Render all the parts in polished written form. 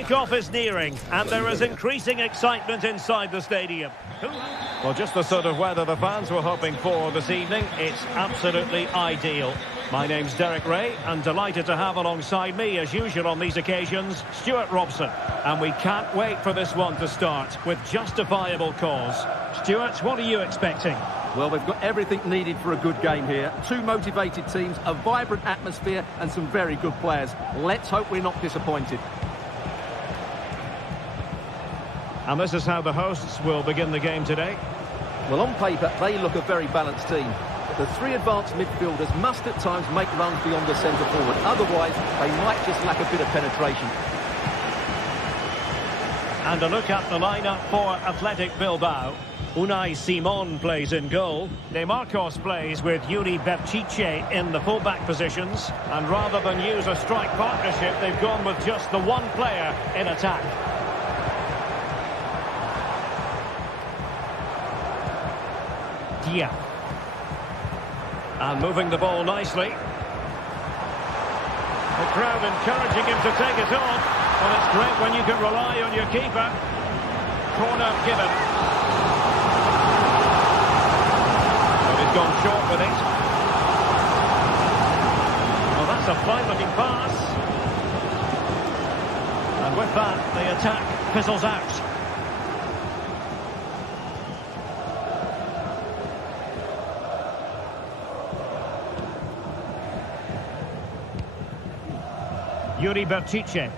Kick-off is nearing, and there is increasing excitement inside the stadium. Well, just the sort of weather the fans were hoping for this evening. It's absolutely ideal. My name's Derek Ray, and delighted to have alongside me, as usual on these occasions, Stuart Robson. And we can't wait for this one to start, with justifiable cause. Stuart, what are you expecting? Well, we've got everything needed for a good game here. Two motivated teams, a vibrant atmosphere, and some very good players. Let's hope we're not disappointed. And this is how the hosts will begin the game today. Well, on paper, they look a very balanced team. The three advanced midfielders must at times make runs beyond the centre forward. Otherwise, they might just lack a bit of penetration. And a look at the lineup for Athletic Bilbao. Unai Simon plays in goal. De Marcos plays with Yuri Berchiche in the full-back positions. And rather than use a strike partnership, they've gone with just the one player in attack. Dia. And moving the ball nicely. The crowd encouraging him to take it on. Well, it's great when you can rely on your keeper. Corner given. But he's gone short with it. Well, that's a fine-looking pass. And with that, the attack fizzles out. Yuri Berchiche.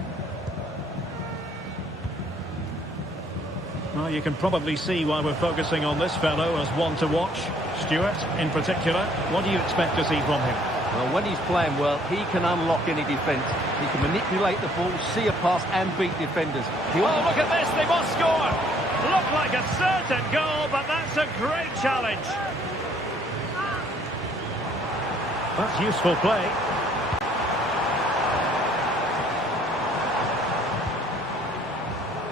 Well, you can probably see why we're focusing on this fellow as one to watch. Stuart, in particular, what do you expect to see from him? Well, when he's playing well, he can unlock any defence. He can manipulate the ball, see a pass and beat defenders. Oh, look at this, they must score! Look like a certain goal, but that's a great challenge. That's useful play.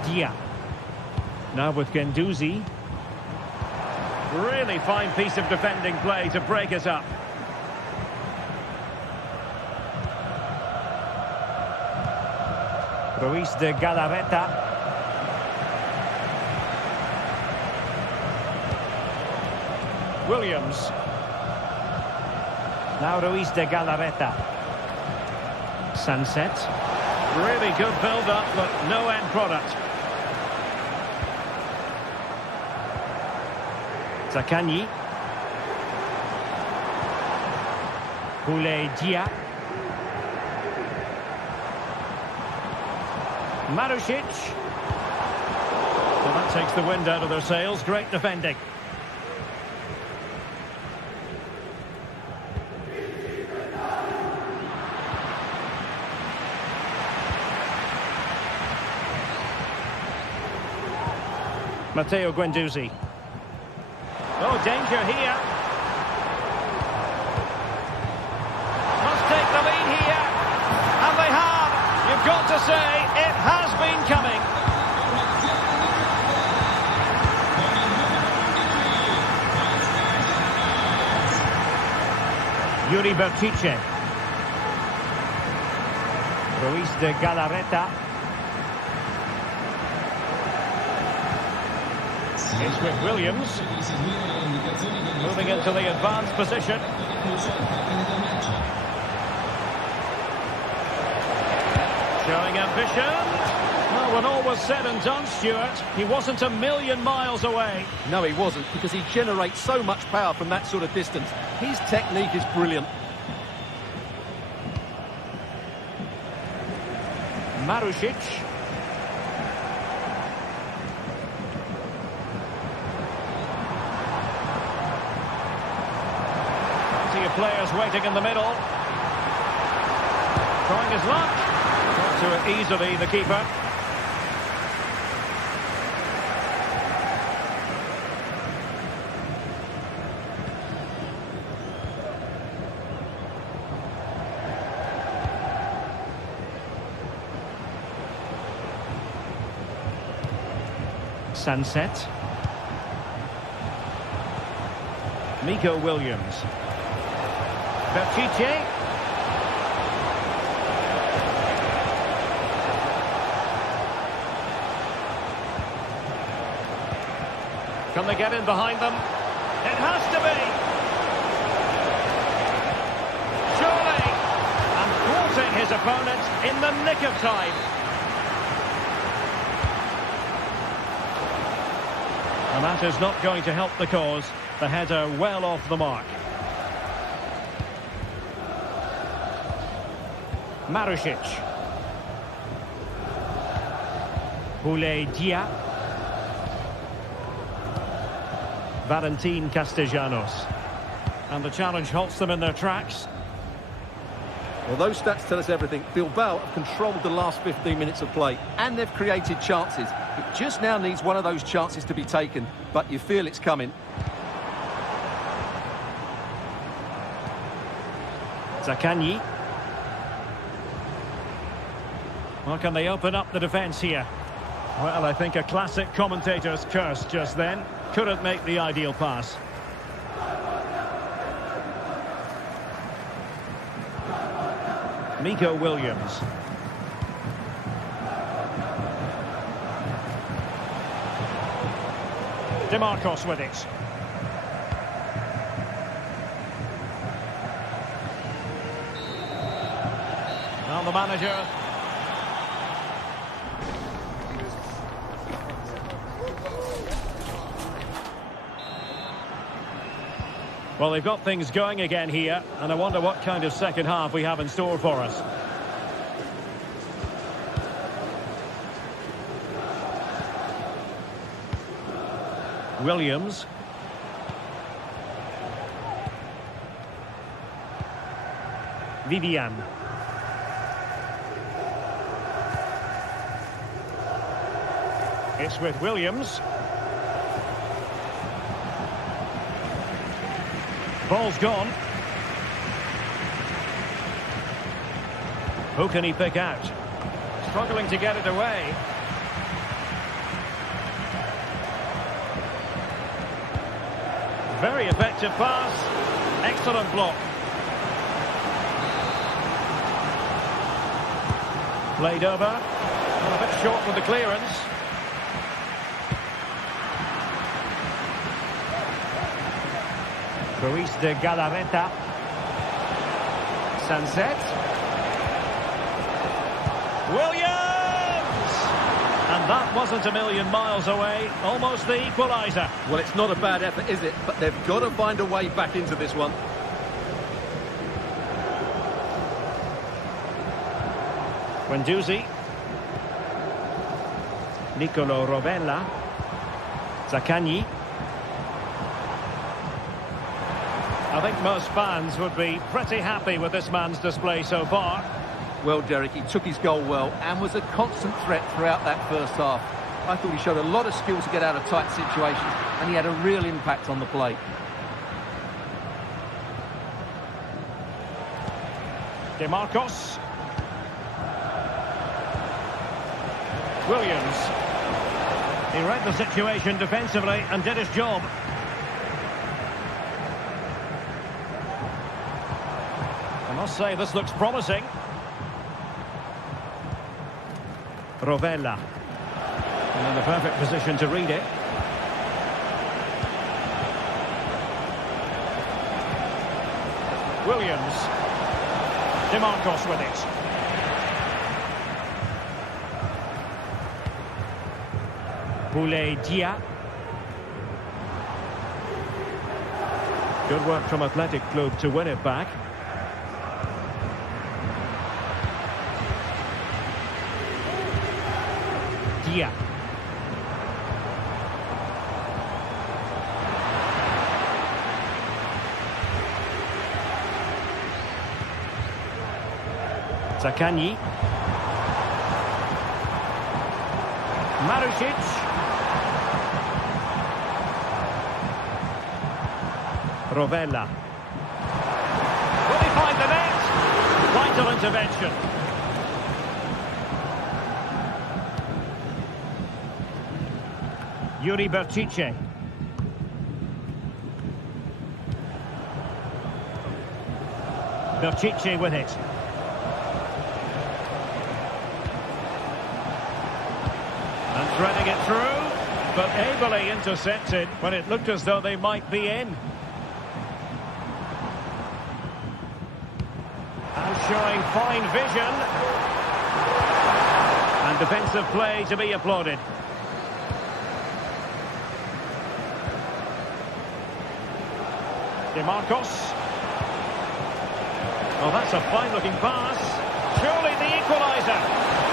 Dia. Now with Guendouzi. Really fine piece of defending play to break it up. Ruiz de Galarreta. Williams. Now Ruiz de Galarreta. Sunset. Really good build-up, but no end product. Zaccagni. Boulay Dia. Marusic. Well, that takes the wind out of their sails. Great defending. Matteo Guendouzi. Oh, danger here. Must take the lead here. And they have. You've got to say, it has been coming. Yuri Berchiche. Ruiz de Galarreta. It's with Williams. Moving into the advanced position. Showing ambition. Well, when all was said and done, Stuart, he wasn't a million miles away. No, he wasn't, because he generates so much power from that sort of distance. His technique is brilliant. Marusic. Players waiting in the middle. Trying his luck. Got to it easily, the keeper. Sunset. Nico Williams. Berchiche. Can they get in behind them? It has to be. Surely. And thwarting his opponent in the nick of time. And that is not going to help the cause. The header well off the mark. Marusic. Boulaye Dia. Valentin Castellanos. And the challenge halts them in their tracks. Well, those stats tell us everything. Bilbao have controlled the last 15 minutes of play, and they've created chances. It just now needs one of those chances to be taken, but you feel it's coming. Zaccagni. Well, can they open up the defence here? Well, I think a classic commentator's curse just then. Couldn't make the ideal pass. Nico Williams. DeMarcos with it. Now the manager. Well, they've got things going again here, and I wonder what kind of second half we have in store for us. Williams. Vivian. It's with Williams. Ball's gone. Who can he pick out? Struggling to get it away. Very effective pass. Excellent block. Played over. And a bit short with the clearance. Ruiz de Galarreta. Sunset. Williams! And that wasn't a million miles away. Almost the equaliser. Well, it's not a bad effort, is it? But they've got to find a way back into this one. Guendouzi. Nicolo Rovella. Zaccagni. I think most fans would be pretty happy with this man's display so far. Well, Derek, he took his goal well and was a constant threat throughout that first half. I thought he showed a lot of skill to get out of tight situations, and he had a real impact on the play. DeMarcos. Williams. He read the situation defensively and did his job. I must say, this looks promising. Rovella. And in the perfect position to read it. Williams. DeMarcos with it. Boulaye Dia. Good work from Athletic Club to win it back. Dia. Zaccagni. Marusic. Rovella. Will he find the net? Vital intervention. Yuri Berchiche. Berchiche with it. And threading it through. but ably intercepted when it looked as though they might be in. And showing fine vision. And defensive play to be applauded. DeMarcos. Oh, that's a fine-looking pass. Surely the equaliser.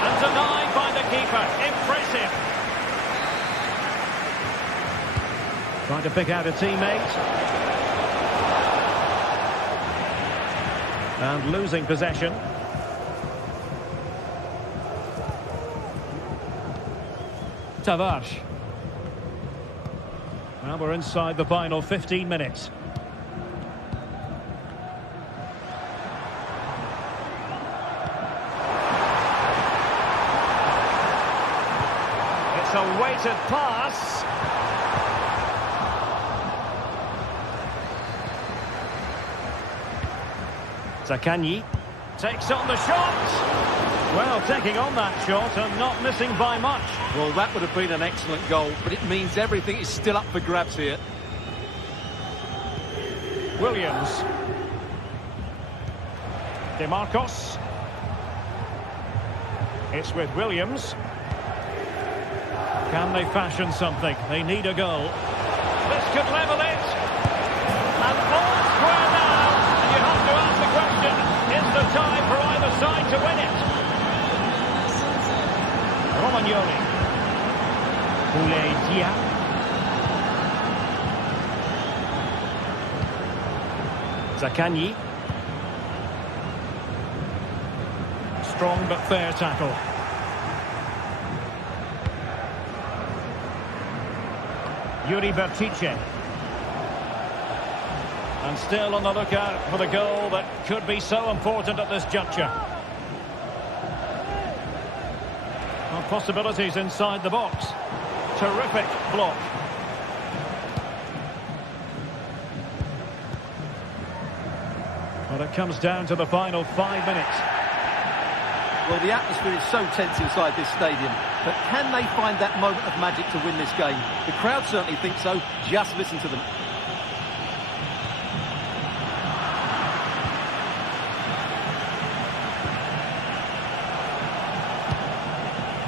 And denied by the keeper. Impressive. Trying to pick out a teammate. And losing possession. Tavares. Well, we're inside the final 15 minutes. It's a weighted pass. Zakanyi takes on the shot. Well, taking on that shot and not missing by much. Well, that would have been an excellent goal, but it means everything is still up for grabs here. Williams. DeMarcos. It's with Williams. Can they fashion something? They need a goal. This could level it. And all square now. And you have to ask the question, is the time for either side to win it? Romagnoli. Dia. Zakanyi. Strong but fair tackle. Yuri Vertice. And still on the lookout for the goal that could be so important at this juncture. Well, possibilities inside the box. Terrific block. Well, it comes down to the final 5 minutes. Well, the atmosphere is so tense inside this stadium, but can they find that moment of magic to win this game? The crowd certainly think so. Just listen to them.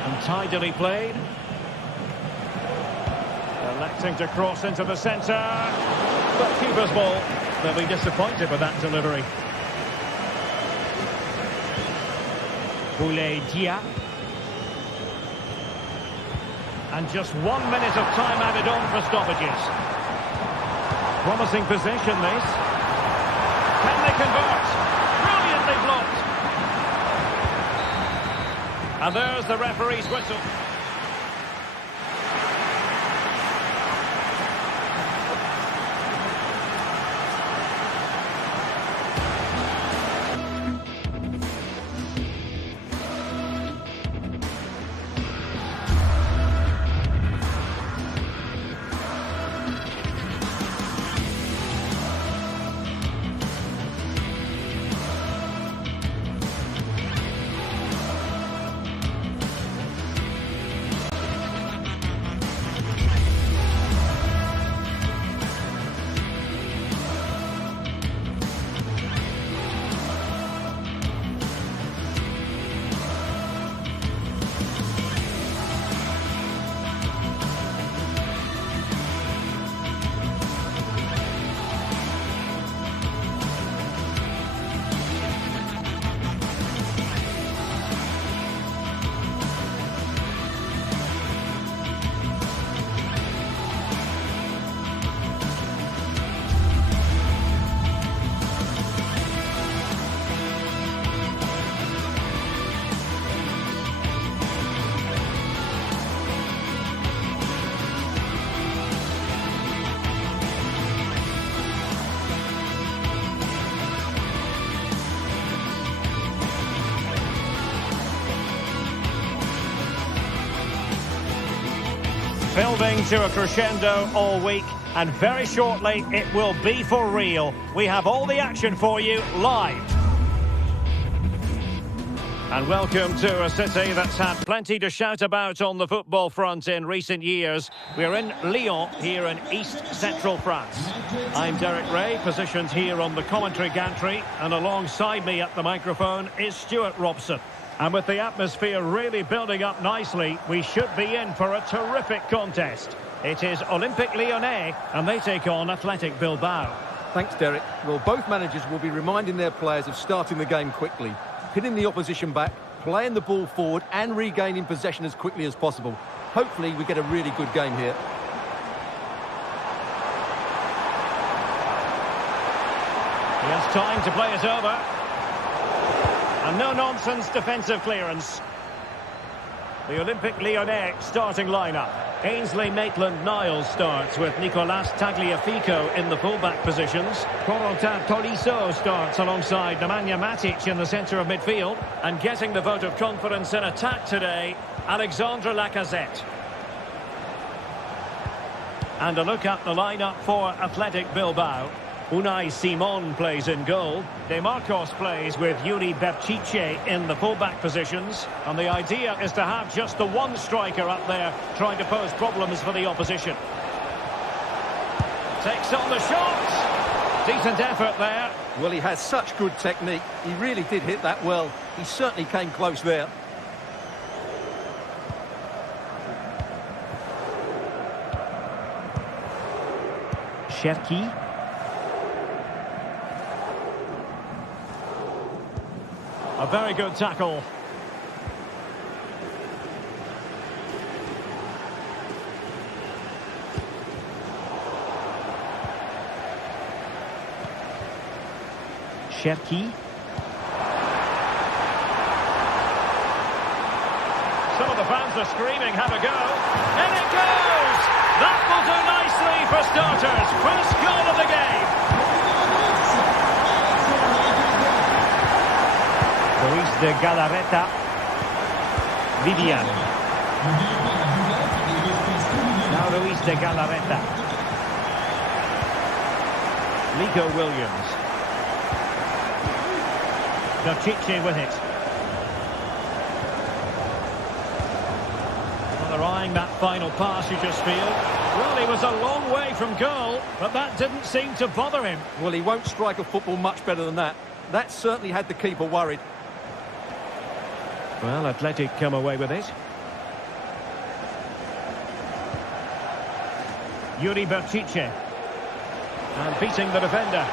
And tidily played. Electing to cross into the centre. But keeper's ball. They'll be disappointed with that delivery. Dia. And just 1 minute of time added on for stoppages. Promising possession, this. Can they convert? Brilliantly blocked. And there's the referee's whistle. Building to a crescendo all week, and very shortly it will be for real. We have all the action for you live. And welcome to a city that's had plenty to shout about on the football front in recent years. We're in Lyon, here in east-central France. I'm Derek Ray, positioned here on the commentary gantry, and alongside me at the microphone is Stuart Robson. And with the atmosphere really building up nicely, we should be in for a terrific contest. It is Olympique Lyonnais, and they take on Athletic Bilbao. Thanks, Derek. Well, both managers will be reminding their players of starting the game quickly, pinning the opposition back, playing the ball forward and regaining possession as quickly as possible. Hopefully we get a really good game here. He has time to play it over. And no-nonsense defensive clearance. The Olympique Lyonnais starting lineup. Ainsley Maitland-Niles starts with Nicolas Tagliafico in the fullback positions. Corentin Tolisso starts alongside Nemanja Matic in the centre of midfield. And getting the vote of confidence in attack today, Alexandre Lacazette. And a look at the lineup for Athletic Bilbao. Unai Simon plays in goal. De Marcos plays with Yuri Berchiche in the fullback positions. And the idea is to have just the one striker up there trying to pose problems for the opposition. Takes on the shot. Decent effort there. Well, he has such good technique. He really did hit that well. He certainly came close there. Cherki. A very good tackle. Cherki. Some of the fans are screaming, have a go. And it goes! That will do nicely for starters. First goal of the game. Luis de Galarreta. Vivian. Now Luis de Galarreta. Nico Williams. Berchiche with it. Well, they're eyeing that final pass, you just feel. Well, he was a long way from goal, but that didn't seem to bother him. Well, he won't strike a football much better than that. That certainly had the keeper worried. Well, Athletic come away with it. Yuri Berchiche. And beating the defender.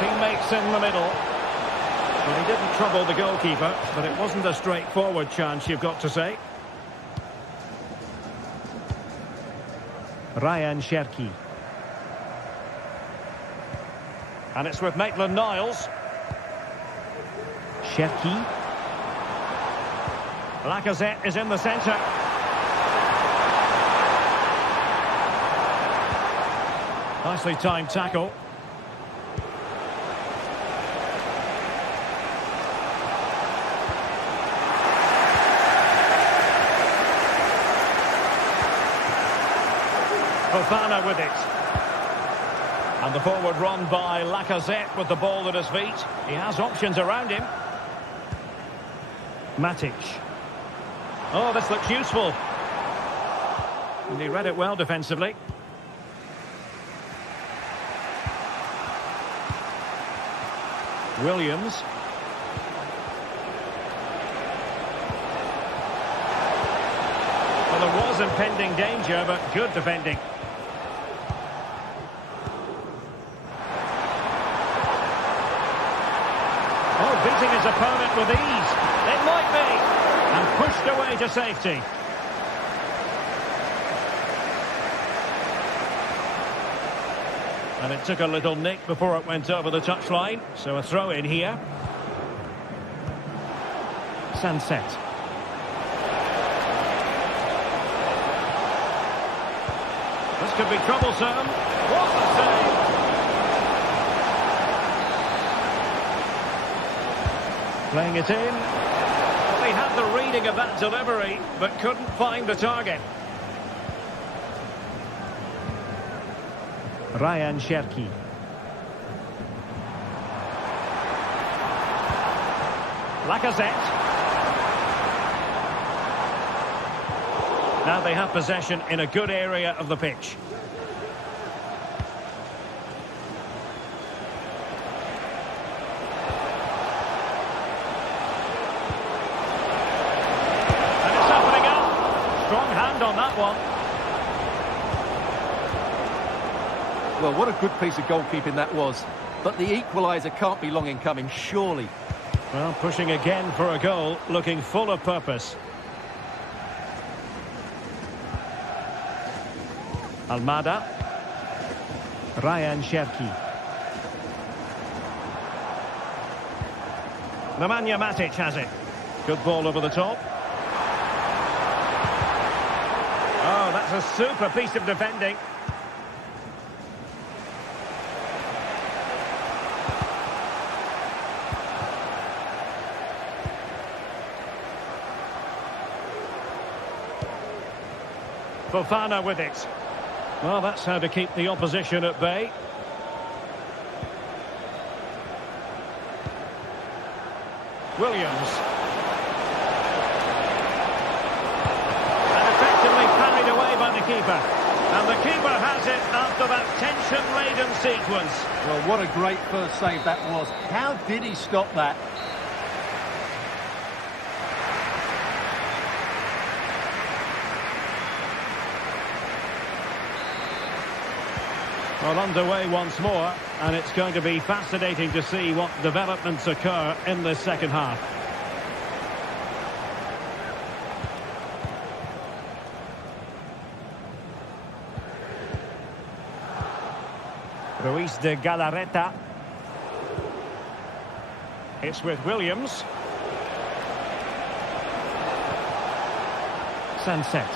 Teammates in the middle. Well, he didn't trouble the goalkeeper, but it wasn't a straightforward chance, you've got to say. Ryan Cherki. And it's with Maitland-Niles. Cherki. Lacazette is in the centre. Nicely timed tackle. Fofana with it. And the forward run by Lacazette with the ball at his feet. He has options around him. Matic. Oh, this looks useful. And he read it well defensively. Williams. Well, there was impending danger, but good defending. Oh, beating his opponent with ease. It might be. And pushed away to safety. And it took a little nick before it went over the touchline. So a throw in here. Sunset. This could be troublesome. What a save! Playing it in. Well, he had the reading of that delivery, but couldn't find the target. Ryan Cherki. Lacazette. Now they have possession in a good area of the pitch. And it's opening up. Strong hand on that one. Well, what a good piece of goalkeeping that was. But the equaliser can't be long in coming, surely. Well, pushing again for a goal, looking full of purpose. Almada. Ryan Cherki. Nemanja Matic has it. Good ball over the top. Oh, that's a super piece of defending. Fofana with it. Well, that's how to keep the opposition at bay. Williams. And effectively parried away by the keeper. And the keeper has it after that tension-laden sequence. Well, what a great first save that was. How did he stop that? Well, underway once more, and it's going to be fascinating to see what developments occur in this second half. Ruiz de Galarreta. It's with Williams. Sunset.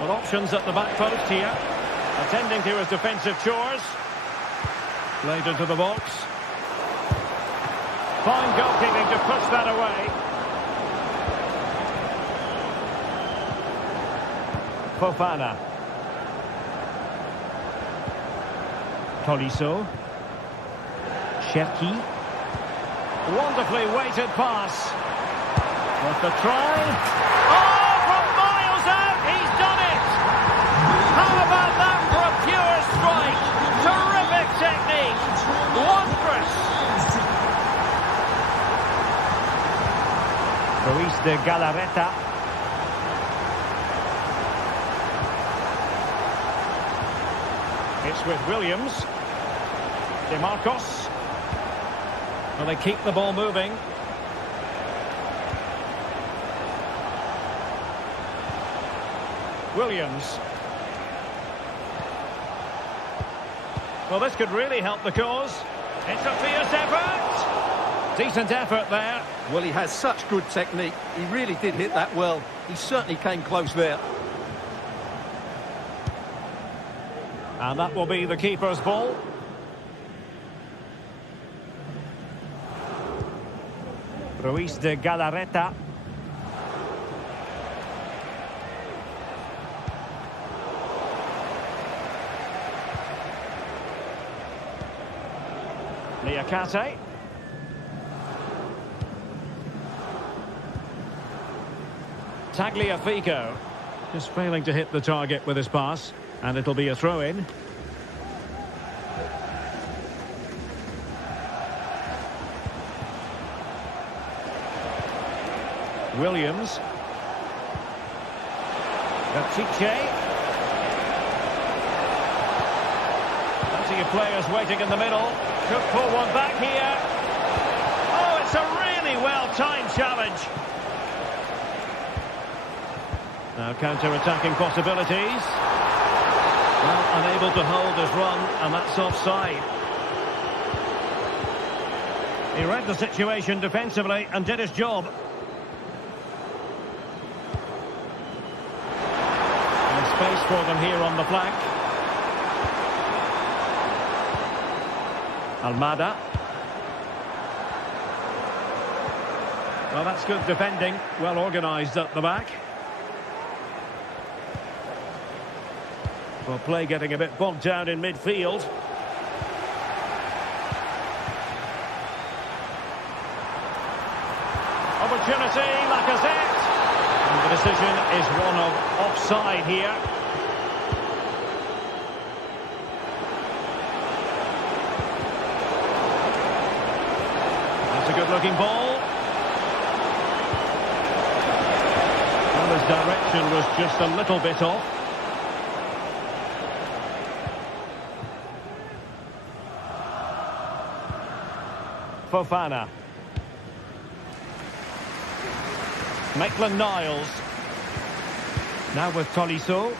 Well, options at the back post here. Attending to his defensive chores. Played into the box. Fine goalkeeping to push that away. Fofana. Tolisso. Cherki. Wonderfully weighted pass. Worth the try. Oh, from miles out, he's done it! How about that for a pure strike? Terrific technique. Wondrous. Ruiz de Galarreta. It's with Williams. DeMarcos. Well, they keep the ball moving. Williams. Well, this could really help the cause. It's a fierce effort. Decent effort there. Well, he has such good technique. He really did hit that well. He certainly came close there. And that will be the keeper's ball. Ruiz de Galarreta. Liakate. Tagliafico. Just failing to hit the target with his pass. And it'll be a throw-in. Williams. Gachiche. Plenty of players waiting in the middle. Could pull one back here. Oh, it's a really well-timed challenge. Now counter-attacking possibilities. Well, unable to hold his run, and that's offside. He read the situation defensively and did his job. And space for them here on the flank. Almada. Well, that's good defending. Well organised at the back. Well, play getting a bit bogged down in midfield. Opportunity, Lacazette. And the decision is one of offside here. That's a good-looking ball. Well, his direction was just a little bit off. Fofana. Maitland-Niles. Now with Tolisso.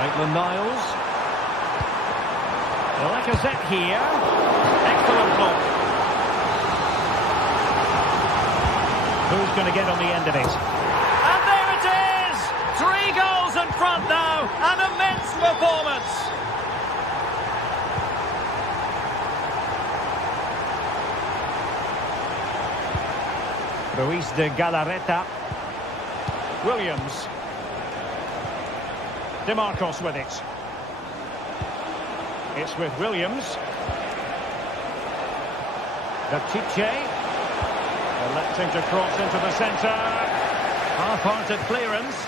Maitland-Niles. Lacazette here. Excellent block. Who's going to get on the end of it? And there it is! 3 goals in front now. An immense performance. Ruiz de Galarreta. Williams. DeMarcos with it. It's with Williams. Decisive. Electing to cross into the centre. Half-hearted clearance.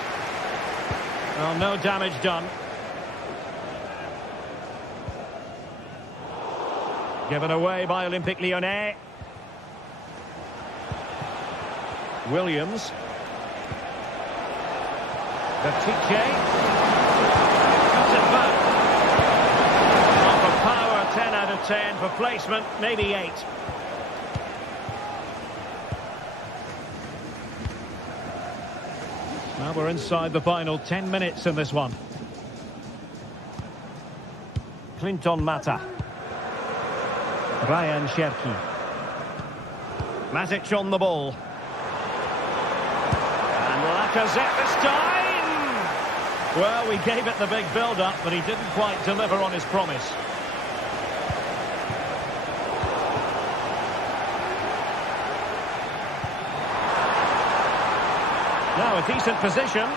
Well, no damage done. Given away by Olympique Lyonnais. Williams. Decisive. Cuts it back. Not for power, 10 out of 10. For placement, maybe 8. Now we're inside the final 10 minutes in this one. Clinton Mata. Ryan Cherki. Matic on the ball. Lacazette this time! Well, we gave it the big build-up, but he didn't quite deliver on his promise. Now a decent position.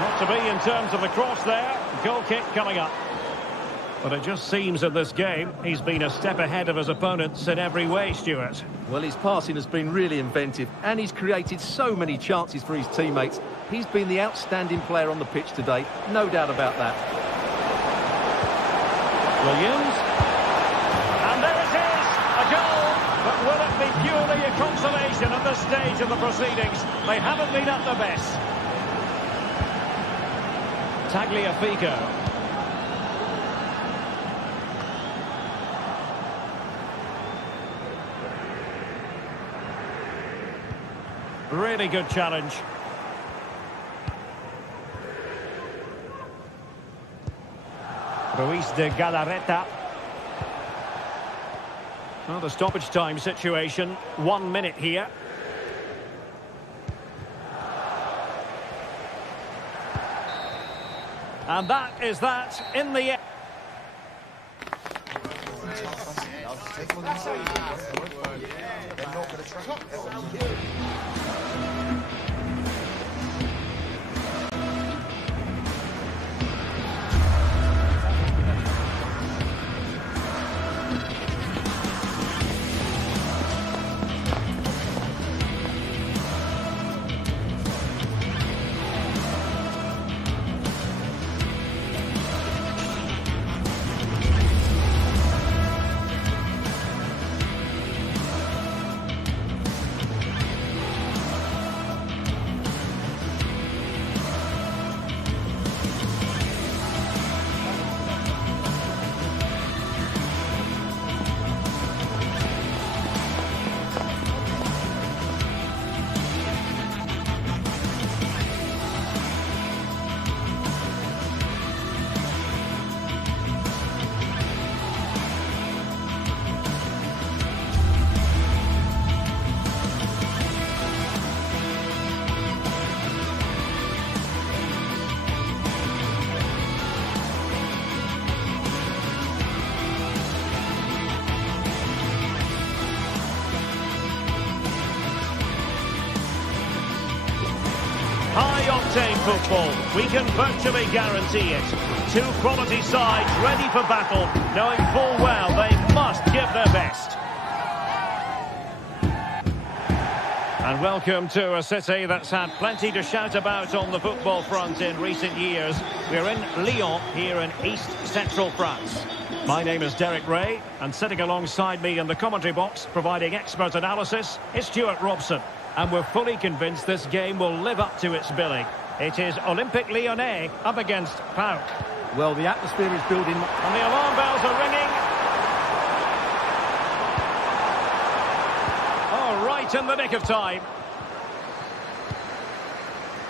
Not to be in terms of the cross there. Goal kick coming up. But it just seems in this game, he's been a step ahead of his opponents in every way, Stuart. Well, his passing has been really inventive, and he's created so many chances for his teammates. He's been the outstanding player on the pitch today, no doubt about that. Williams. And there it is, a goal. But will it be purely a consolation at this stage of the proceedings? They haven't been at their best. Tagliafico. Really good challenge. Ruiz de Galarreta. Well, the stoppage time situation, 1 minute here. And that is that in the end. High-octane football, we can virtually guarantee it. 2 quality sides ready for battle, knowing full well they must give their best. And welcome to a city that's had plenty to shout about on the football front in recent years. We're in Lyon, here in East Central France. My name is Derek Ray, and sitting alongside me in the commentary box, providing expert analysis, is Stuart Robson. And we're fully convinced this game will live up to its billing. It is Olympique Lyonnais up against PAOK. Well, the atmosphere is building. And the alarm bells are ringing. Oh, right in the nick of time.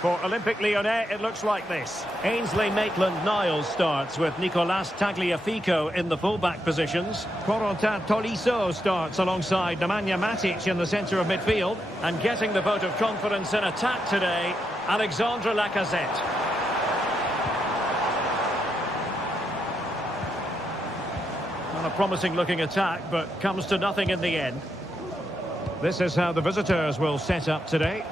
For Olympique Lyonnais, it looks like this. Ainsley Maitland-Niles starts with Nicolas Tagliafico in the full-back positions. Corentin Tolisso starts alongside Nemanja Matic in the centre of midfield. And getting the vote of confidence in attack today, Alexandre Lacazette. Not a promising-looking attack, but comes to nothing in the end. This is how the visitors will set up today.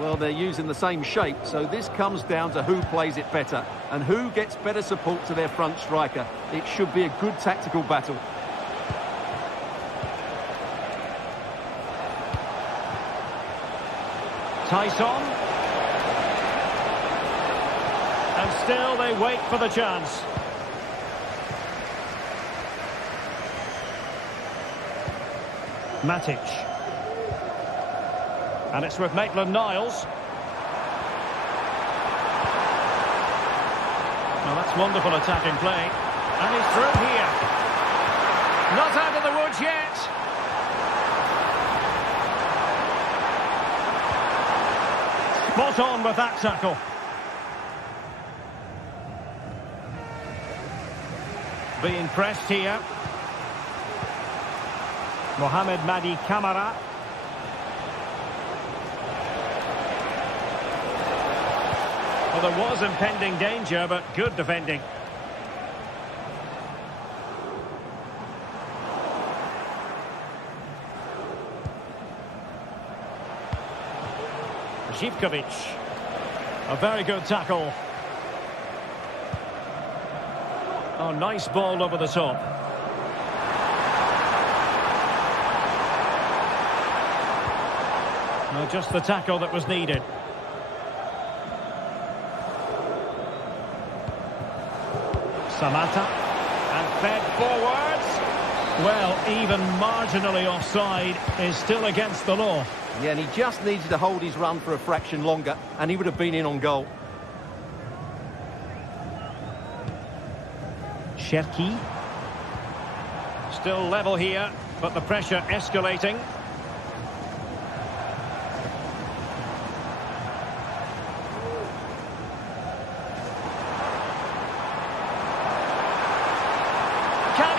Well, they're using the same shape, so this comes down to who plays it better and who gets better support to their front striker. It should be a good tactical battle. Tyson. And still they wait for the chance. Matic. And it's with Maitland-Niles. Well, that's wonderful attacking play. And he's through here. Not out of the woods yet. Spot on with that tackle. Being pressed here. Mohamed Madi Camara. Well, there was impending danger, but good defending. Zivkovic. A very good tackle. Oh, nice ball over the top. No, just the tackle that was needed. Samata, and fed forwards. Well, even marginally offside is still against the law. Yeah, and he just needed to hold his run for a fraction longer, and he would have been in on goal. Cherki. Still level here, but the pressure escalating.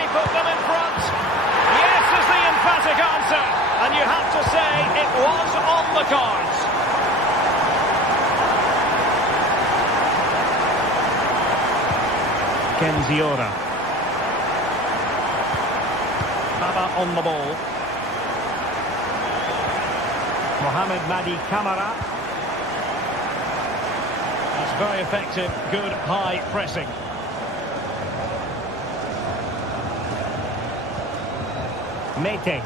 Put them in front. Yes is the emphatic answer. And you have to say it was on the cards. Kenziora. Baba on the ball. Mohamed Madi Camara. That's very effective. Good high pressing. Mete.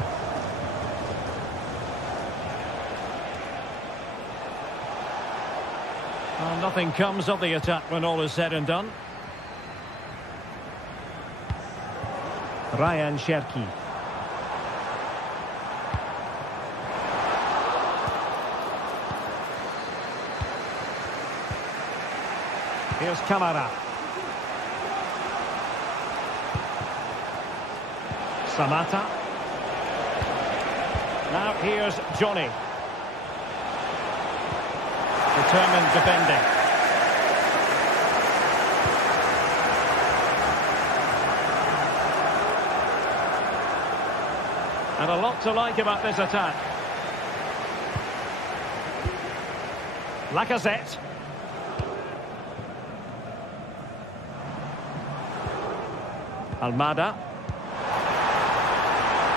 Well, nothing comes of the attack when all is said and done. Ryan Cherki. Here's Camara. Samata. Now here's Johnny. Determined defending. And a lot to like about this attack. Lacazette. Almada.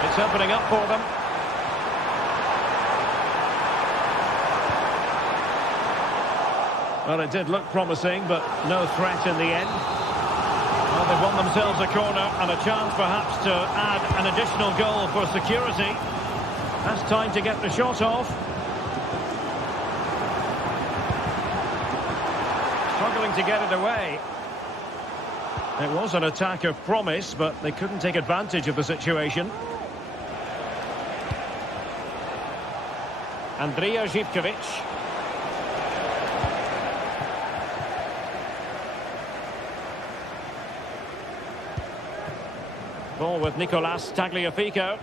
It's opening up for them. Well, it did look promising, but no threat in the end. Well, they've won themselves a corner and a chance perhaps to add an additional goal for security. That's time to get the shot off. Struggling to get it away. It was an attack of promise, but they couldn't take advantage of the situation. Andrija Zivkovic. Ball with Nicolas Tagliafico.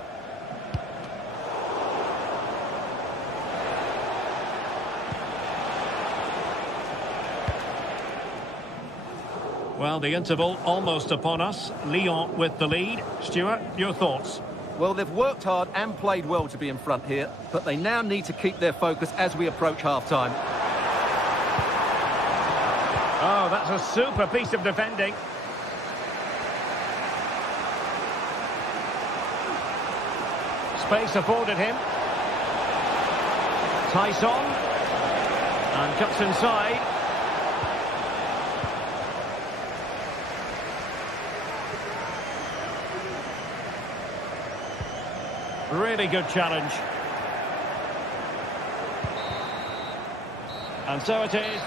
Well, the interval almost upon us. Lyon with the lead. Stuart, your thoughts? Well, they've worked hard and played well to be in front here, but they now need to keep their focus as we approach half-time. Oh, that's a super piece of defending. Space afforded him. Tyson. And cuts inside. Really good challenge. And so it is.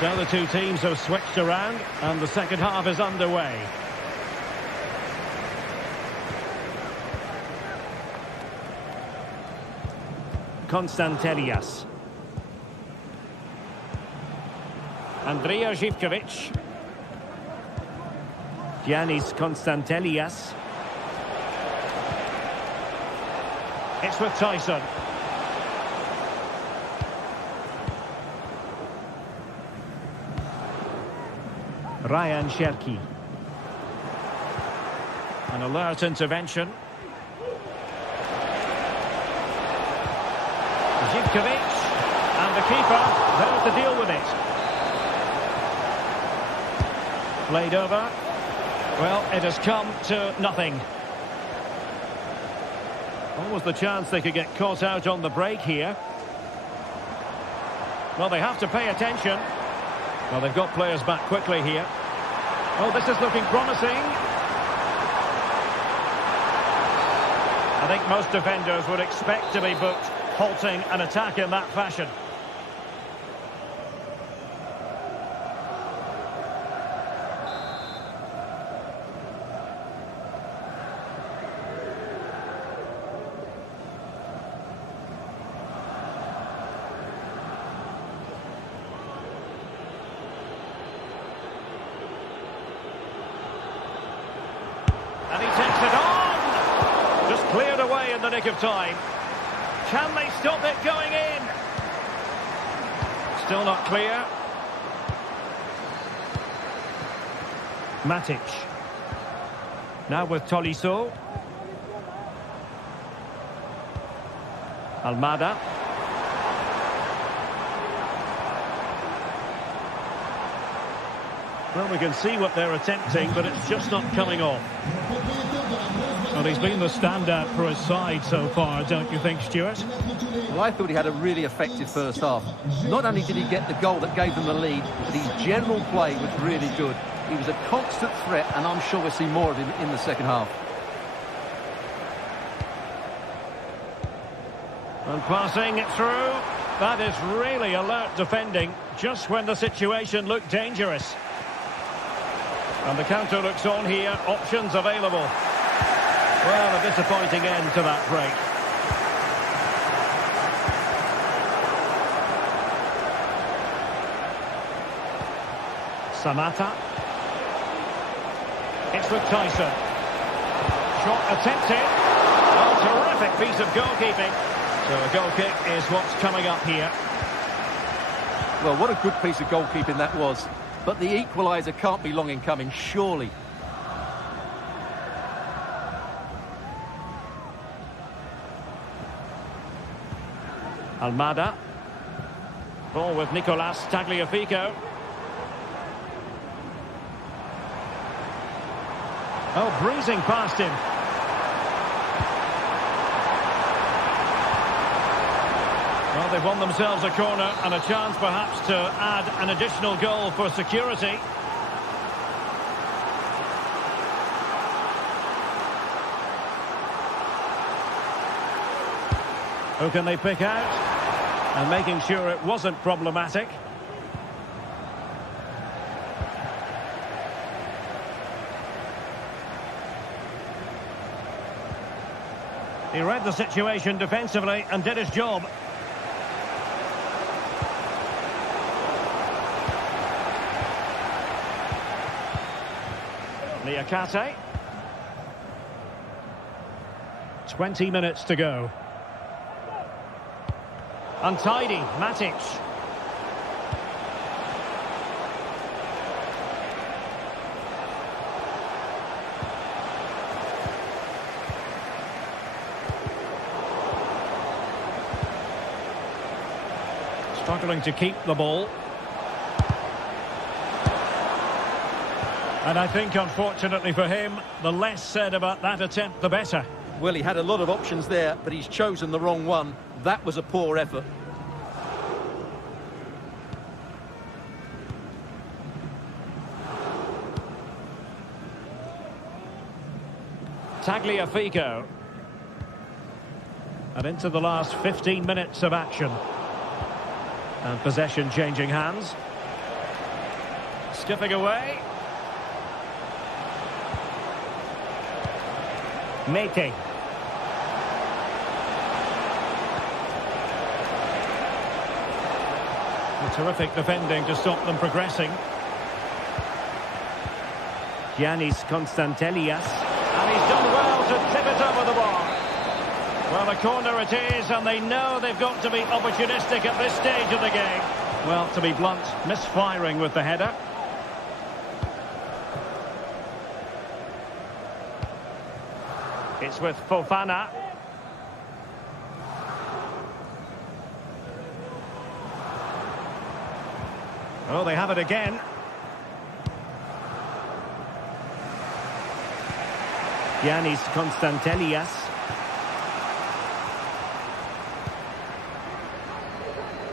So the two teams have switched around and the second half is underway. Konstantelias. Andrija Zivkovic. Giannis Konstantelias. It's with Tyson. Ryan Cherki. An alert intervention. Zivkovic. And the keeper there to deal with it. Played over. Well, it has come to nothing. Almost the chance they could get caught out on the break here. Well, they have to pay attention. Well, they've got players back quickly here. Oh, this is looking promising. I think most defenders would expect to be booked, halting an attack in that fashion. And he takes it on! Just cleared away in the nick of time. Can they stop it going in? Still not clear. Matic. Now with Tolisso. Almada. Well, we can see what they're attempting, but it's just not coming off. Well, he's been the standout for his side so far, don't you think, Stuart? Well, I thought he had a really effective first half. Not only did he get the goal that gave them the lead, but his general play was really good. He was a constant threat, and I'm sure we'll see more of him in the second half. And passing it through. That is really alert defending, just when the situation looked dangerous. And the counter looks on here, options available. Well, a disappointing end to that break. Samata. It's with Tyson. Shot attempted. Oh, terrific piece of goalkeeping. So a goal kick is what's coming up here. Well, what a good piece of goalkeeping that was. But the equaliser can't be long in coming, surely. Almada. Ball with Nicolas Tagliafico. Oh, breezing past him. Well, they've won themselves a corner and a chance perhaps to add an additional goal for security. Who can they pick out? And making sure it wasn't problematic. He read the situation defensively and did his job. Liakate. 20 minutes to go. Untidy, Matic. Struggling to keep the ball. And I think, unfortunately for him, the less said about that attempt, the better. Well, he had a lot of options there, but he's chosen the wrong one. That was a poor effort. Tagliafico. And into the last 15 minutes of action. And possession changing hands. Skipping away. Mete. Terrific defending to stop them progressing. Giannis Constantelias. And he's done well to tip it over the bar. Well, a corner it is, and they know they've got to be opportunistic at this stage of the game. Well, to be blunt, misfiring with the header. It's with Fofana. Oh, they have it again. Giannis Constantelias.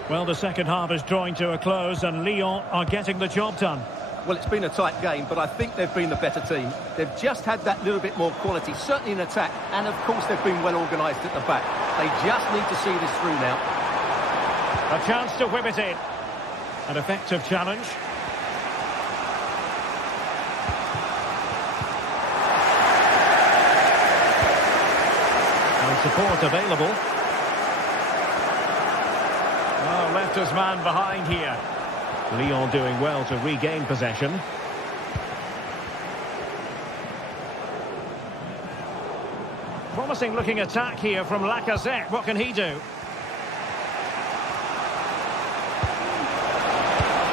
Well, the second half is drawing to a close and Lyon are getting the job done. Well, it's been a tight game, but I think they've been the better team. They've just had that little bit more quality, certainly in attack, and of course they've been well organised at the back. They just need to see this through now. A chance to whip it in. An effective challenge. And support available. Oh, left his man behind here. Lyon doing well to regain possession. Promising looking attack here from Lacazette. What can he do?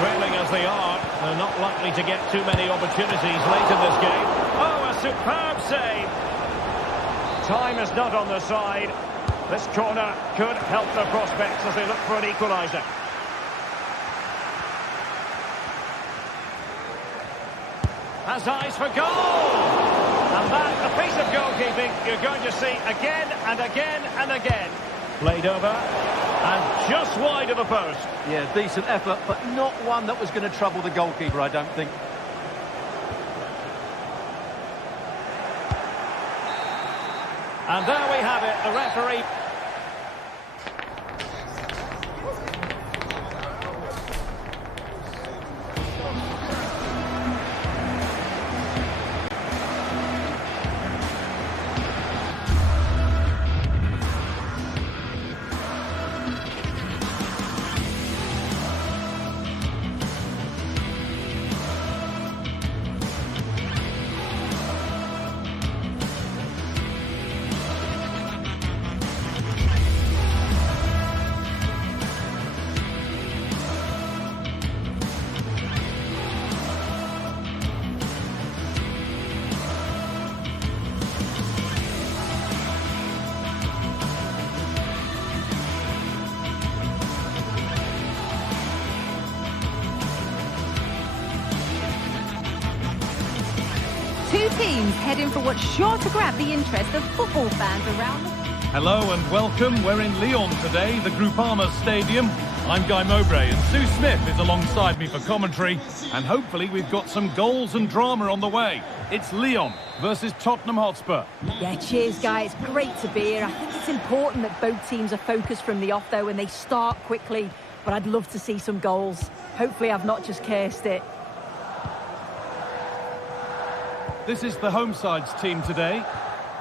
Trailing as they are, they're not likely to get too many opportunities late in this game. Oh, a superb save! Time is not on their side. This corner could help their prospects as they look for an equaliser. Has eyes for goal! And that, a piece of goalkeeping you're going to see again and again and again. Played over, and just wide of the post. Yeah, decent effort, but not one that was going to trouble the goalkeeper, I don't think. And there we have it, the referee. Two teams heading for what's sure to grab the interest of football fans around the... Hello and welcome. We're in Lyon today, the Groupama Stadium. I'm Guy Mowbray and Sue Smith is alongside me for commentary. And hopefully we've got some goals and drama on the way. It's Lyon versus Tottenham Hotspur. Yeah, cheers, Guy. It's great to be here. I think it's important that both teams are focused from the off, though, and they start quickly. But I'd love to see some goals. Hopefully I've not just cursed it. This is the home side's team today.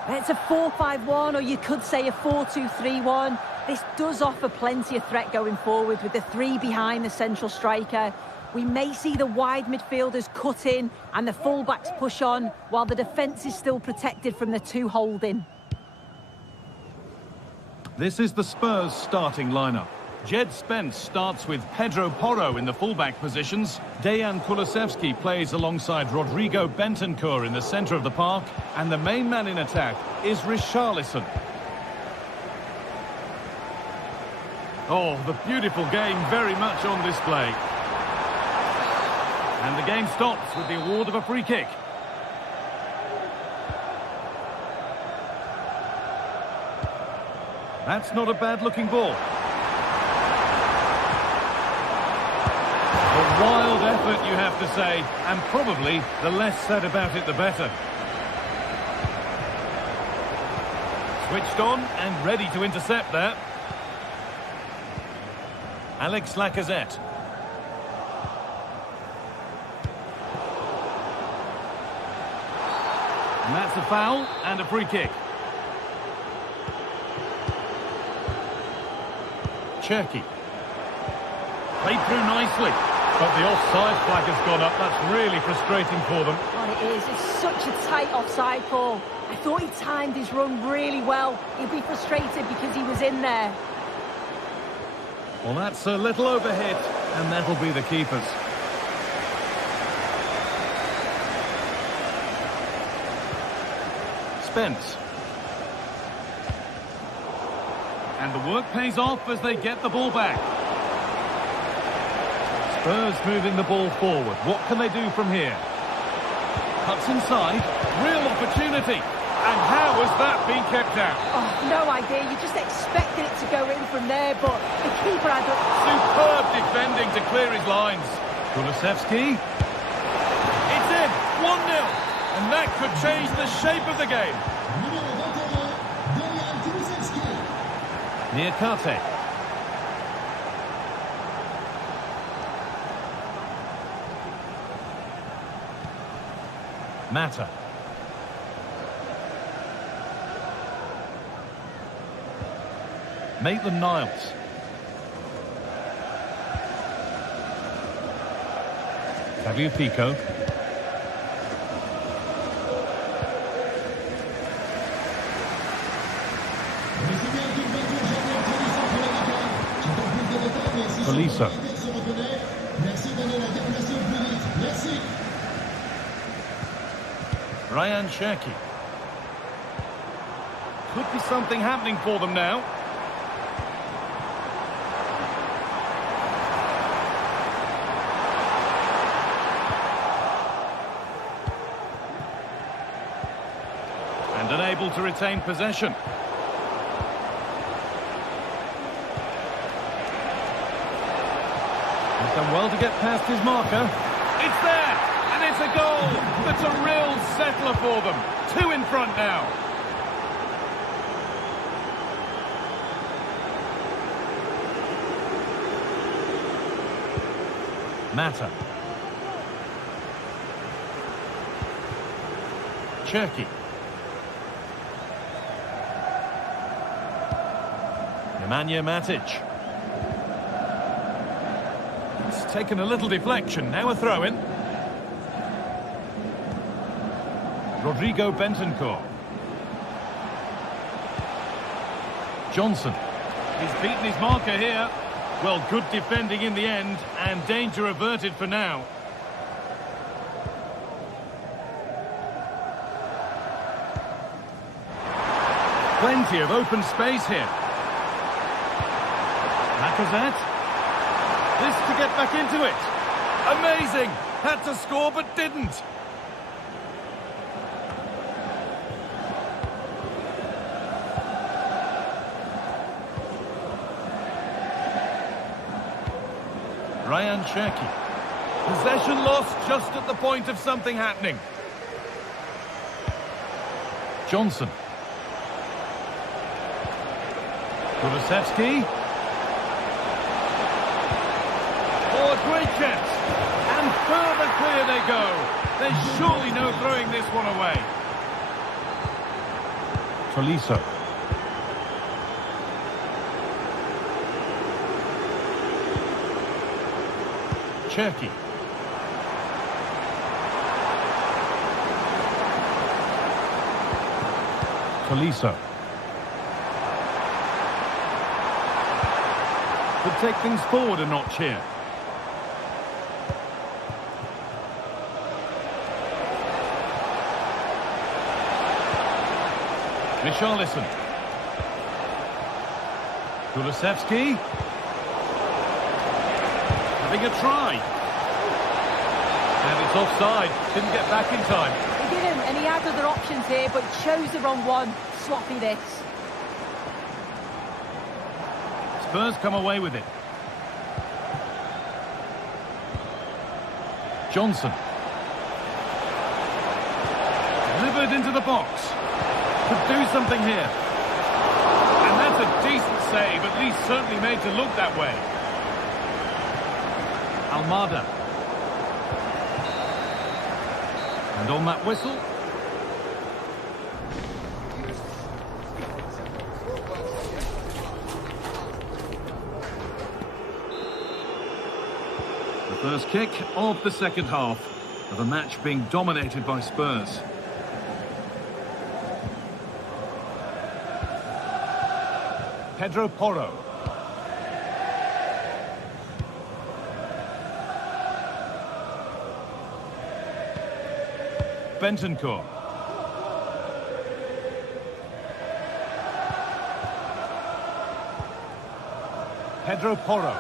It's a 4-5-1, or you could say a 4-2-3-1. This does offer plenty of threat going forward with the three behind the central striker. We may see the wide midfielders cut in and the fullbacks push on, while the defence is still protected from the two holding. This is the Spurs starting lineup. Jed Spence starts with Pedro Porro in the fullback positions. Dejan Kulusevski plays alongside Rodrigo Bentancur in the centre of the park. And the main man in attack is Richarlison. Oh, the beautiful game very much on display. And the game stops with the award of a free kick. That's not a bad-looking ball. A wild effort, you have to say, and probably the less said about it, the better. Switched on and ready to intercept there. Alex Lacazette. And that's a foul and a free kick. Cherki. Played through nicely. But the offside flag has gone up. That's really frustrating for them. God, it is. It's such a tight offside call. I thought he timed his run really well. He'd be frustrated because he was in there. Well, that's a little overhit, and that'll be the keepers. Spence. And the work pays off as they get the ball back. Spurs moving the ball forward. What can they do from here? Cuts inside. Real opportunity. And how has that been kept out? Oh, no idea. You just expected it to go in from there, but the keeper had a... Superb defending to clear his lines. Kulusevski. It's in. 1-0. And that could change the shape of the game. Niakate. Mata. Maitland-Niles. Fabio Pico. Poliso. Ryan Cherki. Could be something happening for them now. And unable to retain possession. He's done well to get past his marker. It's there! And it's a goal! That's a real settler for them. 2 in front now. Mata. Cherki. Nemanja Matic. It's taken a little deflection. Now a throw-in. Rodrigo Bentancur. Johnson. He's beaten his marker here. Well, good defending in the end, and danger averted for now. Plenty of open space here. Lacazette. This to get back into it. Amazing! Had to score but didn't. Ryan Cherki. Possession lost just at the point of something happening. Johnson. Kulusevski. Oh, a great chance. And further clear they go. There's surely no throwing this one away. Tolisso. Cherki. Tolisso. Could take things forward a notch here. Richarlison. Kulusevski. Having a try. And it's offside. Didn't get back in time. He didn't, and he had other options here, but chose the wrong one. Sloppy this. Spurs come away with it. Johnson. Delivered into the box. Could do something here. And that's a decent save, at least certainly made to look that way. Almada. And on that whistle. The first kick of the second half of a match being dominated by Spurs. Pedro Porro. Bentancur. Pedro Porro.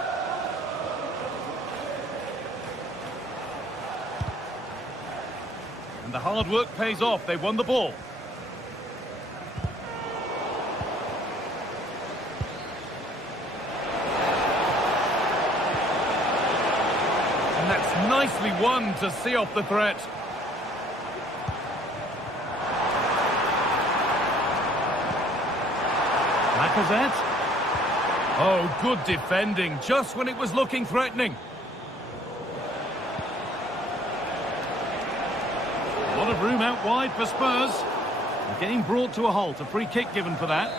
And the hard work pays off. They won the ball. And that's nicely won to see off the threat. Lacazette. Oh, good defending, just when it was looking threatening. A lot of room out wide for Spurs. The game brought to a halt, a free kick given for that.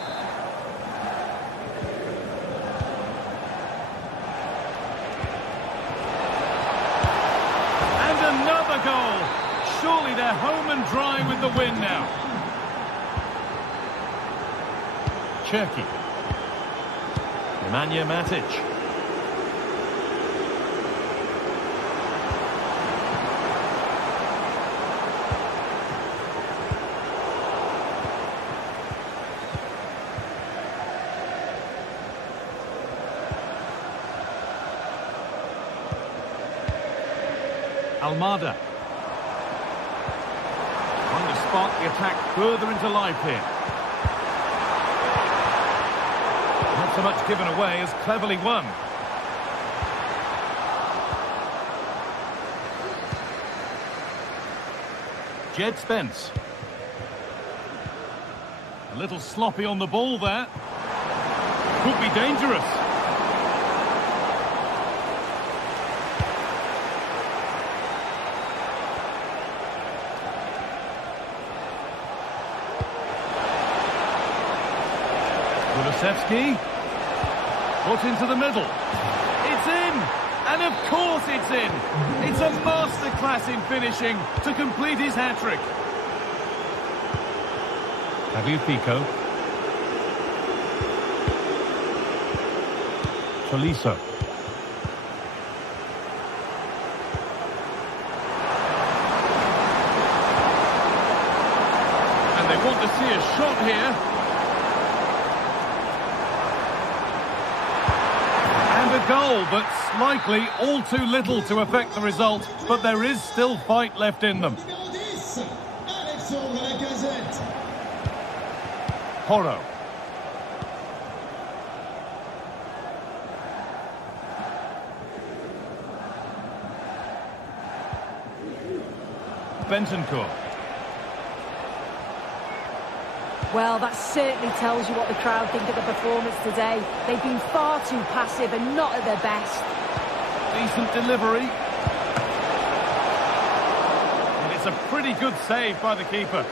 And another goal. Surely they're home and dry with the win now. Cherki. Nemanja Matic. Almada. Trying to spark the attack further into life here. Not so much given away as cleverly won. Jed Spence. A little sloppy on the ball there. Could be dangerous. Kulusevski. Put into the middle. It's in! And of course it's in! It's a masterclass in finishing to complete his hat-trick. Tagliafico. Tolisso. And they want to see a shot here. Goal, but slightly all too little to affect the result, but there is still fight left in them. Porro. Bentancur. Well, that certainly tells you what the crowd think of the performance today. They've been far too passive and not at their best. Decent delivery. And it's a pretty good save by the keeper.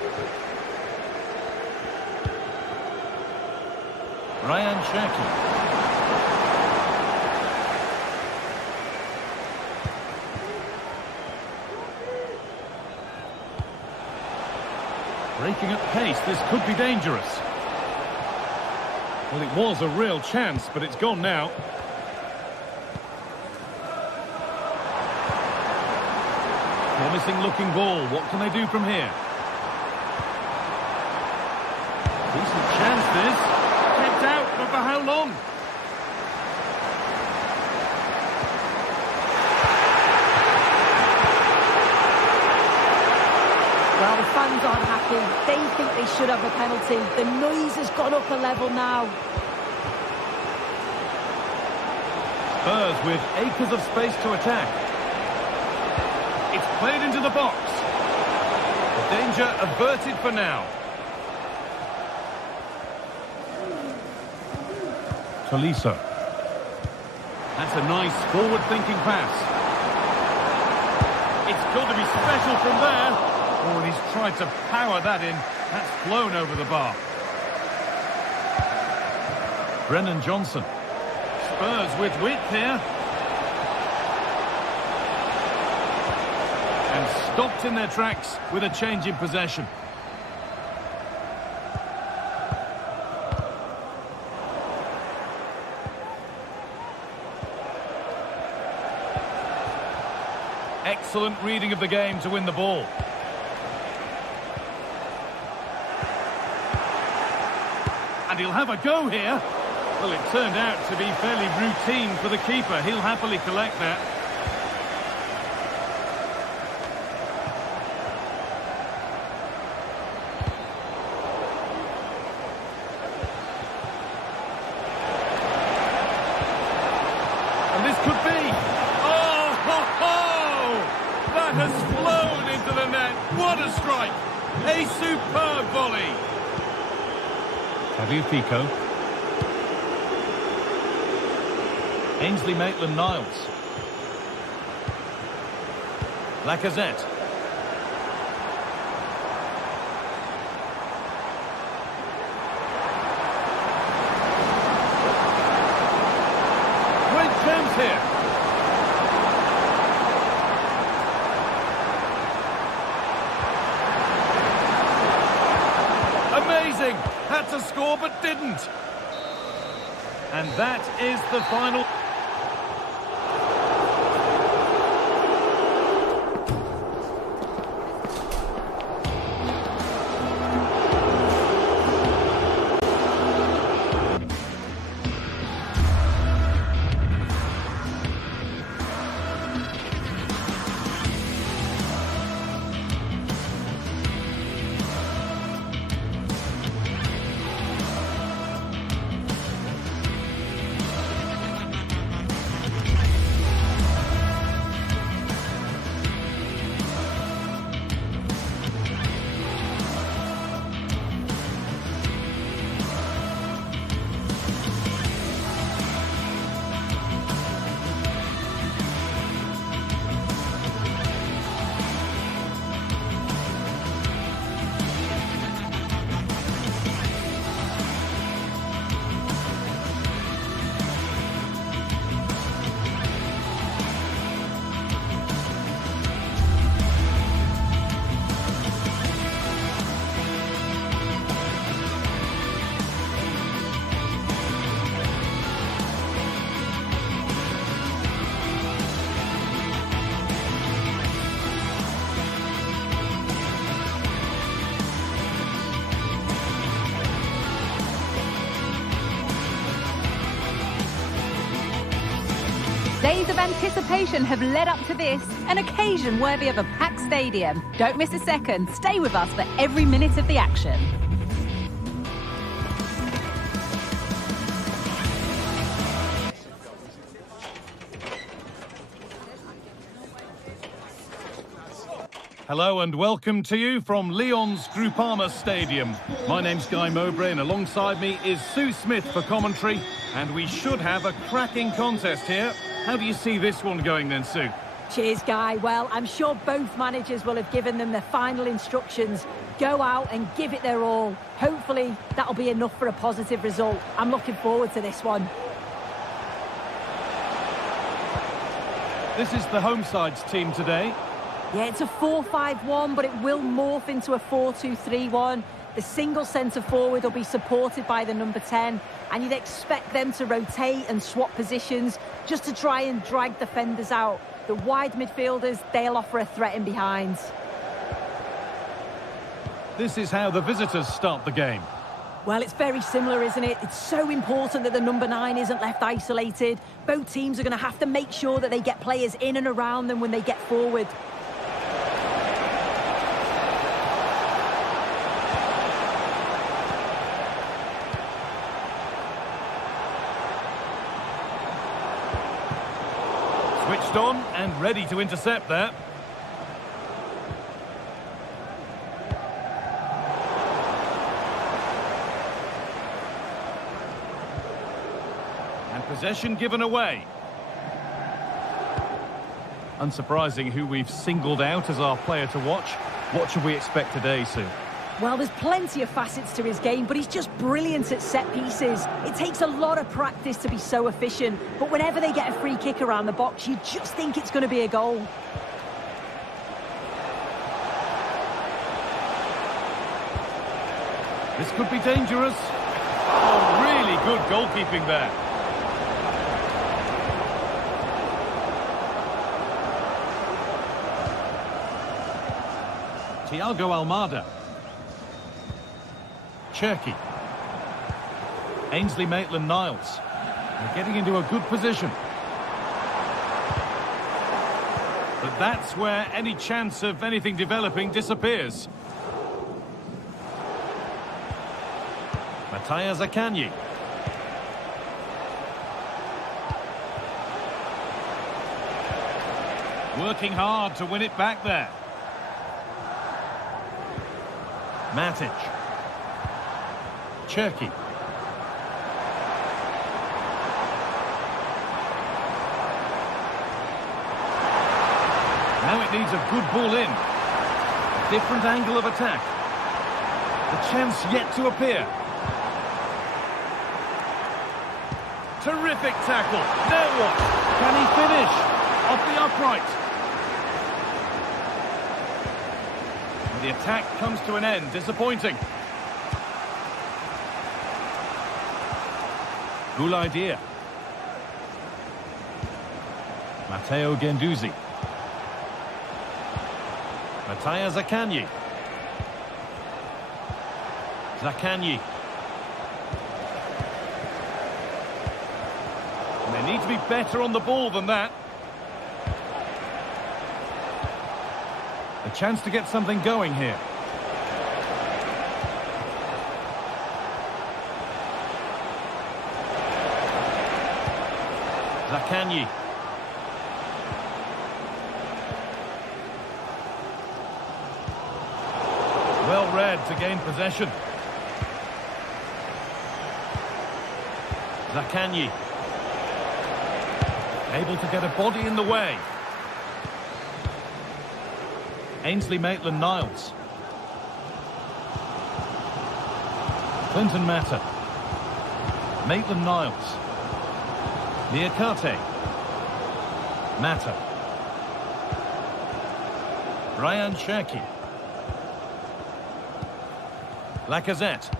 Ryan Cherki. Breaking at pace, this could be dangerous. Well, it was a real chance, but it's gone now. Promising looking ball. What can they do from here? Decent chance this. Kept out, but for how long? Well, the fans aren't happy. They think they should have a penalty. The noise has gone up a level now. Spurs with acres of space to attack. It's played into the box. The danger averted for now. Tolisso. That's a nice forward-thinking pass. It's got to be special from there. Oh, and he's tried to power that in. That's flown over the bar. Brennan Johnson. Spurs with width here. And stopped in their tracks with a change in possession. Excellent reading of the game to win the ball. And he'll have a go here. Well, it turned out to be fairly routine for the keeper. He'll happily collect that. And this could be... Oh, ho, ho! That has flown into the net. What a strike! A superb volley. Tagliafico. Ainsley Maitland-Niles. Lacazette. Great chance here. Amazing! Had to score but didn't. And that is the final. Days of anticipation have led up to this, an occasion worthy of a packed stadium. Don't miss a second. Stay with us for every minute of the action. Hello and welcome to you from Lyon's Groupama Stadium. My name's Guy Mowbray and alongside me is Sue Smith for commentary, and we should have a cracking contest here. How do you see this one going then, Sue? Cheers, Guy. Well, I'm sure both managers will have given them their final instructions. Go out and give it their all. Hopefully, that'll be enough for a positive result. I'm looking forward to this one. This is the home side's team today. Yeah, it's a 4-5-1, but it will morph into a 4-2-3-1. The single centre-forward will be supported by the number 10, and you'd expect them to rotate and swap positions just to try and drag defenders out. The wide midfielders, they'll offer a threat in behind. This is how the visitors start the game. Well, it's very similar, isn't it? It's so important that the number 9 isn't left isolated. Both teams are going to have to make sure that they get players in and around them when they get forward. Switched on and ready to intercept there. And possession given away. Unsurprising who we've singled out as our player to watch. What should we expect today, Sue? Well, there's plenty of facets to his game, but he's just brilliant at set pieces. It takes a lot of practice to be so efficient, but whenever they get a free kick around the box, you just think it's going to be a goal. This could be dangerous. Oh, really good goalkeeping there. Thiago Almada. Cherky. Ainsley Maitland-Niles. They're getting into a good position. But that's where any chance of anything developing disappears. Mattia Zaccagni. Working hard to win it back there. Matic. Cherky. Now it needs a good ball in. A different angle of attack. The chance yet to appear. Terrific tackle. Now what? Can he finish? Off the upright. And the attack comes to an end. Disappointing. Good idea. Matteo Guendouzi. Mattia Zaccagni. Zaccagni. And they need to be better on the ball than that. A chance to get something going here. Zaccagni. Well read to gain possession. Zaccagni. Able to get a body in the way. Ainsley Maitland-Niles. Clinton Mata. Maitland-Niles. Niakate. Mata. Ryan Cherky. Lacazette.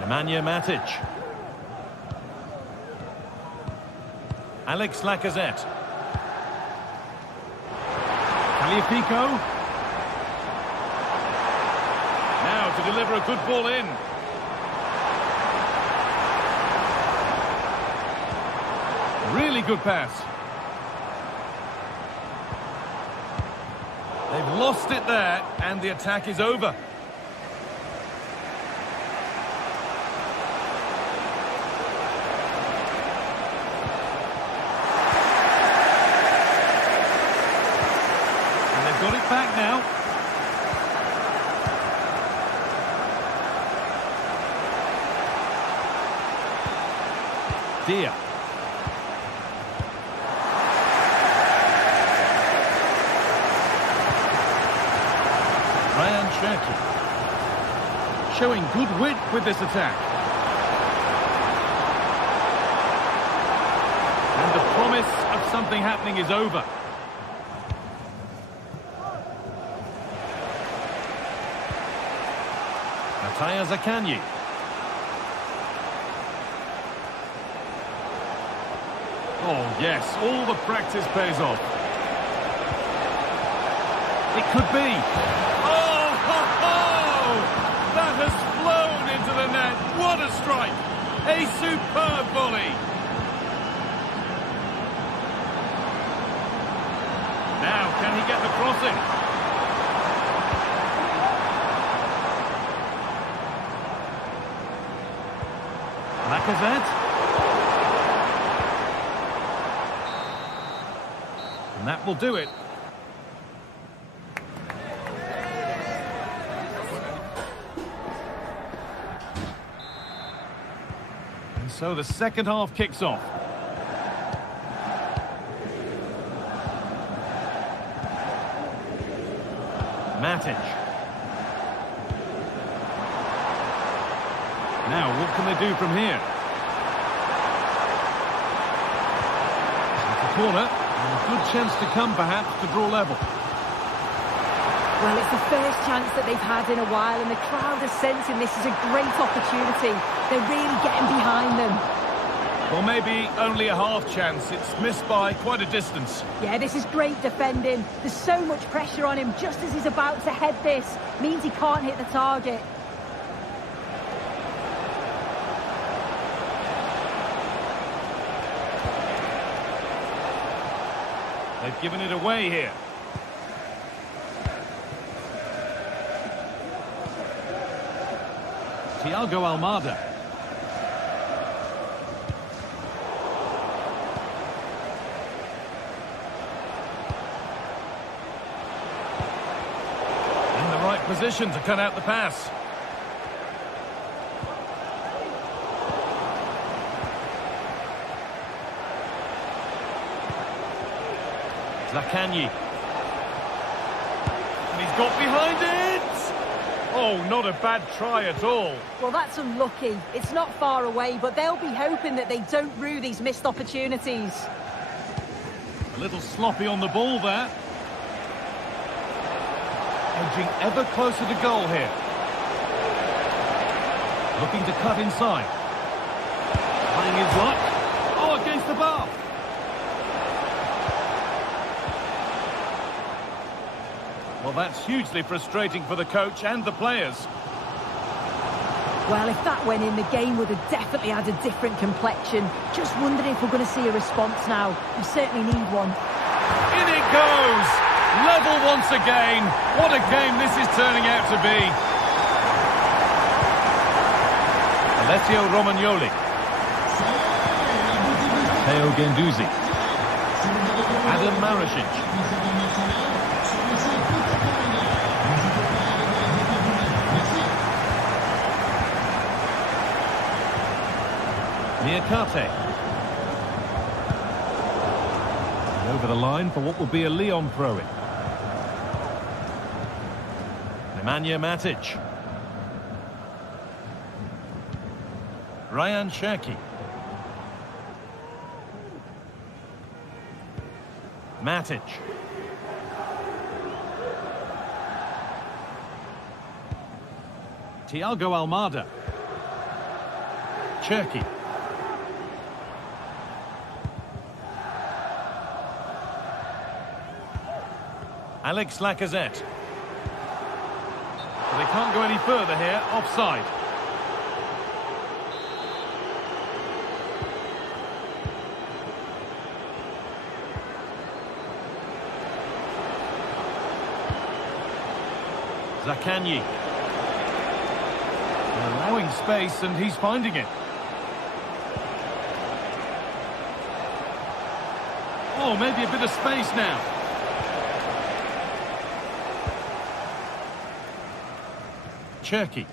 Nemanja Matic. Alex Lacazette. Tagliafico. Now to deliver a good ball in. Really good pass. They've lost it there, and the attack is over. got it back now. Dia. Ryan Cherky. Showing good width with this attack. And the promise of something happening is over. Mattia Zaccagni. Oh, yes, all the practice pays off. It could be. Oh, ho, ho! That has flown into the net. What a strike! A superb volley. Now, can he get the crossing? Lacazette. And that will do it. And so the second half kicks off. Matic. Now, what can they do from here? It's a corner. And a good chance to come, perhaps, to draw level. Well, it's the first chance that they've had in a while, and the crowd are sensing this is a great opportunity. They're really getting behind them. Well, maybe only a half chance. It's missed by quite a distance. Yeah, this is great defending. There's so much pressure on him just as he's about to head this. Means he can't hit the target. They've given it away here. Thiago Almada. In the right position to cut out the pass. Zaccagni. And he's got behind it! Oh, not a bad try at all. Well, that's unlucky. It's not far away, but they'll be hoping that they don't rue these missed opportunities. A little sloppy on the ball there. Edging ever closer to goal here. Looking to cut inside. Trying his luck. Oh, against the bar. Well, that's hugely frustrating for the coach and the players. Well, if that went in, the game would have definitely had a different complexion. Just wondering if we're going to see a response now. We certainly need one. In it goes! Level once again. What a game this is turning out to be. Alessio Romagnoli. Theo Guendouzi. Adam Maricic. Niakate. Over the line for what will be a Lyon throw-in. Nemanja Matic. Ryan Cherky. Matic. Thiago Almada. Cherky. Alex Lacazette. But they can't go any further here. Offside. Zaccagni. They're allowing space and he's finding it. Oh, maybe a bit of space now. Cherky.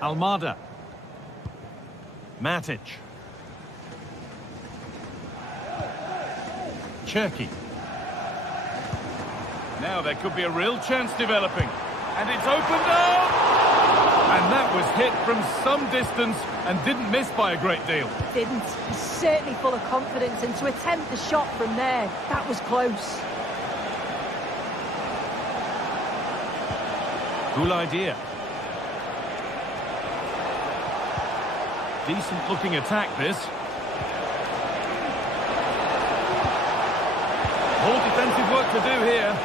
Almada. Matic. Cherky. Now there could be a real chance developing. And it's opened up! And that was hit from some distance and didn't miss by a great deal. Didn't. He's certainly full of confidence, and to attempt the shot from there, that was close. Cool idea. Decent looking attack, this. More defensive work to do here.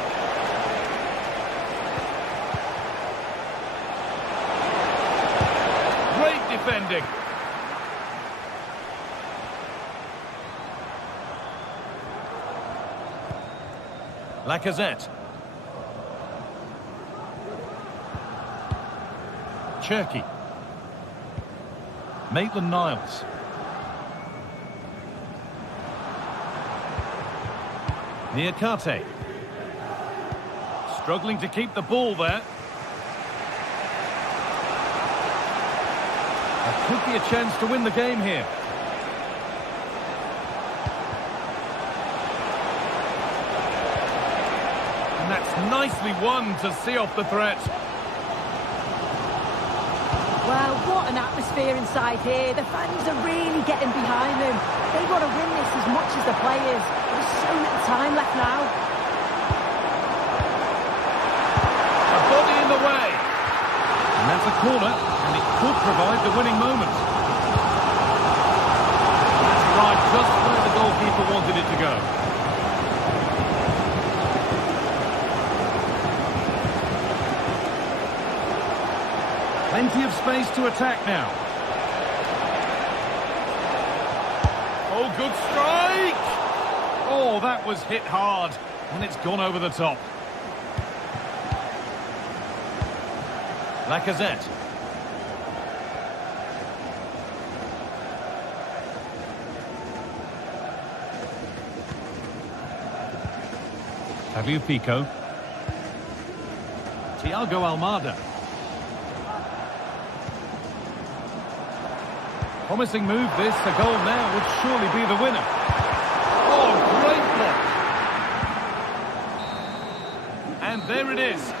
Great defending. Lacazette. Cherky. Maitland-Niles. Niakate. Struggling to keep the ball there. That could be a chance to win the game here. And that's nicely won to see off the threat. Well, what an atmosphere inside here. The fans are really getting behind them. They want to win this as much as the players. There's so little time left now. A body in the way. And that's a corner, and it could provide the winning moment. That's right, just where the goalkeeper wanted it to go. Plenty of space to attack now. Oh, good strike! Oh, that was hit hard, and it's gone over the top. Lacazette. Fabio Pico. Thiago Almada. Promising move this, a goal now would surely be the winner. Oh, great block. And there it is.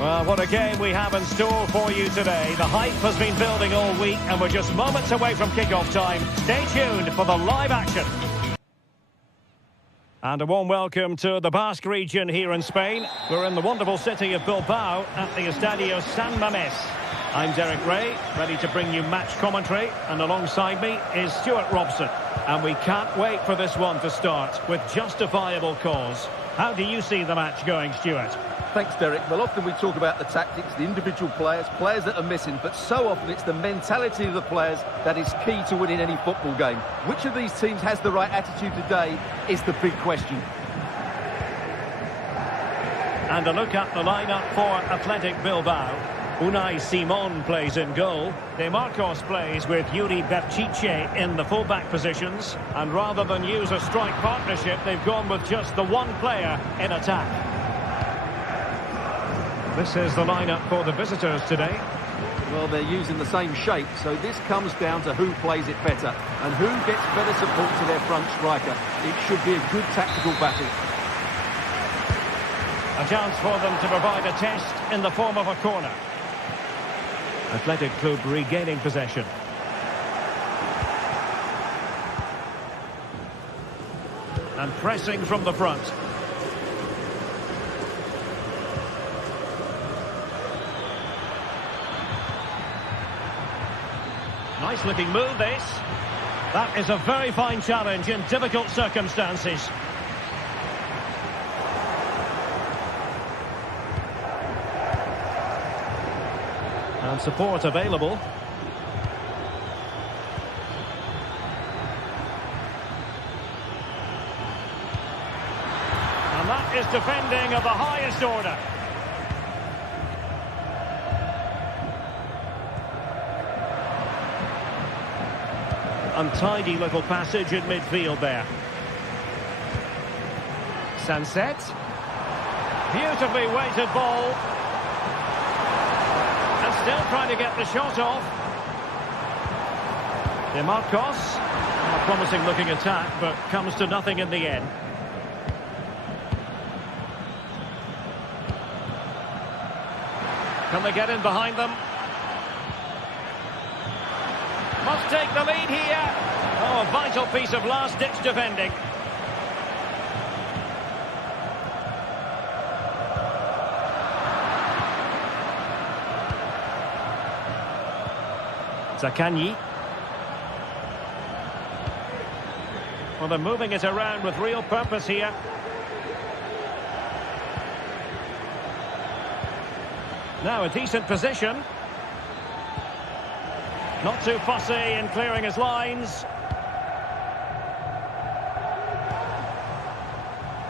Well, what a game we have in store for you today. The hype has been building all week, and we're just moments away from kick-off time. Stay tuned for the live action. And a warm welcome to the Basque region here in Spain. We're in the wonderful city of Bilbao at the Estadio San Mamés. I'm Derek Ray, ready to bring you match commentary, and alongside me is Stuart Robson. And we can't wait for this one to start with justifiable cause. How do you see the match going, Stuart? Thanks, Derek. Well, often we talk about the tactics, the individual players that are missing, but so often it's the mentality of the players that is key to winning any football game. Which of these teams has the right attitude today is the big question. And a look at the lineup for Athletic Bilbao. Unai Simon plays in goal. De Marcos plays with Yuri Berchiche in the fullback positions. And rather than use a strike partnership, they've gone with just the one player in attack. This is the lineup for the visitors today. Well, they're using the same shape, so this comes down to who plays it better and who gets better support to their front striker. It should be a good tactical battle. A chance for them to provide a test in the form of a corner. Athletic Club regaining possession. And pressing from the front. Nice looking move, this. That is a very fine challenge in difficult circumstances. And support available. And that is defending of the highest order. Untidy little passage in midfield there. Sunset. Beautifully weighted ball. And still trying to get the shot off. De Marcos. A promising looking attack, but comes to nothing in the end. Can they get in behind them? Must take the lead here. Oh, a vital piece of last-ditch defending. Zaccagni. Well, they're moving it around with real purpose here. Now a decent position. Not too fussy in clearing his lines.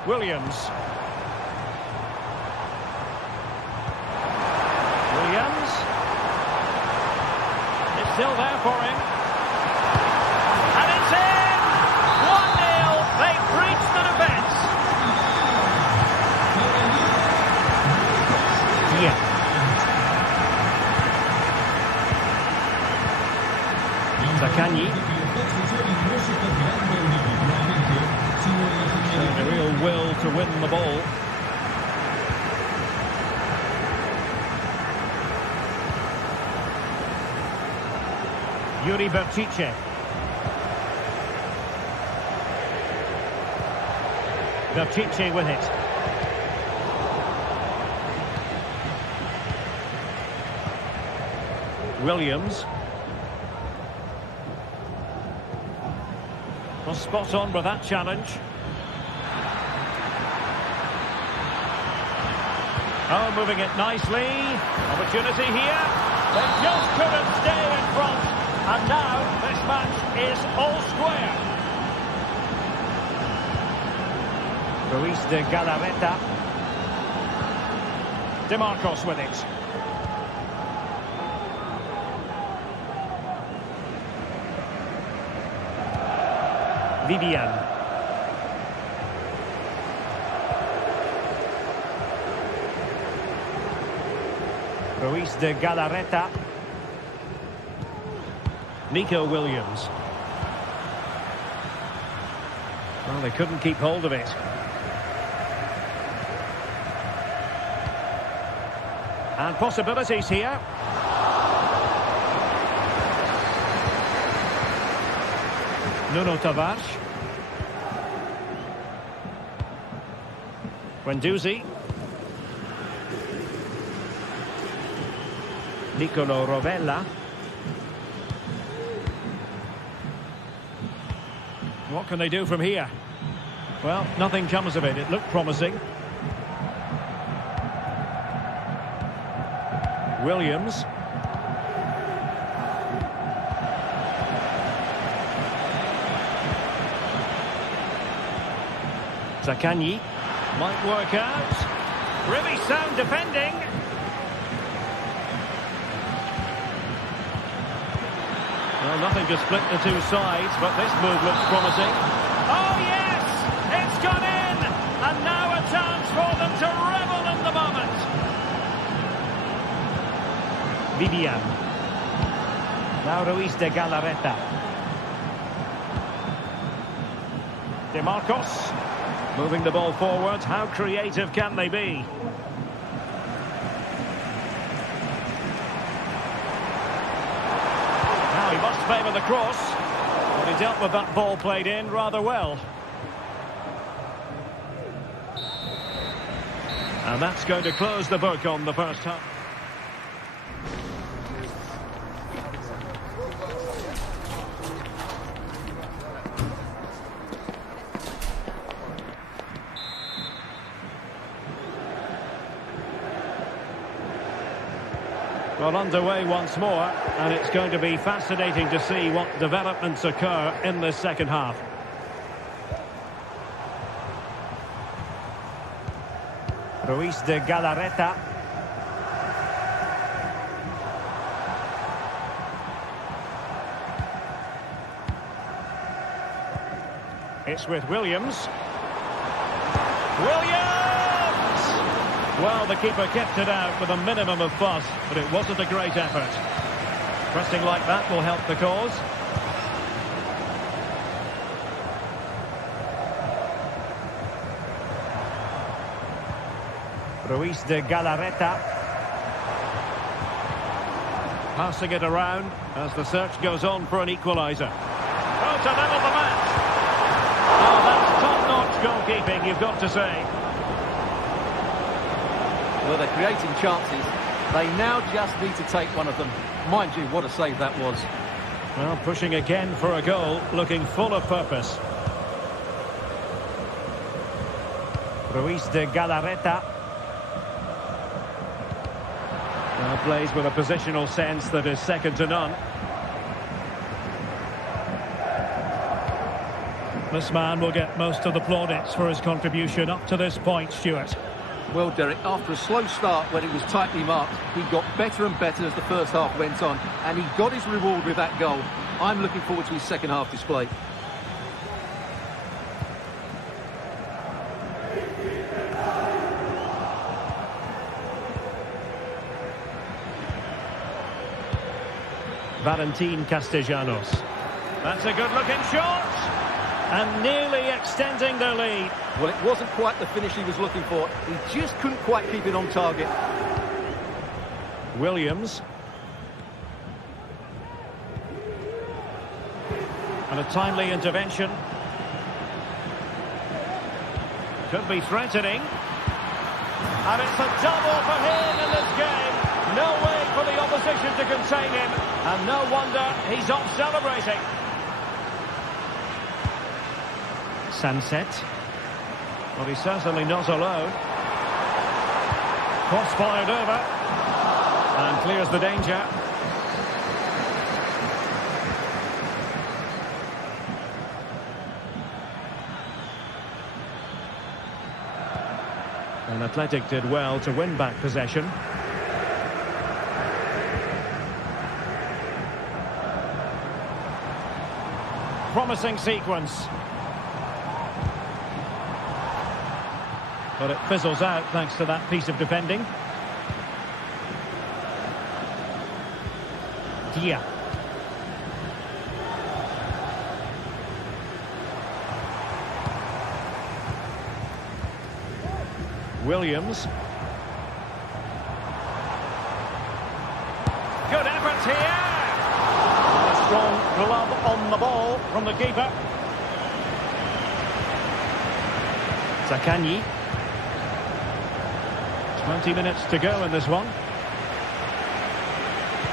Williams. Williams. It's still there for him. And it's in! 1-0. They've breached the defence. Yeah. Zaccagni. Showing a real will to win the ball. Yuri Berchiche. Berchiche with it. Williams. Well, spot on with that challenge. Oh, moving it nicely. Opportunity here. They just couldn't stay in front. And now this match is all square. Ruiz de Galarreta. De Marcos with it. Vivian. Ruiz de Galarreta. Nico Williams. Well, they couldn't keep hold of it. And possibilities here. Nuno Tavares. Guendouzi. Nicolo Rovella. What can they do from here? Well, nothing comes of it. It looked promising. Williams. Zaccagni. Might work out. Really sound defending. Well, nothing to split the two sides, but this move looks promising. Oh, yes! It's gone in! And now a chance for them to revel in the moment. Vivian. Now Ruiz de Galarreta. De Marcos. Moving the ball forward. How creative can they be? Now he must favour the cross. But he dealt with that ball played in rather well. And that's going to close the book on the first half. Well, underway once more, and it's going to be fascinating to see what developments occur in this second half. Ruiz de Galarreta. It's with Williams. Well, the keeper kept it out with a minimum of fuss, but it wasn't a great effort. Pressing like that will help the cause. Ruiz de Galarreta. Passing it around as the search goes on for an equaliser. Oh, to level the match. Oh, that's top-notch goalkeeping, you've got to say. Well, they're creating chances. They now just need to take one of them. Mind you, what a save that was. Well, pushing again for a goal, looking full of purpose. Ruiz de Galarreta. Now plays with a positional sense that is second to none. This man will get most of the plaudits for his contribution up to this point, Stuart. Well, Derek, after a slow start when it was tightly marked, he got better and better as the first half went on, and he got his reward with that goal. I'm looking forward to his second half display. Valentin Castellanos. That's a good-looking shot! And nearly extending their lead. Well, it wasn't quite the finish he was looking for. He just couldn't quite keep it on target. Williams. And a timely intervention. Could be threatening. And it's a double for him in this game. No way for the opposition to contain him. And no wonder he's off celebrating. Sunset. Well, he's certainly not alone. Cross fired over. And clears the danger. And Athletic did well to win back possession. Promising sequence. But it fizzles out thanks to that piece of defending. Dia. Williams. Good effort here. A strong glove on the ball from the keeper. 20 minutes to go in this one.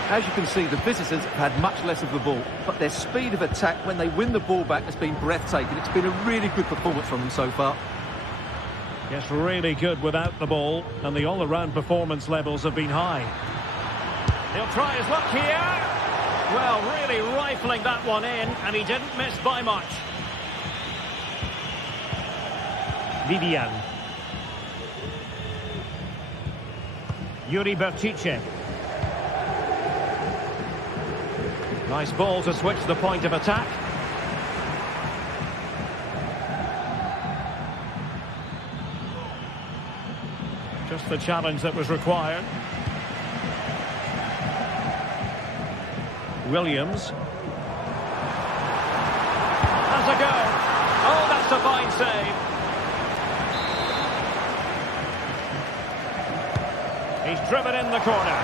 As you can see, the visitors have had much less of the ball, but their speed of attack when they win the ball back has been breathtaking. It's been a really good performance from them so far. Yes, really good without the ball, and the all-around performance levels have been high. He'll try his luck here. Well, really rifling that one in, and he didn't miss by much. Vivian. Yuri Bertice. Nice ball to switch the point of attack. Just the challenge that was required. Williams. Has a go. Oh, that's a fine save. He's driven in the corner.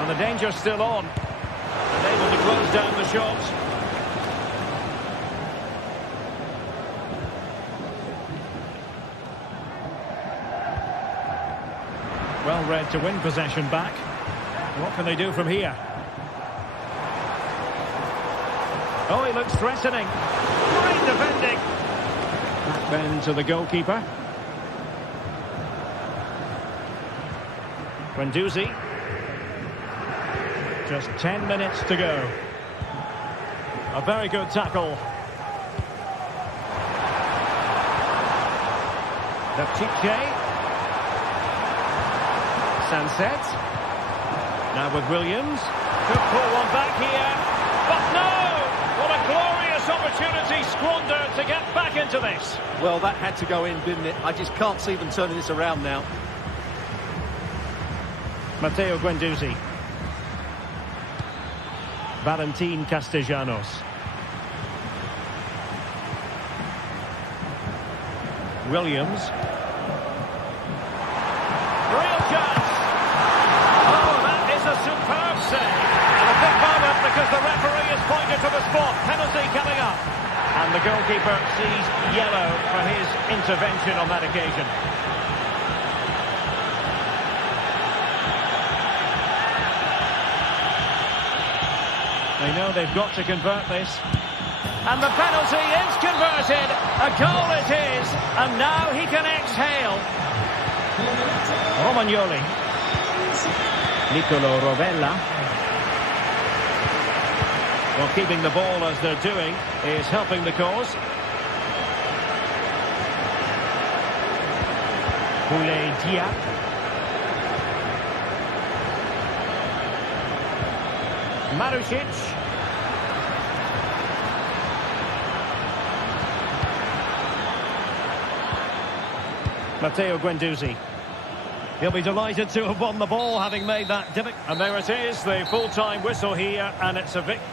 And the danger's still on. And able to close down the shot. Well read to win possession back. What can they do from here? Oh, he looks threatening. Great defending. Back then to the goalkeeper. Guendouzi. Just 10 minutes to go. A very good tackle. Bertice. Sanset. Now with Williams. Could pull one back here. But no! What a glorious opportunity squandered to get back into this. Well, that had to go in, didn't it? I just can't see them turning this around now. Matteo Guendouzi. Valentin Castellanos. Williams. Real chance. Oh, that is a superb save. And a big moment because the referee has pointed to the spot. Penalty coming up. And the goalkeeper sees yellow for his intervention on that occasion. They know they've got to convert this. And the penalty is converted. A goal is his. And now he can exhale. Romagnoli. Nicolo Rovella. Well, keeping the ball as they're doing is helping the cause. Boulaye Dia. Marusic. Matteo Guendouzi. He'll be delighted to have won the ball, having made that difficult. And there it is, the full-time whistle here, and it's a victory.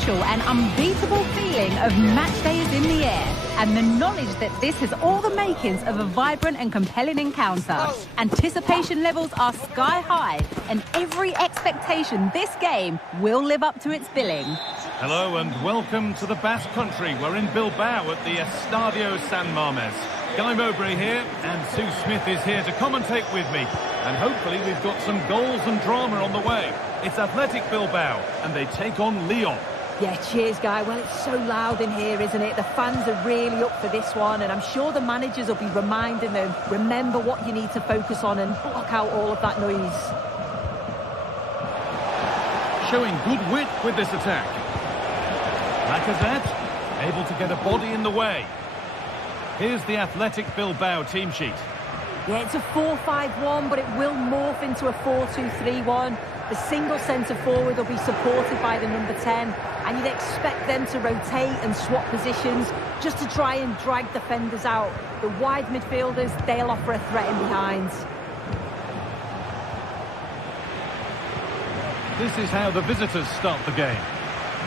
special and unbeatable feeling of match day is in the air, and the knowledge that this has all the makings of a vibrant and compelling encounter. Anticipation levels are sky high, and every expectation this game will live up to its billing. Hello and welcome to the Basque Country. We're in Bilbao at the Estadio San Mamés. Guy Mowbray here, and Sue Smith is here to commentate with me. And hopefully we've got some goals and drama on the way. It's Athletic Bilbao, and they take on Lyon. Yeah, cheers, Guy. Well, it's so loud in here, isn't it? The fans are really up for this one, and I'm sure the managers will be reminding them, remember what you need to focus on and block out all of that noise. Showing good wit with this attack. Lacazette, able to get a body in the way. Here's the Athletic Bilbao team sheet. Yeah, it's a 4-5-1, but it will morph into a 4-2-3-1. The single centre-forward will be supported by the number 10, and you'd expect them to rotate and swap positions just to try and drag defenders out. The wide midfielders, they'll offer a threat in behind. This is how the visitors start the game.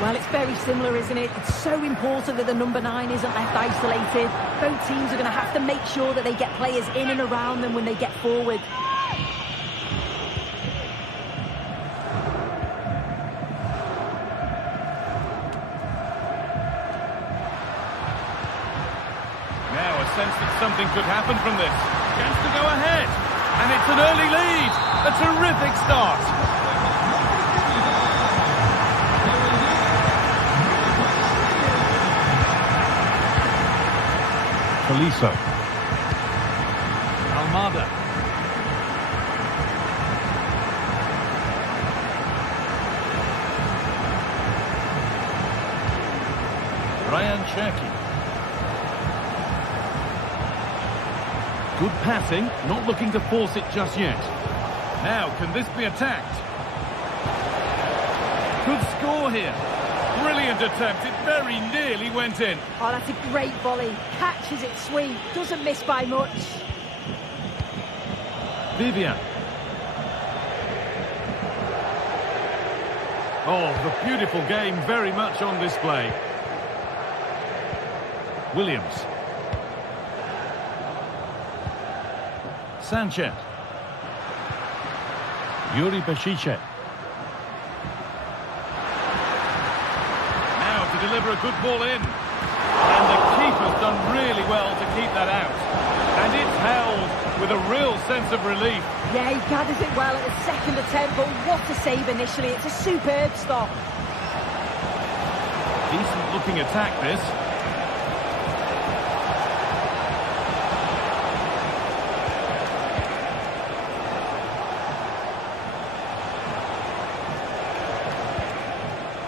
Well, it's very similar, isn't it? It's so important that the number 9 isn't left isolated. Both teams are going to have to make sure that they get players in and around them when they get forward. Now a sense that something could happen from this. Chance to go ahead. And it's an early lead. A terrific start. Tolisso. Almada. Ryan Cherky. Good passing, not looking to force it just yet. Now, can this be attacked? Could score here. Brilliant attempt, it very nearly went in. Oh, that's a great volley. Catches it sweet, doesn't miss by much. Vivian. Oh, the beautiful game very much on display. Williams. Sanchez. Yuri Bešiček. Deliver a good ball in, and the keeper's done really well to keep that out, and it's held with a real sense of relief. Yeah, he gathers it well at the second attempt, but what a save initially. It's a superb stop. Decent looking attack, this.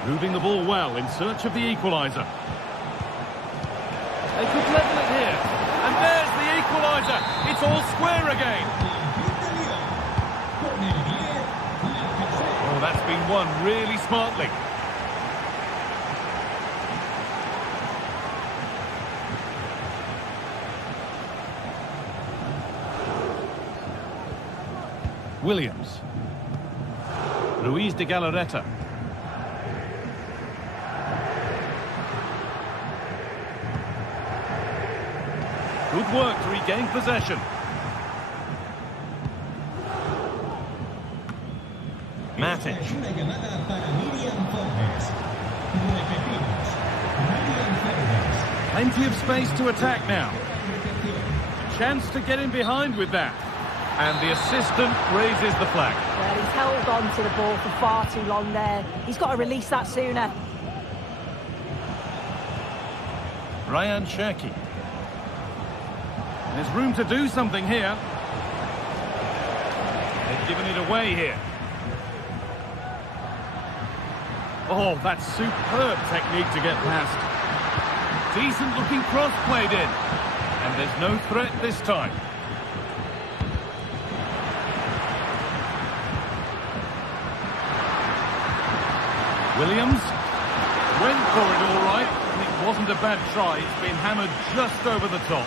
Moving the ball well in search of the equaliser. They could level it here. And there's the equaliser. It's all square again. Oh, that's been won really smartly. Williams. Luis de Galarreta. Good work to regain possession. Matic. Plenty of space to attack now. Chance to get in behind with that. And the assistant raises the flag. Well, he's held on to the ball for far too long there. He's got to release that sooner. Ryan Cherky. There's room to do something here. They've given it away here. Oh, that's superb technique to get past. Decent looking cross played in. And there's no threat this time. Williams went for it all right. It wasn't a bad try. It's been hammered just over the top.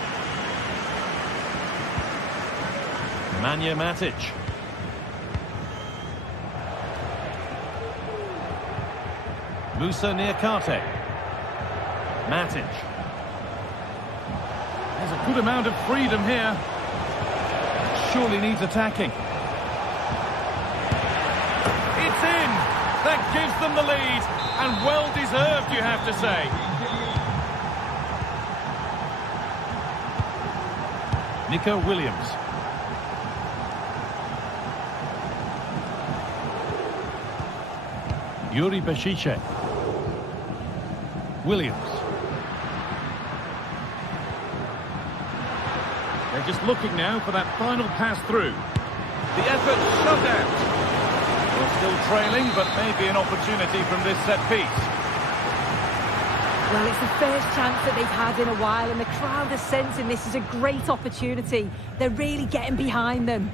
Nemanja Matic. Musa Niakate. Matic. There's a good amount of freedom here. Surely needs attacking. It's in! That gives them the lead, and well deserved, you have to say. Nico Williams. Yuri Bešiček. Williams. They're just looking now for that final pass through. The effort shut out. We're still trailing, but maybe an opportunity from this set piece. Well, it's the first chance that they've had in a while, and the crowd are sensing this is a great opportunity. They're really getting behind them.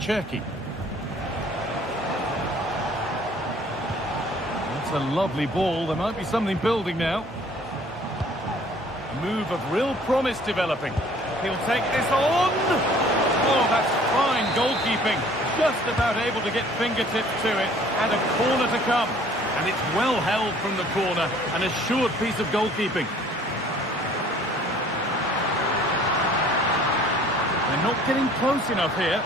Cherki. That's a lovely ball. There might be something building now. Move of real promise developing. He'll take this on. Oh, that's fine goalkeeping. Just about able to get fingertips to it, and a corner to come. And it's well held from the corner, an assured piece of goalkeeping. They're not getting close enough here.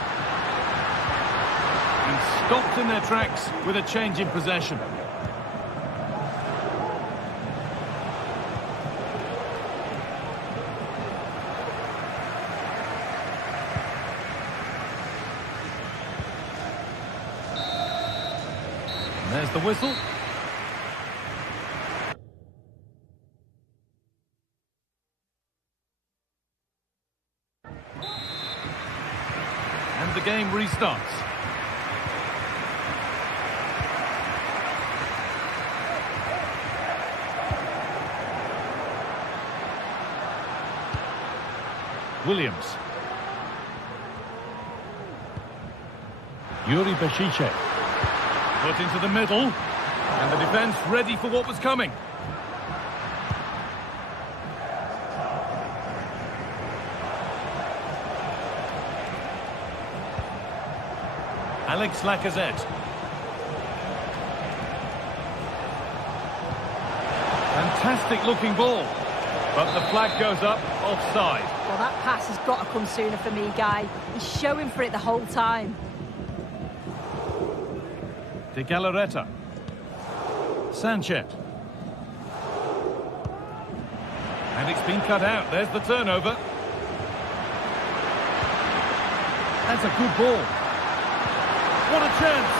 And stopped in their tracks with a change in possession. There's the whistle. And the game restarts. Williams. Yuri Bešiček. Put into the middle, and the defence ready for what was coming. Alex Lacazette. Fantastic looking ball, but the flag goes up, offside. Well, that pass has got to come sooner for me, Guy. He's showing for it the whole time. De Galarreta. Sanchez. And it's been cut out. There's the turnover. That's a good ball. What a chance.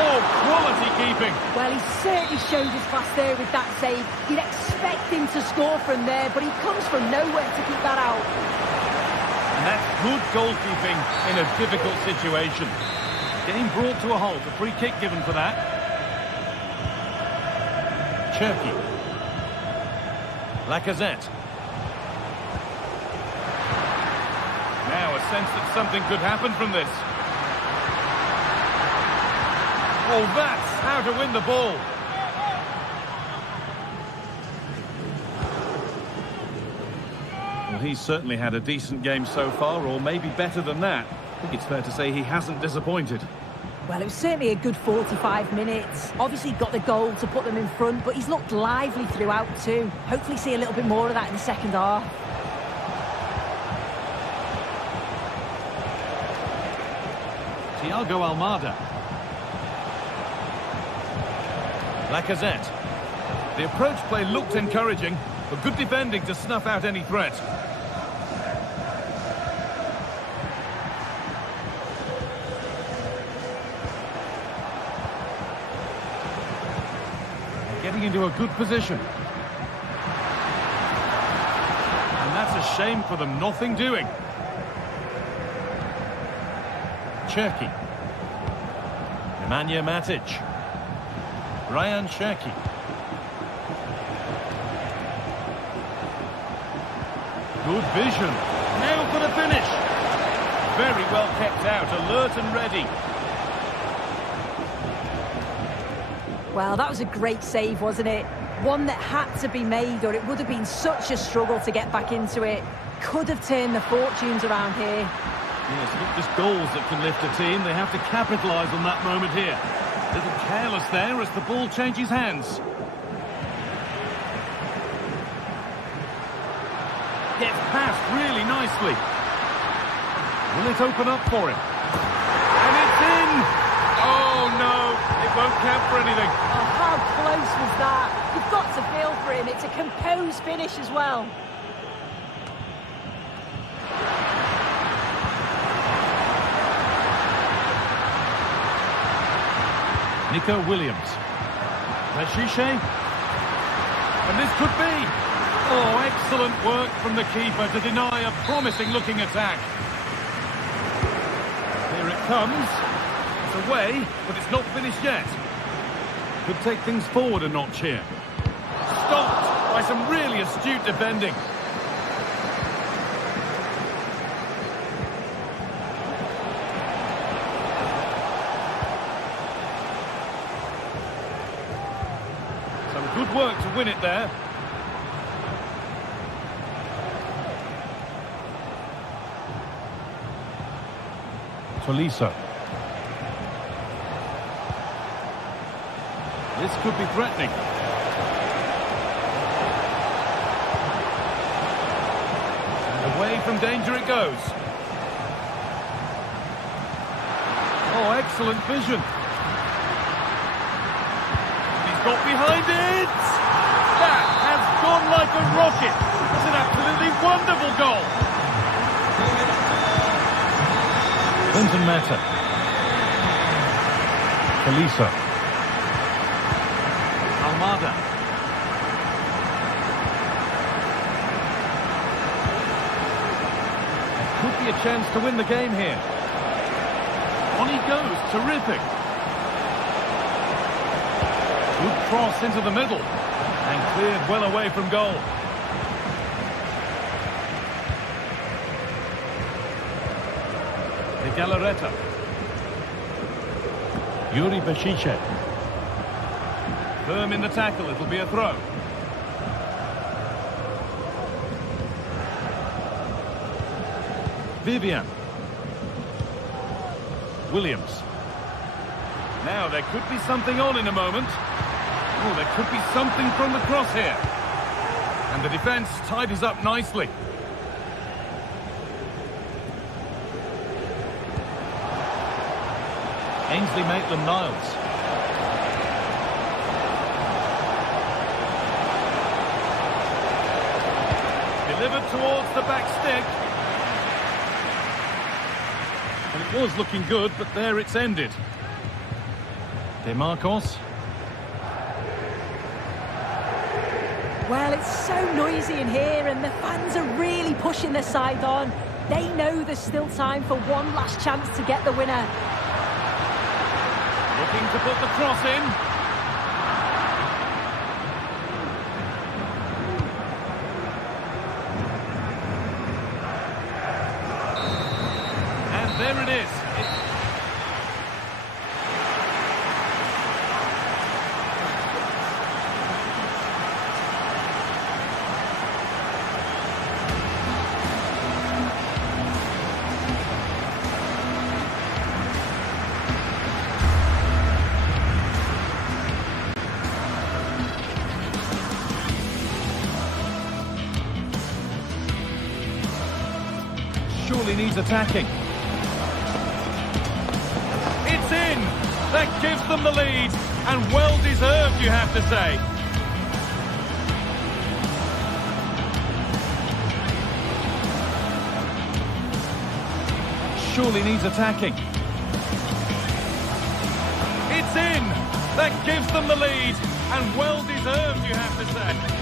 Oh, quality keeping. Well, he certainly showed his class there with that save. You'd expect him to score from there, but he comes from nowhere to keep that out. And that's good goalkeeping in a difficult situation. Game brought to a halt, a free kick given for that. Cherki. Lacazette. Now a sense that something could happen from this. Oh, that's how to win the ball. Well, he's certainly had a decent game so far, or maybe better than that. I think it's fair to say he hasn't disappointed. Well, it was certainly a good 45 minutes. Obviously got the goal to put them in front, but he's looked lively throughout too. Hopefully see a little bit more of that in the second half. Thiago Almada. Lacazette. The approach play looked encouraging, but good defending to snuff out any threat. Getting into a good position. And that's a shame for them, nothing doing. Cherki. Nemanja Matic. Ryan Cherki. Good vision. Now for the finish. Very well kept out, alert and ready. Well, that was a great save, wasn't it? One that had to be made, or it would have been such a struggle to get back into it. Could have turned the fortunes around here. Yes, not just goals that can lift a team, they have to capitalise on that moment here. A little careless there as the ball changes hands. Gets past really nicely. Will it open up for him? And it's in! Oh no, it won't count for anything. Oh, how close was that? You've got to feel for him. It's a composed finish as well. Nico Williams. Rashiche. And this could be. Oh, excellent work from the keeper to deny a promising-looking attack. Here it comes. It's away, but it's not finished yet. Could take things forward a notch here. Stopped by some really astute defending. Some good work to win it there. Tolisso. This could be threatening. And away from danger it goes. Oh, excellent vision. He's got behind it. That has gone like a rocket. It's an absolutely wonderful goal. Quinton Mata. Tolisso. Almada. Could be a chance to win the game here. On he goes, terrific. Good cross into the middle. And cleared well away from goal. De Galarreta. Yuri Bashiche. Firm in the tackle, it'll be a throw. Vivian. Williams. Now there could be something on in a moment. Oh, there could be something from the cross here. And the defence tidies up nicely. Ainsley Maitland-Niles. Delivered towards the back stick. And it was looking good, but there it's ended. DeMarcos. Well, it's so noisy in here and the fans are really pushing their side on. They know there's still time for one last chance to get the winner. Looking to put the cross in. And there it is. Surely needs attacking. It's in! That gives them the lead, and well deserved, you have to say. Surely needs attacking. It's in! That gives them the lead, and well deserved, you have to say.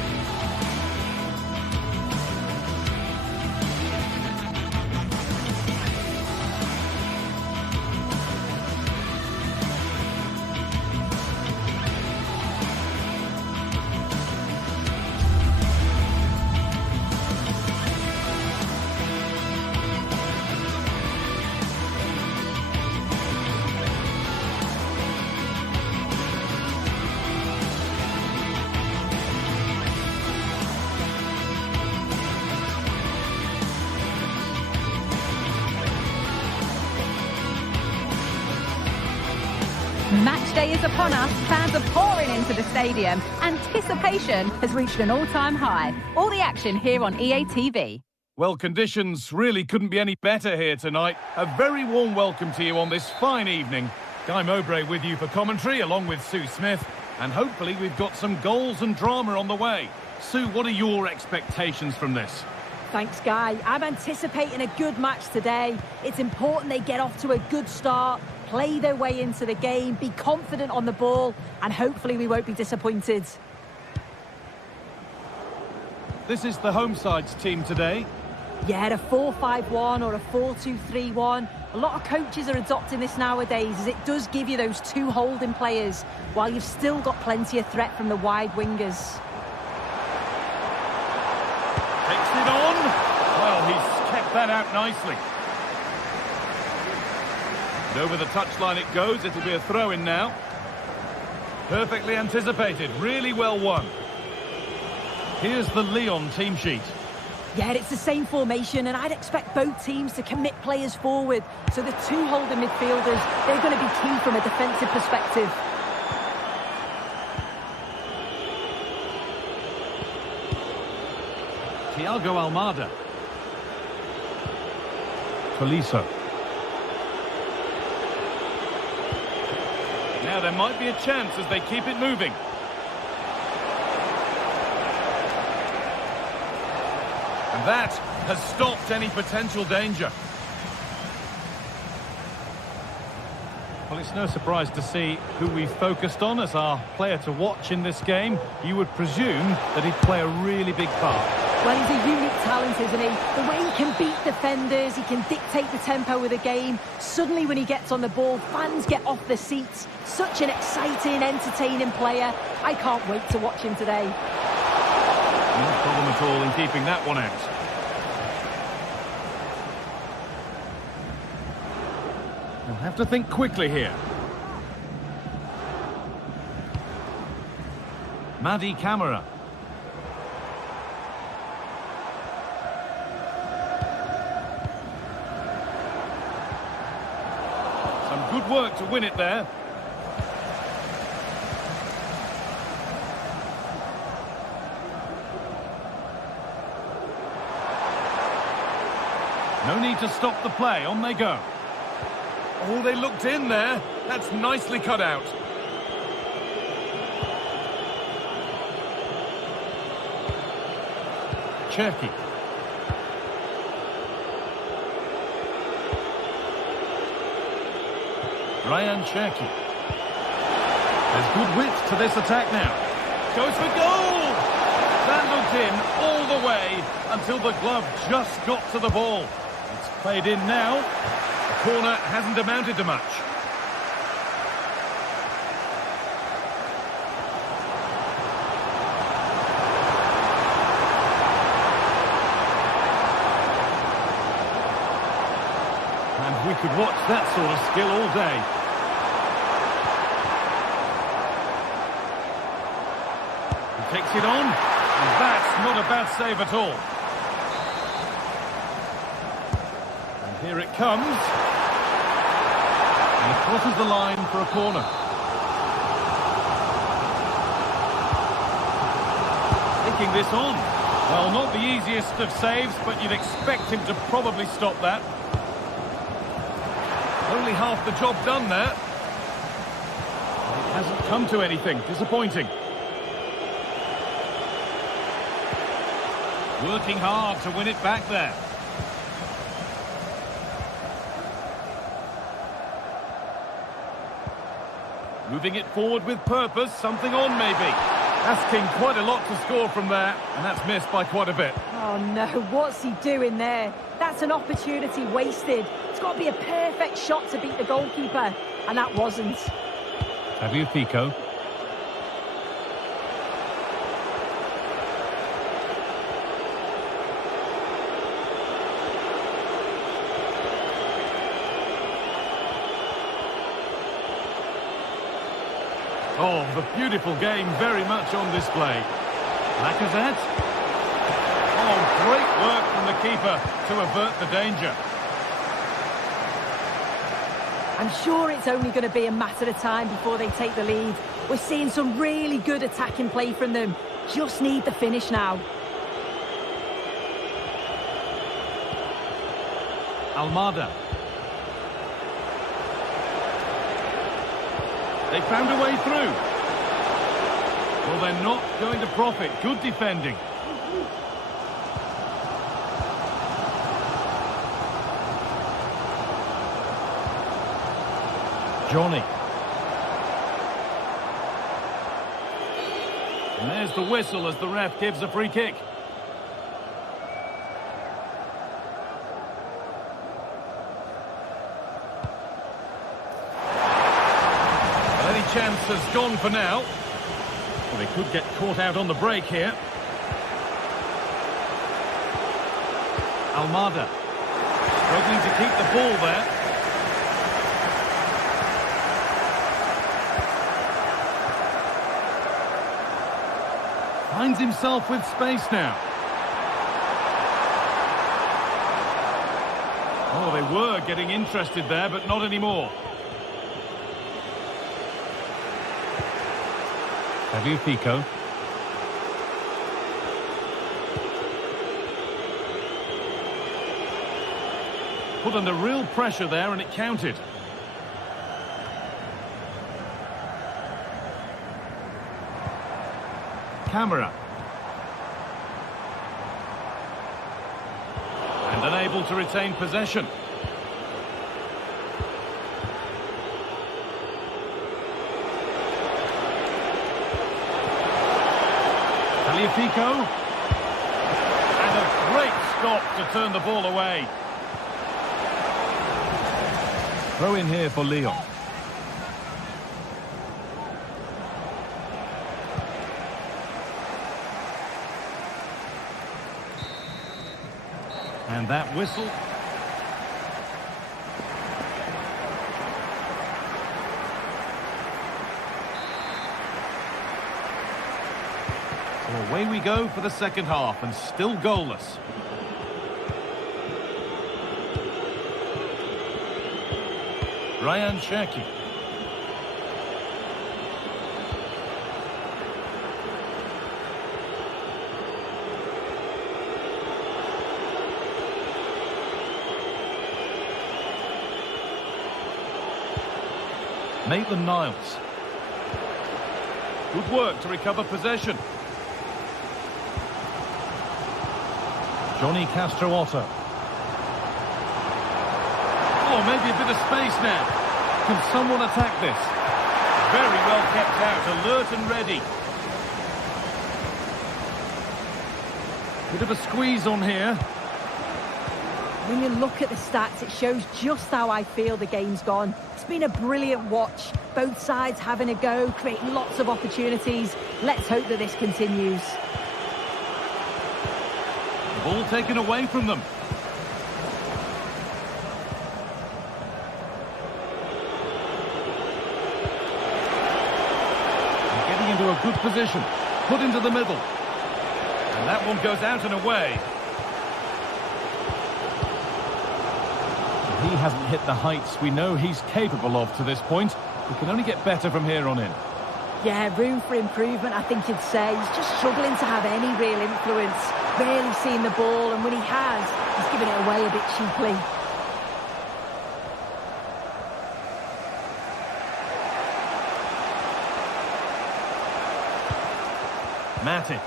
Match day is upon us, fans are pouring into the stadium. Anticipation has reached an all-time high. All the action here on EA TV. Well, conditions really couldn't be any better here tonight. A very warm welcome to you on this fine evening. Guy Mowbray with you for commentary, along with Sue Smith. And hopefully we've got some goals and drama on the way. Sue, what are your expectations from this? Thanks, Guy. I'm anticipating a good match today. It's important they get off to a good start, play their way into the game, be confident on the ball, and hopefully we won't be disappointed. This is the home side's team today. Yeah, a 4-5-1 or a 4-2-3-1. A lot of coaches are adopting this nowadays, as it does give you those two holding players, while you've still got plenty of threat from the wide wingers. Takes it on. Well, he's kept that out nicely. And over the touchline it goes. It'll be a throw-in now. Perfectly anticipated. Really well won. Here's the Lyon team sheet. Yeah, it's the same formation, and I'd expect both teams to commit players forward. So the two holding midfielders, they're going to be key from a defensive perspective. Thiago Almada. Tolisso. Now there might be a chance as they keep it moving. And that has stopped any potential danger. Well, it's no surprise to see who we focused on as our player to watch in this game. You would presume that he'd play a really big part. Well, he's a unique talent, isn't he? The way he can beat defenders, he can dictate the tempo of the game. Suddenly, when he gets on the ball, fans get off their seats. Such an exciting, entertaining player. I can't wait to watch him today. No problem at all in keeping that one out. We'll have to think quickly here. Madi Camara. Some good work to win it there. No need to stop the play. On they go. Oh, they looked in there. That's nicely cut out. Cherki. Ryan Cherki. There's good width to this attack now. Goes for goal! Vandaled in all the way until the glove just got to the ball. It's played in now. The corner hasn't amounted to much. And we could watch that sort of skill all day. He takes it on, and that's not a bad save at all. And here it comes. And it crosses the line for a corner. Taking this on. Well, not the easiest of saves, but you'd expect him to probably stop that. Only half the job done there. It hasn't come to anything. Disappointing. Working hard to win it back there. Moving it forward with purpose. Something on, maybe. Asking quite a lot to score from there, and that's missed by quite a bit. Oh, no. What's he doing there? That's an opportunity wasted. It's got to be a perfect shot to beat the goalkeeper, and that wasn't. Tagliafico. Oh, the beautiful game very much on display. Lacazette. Oh, great work from the keeper to avert the danger. I'm sure it's only going to be a matter of time before they take the lead. We're seeing some really good attacking play from them. Just need the finish now. Almada. They found a way through. Well, they're not going to profit. Good defending. Johnny. And there's the whistle as the ref gives a free kick. Well, any chance has gone for now. Well, they could get caught out on the break here. Almada. Struggling to keep the ball there. Finds himself with space now. Oh, they were getting interested there, but not anymore. Tagliafico. Put under real pressure there, and it counted. Camera. And unable to retain possession. Tagliafico. And a great stop to turn the ball away. Throw in here for Lyon. And that whistle. So away we go for the second half, and still goalless. Ryan Cherki. Maitland-Niles. Good work to recover possession. Johnny Castro-Otto. Oh, maybe a bit of space now. Can someone attack this? Very well kept out, alert and ready. Bit of a squeeze on here. When you look at the stats, it shows just how I feel the game's gone. It's been a brilliant watch. Both sides having a go, creating lots of opportunities. Let's hope that this continues. The ball taken away from them. And getting into a good position. Put into the middle. And that one goes out and away. He hasn't hit the heights we know he's capable of to this point. He can only get better from here on in. Yeah, room for improvement, I think you'd say. He's just struggling to have any real influence. Barely seeing the ball, and when he has, he's giving it away a bit cheaply. Matic.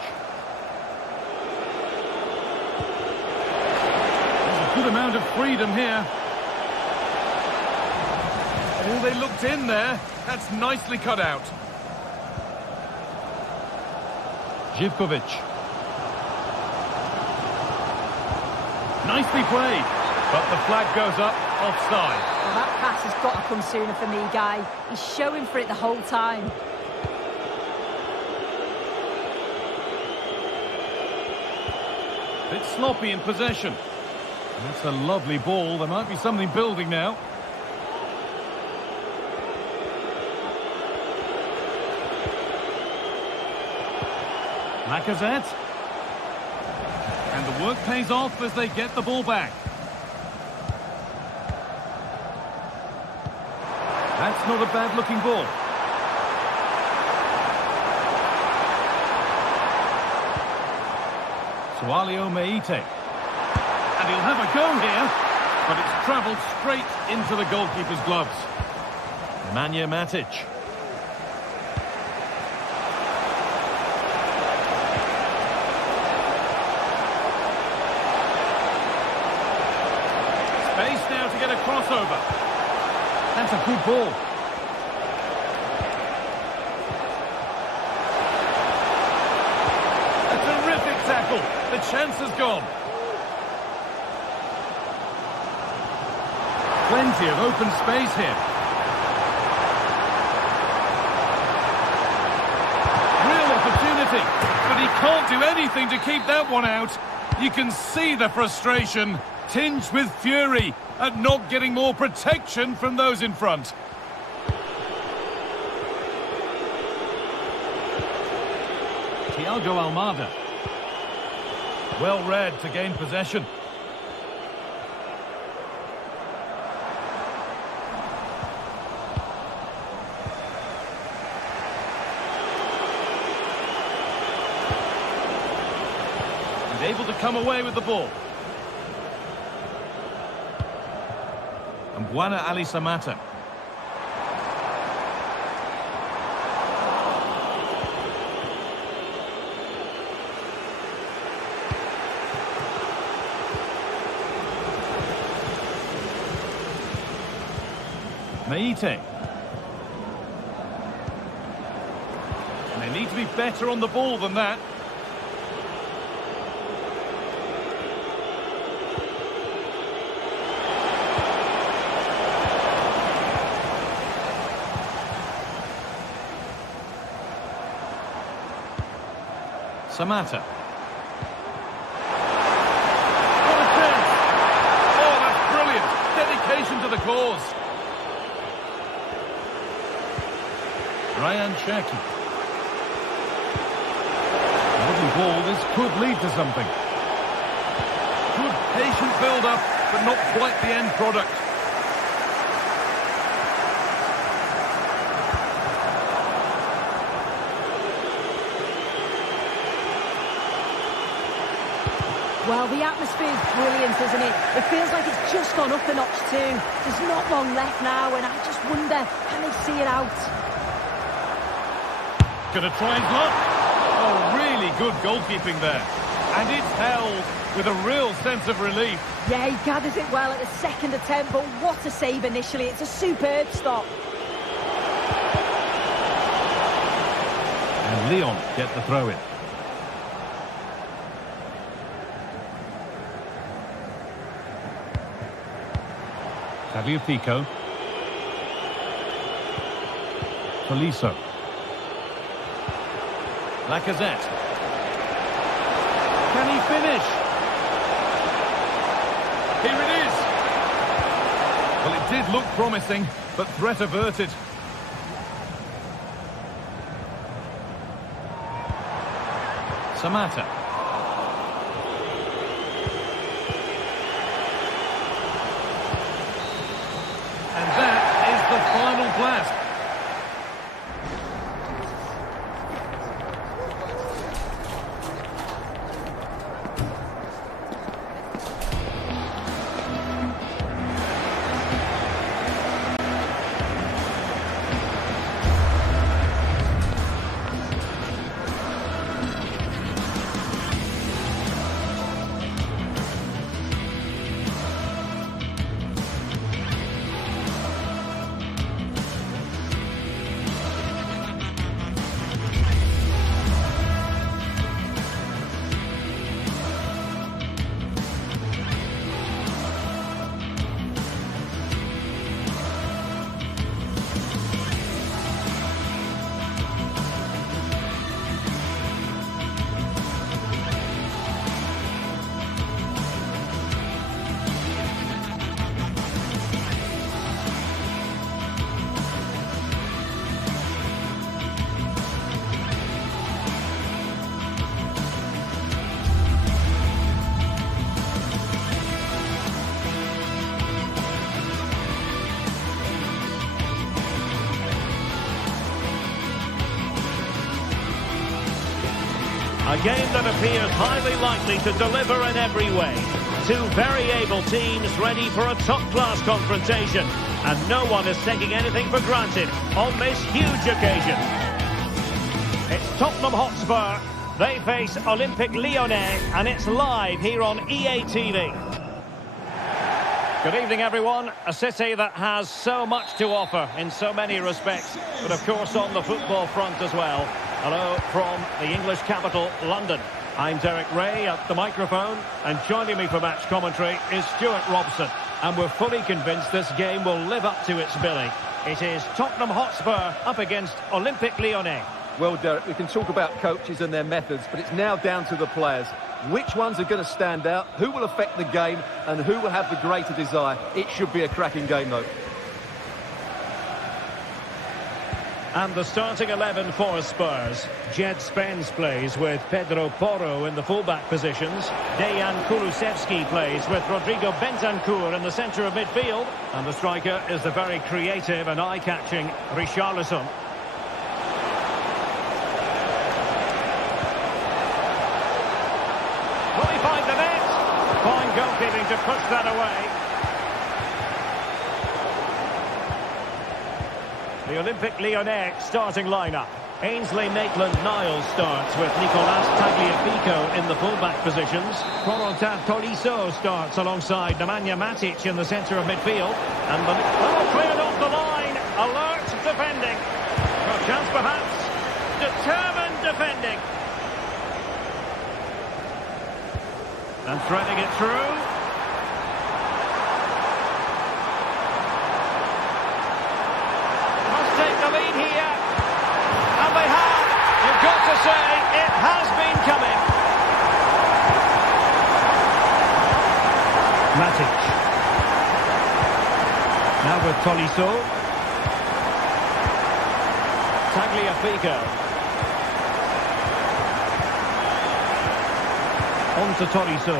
There's a good amount of freedom here. Oh, they looked in there. That's nicely cut out. Živkovic. Nicely played. But the flag goes up, offside. Well, that pass has got to come sooner for me, Guy. He's showing for it the whole time. Bit sloppy in possession. That's a lovely ball. There might be something building now. Lacazette. And the work pays off as they get the ball back. That's not a bad-looking ball. Sualio Meite. And he'll have a go here, but it's travelled straight into the goalkeeper's gloves. Nemanja Matic. Space now to get a crossover. That's a good ball. A terrific tackle. The chance has gone. Plenty of open space here. Real opportunity, but he can't do anything to keep that one out. You can see the frustration, tinged with fury at not getting more protection from those in front. Thiago Almada. Well read to gain possession. He's able to come away with the ball. And Buana Ali Samata. Meite. And they need to be better on the ball than that. Samata. What a chance! Oh, that's brilliant! Dedication to the cause. Ryan Cherki. Wooden ball, this could lead to something. Good patient build-up, but not quite the end product. Well, the atmosphere is brilliant, isn't it? It feels like it's just gone up a notch too. There's not long left now, and I just wonder, can they see it out? Gonna try his luck. Oh, really good goalkeeping there. And it's held with a real sense of relief. Yeah, he gathers it well at the second attempt, but what a save initially. It's a superb stop. And Lyon get the throw in. Tagliafico. Tolisso. Lacazette. Can he finish? Here it is. Well, it did look promising, but threat averted. Samata. And that is the final blast. A game that appears highly likely to deliver in every way. Two very able teams ready for a top-class confrontation. And no one is taking anything for granted on this huge occasion. It's Tottenham Hotspur. They face Olympique Lyonnais, and it's live here on EA TV. Good evening, everyone. A city that has so much to offer in so many respects, but of course on the football front as well. Hello from the English capital, London. I'm Derek Ray at the microphone, and joining me for match commentary is Stuart Robson. And we're fully convinced this game will live up to its billing. It is Tottenham Hotspur up against Olympique Lyonnais. Well, Derek, we can talk about coaches and their methods, but it's now down to the players. Which ones are going to stand out, who will affect the game, and who will have the greater desire? It should be a cracking game, though. And the starting 11 for Spurs. Jed Spence plays with Pedro Porro in the fullback positions. Dejan Kulusevski plays with Rodrigo Bentancur in the centre of midfield. And the striker is the very creative and eye-catching Richarlison. 25 minutes. Fine goalkeeping to push that away. The Olympique Lyonnais starting lineup. Ainsley Maitland-Niles starts with Nicolas Tagliafico in the fullback positions. Corentin Tolisso starts alongside Nemanja Matic in the centre of midfield. And cleared off the line. Alert defending. Well, chance perhaps. Determined defending. And threading it through. Must take the lead here. And they have. You've got to say, it has been coming. Matic. Now with Tolisso. Tagliafico. On to Tolisso.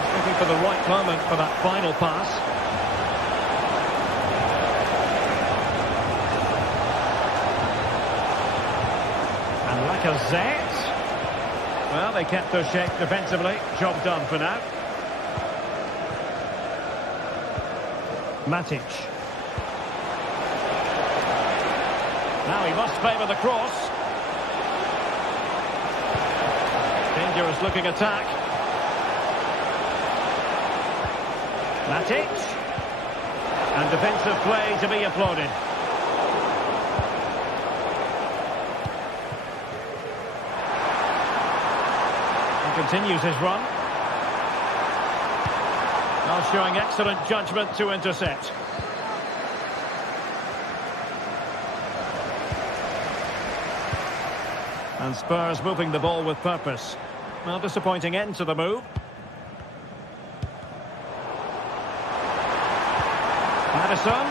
He's looking for the right moment for that final pass. And Lacazette. Well, they kept their shape defensively. Job done for now. Matic. Now he must favour the cross. Dangerous looking attack. Matic. And defensive play to be applauded. He continues his run. Now showing excellent judgment to intercept. And Spurs moving the ball with purpose. Well, disappointing end to the move. Maddison.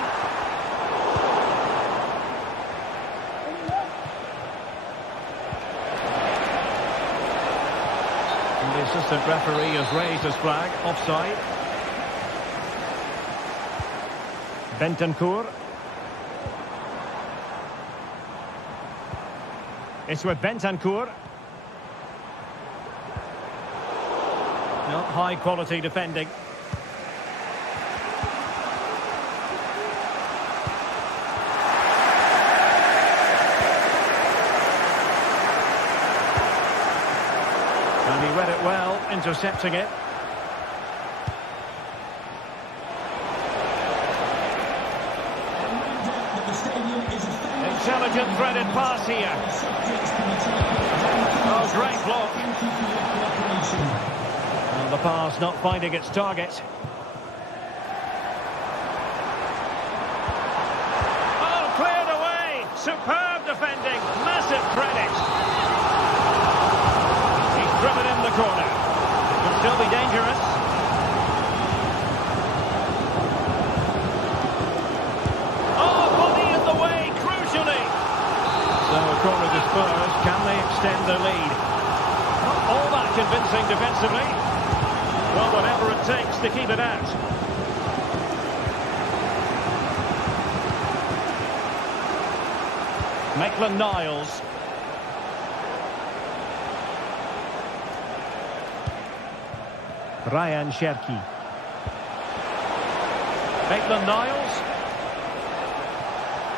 And the assistant referee has raised his flag. Offside. Bentancur. It's with Bentancur. Not high quality defending. And he read it well, intercepting it. Intelligent threaded pass here. Oh, great block. And the pass not finding its target. Oh, cleared away. Superb defending. Massive credit. He's driven in the corner. Could still be dangerous. Oh, body in the way, crucially. So a corner to Spurs. Can they extend their lead? Not all that convincing defensively. Well, whatever it takes to keep it out. Maitland-Niles. Ryan Cherki. Maitland-Niles.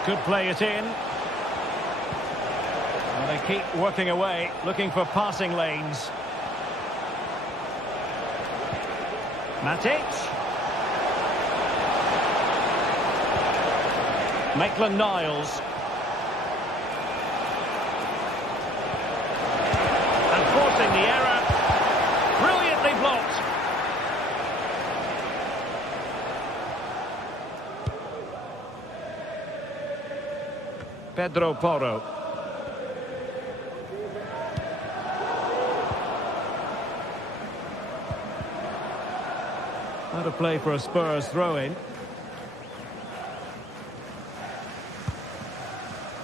Could play it in. And they keep working away, looking for passing lanes. Matic. Maitland-Niles. And forcing the error. Brilliantly blocked. Pedro Porro. Out of play for a Spurs throw-in.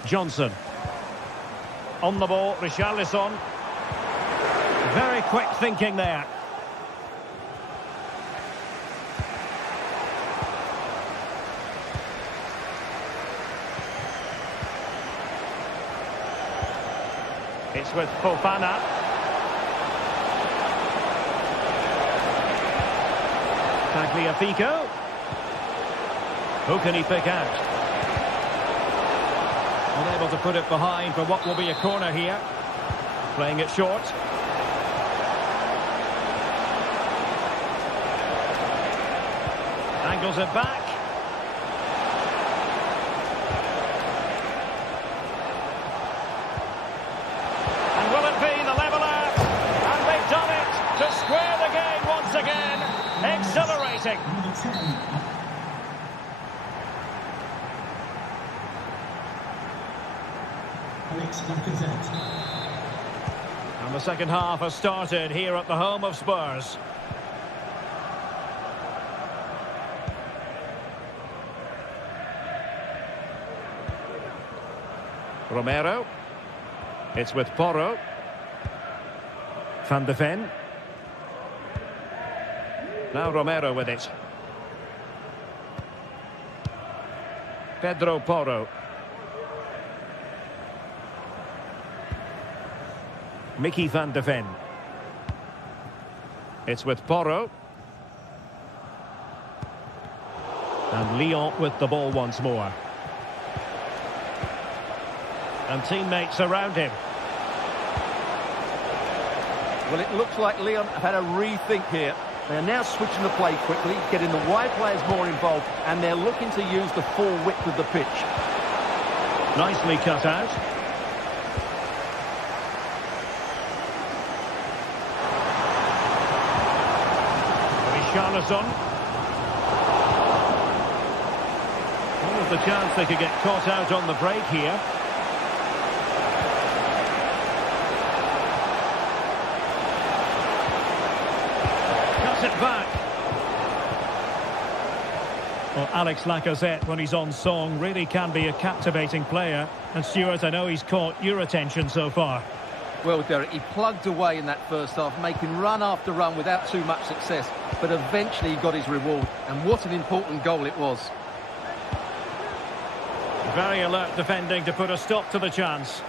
Johnson. On the ball, Richarlison. Very quick thinking there. It's with Fofana. Tagliafico. Who can he pick out? Unable to put it behind for what will be a corner here. Playing it short. Angles it back. And will it be the leveller? And they've done it to square the game once again. Exhilarating. And the second half has started here at the home of Spurs. Romero. It's with Porro. Van de Ven. Now Romero with it. Pedro Porro. Mickey van de Ven. It's with Porro. And Lyon with the ball once more. And teammates around him. Well, it looks like Lyon have had a rethink here. They're now switching the play quickly, getting the wide players more involved, and they're looking to use the full width of the pitch. Nicely cut out. Richarlison. What was the chance they could get caught out on the break here? Cuts it back. Well, Alex Lacazette, when he's on song, really can be a captivating player. And Stuart, I know he's caught your attention so far. Well, Derek, he plugged away in that first half, making run after run without too much success. But eventually he got his reward. And what an important goal it was. Very alert defending to put a stop to the chance.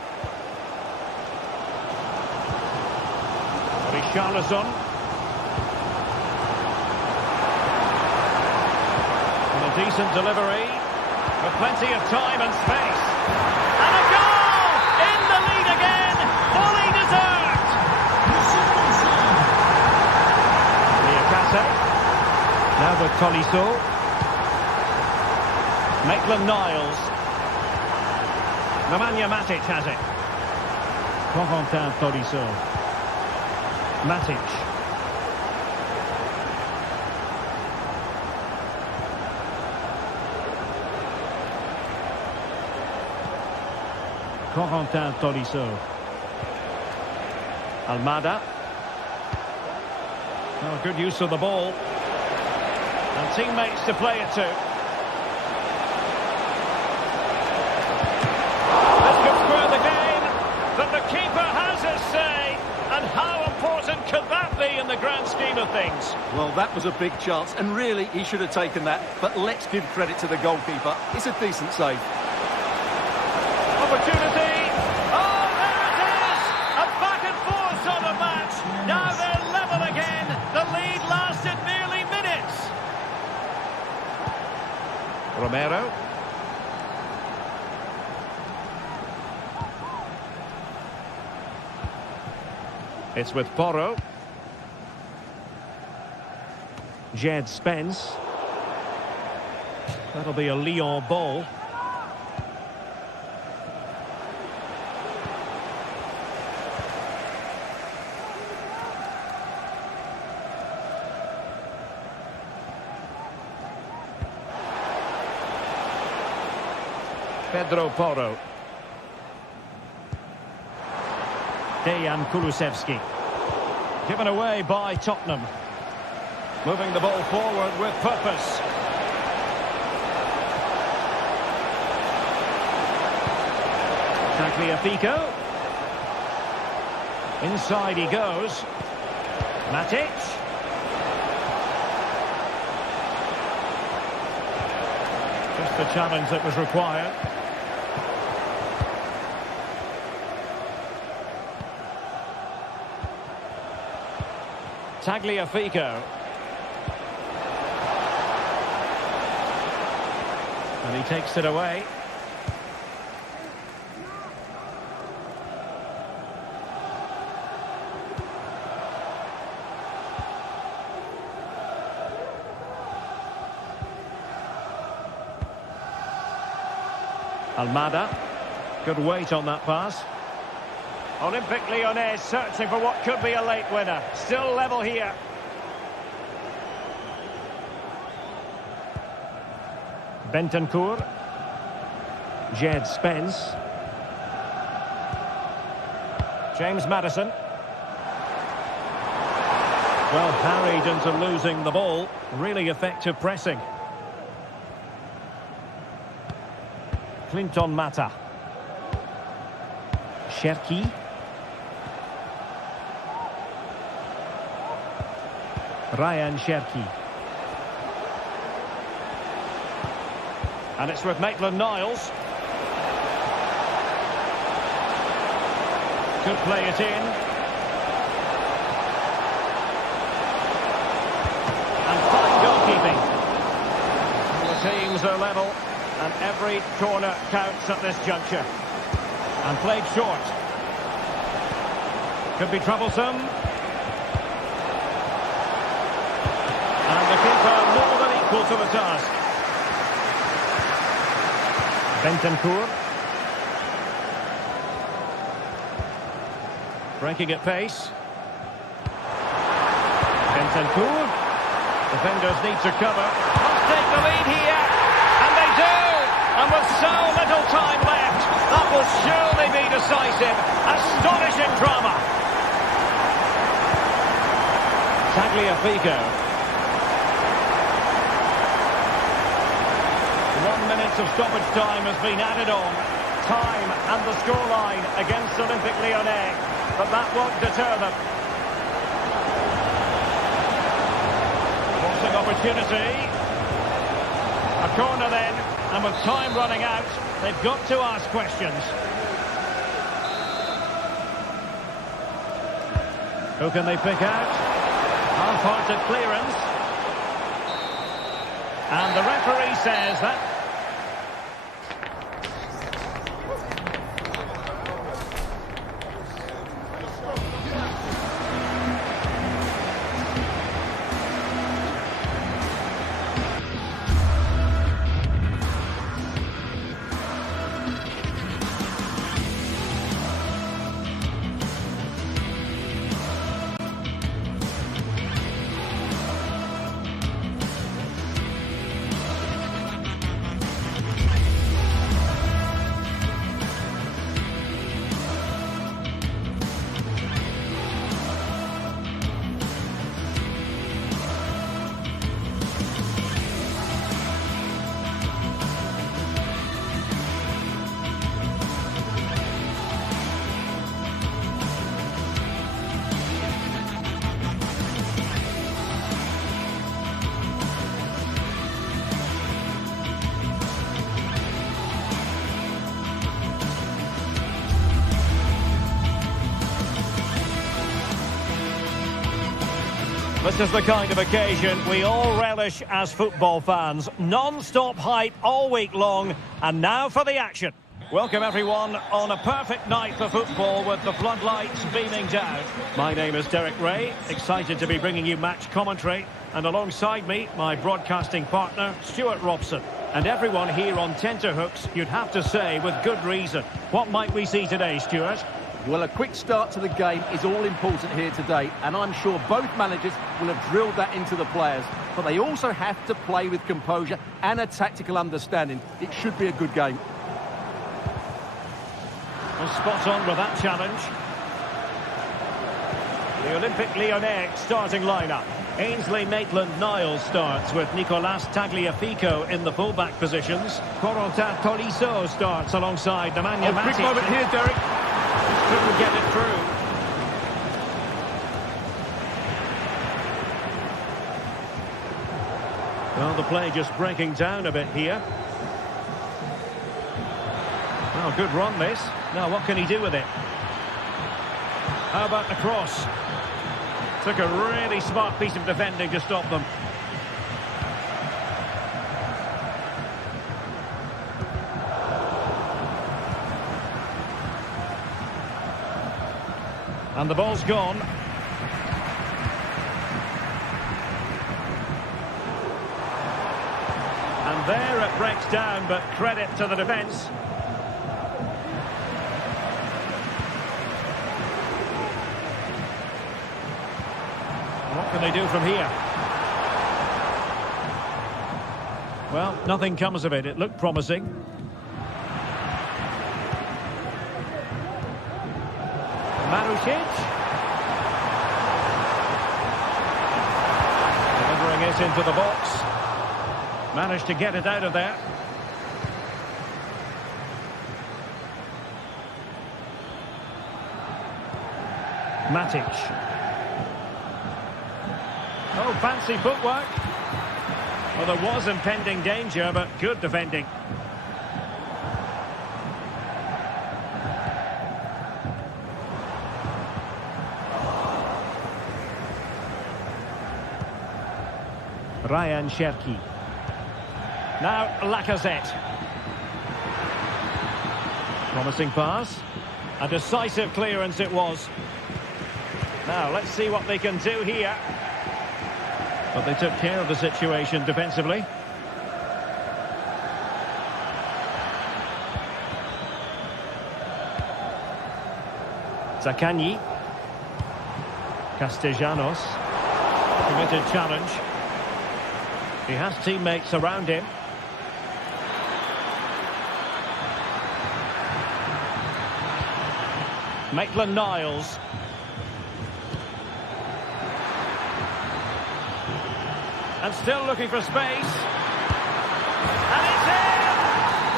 Richarlison. And a decent delivery. With plenty of time and space. And a goal! In the lead again! Fully deserved! Niakate. Now with Tolisso. Maitland-Niles. Nemanja Matic has it. Corentin Tolisso. Matic. Corentin Tolisso. Almada. Oh, good use of the ball. And teammates to play it to. But the keeper has his say, and how important could that be in the grand scheme of things? Well, that was a big chance, and really, he should have taken that. But let's give credit to the goalkeeper. It's a decent save. Opportunity! Oh, there it is! A back and forth sort of match. Now they're level again. The lead lasts Romero. It's with Porro. Jed Spence. That'll be a Lyon ball. Pedro Porro. Dejan Kulusevski. Given away by Tottenham. Moving the ball forward with purpose. Tagliafico. Inside he goes. Matic. Just the challenge that was required. Tagliafico. And he takes it away. Almada. Good weight on that pass. Olympique Lyonnais searching for what could be a late winner. Still level here. Bentancur. Jed Spence. James Maddison. Well, harried into losing the ball. Really effective pressing. Clinton Mata. Cherki. Ryan Cherki. And it's with Maitland-Niles. Could play it in. And fine goalkeeping. The teams are level, and every corner counts at this juncture. And played short. Could be troublesome. And the keeper more than equal to the task. Bentancur. Breaking at pace. Bentancur. Defenders need to cover. Must take the lead here. And they do! And with so little time left, that will surely be decisive. Astonishing drama. Tagliafico. 1 minute of stoppage time has been added on. Time and the scoreline against Olympique Lyonnais. But that won't deter them. Crossing opportunity. A corner then. And with time running out, they've got to ask questions. Who can they pick out? Half-hearted clearance. And the referee says that... This is the kind of occasion we all relish as football fans. Non-stop hype all week long, and now for the action. Welcome everyone on a perfect night for football with the floodlights beaming down. My name is Derek Ray, excited to be bringing you match commentary. And alongside me, my broadcasting partner, Stuart Robson. And everyone here on tenterhooks, you'd have to say, with good reason. What might we see today, Stuart? Well, a quick start to the game is all important here today, and I'm sure both managers will have drilled that into the players. But they also have to play with composure and a tactical understanding. It should be a good game. Well, spot on with that challenge. The Olympique Lyonnais starting lineup. Ainsley Maitland-Niles starts with Nicolas Tagliafico in the fullback positions. Corentin Tolisso starts alongside Nemanja Matic. Quick moment here, Derek. Couldn't get it through. Well, the play just breaking down a bit here. Oh, good run this. Now, what can he do with it? How about the cross? Took a really smart piece of defending to stop them. And the ball's gone. And there it breaks down, but credit to the defence. What can they do from here? Well, nothing comes of it. It looked promising. Marusic. Delivering it into the box. Managed to get it out of there. Matic. Oh, fancy footwork. Well, there was impending danger, but good defending. Ryan Cherki. Now Lacazette. Promising pass. A decisive clearance it was. Now let's see what they can do here. But they took care of the situation defensively. Zaccagni. Castellanos. Committed challenge. He has teammates around him. Maitland-Niles. And still looking for space. And it's in!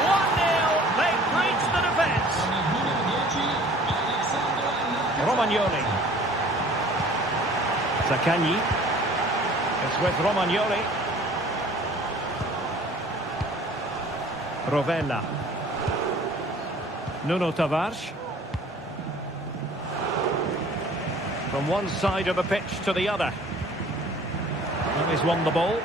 1-0. They've breached the defence. Romagnoli. Zaccagni. It's with Romagnoli. Rovella. Nuno Tavares. From one side of the pitch to the other. And he's won the ball.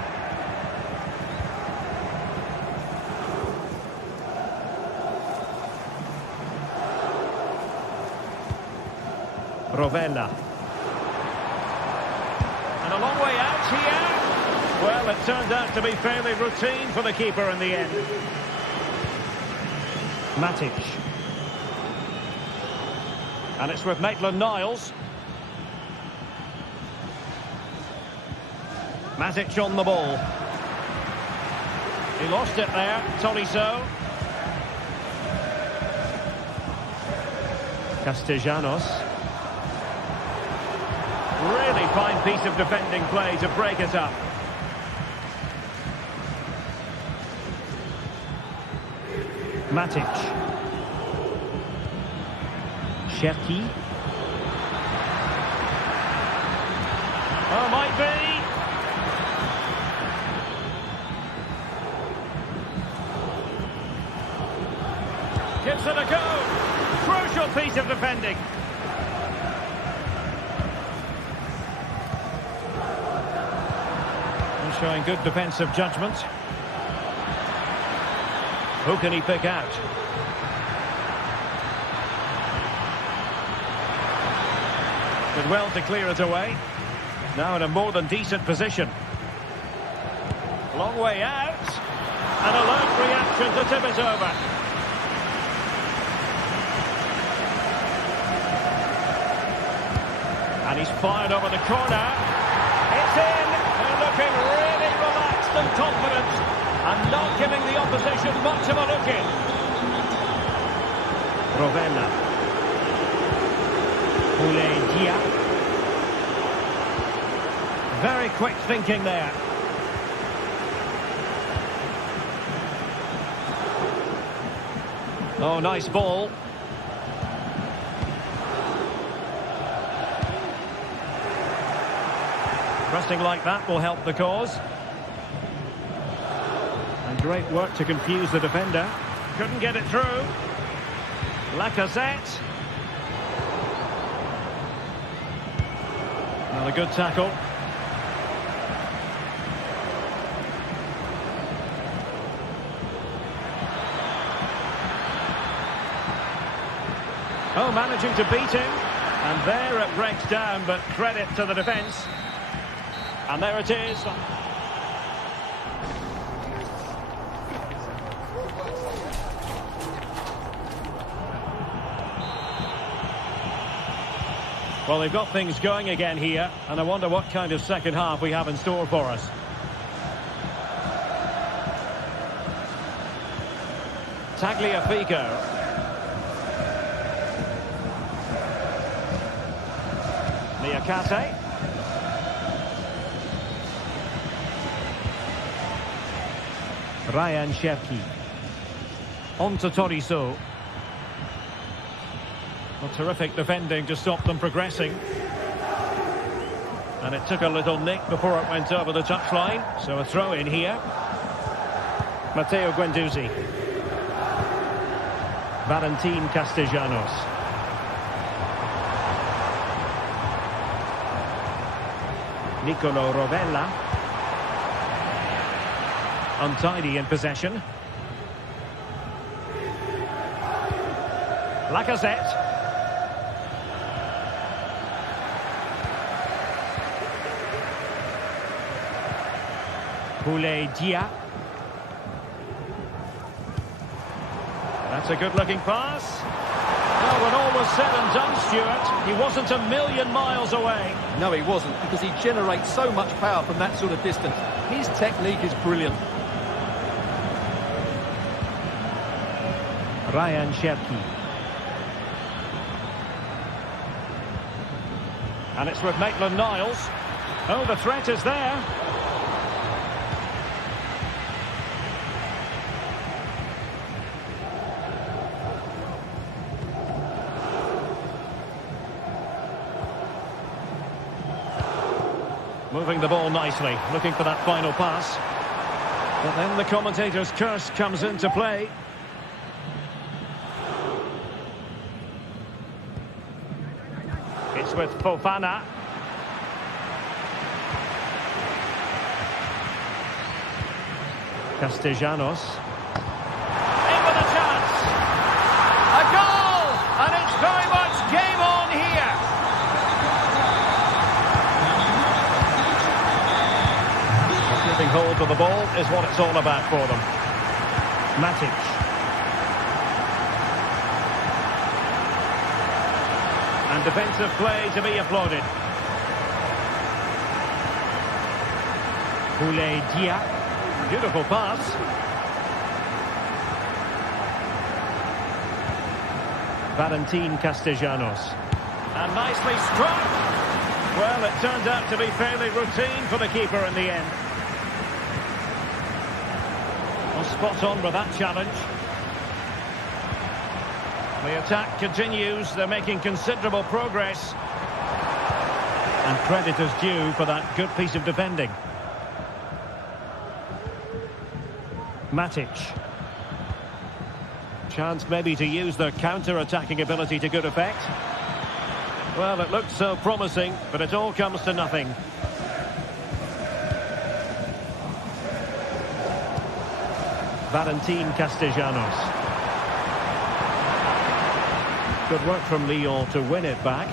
Rovella. And a long way out here. Well, it turned out to be fairly routine for the keeper in the end. Matic. And it's with Maitland-Niles. Matic on the ball. He lost it there, Tolisso. Castellanos. Really fine piece of defending play to break it up. Matic. Cherki. Oh, might be. Gives it a go. Crucial piece of defending. Showing good defensive judgment. Who can he pick out? Did well to clear it away. Now in a more than decent position. Long way out. An alert reaction to tip it over. And he's fired over the corner. It's in. They're looking really relaxed and confident. And not giving the opposition much of a look in. Rovella. Poulet. Very quick thinking there. Oh, nice ball. Pressing like that will help the cause. And great work to confuse the defender. Couldn't get it through. Lacazette. Well, a good tackle. Oh, managing to beat him. And there it breaks down, but credit to the defence. And there it is. Well, they've got things going again here, and I wonder what kind of second half we have in store for us. Tagliafico. Niakate. Ryan Cherki. On to Tolisso. Well, terrific defending to stop them progressing. And it took a little nick before it went over the touchline. So a throw in here. Matteo Guendouzi. Valentin Castellanos. Nicolo Rovella. Untidy in possession. Lacazette. Poulet. That's a good-looking pass. Oh, when all was said and done, Stuart, he wasn't a million miles away. No, he wasn't, because he generates so much power from that sort of distance. His technique is brilliant. Ryan Cherki. And it's with Maitland-Niles. Oh, the threat is there. Moving the ball nicely, looking for that final pass. But then the commentator's curse comes into play. It's with Fofana. Castellanos. In with a chance. A goal! And it's very much game on here. Keeping hold of the ball is what it's all about for them. Matic. And defensive play to be applauded. Poulet. Beautiful pass. Valentin Castellanos. And nicely struck. Well, it turned out to be fairly routine for the keeper in the end. Well, spot on with that challenge. The attack continues. They're making considerable progress. And credit is due for that good piece of defending. Matic. Chance maybe to use their counter-attacking ability to good effect. Well, it looked so promising, but it all comes to nothing. Valentin Castellanos. Good work from Lyon to win it back.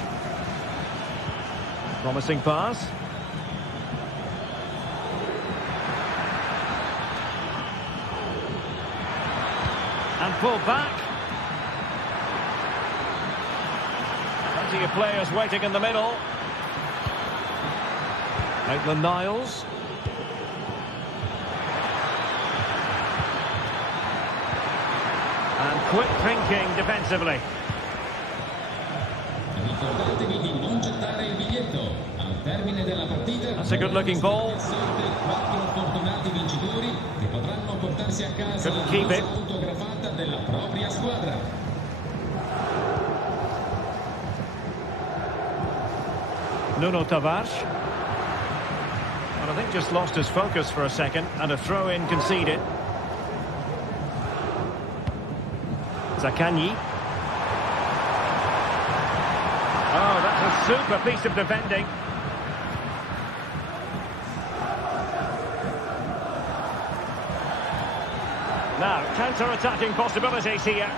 Promising pass. And pull back. Plenty of players waiting in the middle. Maitland-Niles. And quick thinking defensively. That's a good-looking ball. Couldn't keep it. Nuno Tavares. Well, I think just lost his focus for a second, and a throw-in conceded. Zaccagni. Oh, that's a super piece of defending. Now, counter-attacking possibilities here.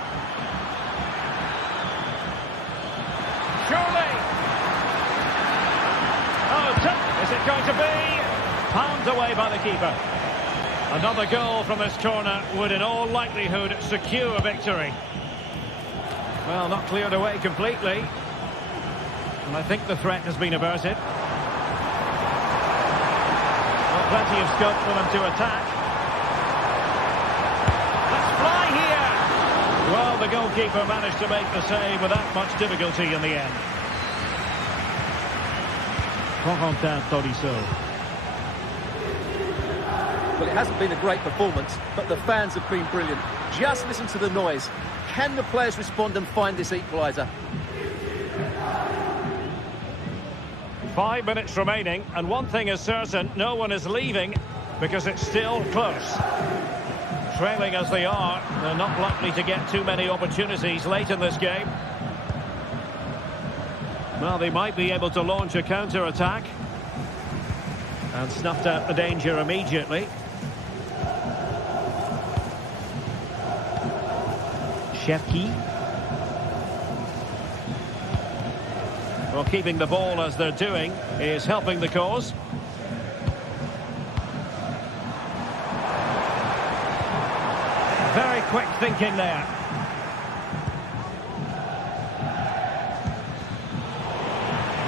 Surely! Oh, is it going to be? Pounded away by the keeper. Another goal from this corner would in all likelihood secure victory. Well, not cleared away completely. And I think the threat has been averted. Well, plenty of scope for them to attack. Let's fly here! Well, the goalkeeper managed to make the save without much difficulty in the end. Corentin Tolisso. Well, it hasn't been a great performance, but the fans have been brilliant. Just listen to the noise. Can the players respond and find this equaliser? 5 minutes remaining, and one thing is certain, no one is leaving because it's still close. Trailing as they are, they're not likely to get too many opportunities late in this game. Well, they might be able to launch a counter-attack. And snuffed out the danger immediately. Shevki. Well, keeping the ball as they're doing is helping the cause. Very quick thinking there.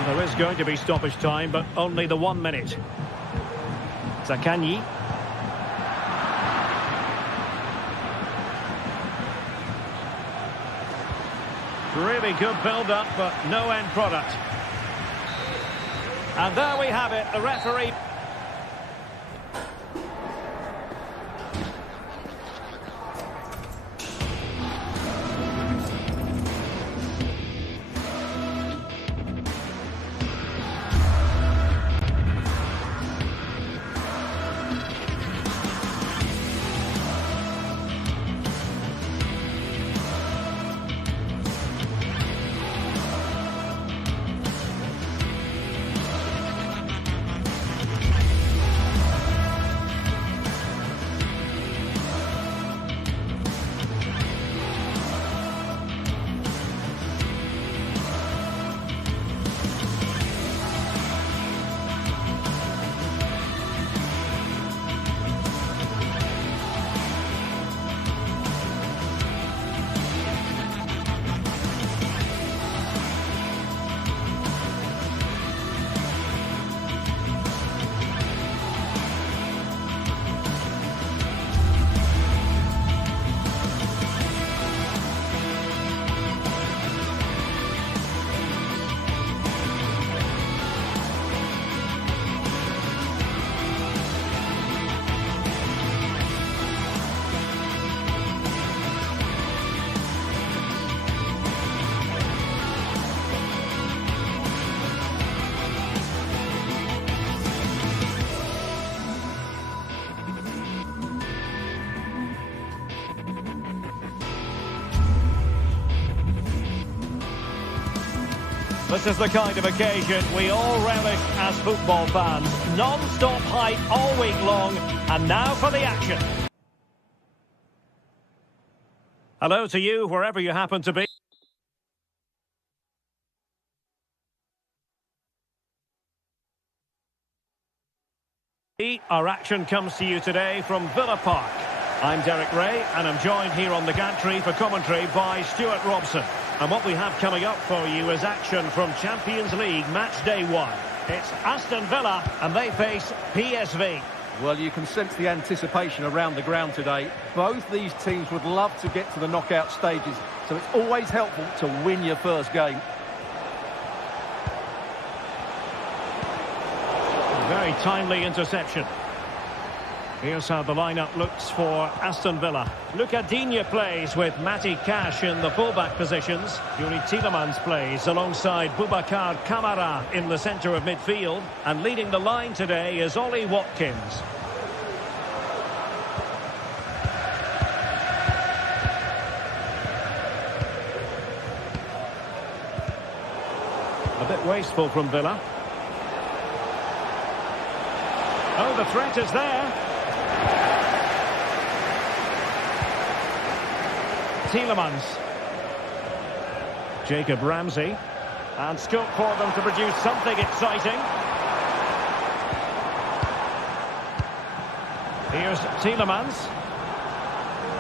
There is going to be stoppage time, but only the 1 minute. Zaccagni. Really good build-up, but no end product. And there we have it, the referee. This is the kind of occasion we all relish as football fans. Non-stop hype all week long, and now for the action. Hello to you, wherever you happen to be. Our action comes to you today from Villa Park. I'm Derek Ray, and I'm joined here on the gantry for commentary by Stuart Robson. And what we have coming up for you is action from Champions League Match Day 1. It's Aston Villa, and they face PSV. Well, you can sense the anticipation around the ground today. Both these teams would love to get to the knockout stages, so it's always helpful to win your first game. Very timely interception. Here's how the lineup looks for Aston Villa. Luca Digne plays with Matty Cash in the fullback positions. Yuri Tielemans plays alongside Boubacar Kamara in the centre of midfield. And leading the line today is Ollie Watkins. A bit wasteful from Villa. Oh, the threat is there. Tielemans. Jacob Ramsey. And scope for them to produce something exciting. Here's Tielemans.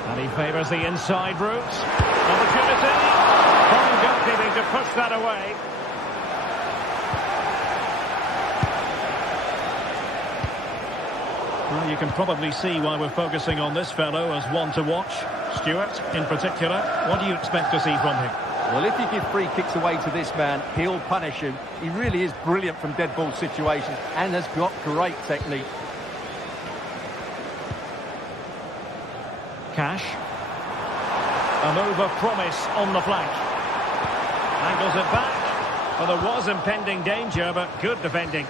And he favours the inside route. Opportunity. Fine goalkeeping to push that away. Well, you can probably see why we're focusing on this fellow as one to watch. Stuart, in particular, what do you expect to see from him? Well, if you give free kicks away to this man, he'll punish him. He really is brilliant from dead ball situations and has got great technique. Cash. A move of promise on the flank. Angles it back. Well, there was impending danger, but good defending.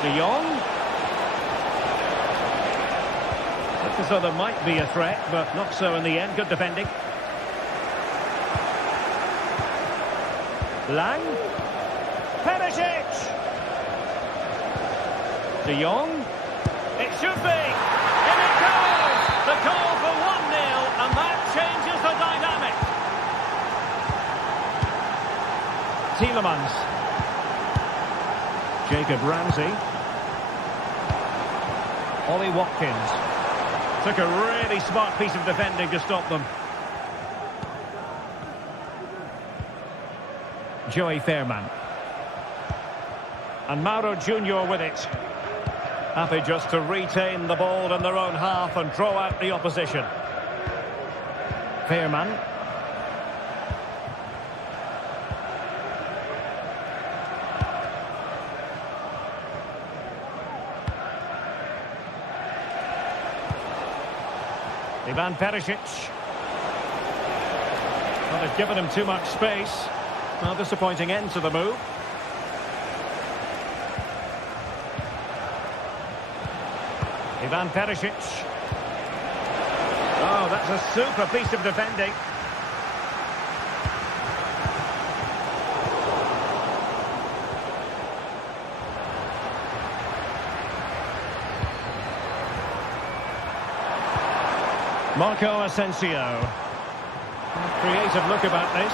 De Jong. Looks as though there might be a threat, but not so in the end. Good defending. Lang. Perisic. De Jong. It should be. In it goes. The goal for 1-0, and that changes the dynamic. Tielemans. Jacob Ramsey. Ollie Watkins. Took a really smart piece of defending to stop them. Joey Fairman. And Mauro Junior with it. Happy just to retain the ball in their own half and draw out the opposition. Fairman. Ivan Perisic. Well, they've given him too much space. Well, disappointing end to the move. Ivan Perisic. Oh, that's a super piece of defending. Marco Asensio. Creative look about this.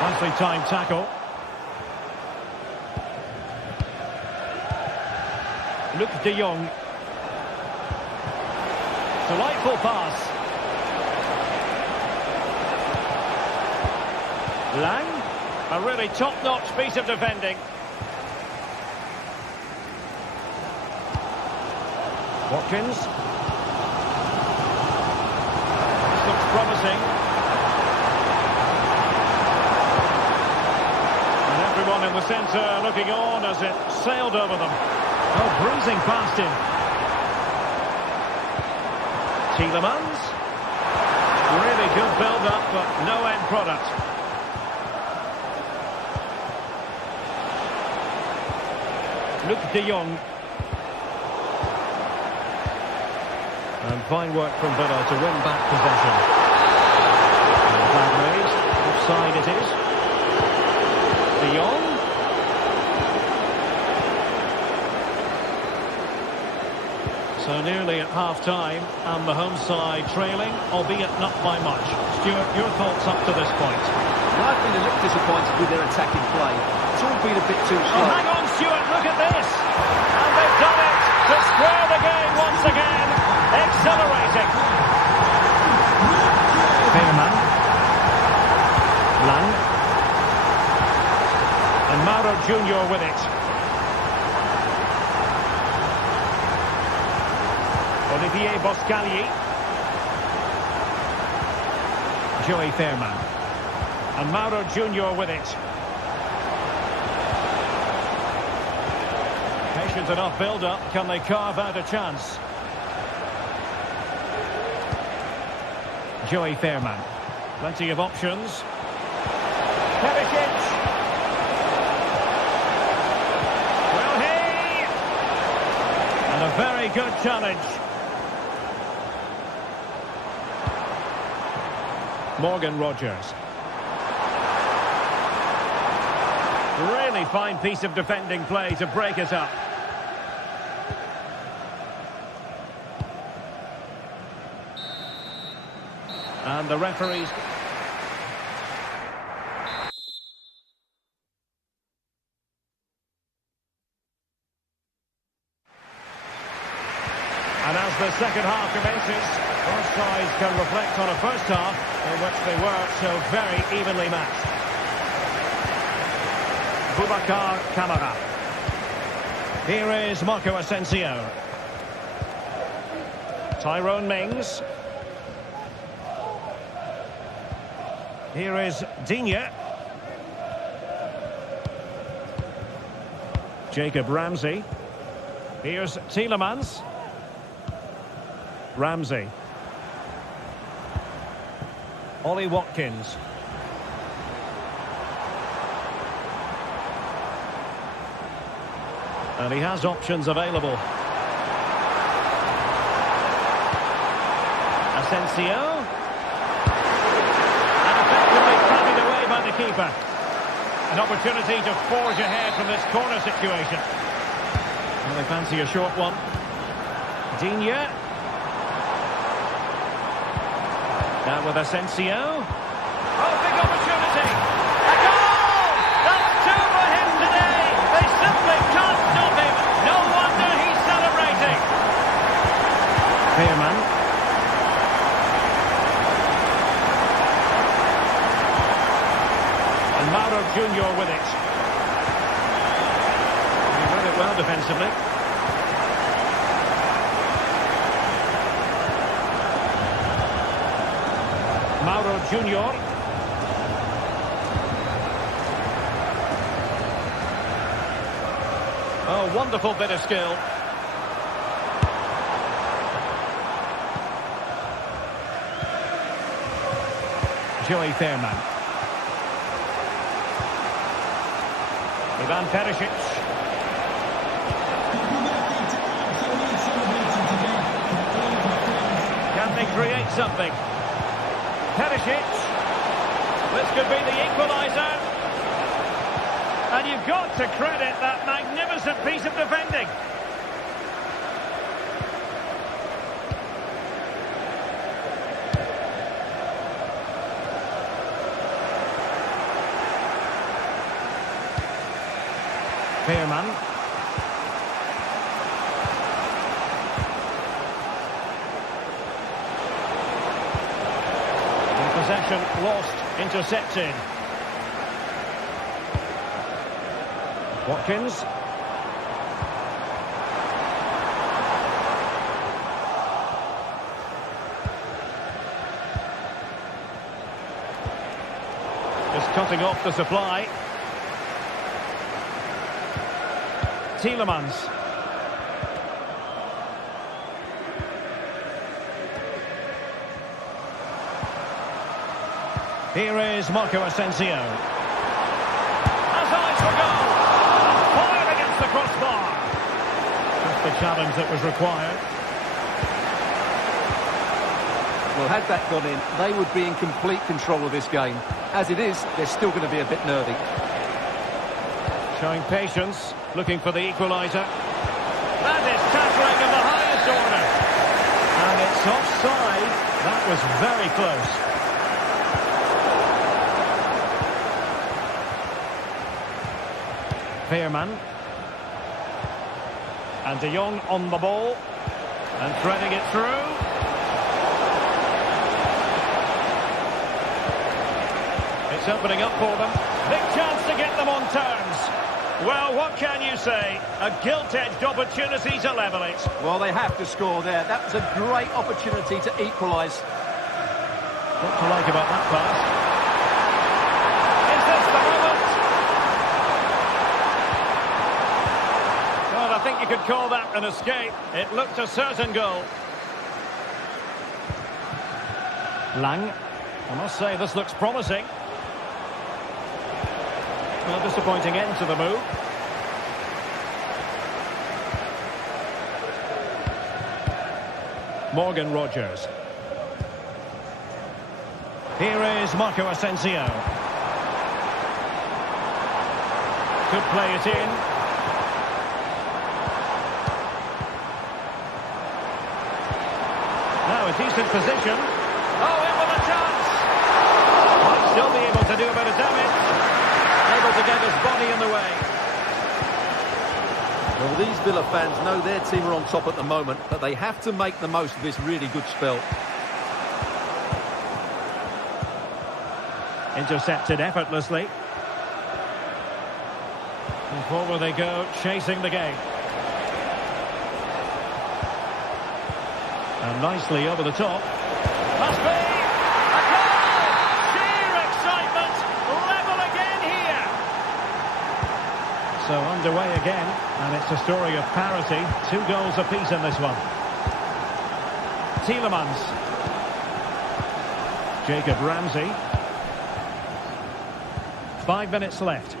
Nicely timed tackle. Luc de Jong. Delightful pass. Lang. A really top-notch piece of defending. Watkins. This looks promising. And everyone in the centre looking on as it sailed over them. Oh, breezing past him. Tielemans. Really good build-up, but no end product. Luc de Jong. And fine work from Villa to win back possession. And flag raised. Offside it is. De Jong. So nearly at half-time, and the home side trailing, albeit not by much. Stuart, your thoughts up to this point? Well, I've been a little disappointed with their attacking play. It's all been a bit too slow. Oh, hang on, Stuart, look at this! And they've done it to square the game once again. Exhilarating. Veerman. Lang. And Mauro Junior with it. Olivier Boscagli. Joey Veerman. And Mauro Junior with it. Patient enough build-up. Can they carve out a chance? Joey Veerman. Plenty of options. Perisic. Will he? And a very good challenge. Morgan Rogers. Really fine piece of defending play to break it up. And the referees... And as the second half commences, both sides can reflect on a first half in which they were so very evenly matched. Boubacar Kamara. Here is Marco Asensio. Tyrone Mings. Here is Digne. Jacob Ramsey. Here's Tielemans. Ramsey. Ollie Watkins. And he has options available. Asensio. And effectively carried away by the keeper. An opportunity to forge ahead from this corner situation. Well, they fancy a short one. Digne. Now with Asensio. Oh, big opportunity. A goal! That's two for him today. They simply can't stop him. No wonder he's celebrating. Veerman. And Mauro Junior with it. He read it well defensively. Mauro Junior. Oh, wonderful bit of skill. Joey Veerman. Ivan Perisic. Can they create something? Perisic. This could be the equaliser. And you've got to credit that magnificent piece of defending. Veerman. Possession lost, intercepted. Watkins. Just cutting off the supply. Tielemans. Here is Marco Asensio. Has eyes for goal. Fire against the crossbar. Just the challenge that was required. Well, had that gone in, they would be in complete control of this game. As it is, they're still going to be a bit nervy. Showing patience, looking for the equaliser. That is tackling of the highest order. That was very close. Veerman. And De Jong on the ball. And threading it through. It's opening up for them. Big chance to get them on terms. Well, what can you say? A gilt-edged opportunity to level it. Well, they have to score there. That was a great opportunity to equalise. What to like about that pass? Is this the moment? Well, I think you could call that an escape. It looked a certain goal. Lang. I must say, this looks promising. Well, disappointing end to the move. Morgan Rogers. Here is Marco Asensio. Could play it in. Now a decent position. Oh, in with a chance. Might still be able to do a bit of damage. Able to get his body in the way. Well, these Villa fans know their team are on top at the moment, but they have to make the most of this really good spell. Intercepted effortlessly. And forward they go, chasing the game. And nicely over the top. Must be! A goal! Sheer excitement! Level again here! So underway again, and it's a story of parity. 2 goals apiece in this one. Tielemans. Jacob Ramsey. 5 minutes left.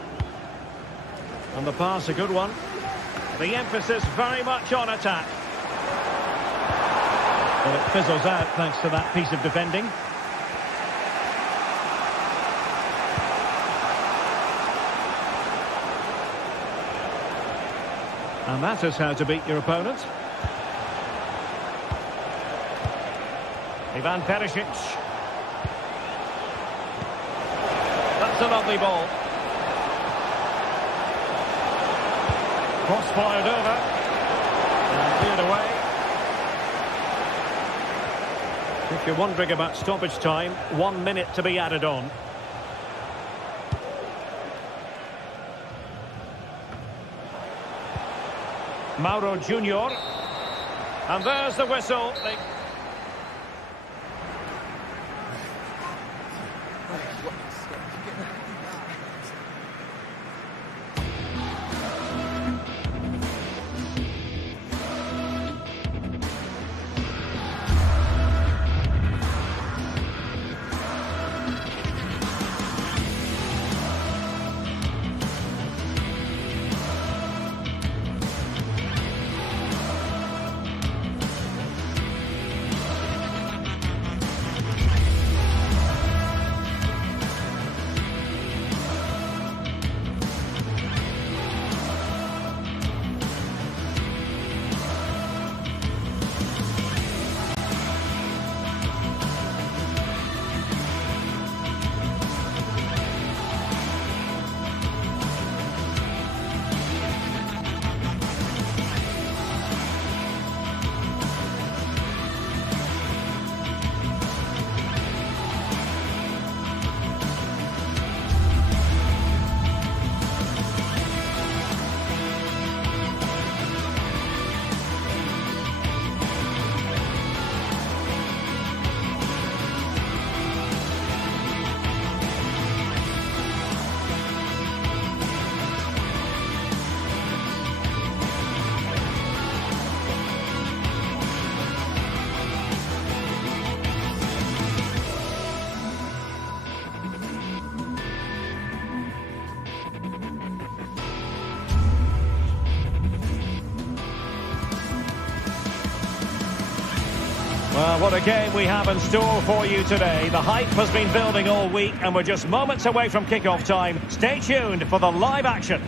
And the pass, a good one. The emphasis very much on attack. Well, it fizzles out thanks to that piece of defending. And that is how to beat your opponent. Ivan Perisic. That's a lovely ball. Cross fired over. And cleared away. If you're wondering about stoppage time, 1 minute to be added on. Mauro Junior. And there's the whistle. Well, what a game we have in store for you today. The hype has been building all week and we're just moments away from kick-off time. Stay tuned for the live action.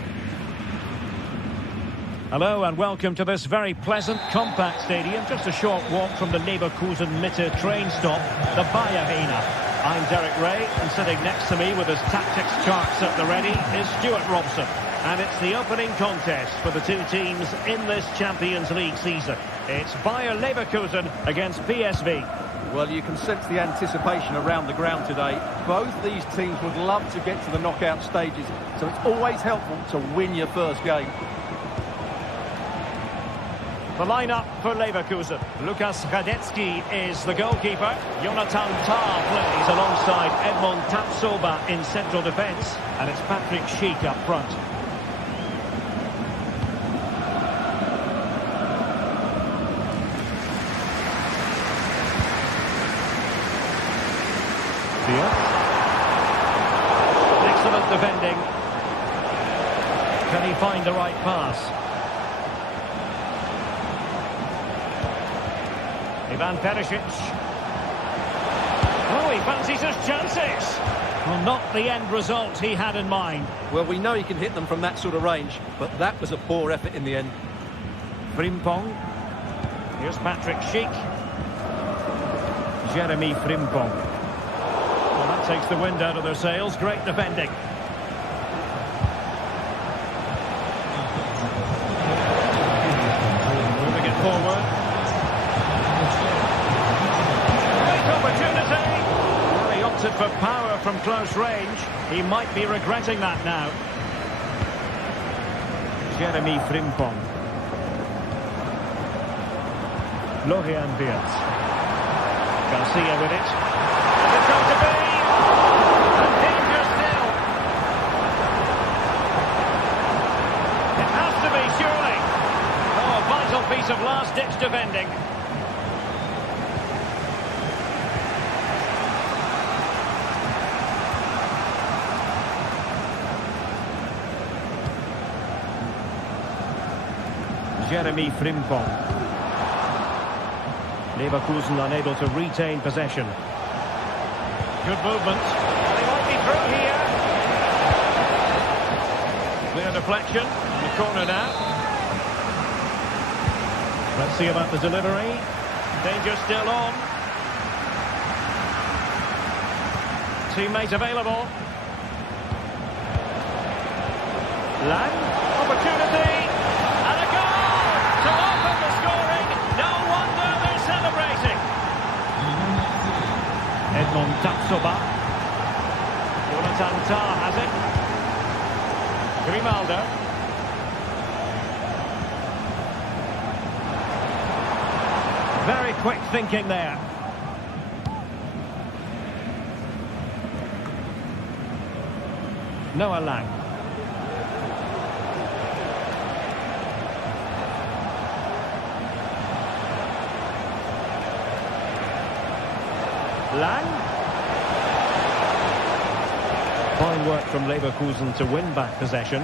Hello and welcome to this very pleasant, compact stadium, just a short walk from the Leverkusen Mitte train stop, the Bayer Arena. I'm Derek Ray, and sitting next to me with his tactics charts at the ready is Stuart Robson. And it's the opening contest for the two teams in this Champions League season. It's Bayer Leverkusen against PSV. Well, you can sense the anticipation around the ground today. Both these teams would love to get to the knockout stages, so it's always helpful to win your first game. The lineup for Leverkusen. Lukas Radetzky is the goalkeeper. Jonathan Tah plays alongside Edmond Tapsoba in central defence. And it's Patrick Schick up front. Excellent defending. Can he find the right pass? Ivan Perisic. Oh, he fancies his chances. Well, not the end result he had in mind. Well, we know he can hit them from that sort of range, but that was a poor effort in the end. Frimpong. Here's Patrick Schick. Jeremy Frimpong. Well, that takes the wind out of their sails. Great defending. Moving it forward. For power from close range. He might be regretting that now. Jeremy Frimpong. Florian Wirtz. Garcia with it. It's going to be. And danger still. It has to be, surely. Oh, a vital piece of last-ditch defending. Jeremy Frimpong. Leverkusen unable to retain possession. Good movement. They might be through here. Clear deflection. In the corner now. Let's see about the delivery. Danger still on. Teammate available. Lang. Opportunity. Edmond Tapsoba. Jonathan Tah has it. Grimaldo. Very quick thinking there. Noah Lang. Lang. Fine work from Leverkusen to win back possession.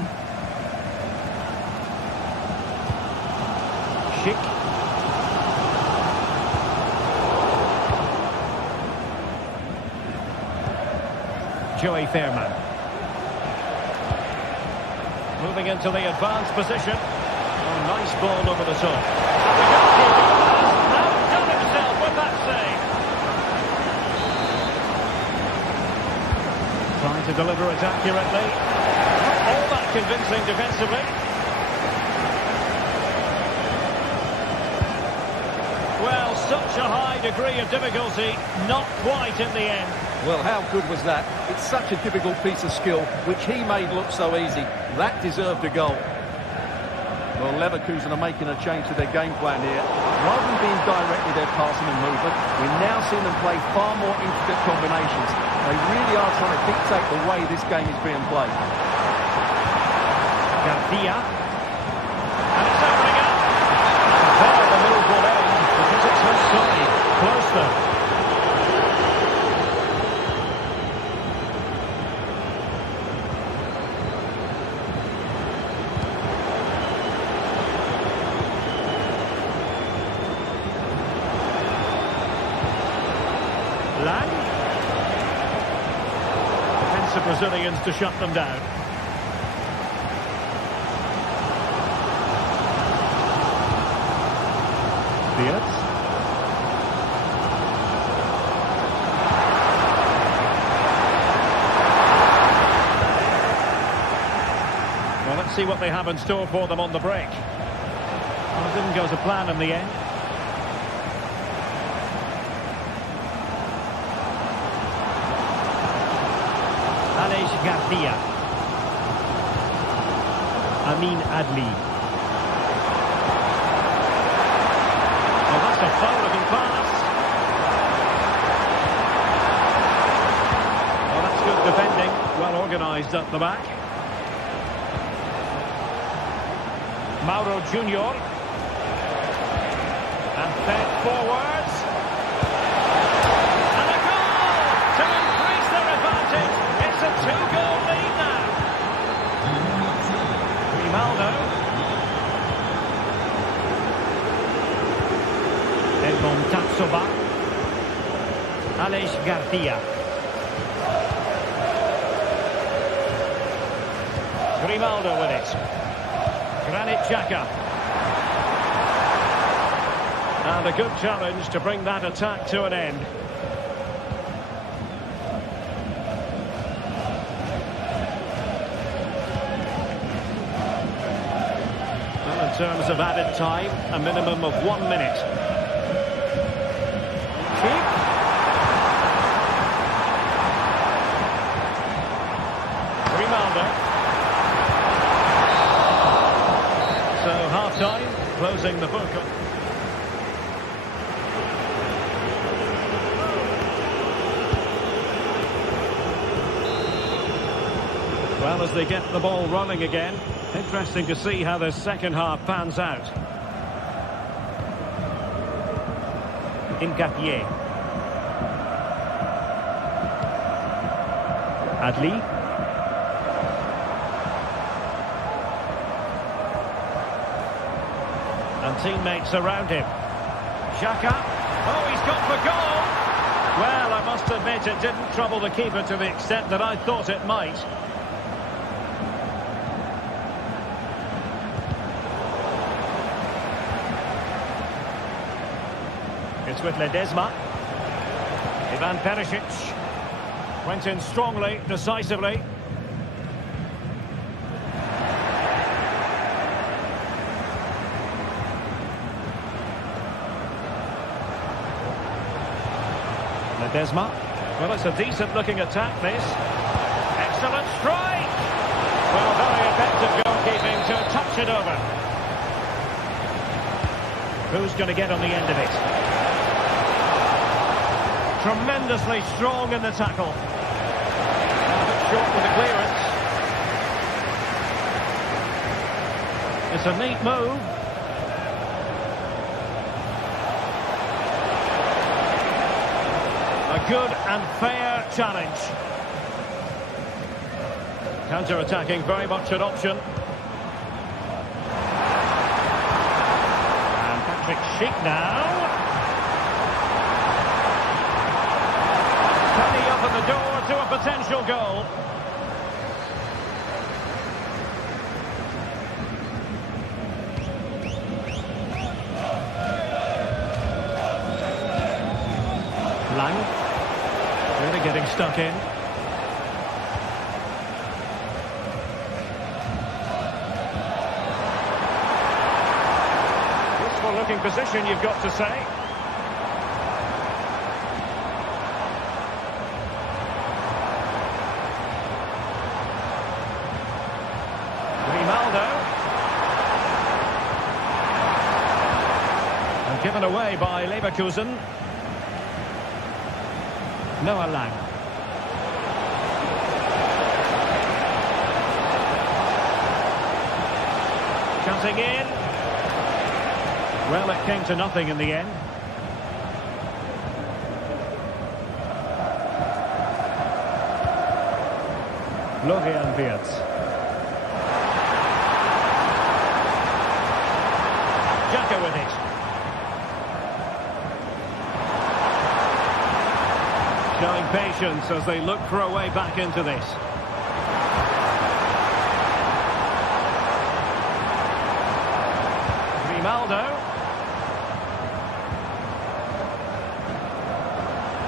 Schick. Joey Fairman. Moving into the advanced position. Oh, nice ball over the top. Outdone himself with that save. Trying to deliver it accurately. All that convincing defensively. Well, such a high degree of difficulty, not quite in the end. Well, how good was that? It's such a difficult piece of skill, which he made look so easy. That deserved a goal. Well, Leverkusen are making a change to their game plan here. Rather than being direct with their passing and movement, we're now seeing them play far more intricate combinations. They really are trying to dictate the way this game is being played. Garcia. And it's opening up. There the move will end because it's his side. Close though. Lang. Defensive Brazilians to shut them down. Fields. Well, let's see what they have in store for them on the break. Well, it didn't go to plan in the end. Garcia. Amin Adli. Well, that's a foul-looking pass. Well, that's good defending. Well organised at the back. Mauro Junior. And fed forwards. And a goal to increase their advantage. It's a two-goal lead now. Grimaldo. Edmond Tapsoba. Aleix Garcia. Grimaldo with it. Granit Xhaka. And a good challenge to bring that attack to an end. Well, in terms of added time, a minimum of 1 minute. Kick. Grimaldo. So half-time, closing the book. Well, as they get the ball running again, interesting to see how the second half pans out. Ngapié. Adli. And teammates around him. Xhaka. Oh, he's gone for goal. Well, I must admit it didn't trouble the keeper to the extent that I thought it might. It's with Ledesma. Ivan Perisic. Went in strongly, decisively. Ledesma. Well, it's a decent-looking attack, this. Excellent strike! Well, very effective goalkeeping to touch it over. Who's going to get on the end of it? Tremendously strong in the tackle. A bit short with the clearance. It's a neat move. A good and fair challenge. Counter-attacking, very much an option. And Patrick Schick now. Can he open the door to a potential goal? Lang. Really getting stuck in. Useful looking position, you've got to say. Grimaldo. And given away by Leverkusen. Noah Lang. Cutting in. Well, it came to nothing in the end. Florian Wirtz. Xhaka with it. Showing patience as they look for a way back into this. Grimaldo.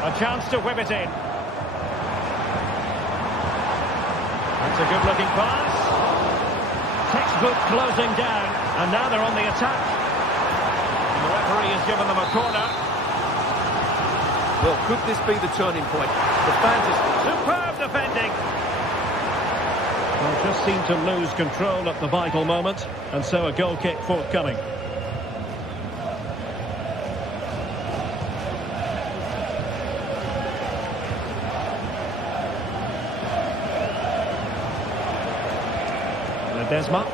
A chance to whip it in. That's a good-looking pass. Textbook closing down, and now they're on the attack. And the referee has given them a corner. Well, could this be the turning point? The fans are... Superb defending. Well, just seemed to lose control at the vital moment, and so a goal kick forthcoming. Ledesma.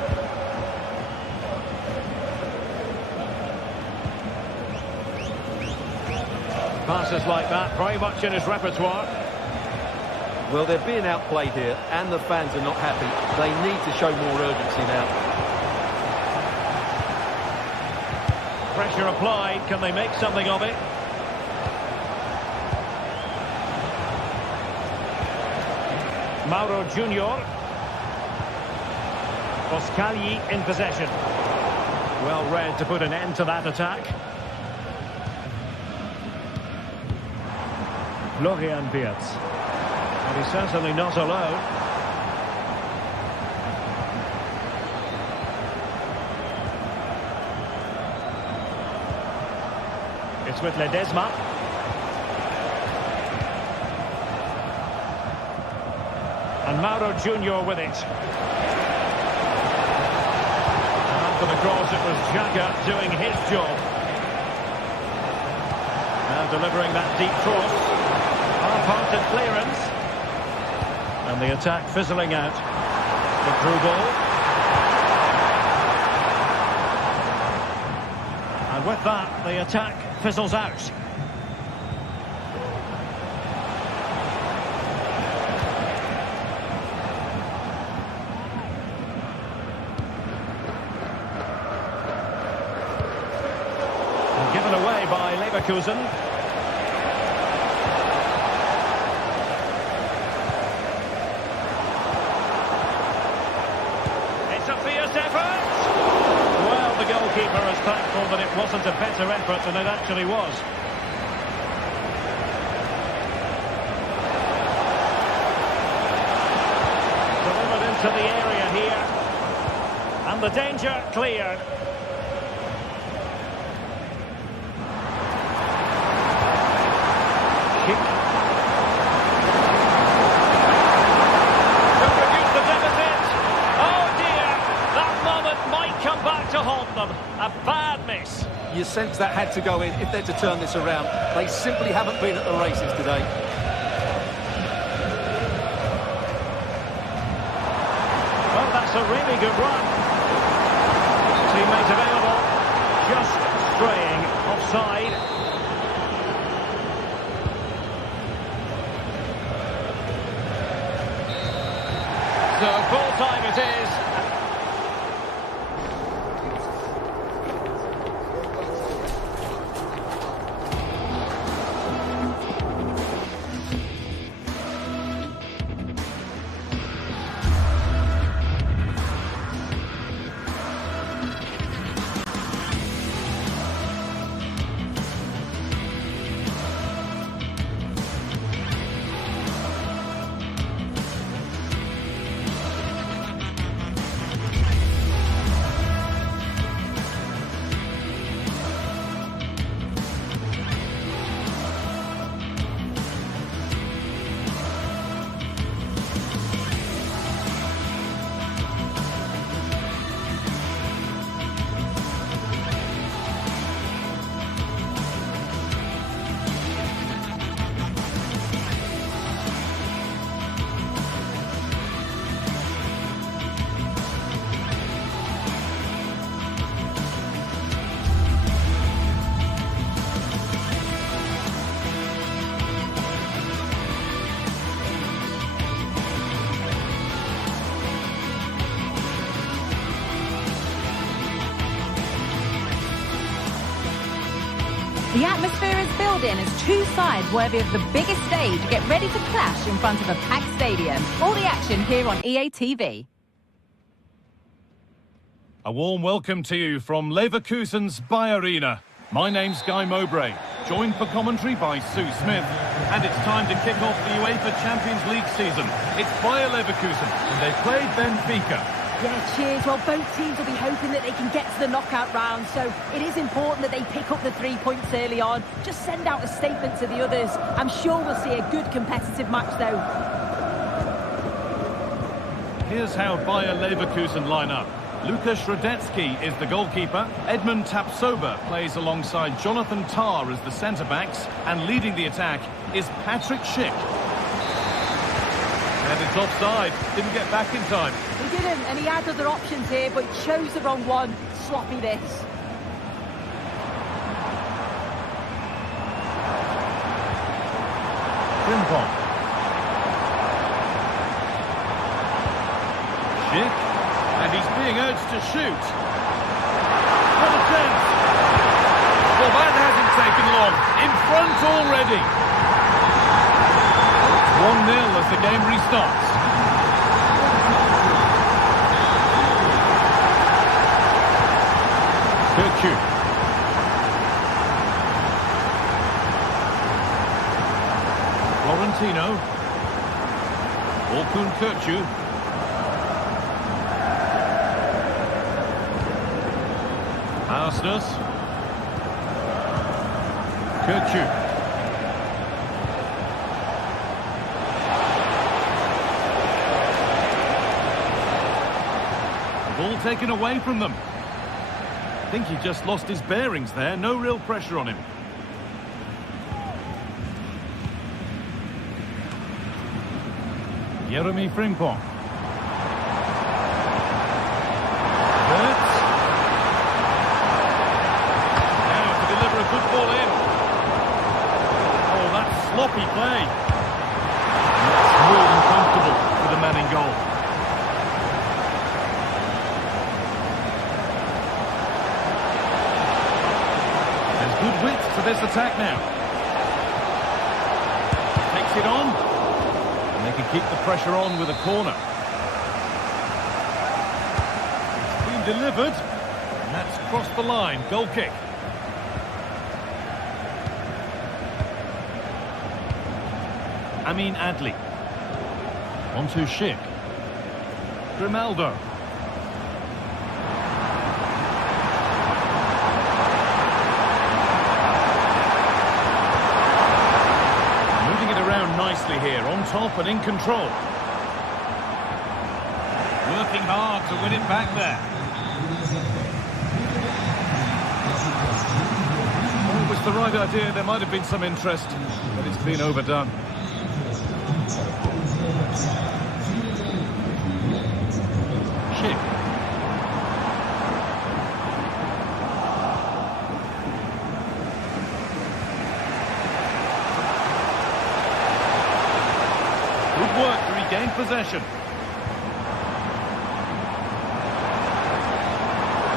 Passes like that, very much in his repertoire. Well, they're being outplayed here, and the fans are not happy. They need to show more urgency now. Pressure applied, can they make something of it? Mauro Junior. Boscagli in possession. Well read to put an end to that attack. Florian Wirtz. And he's certainly not alone. It's with Ledesma. And Mauro Junior with it. And for the cross, it was Xhaka doing his job. Now delivering that deep cross. Half-hearted clearance. And the attack fizzling out. The through ball. And with that, the attack fizzles out. And given away by Leverkusen. Goalkeeper is thankful that it wasn't a better effort than it actually was. Delivered into the area here. And the danger cleared. Kick. Could reduce the deficit. Oh dear, that moment might come back to haunt them. A bad miss. You sense that had to go in if they're to turn this around. They simply haven't been at the races today. Well, that's a really good run. Teammate available. Just straying offside. So full time it is. The atmosphere is building as two sides worthy of the biggest stage get ready to clash in front of a packed stadium. All the action here on EA TV. A warm welcome to you from Leverkusen's Bay Arena. My name's Guy Mowbray. joined for commentary by Sue Smith. And it's time to kick off the UEFA Champions League season. It's Bayer Leverkusen, and they play Benfica. Yeah, cheers. Well, both teams will be hoping that they can get to the knockout round, so it is important that they pick up the 3 points early on. Just send out a statement to the others. I'm sure we'll see a good competitive match, though. Here's how Bayer Leverkusen line up. Lukas Radetzky is the goalkeeper. Edmund Tapsoba plays alongside Jonathan Tah as the centre-backs. And leading the attack is Patrick Schick. And it's offside. Didn't get back in time. He didn't, and he had other options here, but he chose the wrong one. Sloppy this. Frimpong. Schick. And he's being urged to shoot. What a chance! Well, that hasn't taken long. In front already. 1-0 as the game restarts. Kirchu. Florentino. Orkun Kirchu. Arsenal. Kirchu. Ball taken away from them. I think he just lost his bearings there. No real pressure on him. Jeremy Frimpong. Sloppy play. That's more than comfortable for the man in goal. There's good width to this attack now. Takes it on. And they can keep the pressure on with a corner. It's been delivered. And that's crossed the line. Goal kick. Amin Adli. On to Schick. Grimaldo. Moving it around nicely here, on top and in control. Working hard to win it back there. Well, it was the right idea. There might have been some interest, but it's been overdone. Schick. Good work to regain possession.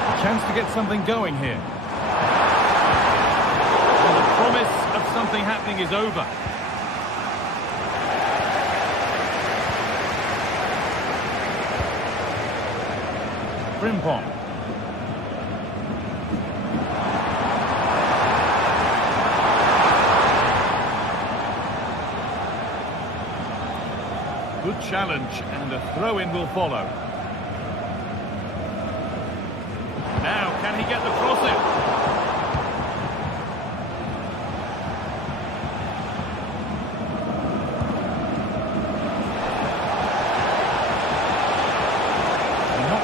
A chance to get something going here. And the promise of something happening is over. Frimpong. Good challenge, and a throw-in will follow. Now, can he get the cross in?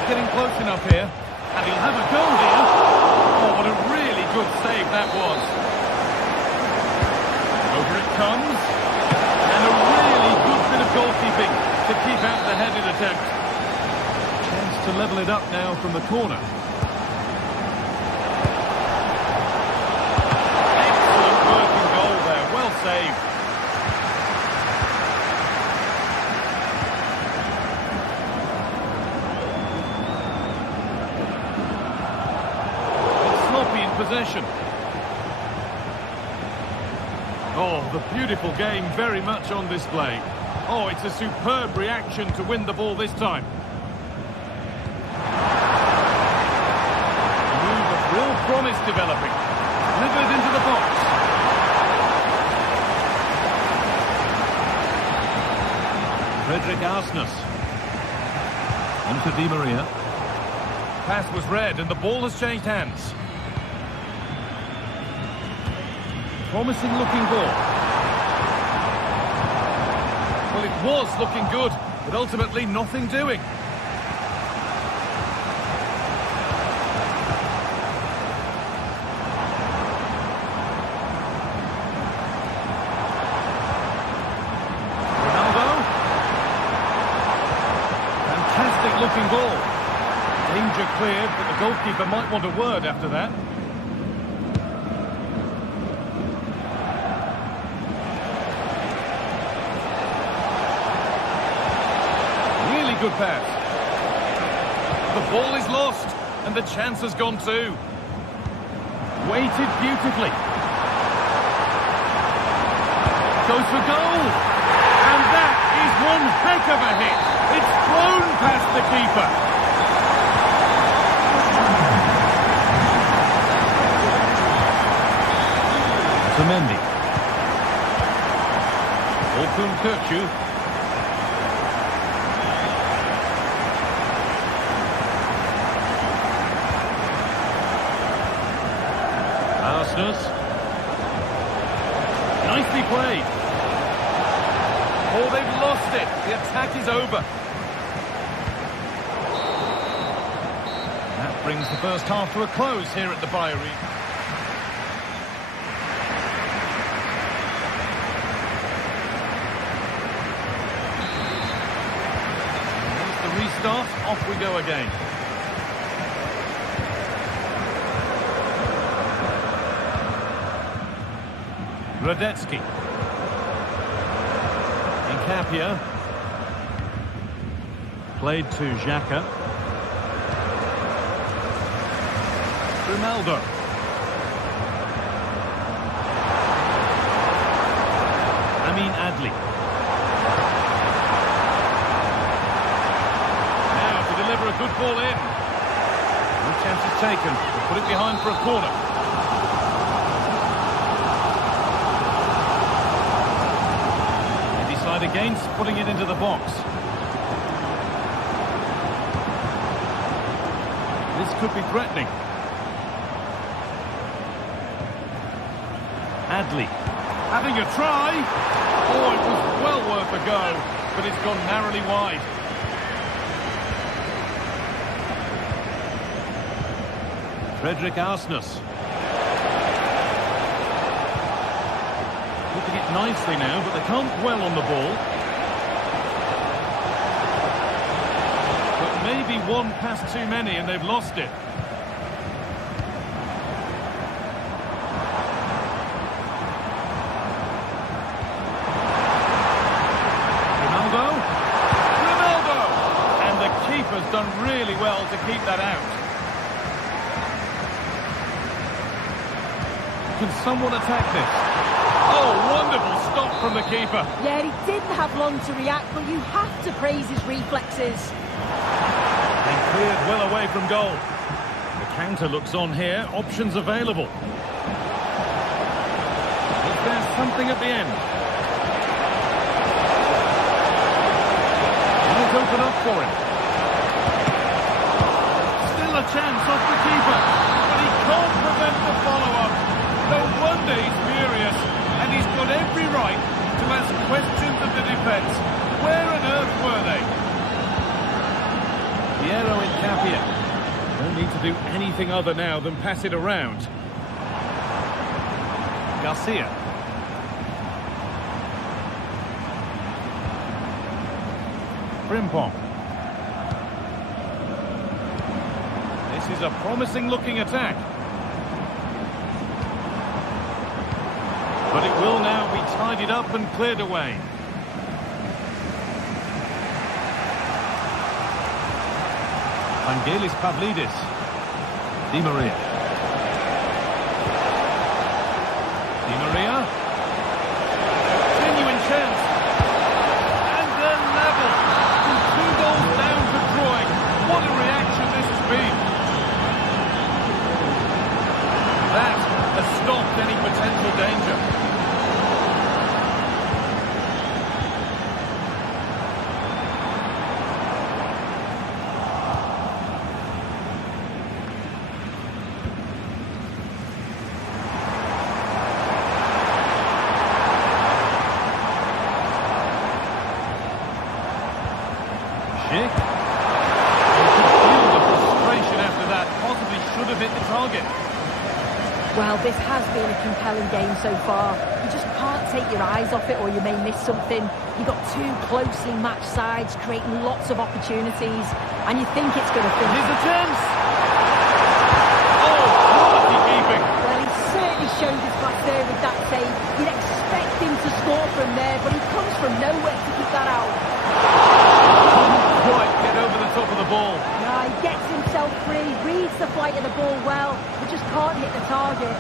Getting close enough here, and he'll have a goal here. Oh, what a really good save that was. Over it comes, and a really good bit of goalkeeping to keep out the headed attempt. Chance to level it up now from the corner. Excellent working goal there, well saved. Possession. Oh, the beautiful game very much on display. Oh, it's a superb reaction to win the ball this time. A move of real promise developing. Delivered into the box. Frederick Arsnus. On to Di Maria. Pass was read and the ball has changed hands. Promising looking ball. Well, it was looking good, but ultimately nothing doing. Looking ball. Danger cleared, but the goalkeeper might want a word after that. Really good pass. The ball is lost, and the chance has gone too. Weighted beautifully. Goes for goal. And that is one heck of a hit. It's flown past the keeper. Mendy. Orkun Kökçü. Arsnus. Nicely played. Oh, they've lost it. The attack is over. That brings the first half to a close here at the Bayern. Restart, off we go again. Radetzky. Incapia. Played to Xhaka. Ronaldo. Amin Adli. A good ball in. No chances taken. We'll put it behind for a corner. They decide against putting it into the box. This could be threatening. Adli having a try. Oh, it was well worth a go, but it's gone narrowly wide. Frederick Arsnus. Looking it nicely now, but they can't dwell on the ball. But maybe one pass too many and they've lost it. Ronaldo! And the keeper's done really well to keep that out. Can someone attack this? Oh, wonderful stop from the keeper. Yeah, he didn't have long to react, but you have to praise his reflexes. And cleared well away from goal. The counter looks on here, options available. Is there something at the end? Might open up for him. Still a chance off the keeper, but he can't prevent the follow-up. No wonder he's furious, and he's got every right to ask questions of the defence. Where on earth were they? Piero Incapia. Don't need to do anything other now than pass it around. Garcia. Frimpong. This is a promising looking attack. But it will now be tidied up and cleared away. Vangelis Pavlidis. Di Maria. Di Maria. Genuine chance. And then level. With 2 goals down for drawing. What a reaction this has been. That has stopped any potential danger. Well, this has been a compelling game so far. You just can't take your eyes off it or you may miss something. You've got two closely matched sides creating lots of opportunities and you think it's going to finish. Here's a chance! Oh, quality keeping! Well, he certainly showed his class there with that save. You'd expect him to score from there, but he comes from nowhere to keep that out. Couldn't quite get over the top of the ball. No, he gets himself free, reads the flight of the ball well, but just can't hit the target.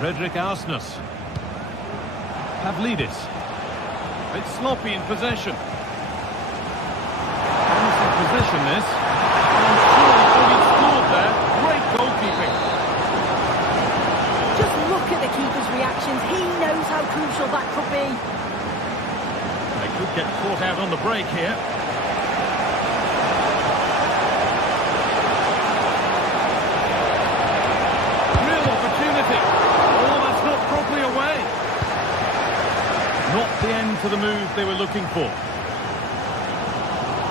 Frederick Arsnus. Pavlidis. It's sloppy in possession. Promising possession this. And surely could he scored there. Great goalkeeping. Just look at the keeper's reactions. He knows how crucial that could be. They could get caught out on the break here. Real opportunity. Properly away. Not the end to the move they were looking for.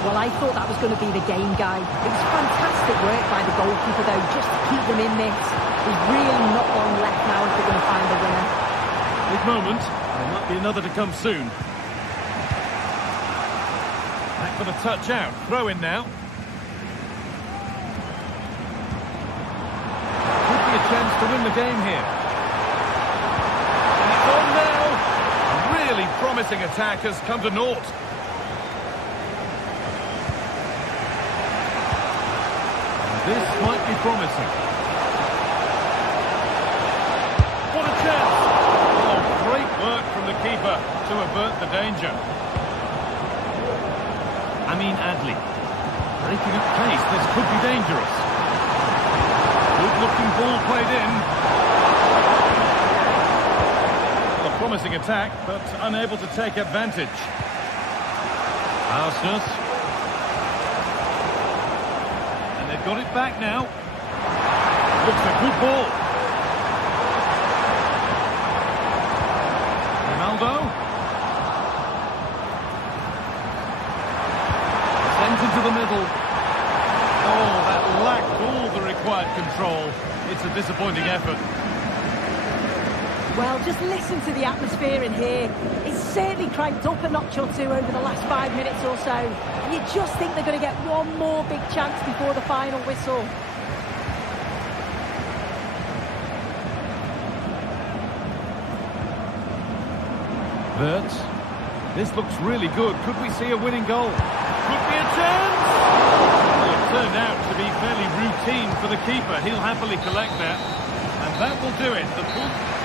Well, I thought that was going to be the game, guy. It was fantastic work by the goalkeeper, though, just to keep them in this. There's really not long left now if they're going to find the winner. Big moment. There might be another to come soon. Back for the touch out. Throw in now. Could be a chance to win the game here. Really promising attack has come to naught. And this might be promising. What a chance! Oh, great work from the keeper to avert the danger. Adli. Breaking at pace, this could be dangerous. Good looking ball played in. Promising attack, but unable to take advantage. Arsnus. And they've got it back now. Looks a good ball. Ronaldo. Sent into the middle. Oh, that lacked all the required control. It's a disappointing effort. Well, just listen to the atmosphere in here. It's certainly cranked up a notch or two over the last 5 minutes or so. And you just think they're going to get one more big chance before the final whistle. Wirtz. This looks really good. Could we see a winning goal? Could be a chance! Well, it turned out to be fairly routine for the keeper. He'll happily collect that. And that will do it. The full...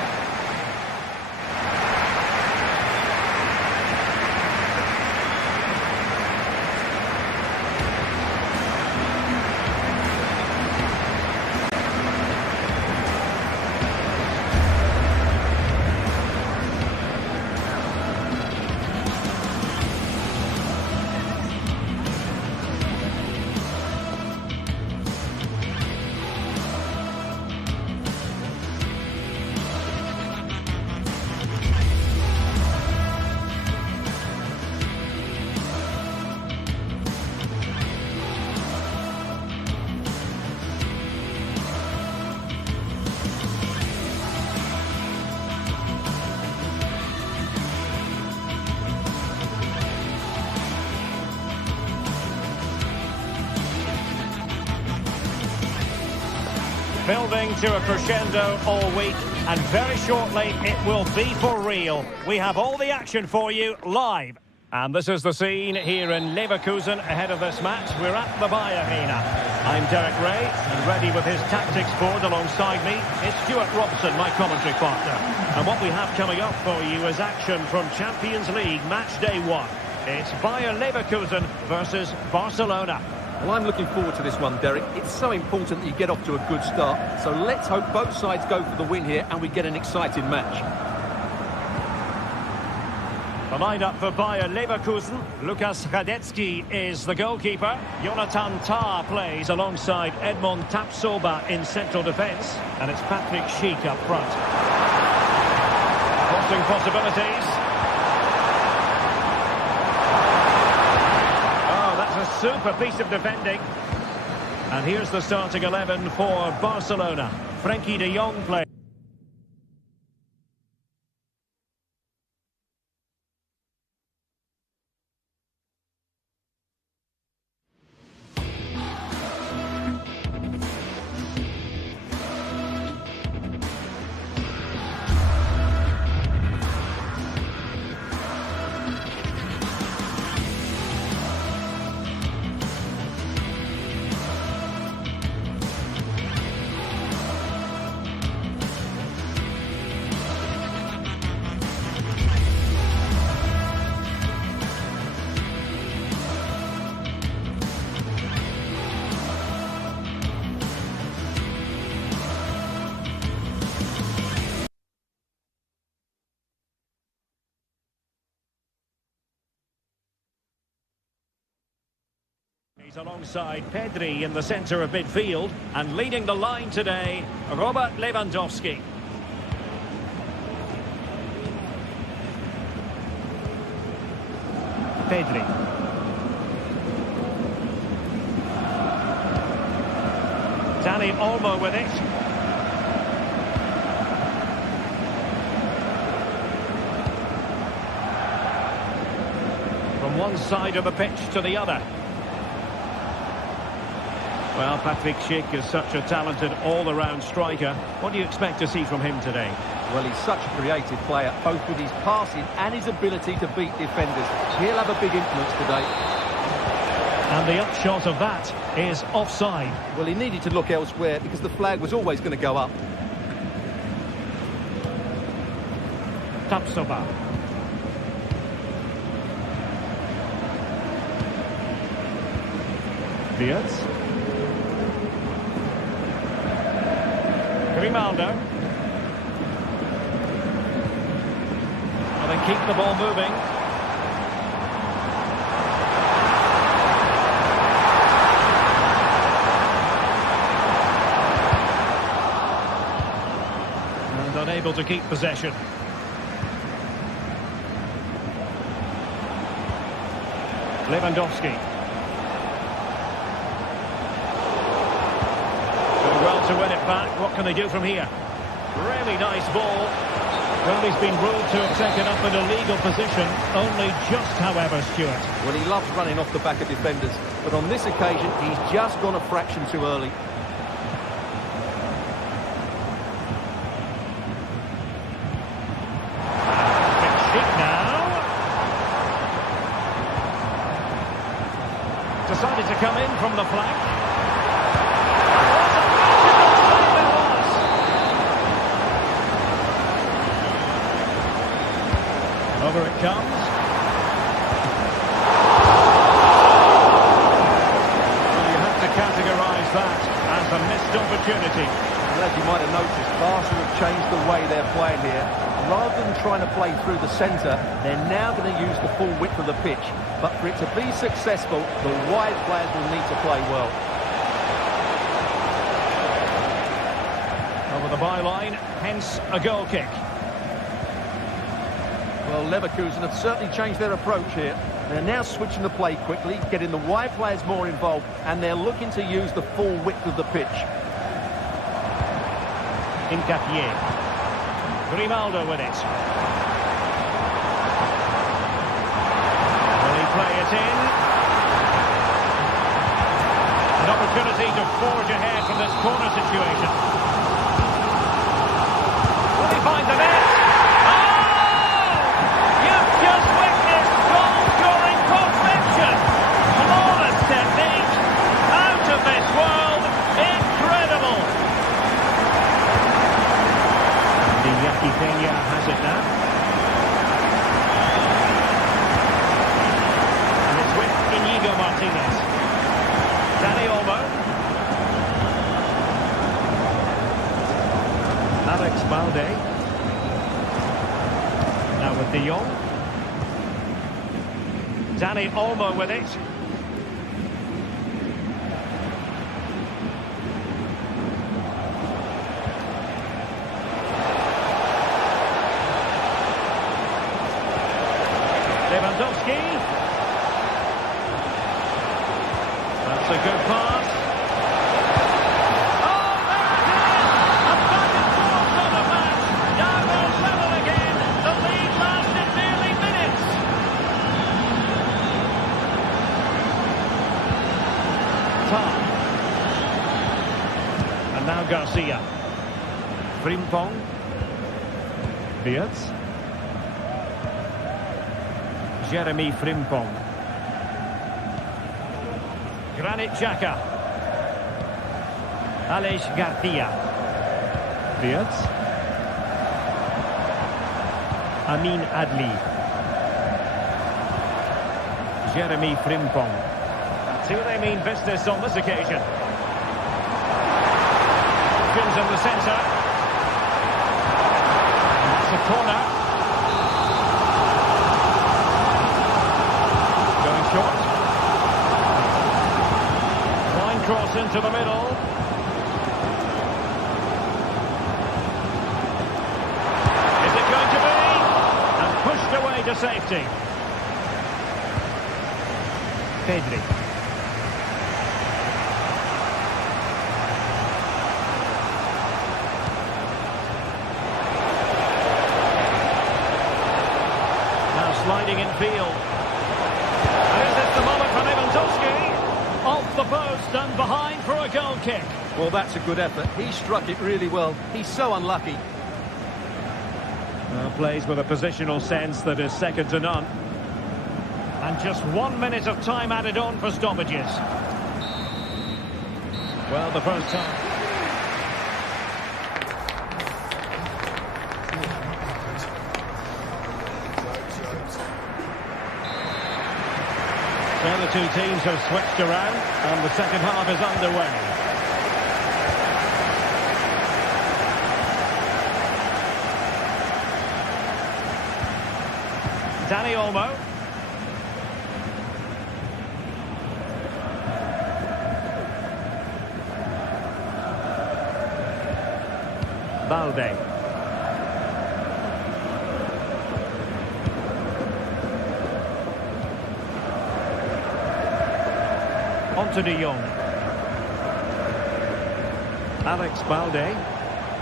Building to a crescendo all week, and very shortly it will be for real. We have all the action for you live. And this is the scene here in Leverkusen ahead of this match. We're at the Bayer Arena. I'm Derek Ray, and ready with his tactics board alongside me is Stuart Robson, my commentary partner. And what we have coming up for you is action from Champions League Matchday 1. It's Bayer Leverkusen versus Barcelona. Well, I'm looking forward to this one, Derek. It's so important that you get off to a good start. So let's hope both sides go for the win here and we get an exciting match. The lineup for Bayer Leverkusen. Lukas Hradecky is the goalkeeper. Jonathan Tah plays alongside Edmond Tapsoba in central defence. And it's Patrick Schick up front. Crossing possibilities. Oh, that's a super piece of defending. And here's the starting 11 for Barcelona. Frenkie de Jong plays. He's alongside Pedri in the centre of midfield, and leading the line today, Robert Lewandowski. Pedri. Dani Olmo with it. From one side of the pitch to the other. Well, Patrick Schick is such a talented all-around striker. What do you expect to see from him today? Well, he's such a creative player, both with his passing and his ability to beat defenders. He'll have a big influence today. And the upshot of that is offside. Well, he needed to look elsewhere because the flag was always going to go up. Tapsoba. Beards. Grimaldo. Well, they keep the ball moving. And unable to keep possession. Lewandowski. To win it back, what can they do from here? Really nice ball. Well, he's been ruled to have taken up an illegal position, only just, however, Stuart. Well, he loves running off the back of defenders, but on this occasion, he's just gone a fraction too early. Now. Decided to come in from the flank. Over it comes. Well, you have to categorise that as a missed opportunity. Well, as you might have noticed, Barca have changed the way they're playing here. Rather than trying to play through the centre, they're now going to use the full width of the pitch. But for it to be successful, the wide players will need to play well. Over the byline, hence a goal kick. Well, Leverkusen have certainly changed their approach here. They're now switching the play quickly, getting the wide players more involved, and they're looking to use the full width of the pitch. Incapié. Grimaldo with it. Will he play it in? An opportunity to forge ahead from this corner situation. Will he find the net? Kenya has it now. And it's with Inigo Martinez. Dani Olmo. Alex Balde. Now with De Jong. Dani Olmo with it. Lewandowski. That's a good pass. Oh, there it is! A back and forth sort of match. Now they're level again. The lead lasted nearly minutes. Time. And now Garcia. Frimpong. Beerts. Jeremy Frimpong. Granit Xhaka. Aleix Garcia. Beerts. Amin Adli. Jeremy Frimpong. That's who they mean business on this occasion. Options in the centre. And that's a corner. Short. Line cross into the middle. Is it going to be? And pushed away to safety. Pedri. Now sliding in field. The moment for Lewandowski. Off the post and behind for a goal kick. Well, that's a good effort. He struck it really well. He's so unlucky. Well, plays with a positional sense that is second to none. And just 1 minute of time added on for stoppages. Well, the first time. So the two teams have switched around and the second half is underway. Dani Olmo. Balde. On to De Jong. Alex Balde.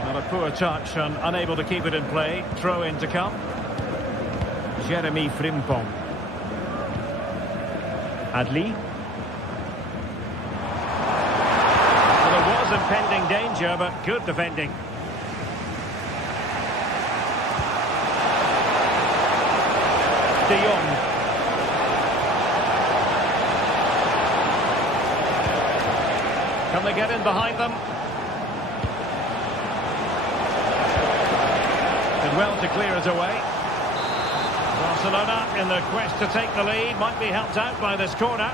Not a poor touch and unable to keep it in play. Throw in to come. Jeremy Frimpong. Adli. Well, there was impending danger, but good defending. De Jong. Can they get in behind them? Did well to clear it away. Barcelona, in their quest to take the lead, might be helped out by this corner.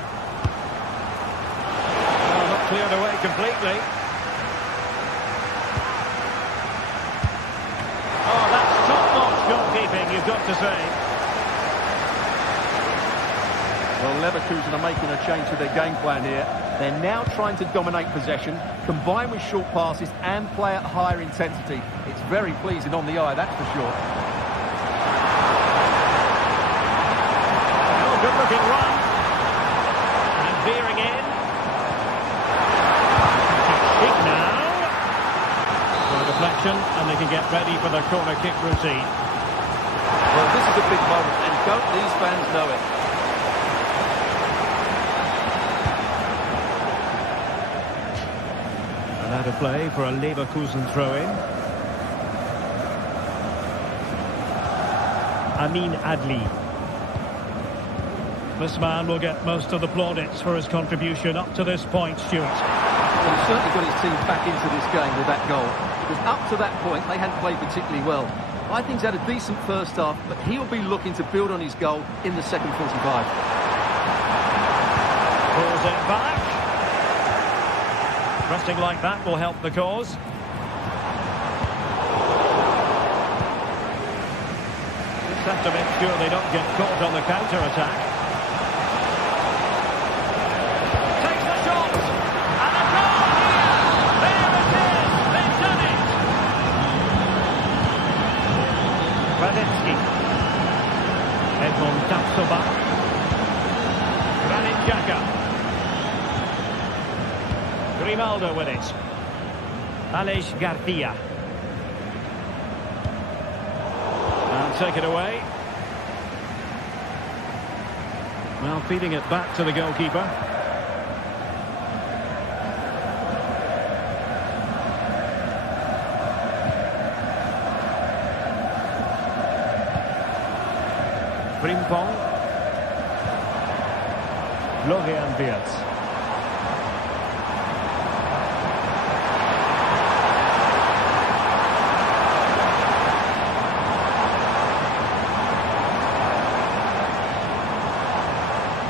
Well, not cleared away completely. Oh, that's top-notch goalkeeping, you've got to say. Well, Leverkusen are making a change to their game plan here. They're now trying to dominate possession, combine with short passes and play at higher intensity. It's very pleasing on the eye, that's for sure. Oh, good-looking run. And veering in. Kick now. For a deflection, and they can get ready for the corner kick routine. Well, this is a big moment, and don't these fans know it? Out of play for a Leverkusen throw-in. Amin Adli. This man will get most of the plaudits for his contribution up to this point, Stuart. Well, he's certainly got his team back into this game with that goal. Because up to that point, they hadn't played particularly well. I think he's had a decent first half, but he'll be looking to build on his goal in the second 45. Pulls it back. Pressing like that will help the cause. Just have to make sure they don't get caught on the counter-attack. Tapsoba. Granit Xhaka. Grimaldo with it. Alex Garcia. And take it away. Well, feeding it back to the goalkeeper. Frimpong. Florian Wirtz.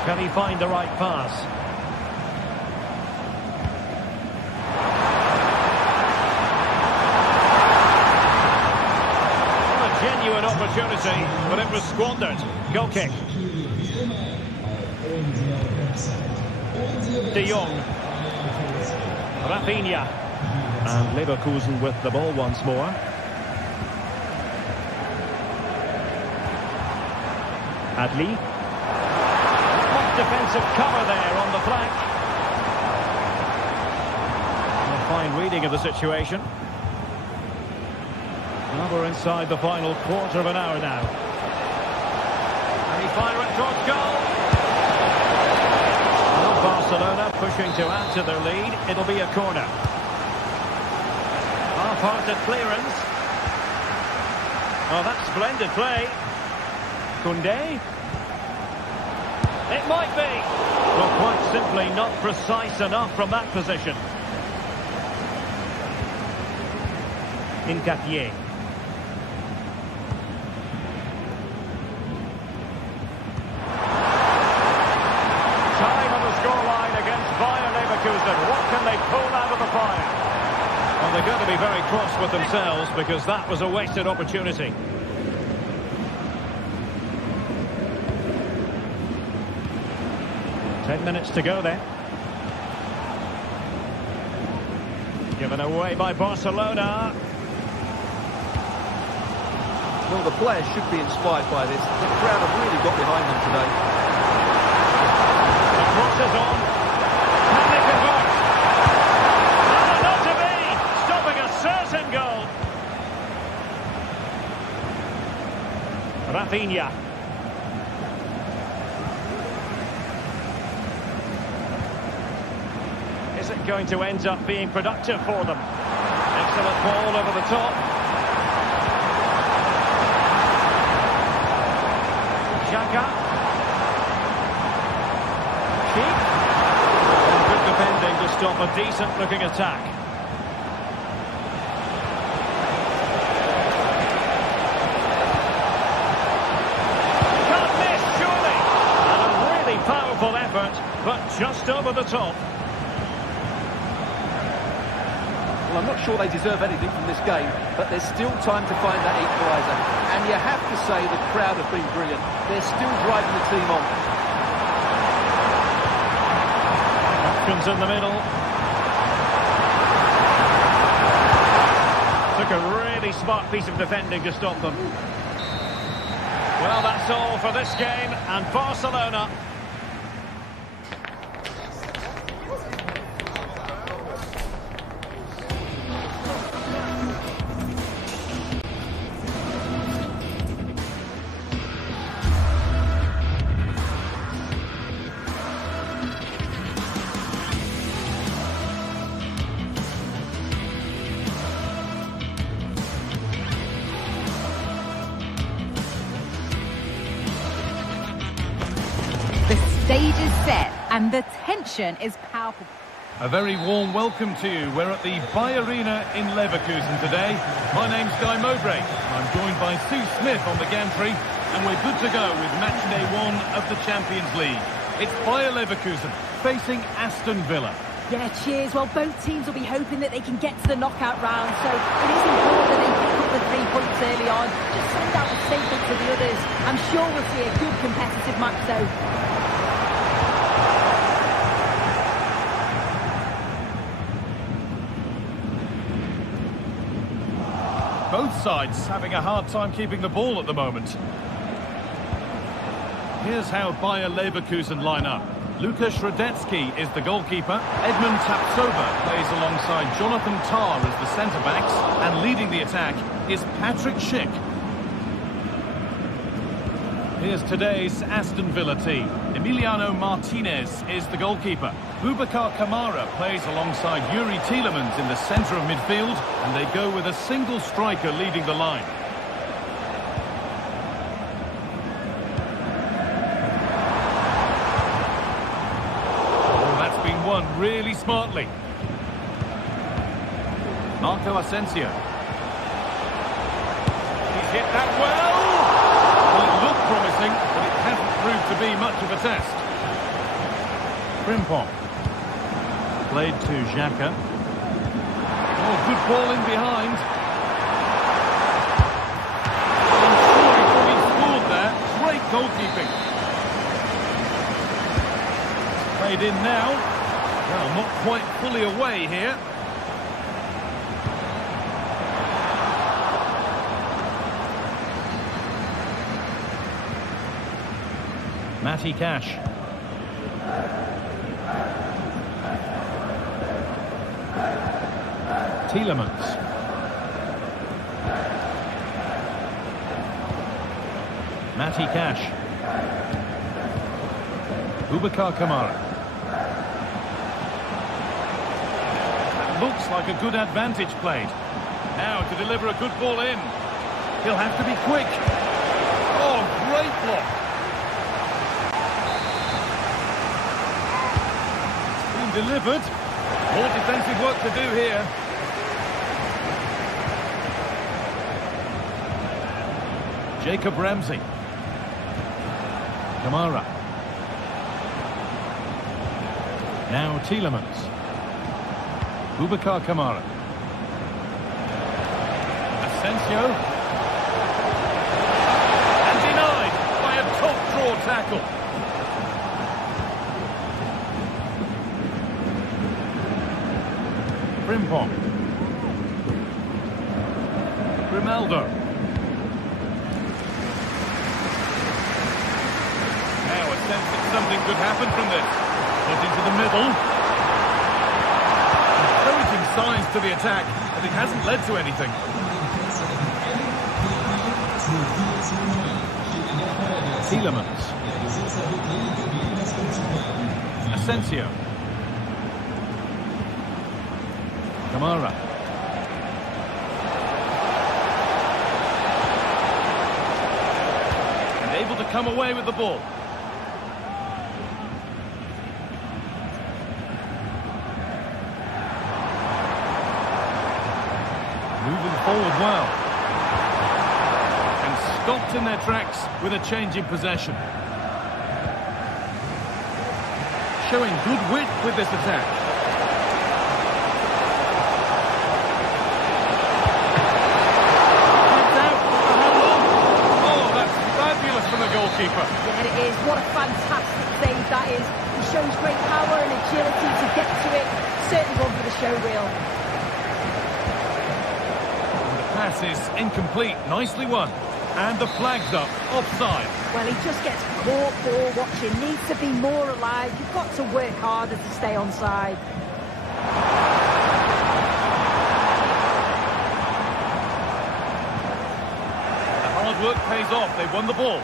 Can he find the right pass? Well, a genuine opportunity, but it was squandered. Goal kick. De Jong. Rafinha. And Leverkusen with the ball once more. Adli. Defensive cover there on the flank. A fine reading of the situation. Well, we're inside the final quarter of an hour now. And he fire it towards goal. Well, Barcelona pushing to add to their lead. It'll be a corner. Half-hearted clearance. Oh, that's splendid play. Koundé. It might be. Well, quite simply not precise enough from that position. Nketiah. Time on the scoreline against Bayer Leverkusen. What can they pull out of the fire? Well, they're going to be very cross with themselves because that was a wasted opportunity. Ten minutes to go then. Given away by Barcelona. Well, the players should be inspired by this. The crowd have really got behind them today. The cross is on. Can they convert? Oh, not to be! Stopping a certain goal. Rafinha. Is it going to end up being productive for them? Excellent ball over the top. Xhaka. Cheek. Good defending to stop a decent-looking attack. Can't miss, surely. And a really powerful effort, but just over the top. Well, I'm not sure they deserve anything from this game, but there's still time to find that equaliser. And you have to say the crowd have been brilliant. They're still driving the team on. Options in the middle. Took a really smart piece of defending to stop them. Well, that's all for this game, and Barcelona... The stage is set and the tension is palpable. A very warm welcome to you. We're at the Bayer Arena in Leverkusen today. My name's Guy Mowbray. I'm joined by Sue Smith on the gantry, and we're good to go with Matchday 1 of the Champions League. It's Bayer Leverkusen facing Aston Villa. Yeah, cheers. Well, both teams will be hoping that they can get to the knockout round, so it is important that they pick up the 3 points early on. Just send out a statement to the others. I'm sure we'll see a good competitive match, though. Both sides having a hard time keeping the ball at the moment. Here's how Bayer Leverkusen line up. Lukas Radetzky is the goalkeeper. Edmund Tapsoba plays alongside Jonathan Tah as the centre-backs. And leading the attack is Patrick Schick. Here's today's Aston Villa team. Emiliano Martinez is the goalkeeper. Boubacar Kamara plays alongside Yuri Tielemans in the centre of midfield. And they go with a single striker leading the line. Won really smartly. Marco Asensio. He's hit that well. Well, it looked promising, but it hasn't proved to be much of a test. Frimpong. Played to Xhaka. Oh, good ball in behind. I'm sure he thought he scored there. Great goalkeeping. Played in now. Well, not quite fully away here. Matty Cash. Tielemans. Matty Cash. Boubacar Kamara. Looks like a good advantage played. Now to deliver a good ball in. He'll have to be quick. Oh, great block. It's been delivered. More defensive work to do here. Jacob Ramsey. Kamara. Now Tielemans. Boubacar Kamara. Asensio. And denied by a top-draw tackle. Frimpong. Grimaldo. Now a sense that something could happen from this. Put into the middle. Signs to the attack, but it hasn't led to anything. Tielemans. Asensio. Kamara. And able to come away with the ball. Moving forward well. And stopped in their tracks with a change in possession. Showing good wit with this attack. Kicked out. How long? Oh, that's fabulous from the goalkeeper. Yeah, it is. What a fantastic save that is. He shows great power and agility to get to it. Certainly one for the show reel. Pass is incomplete, nicely won. And the flag's up, offside. Well, he just gets caught ball watching, needs to be more alive. You've got to work harder to stay onside. The hard work pays off, they've won the ball.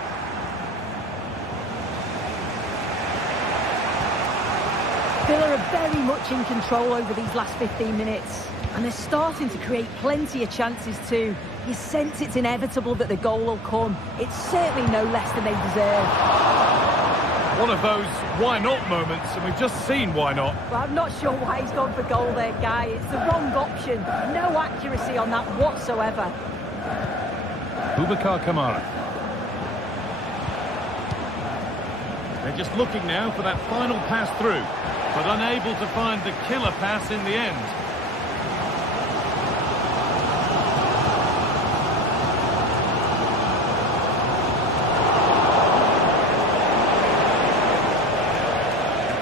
Villa are very much in control over these last 15 minutes. And they're starting to create plenty of chances too. You sense it's inevitable that the goal will come. It's certainly no less than they deserve. One of those why not moments, and we've just seen why not. Well, I'm not sure why he's gone for goal there, Guy. It's the wrong option. No accuracy on that whatsoever. Boubacar Kamara. They're just looking now for that final pass through, but unable to find the killer pass in the end.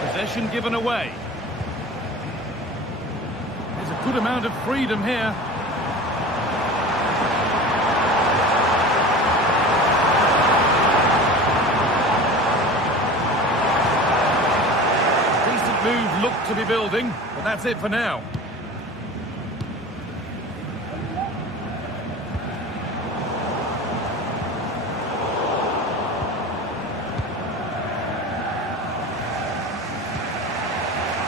Possession given away. There's a good amount of freedom here. move looked to be building, but that's it for now.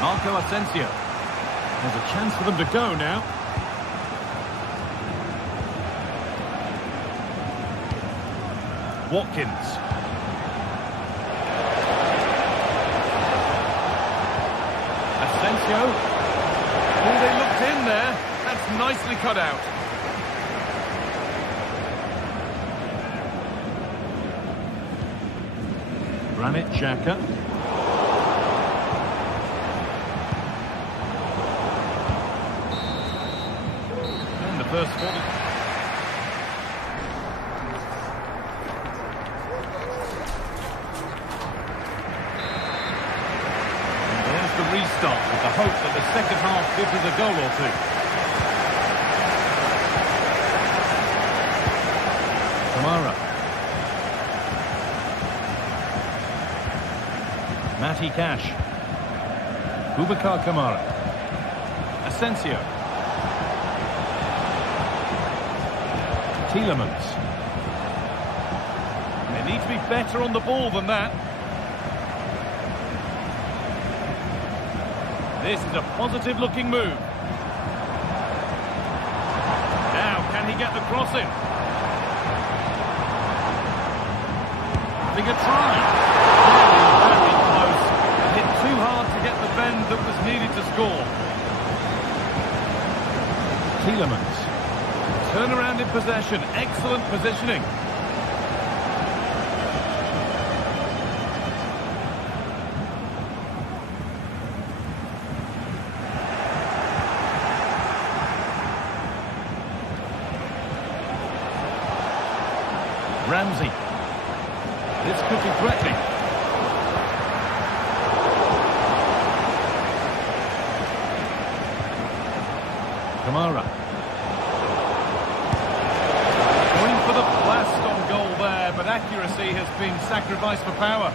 Marco Asensio. There's a chance for them to go now. Watkins. Asensio. Oh, they looked in there. That's nicely cut out. Granit Xhaka. And the first 40. Restart with the hope that the second half gives us a goal or two. Kamara. Matty Cash. Boubacar Kamara. Asensio. Tielemans. They need to be better on the ball than that. This is a positive-looking move. Now, can he get the cross in? Having a try. Very close. Hit too hard to get the bend that was needed to score. Tielemans. Turnaround in possession. Excellent positioning. Ramsey. This could be threatening. Kamara. Going for the blast on goal there, but accuracy has been sacrificed for power.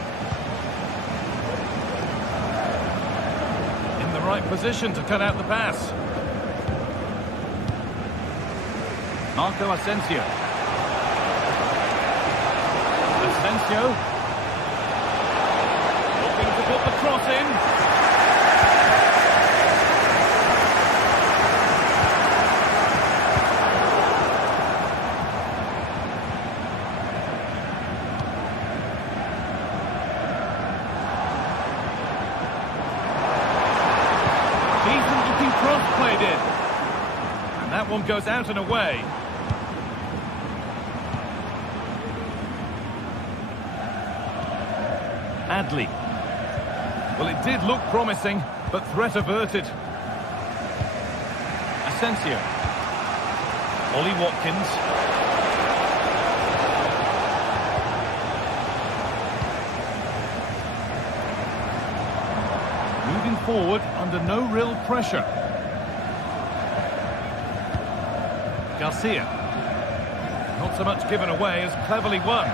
In the right position to cut out the pass. Marco Asensio. Asensio. Looking to put the cross in. Decent looking cross played in. And that one goes out and away. Adley. Well, it did look promising, but threat averted. Asensio. Ollie Watkins. Moving forward under no real pressure. Garcia. Not so much given away as cleverly won.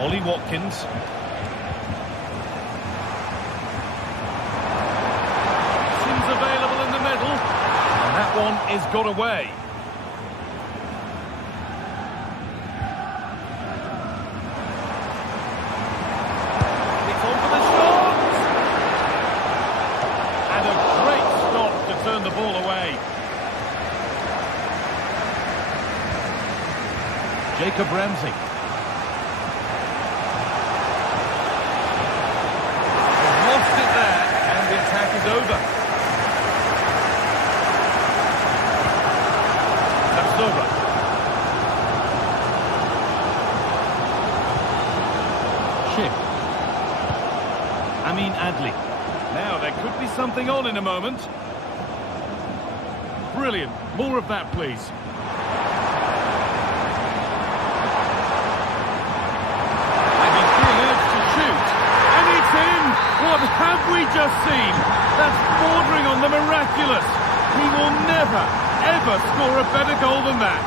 Ollie Watkins. Seems available in the middle. And that one is got away. It's on for the shot! And a great stop to turn the ball away. Jacob Ramsey. Is over. Tapsoba. Schick. Amin Adli. Now there could be something on in a moment. Brilliant. More of that, please. And he's being urged to shoot. And it's in! What have we just seen? That's bordering on the miraculous. He will never, ever score a better goal than that.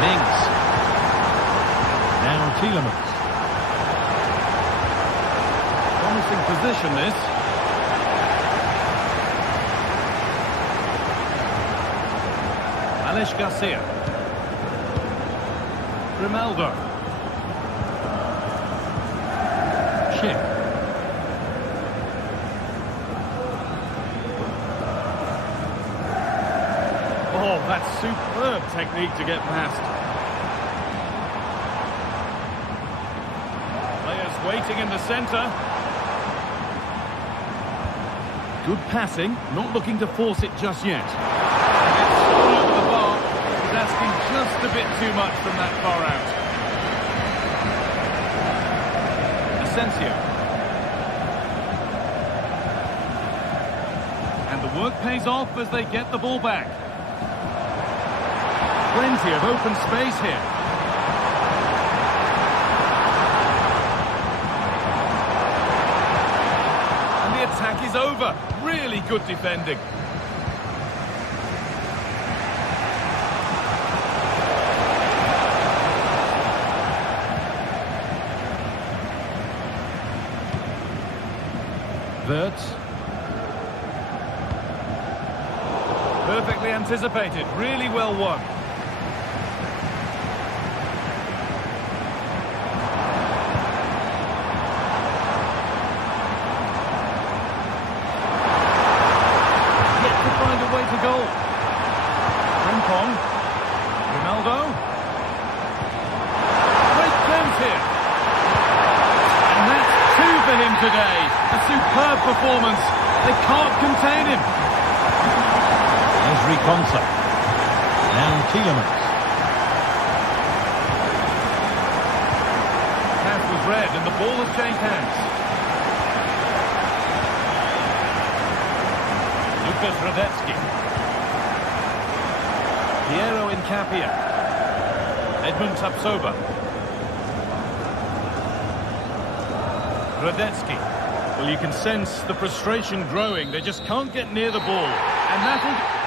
Mings. Now Tielemans. position, this. Alex Garcia. Grimaldo. Chip. Oh, that's superb technique to get past. Players waiting in the centre. Good passing, not looking to force it just yet. It's gone over the bar. He's asking just a bit too much from that far out. Asensio. And the work pays off as they get the ball back. Plenty of open space here. And the attack is over. Really good defending. Wirtz. Perfectly anticipated. Really well won. Goal. Frimpong. Ronaldo. Great chance here. And that's two for him today. A superb performance. They can't contain him. There's Riconsa. Now Tielemans. Pass was read and the ball has changed hands. Lucas Radetzky. Piero Incapia. Edmund Tapsoba. Radetzky. Well, you can sense the frustration growing. They just can't get near the ball. And that'll...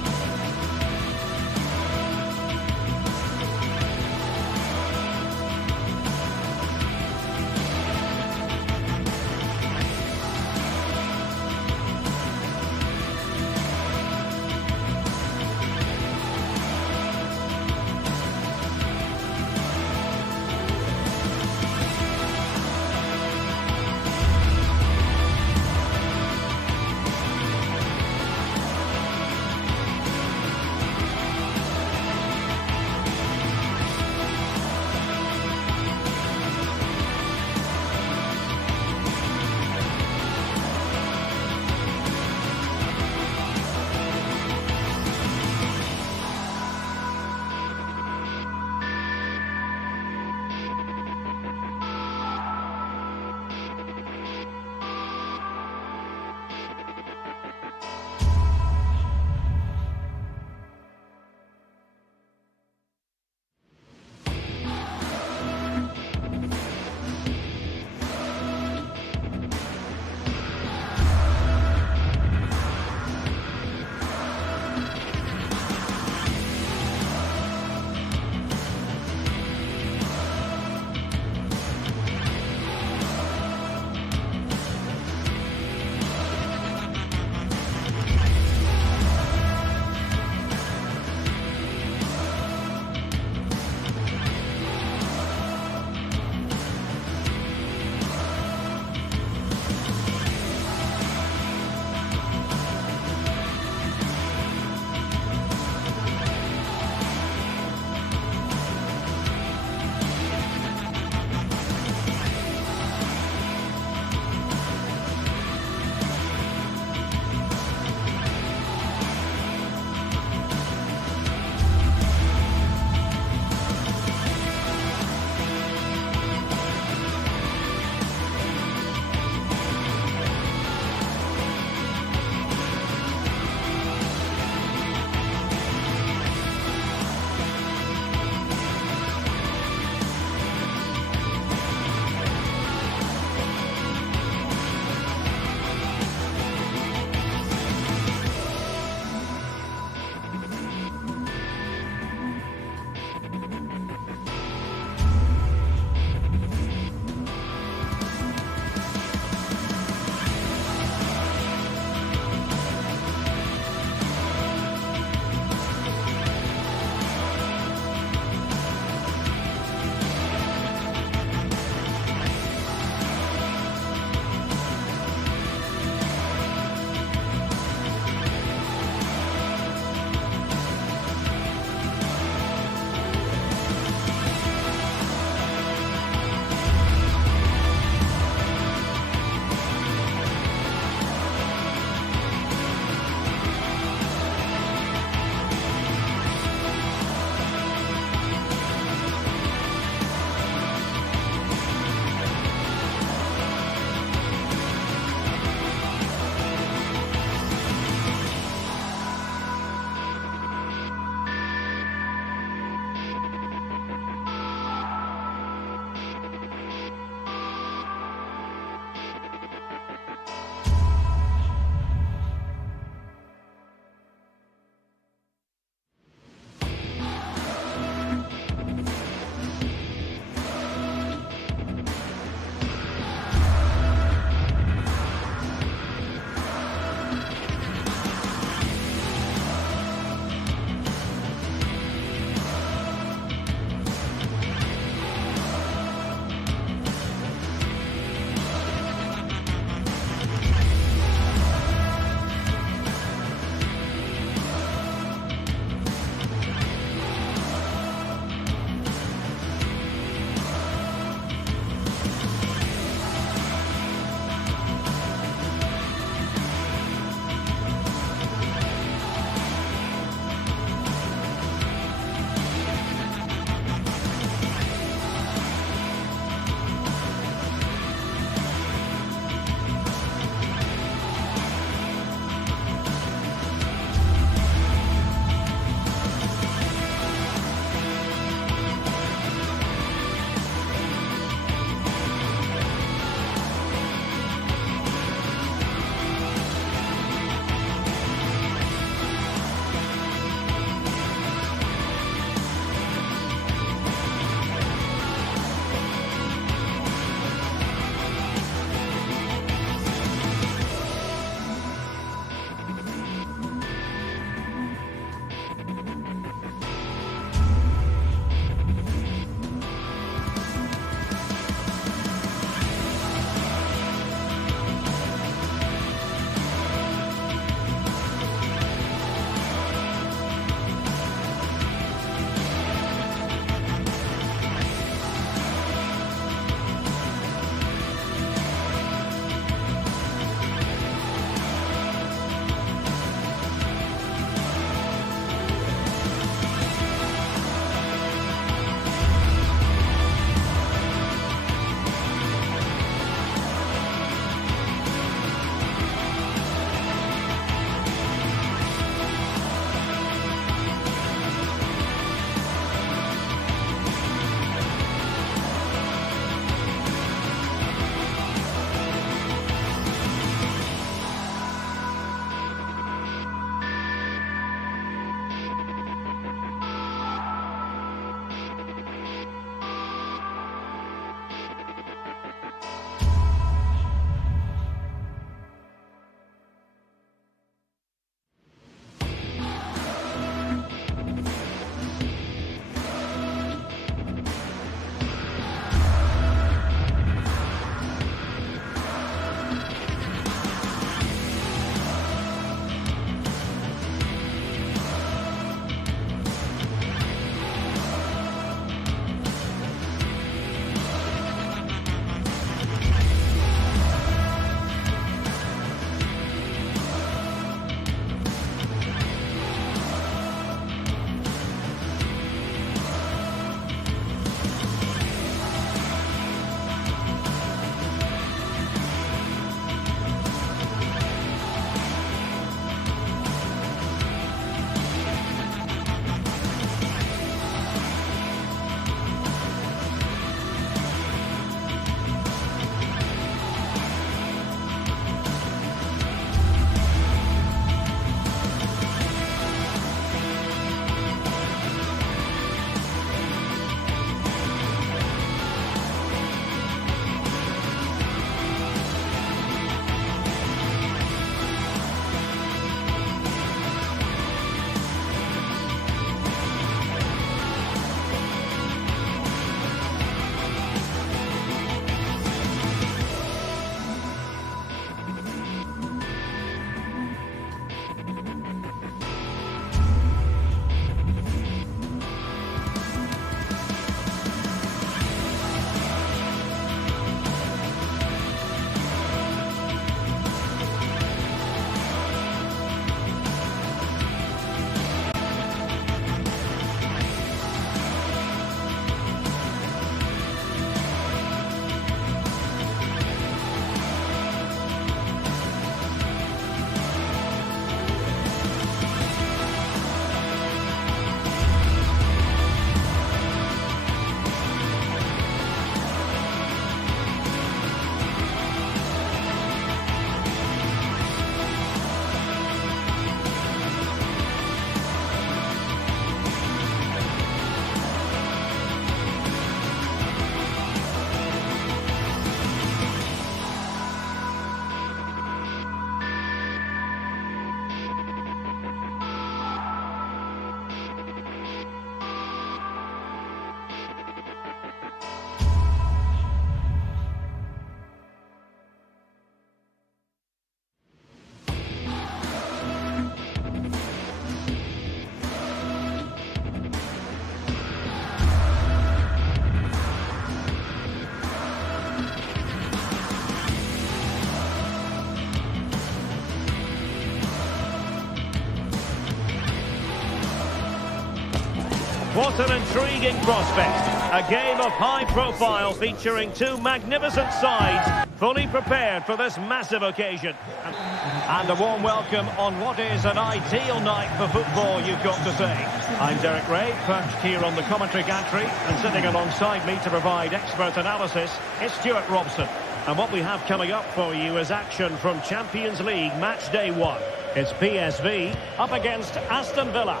What an intriguing prospect. A game of high profile featuring two magnificent sides, fully prepared for this massive occasion. And a warm welcome on what is an ideal night for football, you've got to say. I'm Derek Ray, perched here on the commentary gantry, and sitting alongside me to provide expert analysis is Stuart Robson. And what we have coming up for you is action from Champions League Matchday 1. It's PSV up against Aston Villa.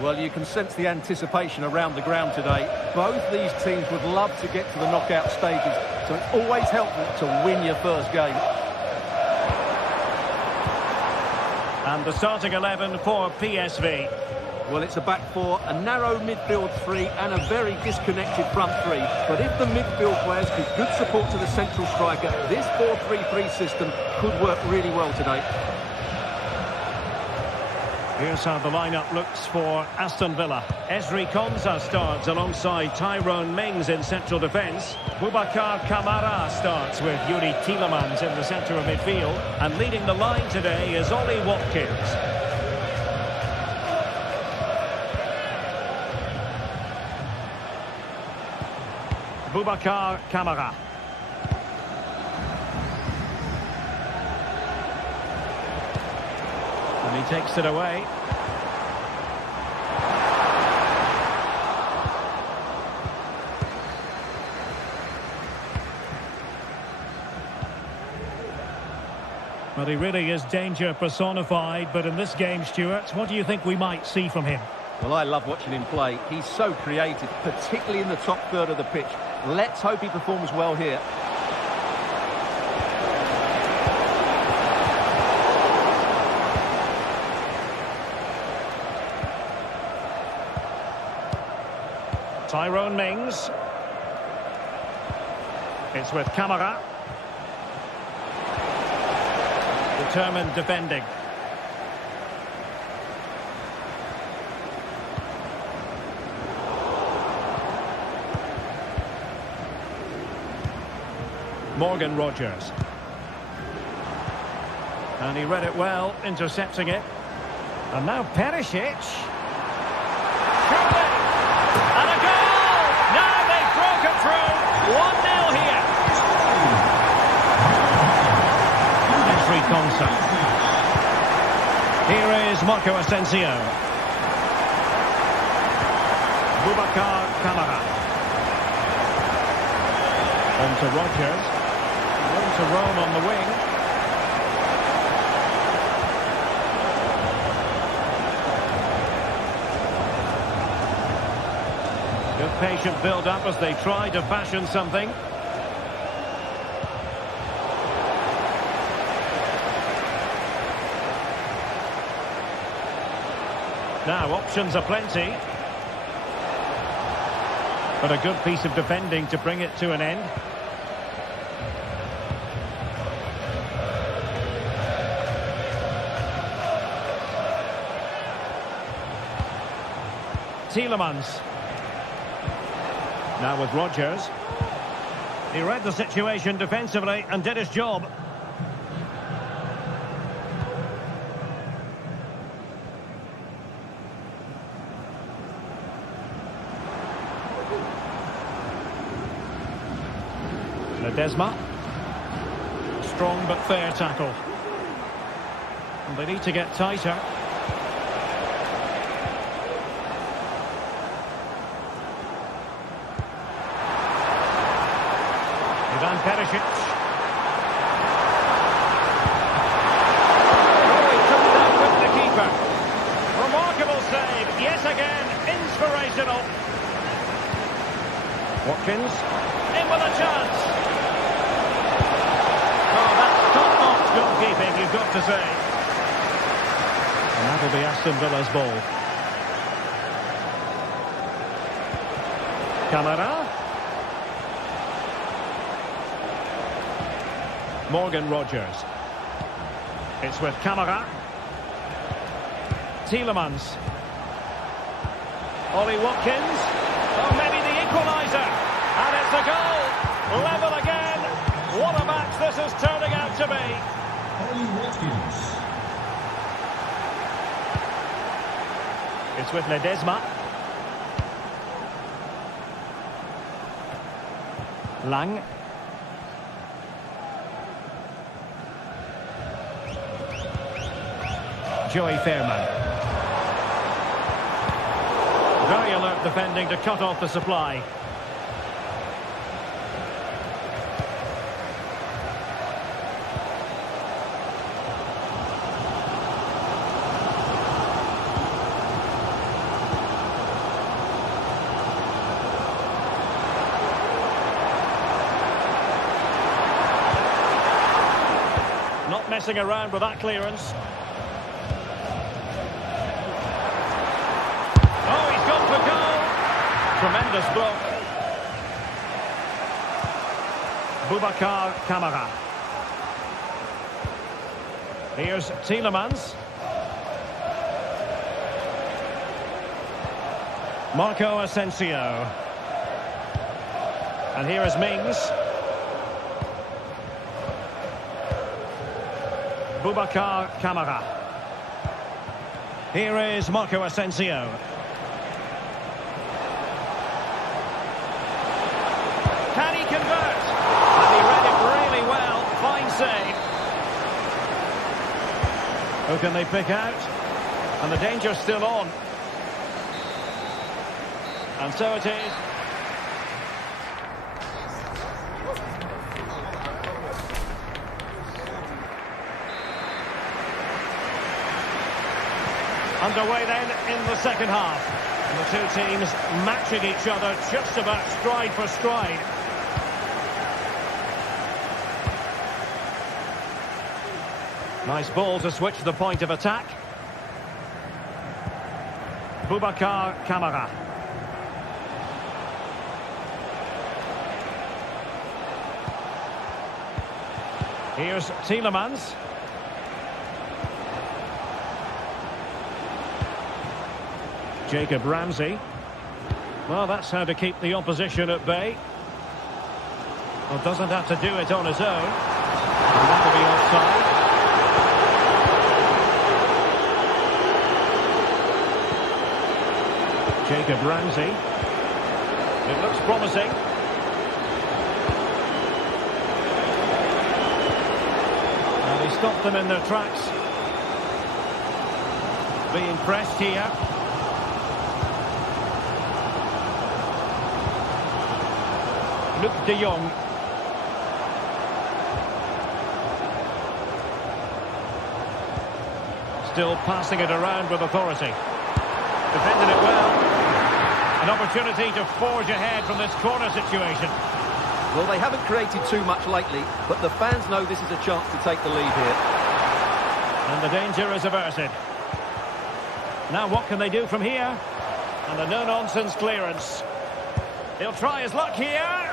Well, you can sense the anticipation around the ground today. Both these teams would love to get to the knockout stages, so it's always helpful to win your first game. And the starting 11 for PSV. Well, it's a back four, a narrow midfield three and a very disconnected front three. But if the midfield players give good support to the central striker, this 4-3-3 system could work really well today. Here's how the lineup looks for Aston Villa. Ezri Konsa starts alongside Tyrone Mings in central defence. Boubacar Kamara starts with Yuri Tielemans in the centre of midfield. And leading the line today is Ollie Watkins. Boubacar Kamara. And he takes it away. Well, he really is danger personified, but in this game, Stuart, what do you think we might see from him? Well, I love watching him play. He's so creative, particularly in the top third of the pitch. Let's hope he performs well here. Tyrone Mings. It's with Kamara. Determined defending. Morgan Rogers. And he read it well, intercepting it. And now Perisic. Surely! And a goal! Now they've broken through. 1-0 here. Ezri Konsa. Here is Marco Asensio. Boubacar Kamara. On to Rogers. Room to roam on the wing. Good patient build-up as they try to fashion something. Now, options are plenty. But a good piece of defending to bring it to an end. Tielemans. Now with Rogers. He read the situation defensively and did his job. Ledesma. Strong but fair tackle. And they need to get tighter. Perisic. Oh, he took it out with the keeper. Remarkable save. Yes, again, inspirational. Watkins. In with a chance. Oh, that's top-notch goalkeeping, you've got to say. And that'll be Aston Villa's ball. Kamara. Morgan Rogers. It's with Kamara. Tielemans. Ollie Watkins. Oh, maybe the equaliser. And it's a goal. Level again. What a match this is turning out to be. Ollie Watkins. It's with Ledesma. Lang. Joey Fairman. Very alert defending to cut off the supply. Not messing around with that clearance. Oh, he's gone for goal. Tremendous block. Boubacar Kamara. Here's Tielemans. Marco Asensio. And here is Mings. Boubacar Kamara. Here is Marco Asensio. Can he convert? And he read it really well. Fine save. Who can they pick out? And the danger's still on. And so it is. Underway then in the second half. And the two teams matching each other just about stride for stride. Nice ball to switch the point of attack. Boubacar Kamara. Here's Tielemans. Jacob Ramsey. Well, that's how to keep the opposition at bay. Well, doesn't have to do it on his own. And that'll be offside. Jacob Ramsey. It looks promising. And he stopped them in their tracks. Being pressed here. Luc de Jong. Still passing it around with authority. Defended it well. An opportunity to forge ahead from this corner situation. Well, they haven't created too much lately, but the fans know this is a chance to take the lead here. And the danger is averted. Now what can they do from here? And a no-nonsense clearance. He'll try his luck here.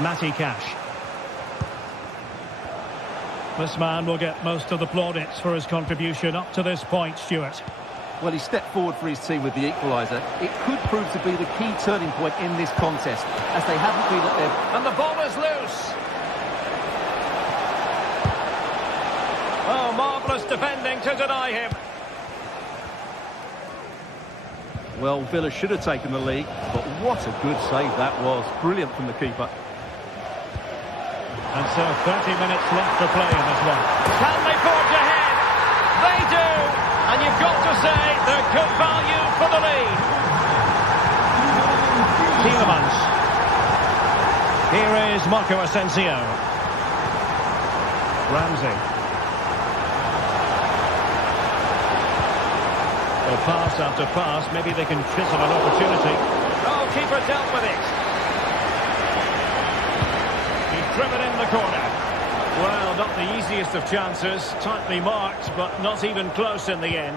Matty Cash. This man will get most of the plaudits for his contribution up to this point, Stuart. Well, he stepped forward for his team with the equaliser. It could prove to be the key turning point in this contest, as they haven't been at their... And the ball is loose. Oh, marvellous defending to deny him. Well, Villa should have taken the lead, but what a good save that was. Brilliant from the keeper. And so 30 minutes left to play in this one. Can they forge ahead? They do! And you've got to say they're good value for the lead. Tielemans. Here is Marco Asensio. Ramsey. Well, pass after pass, maybe they can chisel an opportunity. Oh, keeper dealt with it. Driven in the corner. Well, not the easiest of chances. Tightly marked, but not even close in the end.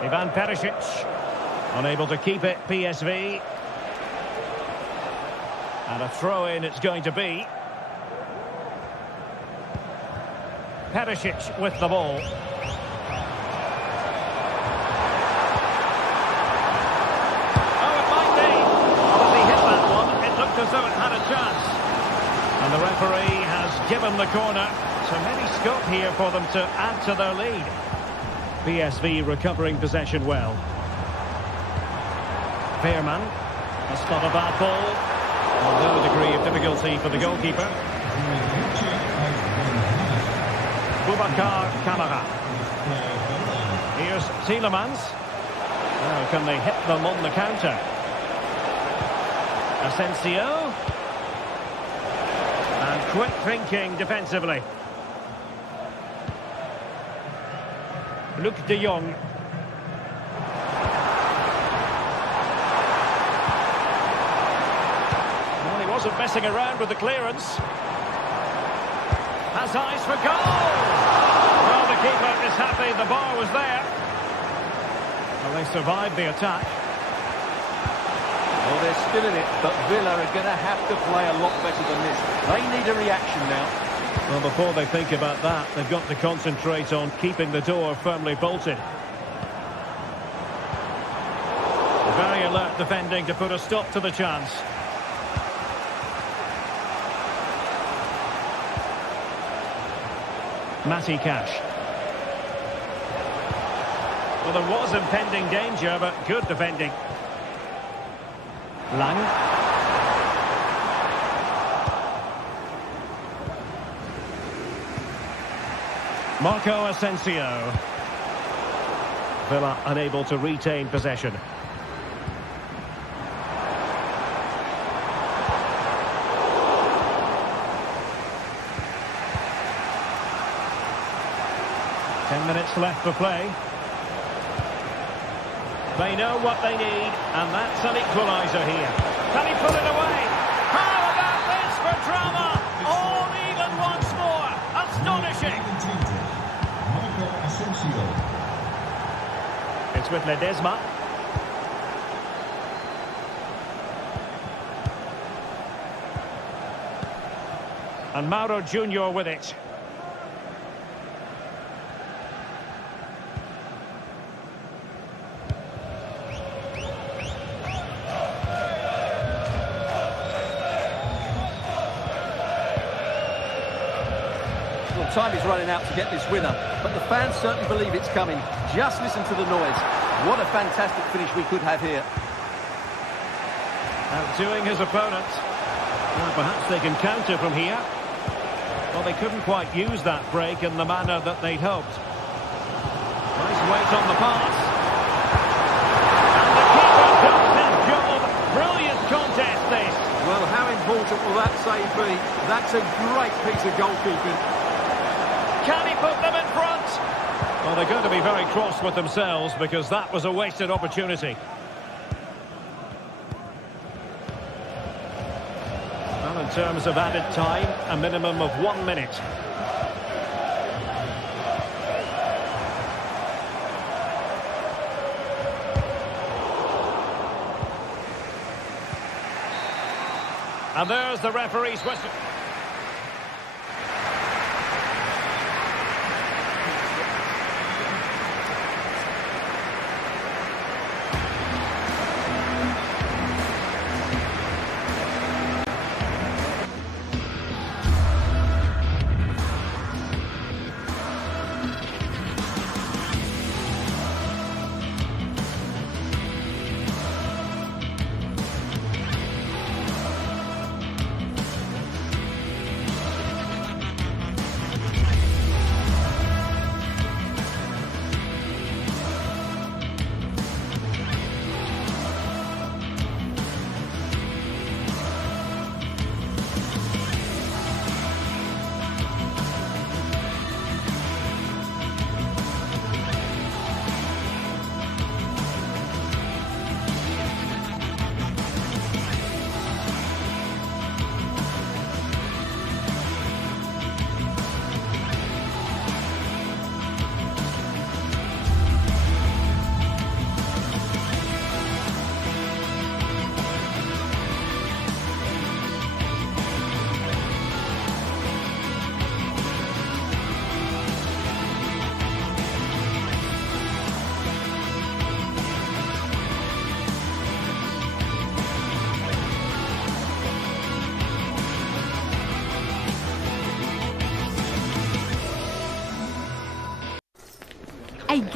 Ivan Perisic. Unable to keep it, PSV. And a throw-in it's going to be. Perisic with the ball. As though it had a chance. And the referee has given the corner So maybe scope here for them to add to their lead. PSV recovering possession well. Veerman. That's not a bad ball. No degree of difficulty for the goalkeeper. Boubacar Kamara. Here's Tielemans. Now can they hit them on the counter? Asensio. And quick thinking defensively. Luc de Jong. Well, he wasn't messing around with the clearance. Has eyes for goal! Well, the keeper is happy the bar was there. Well, they survived the attack. Well, they're still in it, but Villa are going to have to play a lot better than this. They need a reaction now. Well, before they think about that, they've got to concentrate on keeping the door firmly bolted. Very alert defending to put a stop to the chance. Matty Cash. Well, there was impending danger, but good defending. Lang. Marco Asensio. Villa unable to retain possession. Minutes left for play. They know what they need, and that's an equaliser here. Can he put it away? How about this for drama? All even once more. Astonishing. Marco Asensio. It's with Ledesma. And Mauro Junior with it. Time is running out to get this winner, but the fans certainly believe it's coming. Just listen to the noise. What a fantastic finish we could have here. Outdoing his opponent. Well, perhaps they can counter from here. Well, they couldn't quite use that break in the manner that they'd hoped. Nice weight on the pass. And the keeper does his job. Brilliant contest, this. Well, how important will that save be? That's a great piece of goalkeeping. Can he put them in front? Well, they're going to be very cross with themselves because that was a wasted opportunity. Well, in terms of added time, a minimum of 1 minute. And there's the referee's whistle.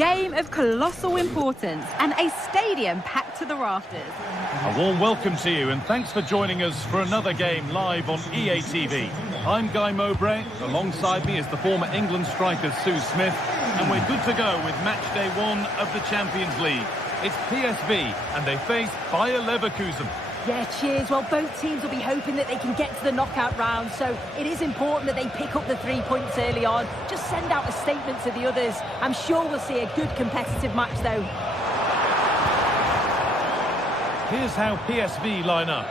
game of colossal importance and a stadium packed to the rafters. A warm welcome to you and thanks for joining us for another game live on EA TV. I'm Guy Mowbray, alongside me is the former England striker Sue Smith, and we're good to go with match day 1 of the Champions League. It's PSV and they face Bayer Leverkusen. Yeah, cheers. Well, both teams will be hoping that they can get to the knockout round, so it is important that they pick up the 3 points early on. Just send out a statement to the others. I'm sure we'll see a good competitive match, though. Here's how PSV line up.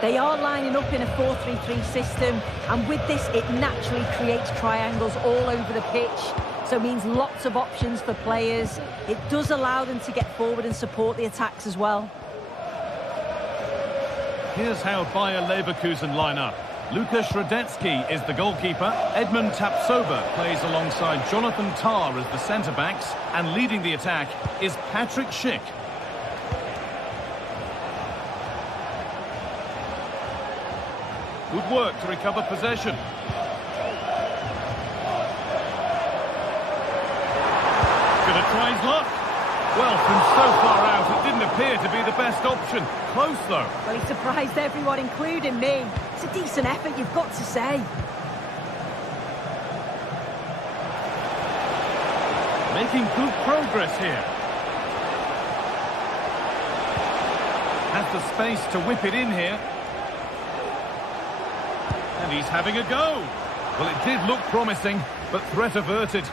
They are lining up in a 4-3-3 system, and with this, it naturally creates triangles all over the pitch. So it means lots of options for players. It does allow them to get forward and support the attacks as well. Here's how Bayer Leverkusen line up. Lukas Radetzky is the goalkeeper. Edmund Tapsoba plays alongside Jonathan Tah as the centre-backs. And leading the attack is Patrick Schick. Good work to recover possession. Gonna try his luck. Well, from so far out, it didn't appear to be the best option. Close, though. Well, he surprised everyone, including me. It's a decent effort, you've got to say. Making good progress here. Has the space to whip it in here. And he's having a go. Well, it did look promising, but threat averted.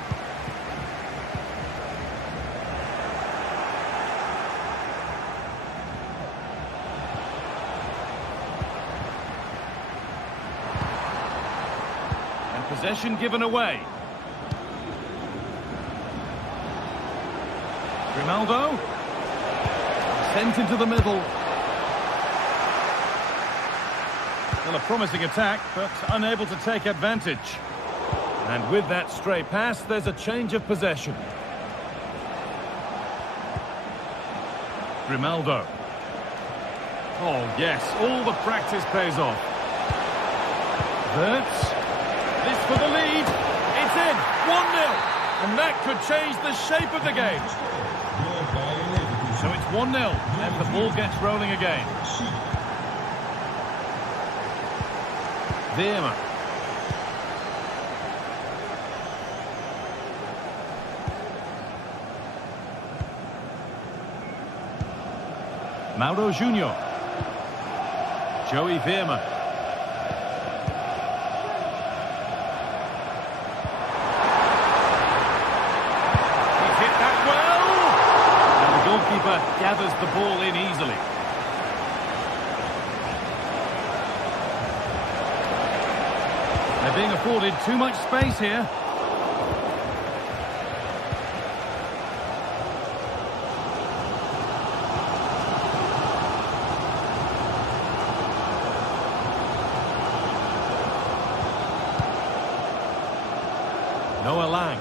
Possession given away. Grimaldo. Sent into the middle. Well, a promising attack, but unable to take advantage. And with that stray pass, there's a change of possession. Grimaldo. Oh, yes, all the practice pays off. Wirtz. This for the lead. It's in. 1-0. And that could change the shape of the game. So it's 1-0. And the ball gets rolling again. Veerman. Mauro Junior. Joey Veerman. Gathers the ball in easily. They're being afforded too much space here. Noah Lang.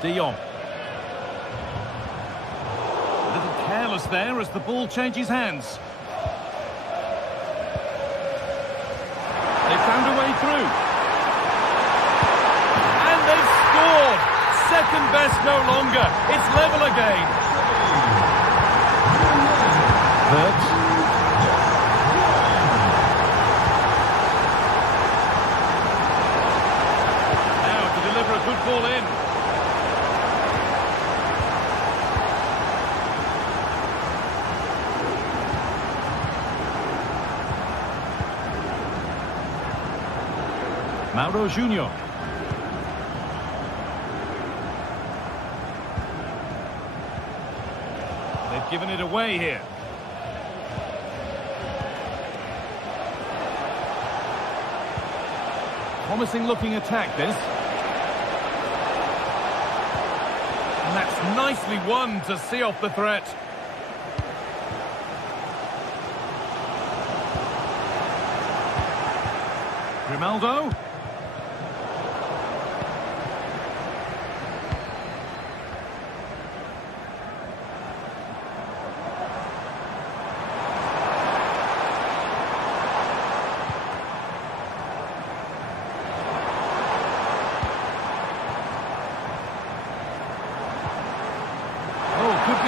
De Jong. A little careless there as the ball changes hands. They found a way through. And they've scored! Second best no longer. It's level again. Wirtz. Now to deliver a good ball in. Mauro Junior. They've given it away here. Promising looking attack, this. And that's nicely won to see off the threat. Grimaldo.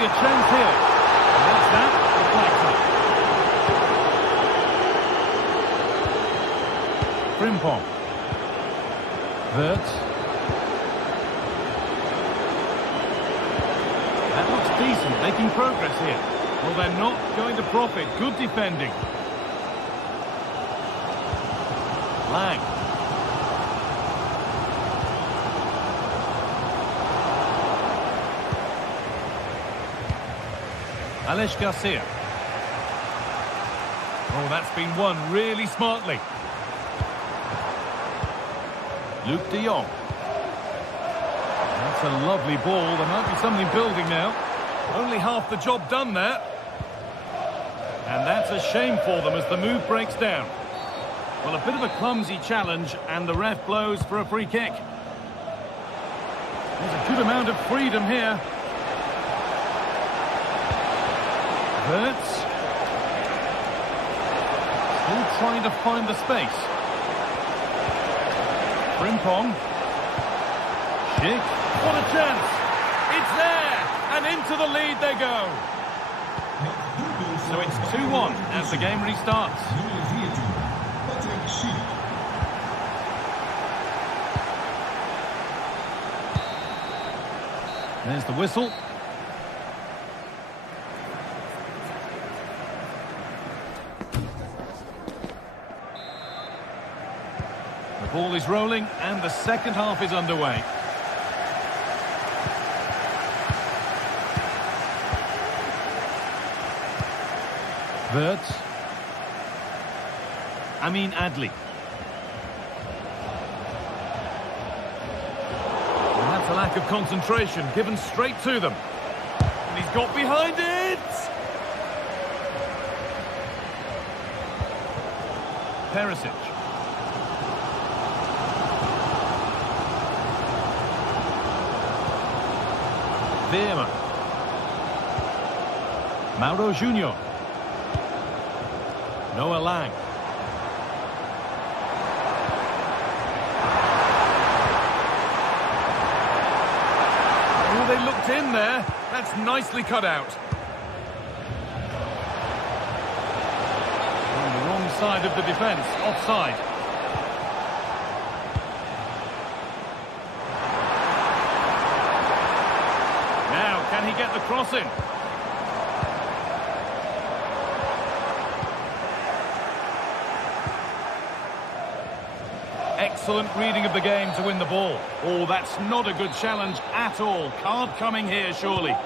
be a chance here. And that's that. The flag top. Frimpong. Wirtz. That looks decent, making progress here. Well, they're not going to profit. Good defending. Lang. Alex Garcia. Oh, that's been won really smartly. Luke de Jong. That's a lovely ball. There might be something building now. Only half the job done there. And that's a shame for them as the move breaks down. Well, a bit of a clumsy challenge, and the ref blows for a free kick. There's a good amount of freedom here. Wirtz. Still trying to find the space. Frimpong. Schick. What a chance! It's there! And into the lead they go. So it's 2-1 as the game restarts. There's the whistle. The ball is rolling and the second half is underway. Wirtz. Amin Adli. And that's a lack of concentration, given straight to them. And he's got behind it! Perisic. Veerman. Mauro Junior. Noah Lang. Oh, they looked in there. That's nicely cut out. On the wrong side of the defence, offside. Now, can he get the cross in? Excellent reading of the game to win the ball. Oh, that's not a good challenge at all. Card coming here, surely. A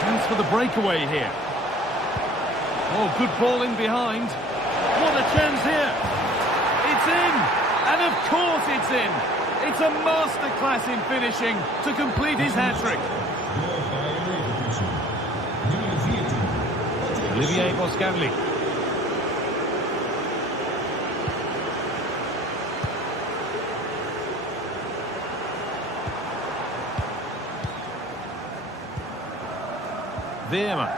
chance for the breakaway here. Oh, good ball in behind. What a chance here. It's in. And of course it's in. It's a masterclass in finishing to complete his hat-trick. Olivier Boscagli. Veerman.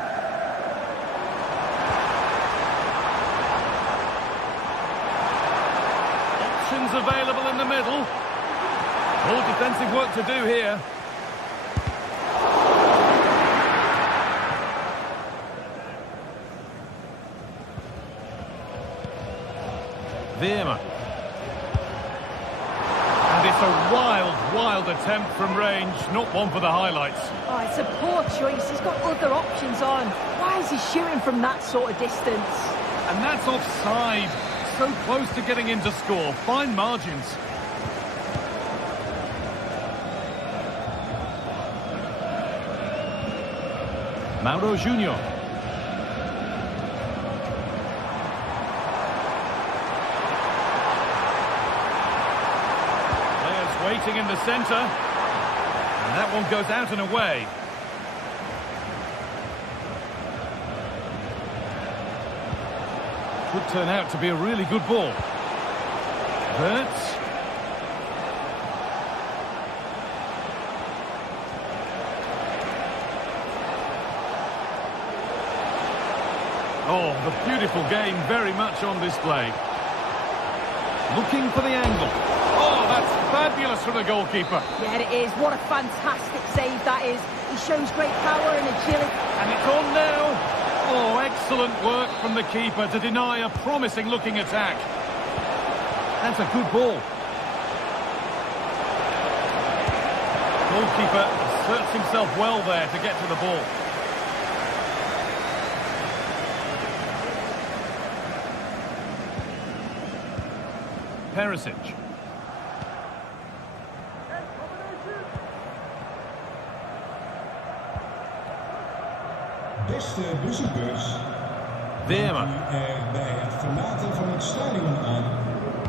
Options available in the middle. All defensive work to do here. Veerman. And it's a wild attempt from range, not one for the highlights. Oh, it's a poor choice. He's got other options on. Why is he shooting from that sort of distance? And that's offside. So close to getting in to score. Fine margins. Mauro Junior. Waiting in the centre, and that one goes out and away. Could turn out to be a really good ball. Wirtz. Oh, the beautiful game very much on display. Looking for the angle. Oh, that's fabulous from the goalkeeper. Yeah, it is. What a fantastic save that is. He shows great power and agility. And it's on now. Oh, excellent work from the keeper to deny a promising-looking attack. That's a good ball. Goalkeeper asserts himself well there to get to the ball. Perisic. Beste bezoekers, Weerma. bij het verlaten van het stadion aan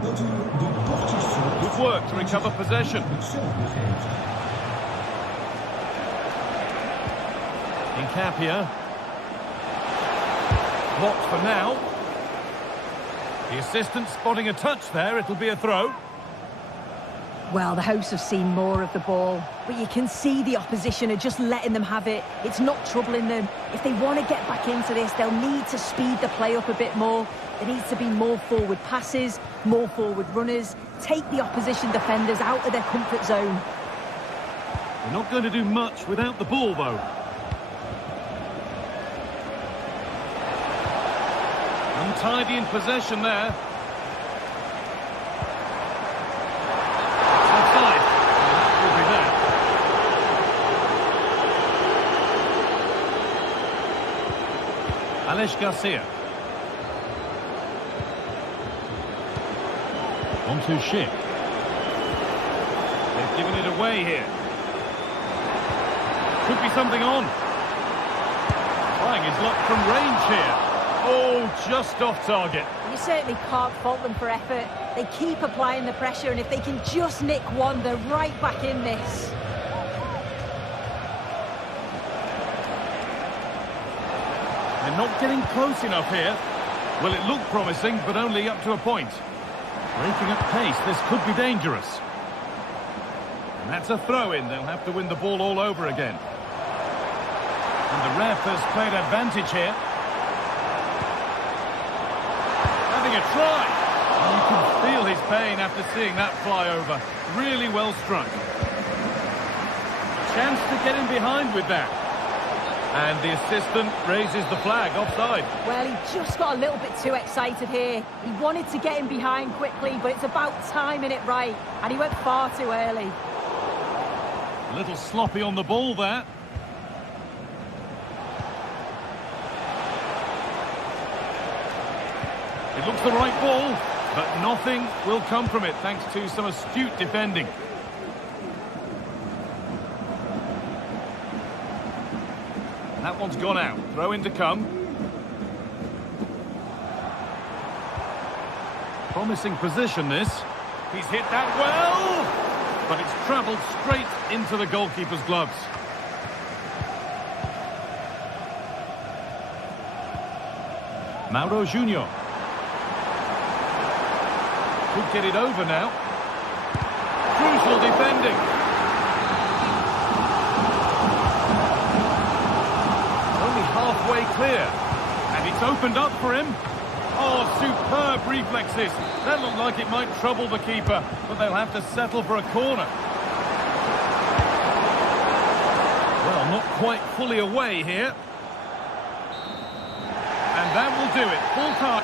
dat u de bordjes volgt. Good work to recover possession. Zelf begeeft. Incapia. Blocked for now. The assistant spotting a touch there. It'll be a throw. Well, the hosts have seen more of the ball, but you can see the opposition are just letting them have it. It's not troubling them. If they want to get back into this, they'll need to speed the play up a bit more. There needs to be more forward passes, more forward runners. Take the opposition defenders out of their comfort zone. They're not going to do much without the ball, though. Untidy in possession there. Offside. That will be that. Alex Garcia. On to Schick. They've given it away here. Could be something on. Trying his luck from range here. Oh, just off target. You certainly can't fault them for effort. They keep applying the pressure, and if they can just nick one, they're right back in this. They're not getting close enough here. Well, it looked promising, but only up to a point. Breaking at pace, this could be dangerous. And that's a throw-in. They'll have to win the ball all over again. And the ref has played advantage here. Having a try. And you can feel his pain after seeing that fly over. Really well struck. Chance to get in behind with that. And the assistant raises the flag offside. Well, he just got a little bit too excited here. He wanted to get in behind quickly, but it's about timing it right. And he went far too early. A little sloppy on the ball there. It looks the right ball, but nothing will come from it thanks to some astute defending. That one's gone out. Throw in to come. Promising position, this. He's hit that well, but it's travelled straight into the goalkeeper's gloves. Mauro Junior. Could get it over now. Crucial defending. Only halfway clear. And it's opened up for him. Oh, superb reflexes. That looked like it might trouble the keeper, but they'll have to settle for a corner. Well, not quite fully away here. And that will do it. Full time.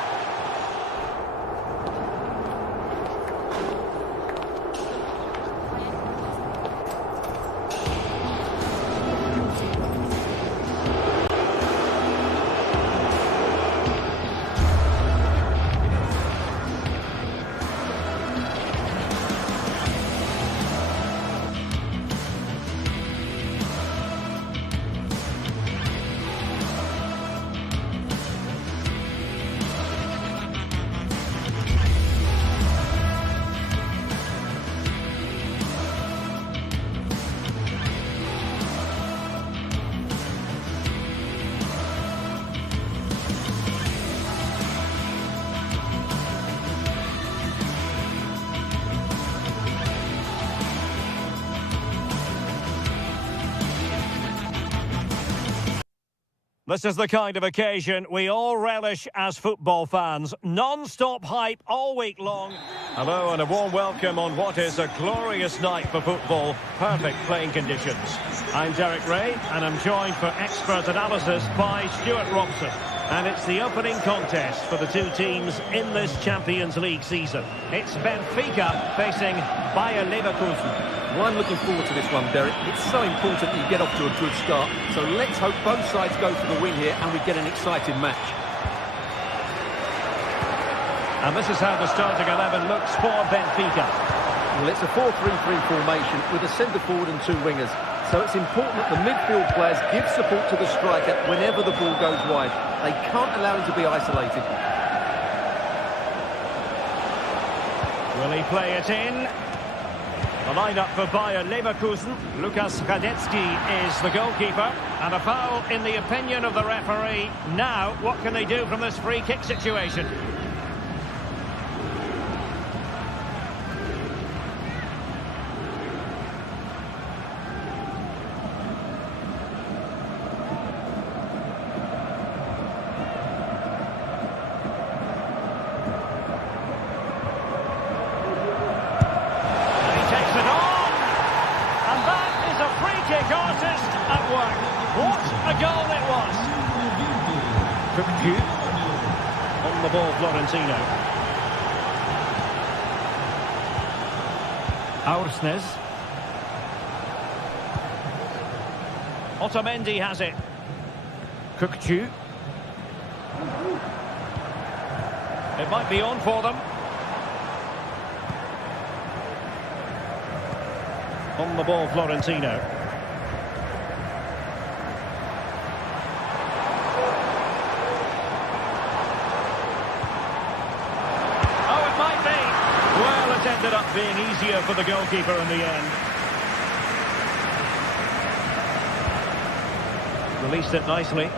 This is the kind of occasion we all relish as football fans. Non-stop hype all week long. Hello and a warm welcome on what is a glorious night for football. Perfect playing conditions. I'm Derek Ray and I'm joined for expert analysis by Stuart Robson. And it's the opening contest for the two teams in this Champions League season. It's Benfica facing Bayer Leverkusen. Well, I'm looking forward to this one, Derek. It's so important that you get off to a good start. So let's hope both sides go for the win here and we get an exciting match. And this is how the starting 11 looks for Benfica. Well, it's a 4-3-3 formation with a centre forward and two wingers. So it's important that the midfield players give support to the striker whenever the ball goes wide. They can't allow him to be isolated. Will he play it in? The line-up for Bayer Leverkusen. Lukas Radetzky is the goalkeeper. And a foul in the opinion of the referee. Now, what can they do from this free kick situation? On the ball, Florentino. Aursnes. Otamendi has it. Kukçu. It might be on for them. On the ball, Florentino. Ended up being easier for the goalkeeper in the end. Released it nicely.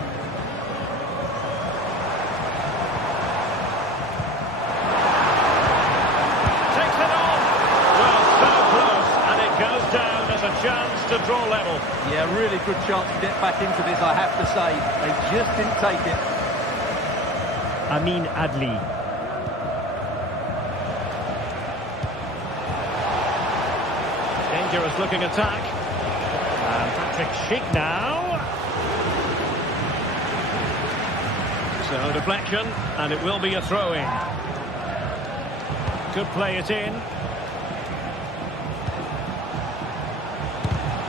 Takes it on. Well, so close, and it goes down as a chance to draw level. Yeah, really good chance to get back into this, I have to say. They just didn't take it. Amin Adli. Dangerous looking attack. And Patrick Schick now. So deflection, and it will be a throw-in. Could play it in.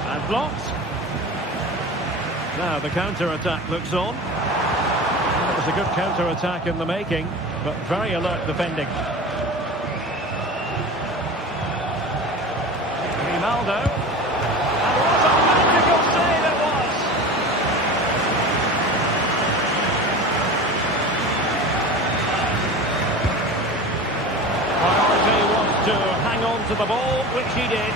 And blocked. Now the counter-attack looks on. That was a good counter-attack in the making, but very alert defending. Ronaldo. And what a magical save it was! Priority was to hang on to the ball, which he did.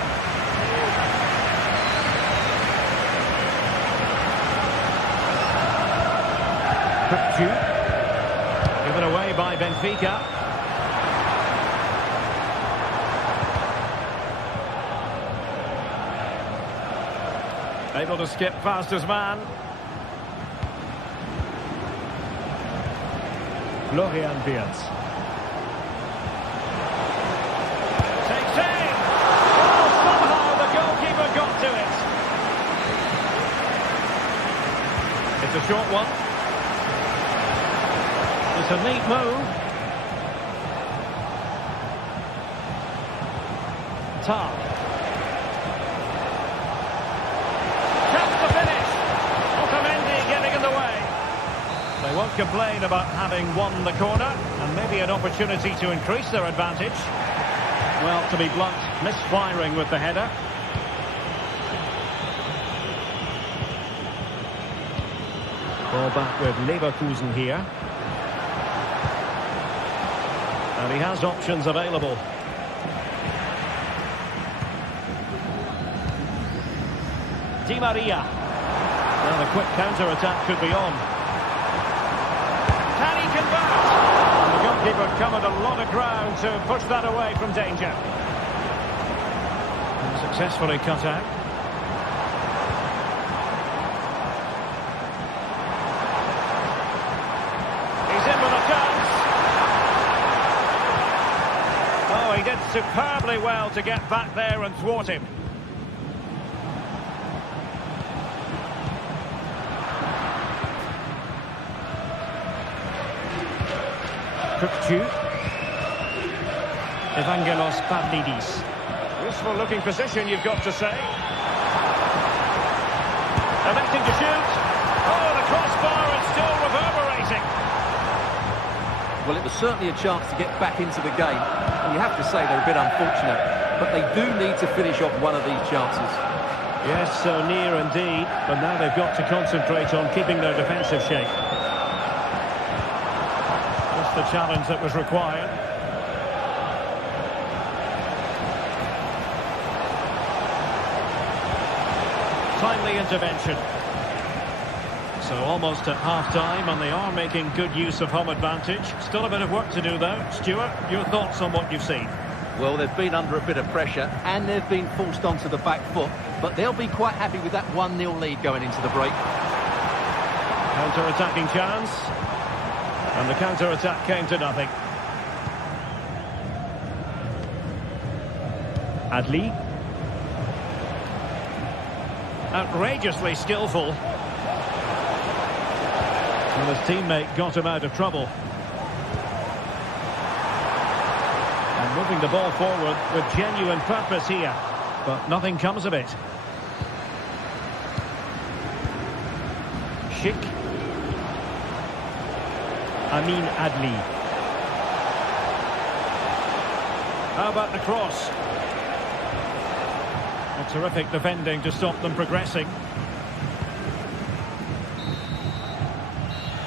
Kukçu. Given away by Benfica. Able to skip past his man. Florian Wirtz. Takes aim! Oh, somehow the goalkeeper got to it. It's a short one. It's a neat move. Tar. They won't complain about having won the corner, and maybe an opportunity to increase their advantage. Well, to be blunt, misfiring with the header. Ball back with Leverkusen here. And he has options available. Di Maria. Now the quick counter-attack could be on. Can he convert? And the goalkeeper covered a lot of ground to push that away from danger. And successfully cut out. superbly well to get back there and thwart him. Kukçu. Evangelos Pavlidis. Useful looking position, you've got to say. Electing to shoot. Oh, the crossbar is still reverberating. Well, it was certainly a chance to get back into the game. And you have to say they're a bit unfortunate. But they do need to finish off one of these chances. Yes, so near indeed. But now they've got to concentrate on keeping their defensive shape. Just the challenge that was required. Timely intervention. So almost at half-time, and they are making good use of home advantage. Still a bit of work to do, though. Stuart, your thoughts on what you've seen? Well, they've been under a bit of pressure, and they've been forced onto the back foot. But they'll be quite happy with that 1-0 lead going into the break. Counter-attacking chance. And the counter-attack came to nothing. Adli. Outrageously skillful. And his teammate got him out of trouble. And moving the ball forward with genuine purpose here. But nothing comes of it. Schick. Amin Adli. How about the cross? A terrific defending to stop them progressing.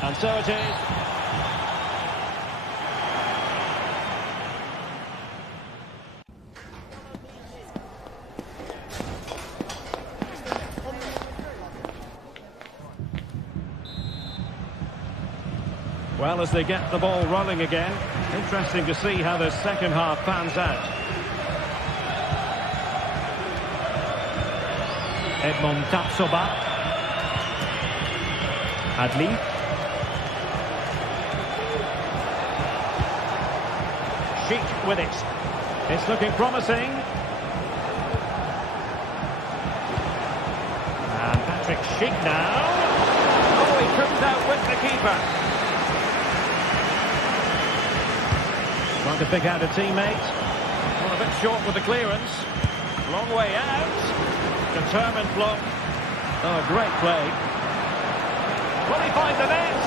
And so it is. Well, as they get the ball rolling again, interesting to see how the second half pans out. Edmond Tapsoba. Adli. Schick with it. It's looking promising. And Patrick Schick now. Oh, he comes out with the keeper. Trying to pick out a teammate. Well, a bit short with the clearance. Long way out. Determined block. Oh, great play. Will he find the net?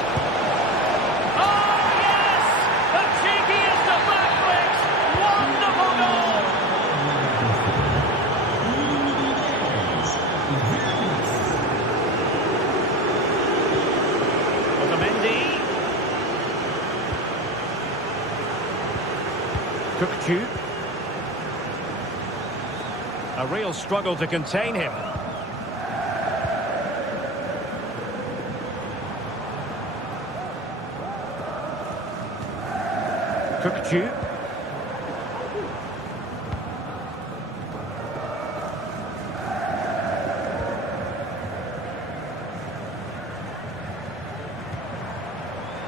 Oh, yes! The cheekiest of back flicks! Wonderful goal! Otamendi. Kukçu. A real struggle to contain him. Kukçu.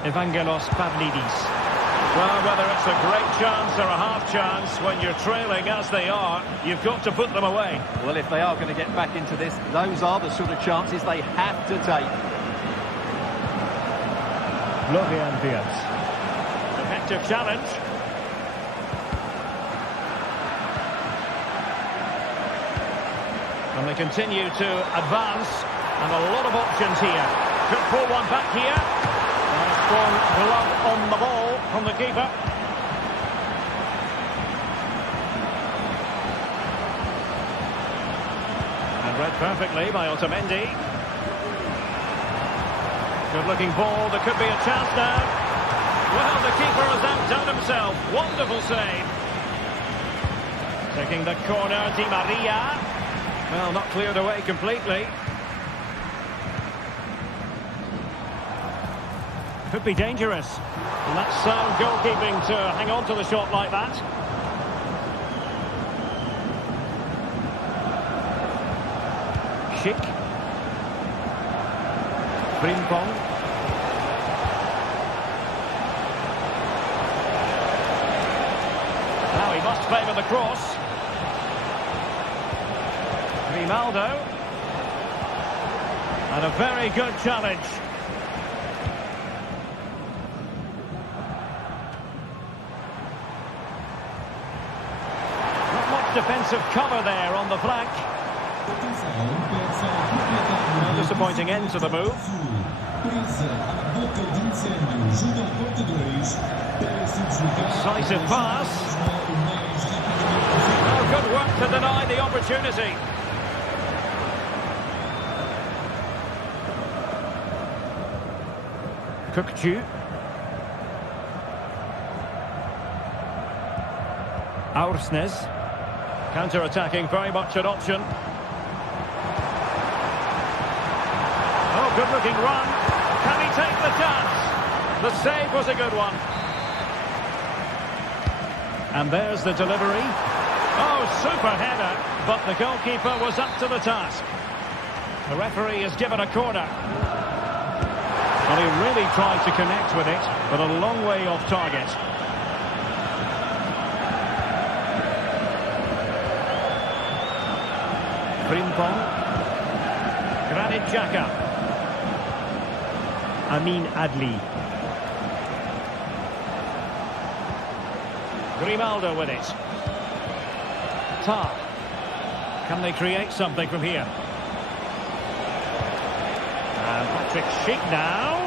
Evangelos Pavlidis. Well, whether it's a great chance or a half chance, when you're trailing as they are, you've got to put them away. Well, if they are going to get back into this, those are the sort of chances they have to take. Florian Wirtz. Effective challenge. And they continue to advance, and a lot of options here. Could pull one back here. And a strong glove on the ball from the keeper. And read perfectly by Otamendi. Good looking ball, there could be a chance now. Well, the keeper has outdone himself. Wonderful save. Taking the corner, Di Maria. Well, not cleared away completely. Could be dangerous. And that's sound goalkeeping to hang on to the shot like that. Schick. Frimpong. Now he Must favour the cross. Grimaldo. And a very good challenge. Not much defensive cover there on the flank. A disappointing end to the move. Decisive pass. Oh, good work to deny the opportunity. Kukcu. Aursnes. Counter-attacking, very much an option. Oh, good-looking run. Can he take the chance? The save was a good one. And there's the delivery. Oh, super header. But the goalkeeper was up to the task. The referee has given a corner. Well, he really tried to connect with it, but a long way off target. Frimpong. Granit Xhaka. Amin Adli. Grimaldo with it. Tar. Can they create something from here? And Patrick Schick now.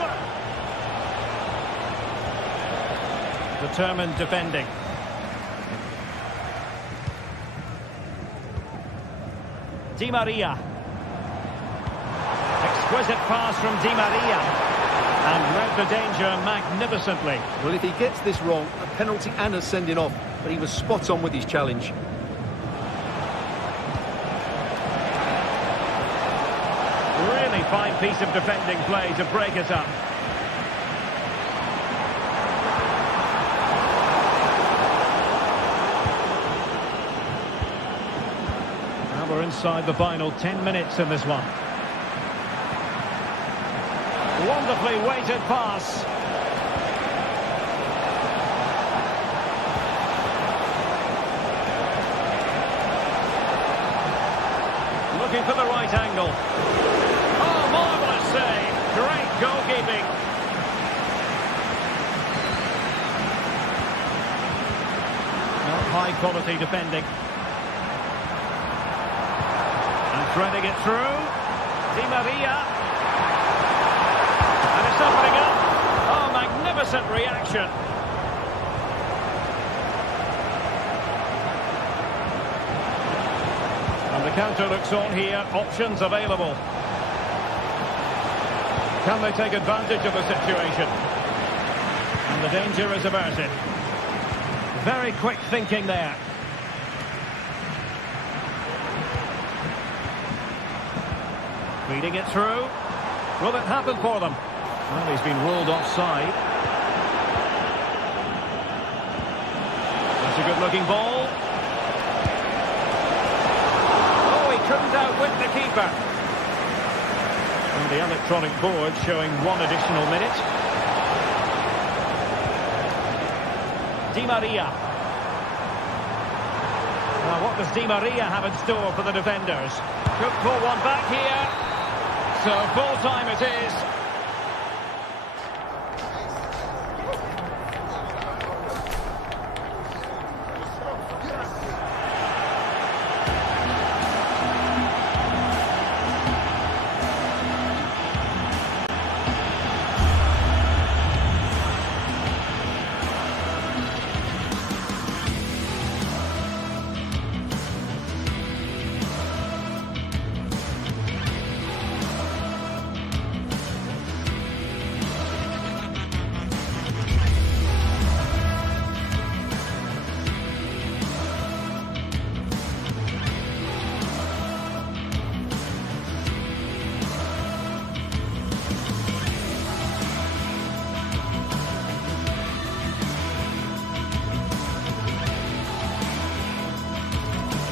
Determined defending. Di Maria. Exquisite pass from Di Maria. And read the danger magnificently. Well, if he gets this wrong, a penalty and a sending off. But he was spot on with his challenge. Really fine piece of defending play to break it up. Now we're inside the final 10 minutes in this one. Wonderfully weighted pass. Looking for the right angle. Oh, marvellous save. Great goalkeeping. Not high quality defending. And threading it through. Di Maria. And it's opening up. Oh, magnificent reaction. And the counter looks on here. Options available. Can they take advantage of the situation? And the danger is averted. Very quick thinking there. Feeding it through. Will it happen for them? Well, he's been ruled offside. That's a good-looking ball. Oh, he couldn't outwit the keeper. And the electronic board showing one additional minute. Di Maria. Now, what does Di Maria have in store for the defenders? Could pull one back here. So, full time it is.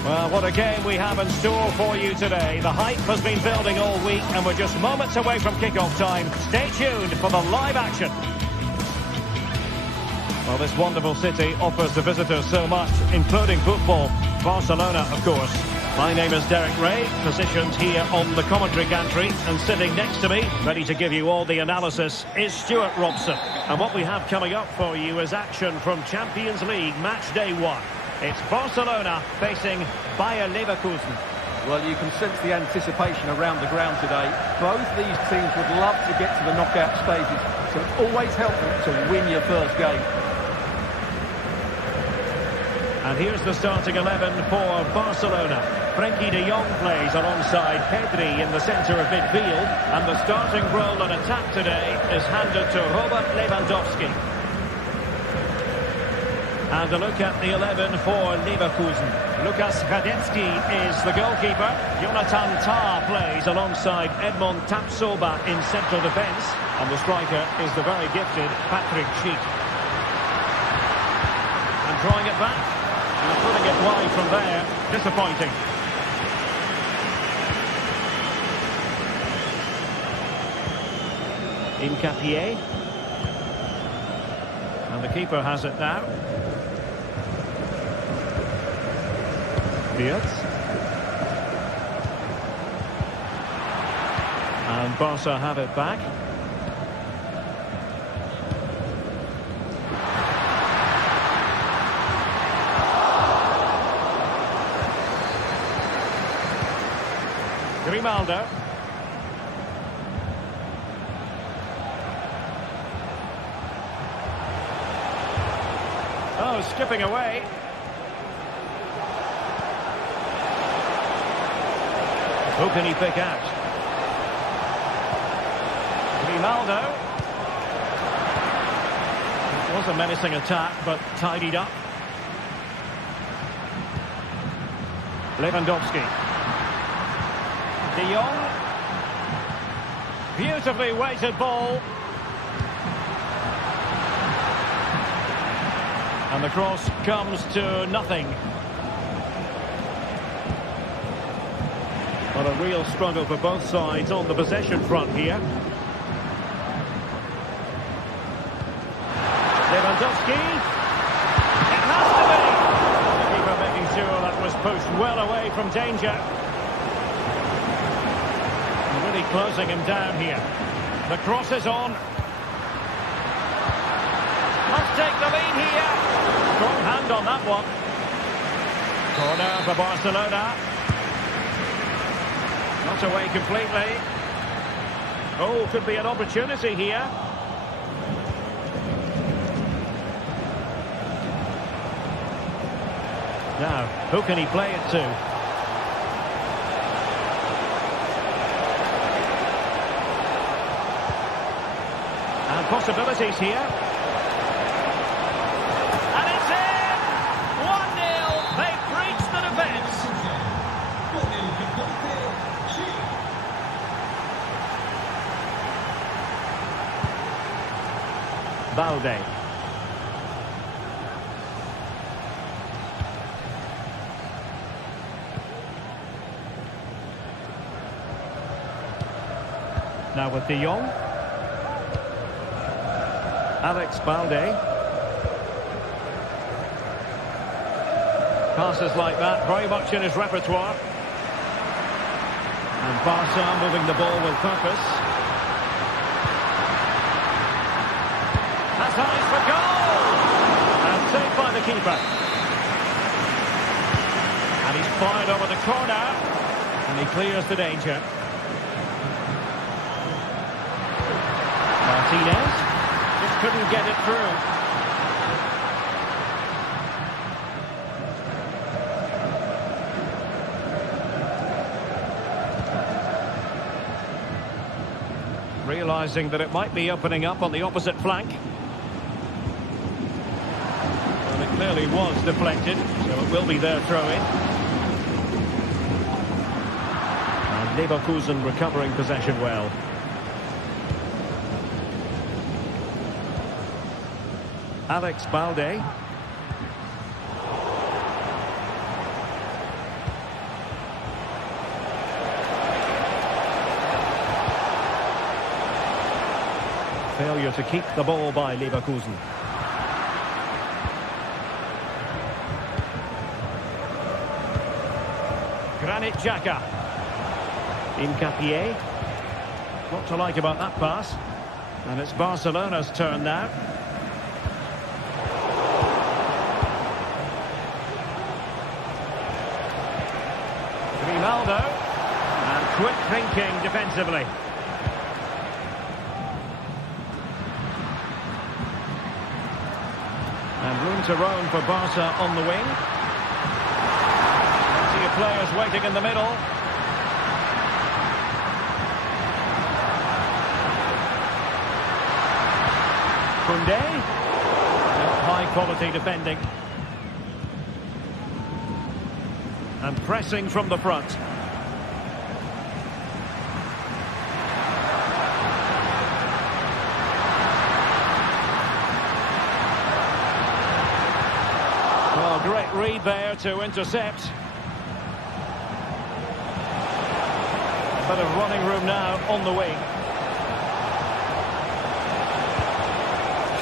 Well, what a game we have in store for you today. The hype has been building all week and we're just moments away from kick-off time. Stay tuned for the live action. Well, this wonderful city offers the visitors so much, including football. Barcelona, of course. My name is Derek Ray, positioned here on the commentary gantry, and sitting next to me, ready to give you all the analysis, is Stuart Robson. And what we have coming up for you is action from Champions League Matchday 1. It's Barcelona facing Bayer Leverkusen. Well, you can sense the anticipation around the ground today. Both these teams would love to get to the knockout stages, so it's always helpful to win your first game. And here's the starting 11 for Barcelona. Frenkie de Jong plays alongside Pedri in the centre of midfield. And the starting role in attack today is handed to Robert Lewandowski. And a look at the 11 for Leverkusen. Lukas Radetzky is the goalkeeper. Jonathan Tah plays alongside Edmond Tapsoba in central defence. And the striker is the very gifted Patrick Schick. And drawing it back. And putting it wide from there. Disappointing. Incapié. And the keeper has it now. Beards. And Barca have it back. Grimaldo. Oh, skipping away. Who can he pick out? Grimaldo. It was a menacing attack, but tidied up. Lewandowski. De Jong. Beautifully weighted ball. And the cross comes to nothing. But a real struggle for both sides on the possession front here. Lewandowski. It has to be. The keeper making sure that was pushed well away from danger. Really closing him down here. The cross is on. Must take the lead here. Strong hand on that one. Corner for Barcelona. Not away completely. Oh, could be an opportunity here. Now, who can he play it to? And possibilities here. And it's in! 1-0. They've breached the defence. Balde. Now with De Jong. Alex Balde. Passes like that, very much in his repertoire. And Barca moving the ball with purpose. Has eyes for goal! And saved by the keeper. And he's fired over the corner. And he clears the danger. Martinez just couldn't get it through. Realising that it might be opening up on the opposite flank. Well, it clearly was deflected, so it will be their throw-in. And Leverkusen recovering possession well. Alex Balde. Failure to keep the ball by Leverkusen. Granit Xhaka. Incapié. What to like about that pass? And it's Barcelona's turn now. Ronaldo. And quick thinking defensively. And room to roam for Barca on the wing. Plenty of players waiting in the middle. Koundé. High quality defending. And pressing from the front. Well, great read there to intercept. A bit of running room now on the wing.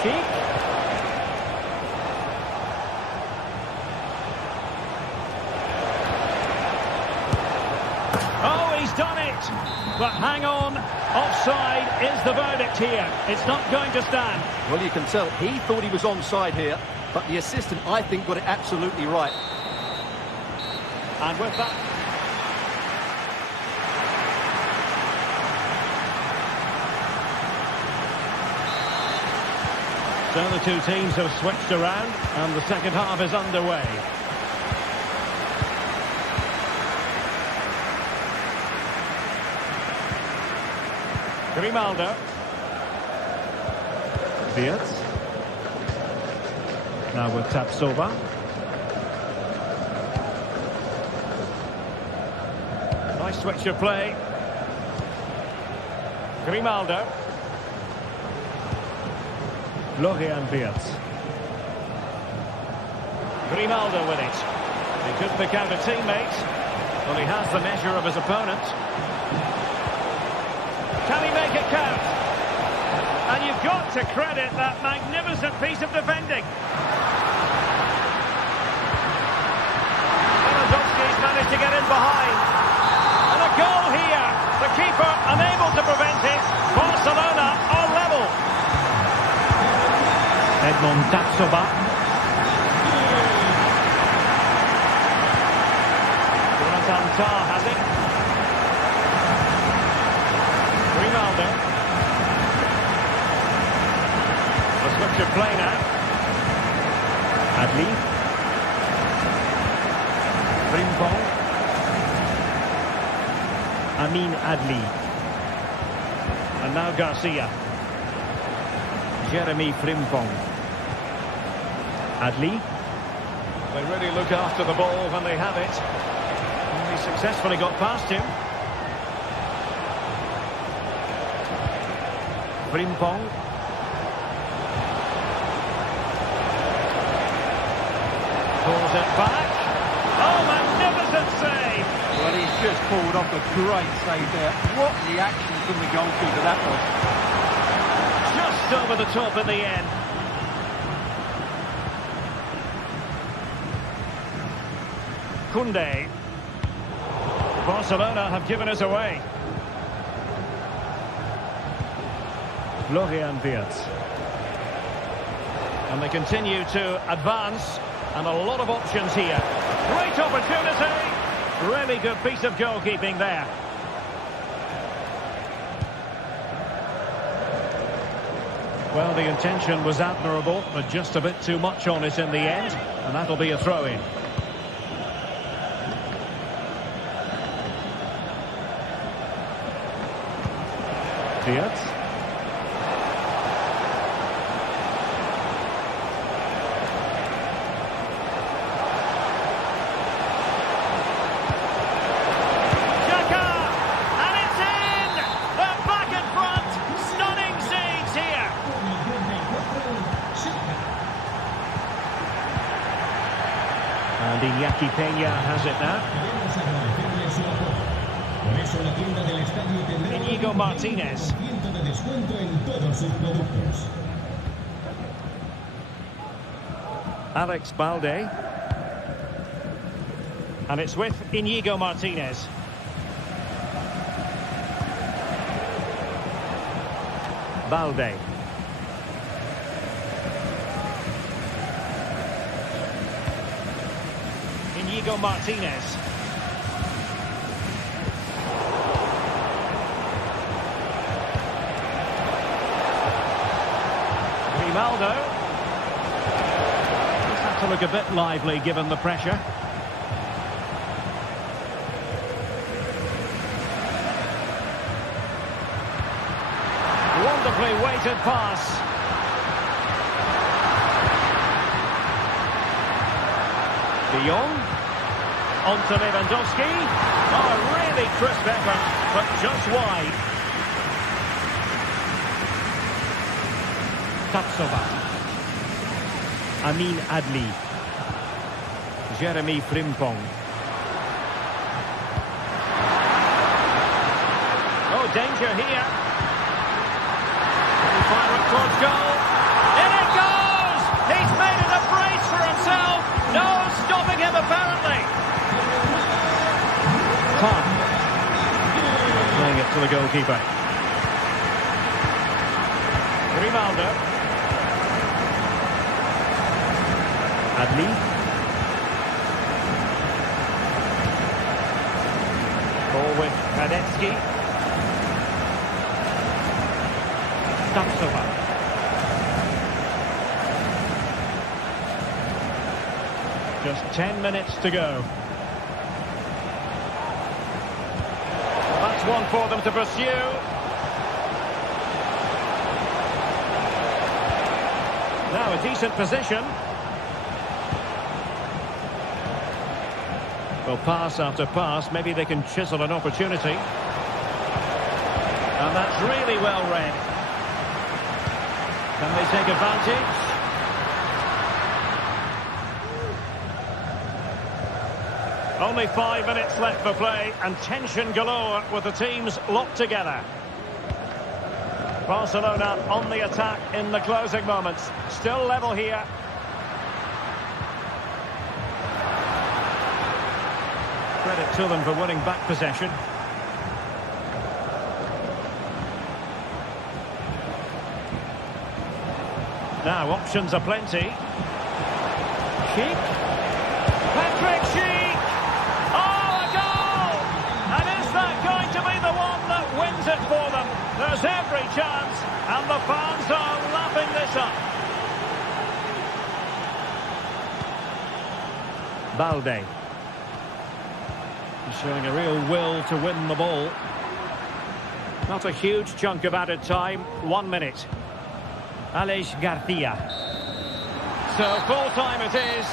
Sheik. Oh, he's done it! But hang on, offside is the verdict here. It's not going to stand. Well, you can tell he thought he was onside here, but the assistant, I think, got it absolutely right. And with that... So the two teams have switched around, and the second half is underway. Grimaldo. Wirtz. Now with Tapsoba. Nice switch of play. Grimaldo. Florian Wirtz. Grimaldo with it. He could pick out a teammate, but he has the measure of his opponent. Can he make it count? And you've got to credit that magnificent piece of defending. Lewandowski's managed to get in behind. And a goal here. The keeper unable to prevent it. Barcelona are level. Edmond Tapsoba. Jonathan Tah has it. Grimaldo. A switch of play now. Adli. Frimpong. Amin Adli. And now Garcia. Jeremy Frimpong. Adli. They really look after the ball when they have it. And he successfully got past him. Frimpong. Pulls it back. Oh, magnificent save! Well, he's just pulled off a great save there. What the action from the goalkeeper that was. Just over the top in the end. Koundé. Barcelona have given us away. Florian Wirtz. And they continue to advance, and a lot of options here. Great opportunity. Really good piece of goalkeeping there. Well, the intention was admirable, but just a bit too much on it in the end, and that'll be a throw-in. Wirtz. Xhaka! And it's in! They're back in front! Stunning saves here! And Iñaki Peña has it now. Íñigo Martínez. Alex Balde. And it's with Inigo Martinez. Balde. Inigo Martinez. Grimaldo. Just have to look a bit lively given the pressure. Wonderfully weighted pass. De Jong. On to Lewandowski. Oh, a really crisp effort, but just wide. Tapsova. Amin Adli. Jeremy Frimpong. Oh, danger here. Fire it towards goal. In it goes! He's made it a brace for himself. No stopping him, apparently. Tom. Playing it to the goalkeeper. Grimaldo. Adli. Ball with Radetsky. Tapsova. Just 10 minutes to go. That's one for them to pursue. Now a decent position. Well, pass after pass, maybe they can chisel an opportunity. And that's really well read. Can they take advantage? Only 5 minutes left for play and tension galore with the teams locked together. Barcelona on the attack in the closing moments. Still level here. Credit to them for winning back possession. Now, options are plenty. Sheik. Patrick Sheik! Oh, a goal! And is that going to be the one that wins it for them? There's every chance, and the fans are lapping this up. Balde. He's showing a real will to win the ball. Not a huge chunk of added time, 1 minute. Alex Garcia. So full time it is.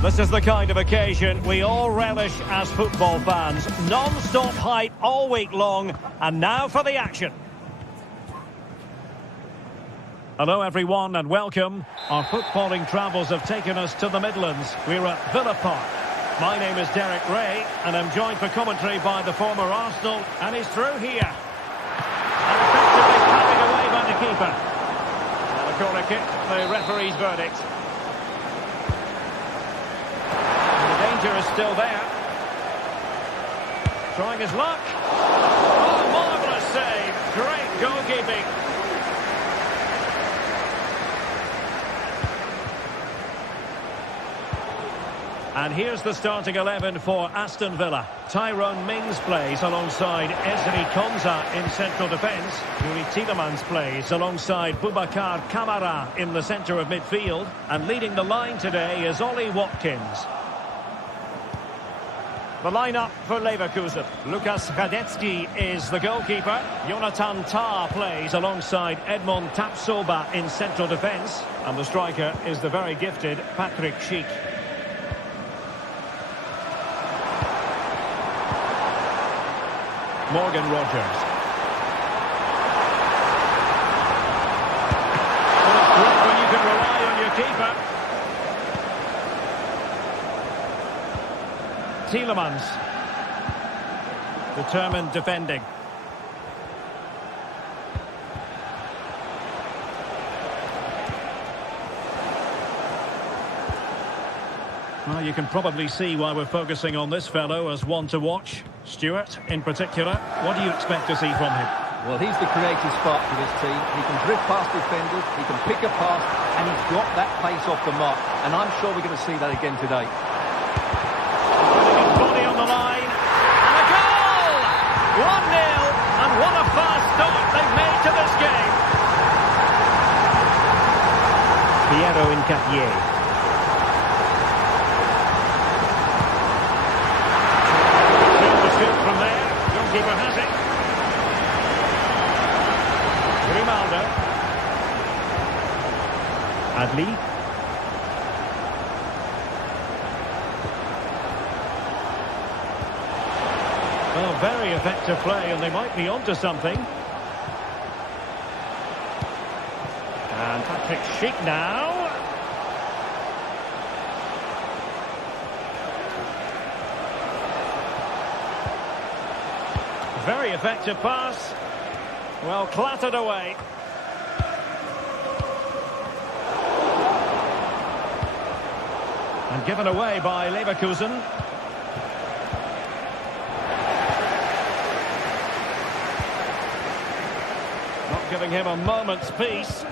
This is the kind of occasion we all relish as football fans. Non-stop hype all week long, and now for the action. Hello everyone and welcome. Our footballing travels have taken us to the Midlands. We're at Villa Park. My name is Derek Ray and I'm joined for commentary by the former Arsenal, and he's through here. And effectively carried away by the keeper. And a corner kick, the referee's verdict. And the danger is still there. Trying his luck. Oh, marvellous save. Great goalkeeping. And here's the starting 11 for Aston Villa. Tyrone Mings plays alongside Ezri Konsa in central defence. Yuri Tielemans plays alongside Boubacar Kamara in the centre of midfield. And leading the line today is Ollie Watkins. The lineup for Leverkusen. Lukas Radecki is the goalkeeper. Jonathan Tah plays alongside Edmond Tapsoba in central defence. And the striker is the very gifted Patrick Schick. Morgan Rogers. Well, it's great when you can rely on your keeper. Tielemans. Determined defending. Well, you can probably see why we're focusing on this fellow as one to watch. Stuart, in particular, what do you expect to see from him? Well, he's the creative spark for this team. He can drift past defenders, he can pick a pass, and he's got that pace off the mark. And I'm sure we're going to see that again today. Putting his body on the line. And a goal! 1-0. And what a fast start they've made to this game. Piero Incapié. From there, goalkeeper has it. Grimaldo. Adli. Well, very effective play, and they might be onto something. And Patrick Schick now. Very effective pass. Well, clattered away. And given away by Leverkusen. Not giving him a moment's peace.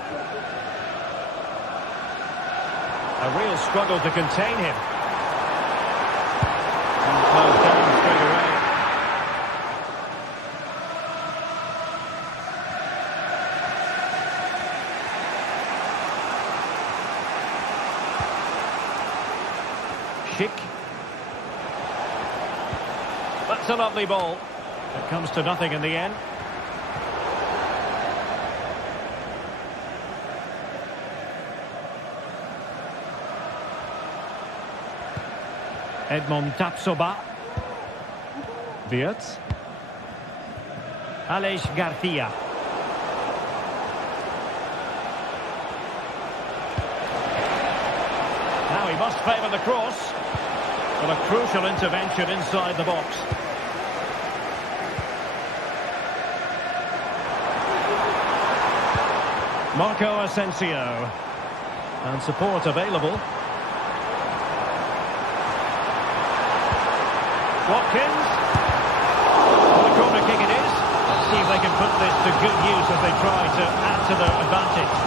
A real struggle to contain him. And closed down straight away. Schick. That's a lovely ball. It comes to nothing in the end. Edmond Tapsoba. Wirtz. Aleix Garcia. Now he must favour the cross. Well, a crucial intervention inside the box. Marco Asensio. And support available. Watkins. Well, a corner kick it is. Let's see if they can put this to good use as they try to add to their advantage.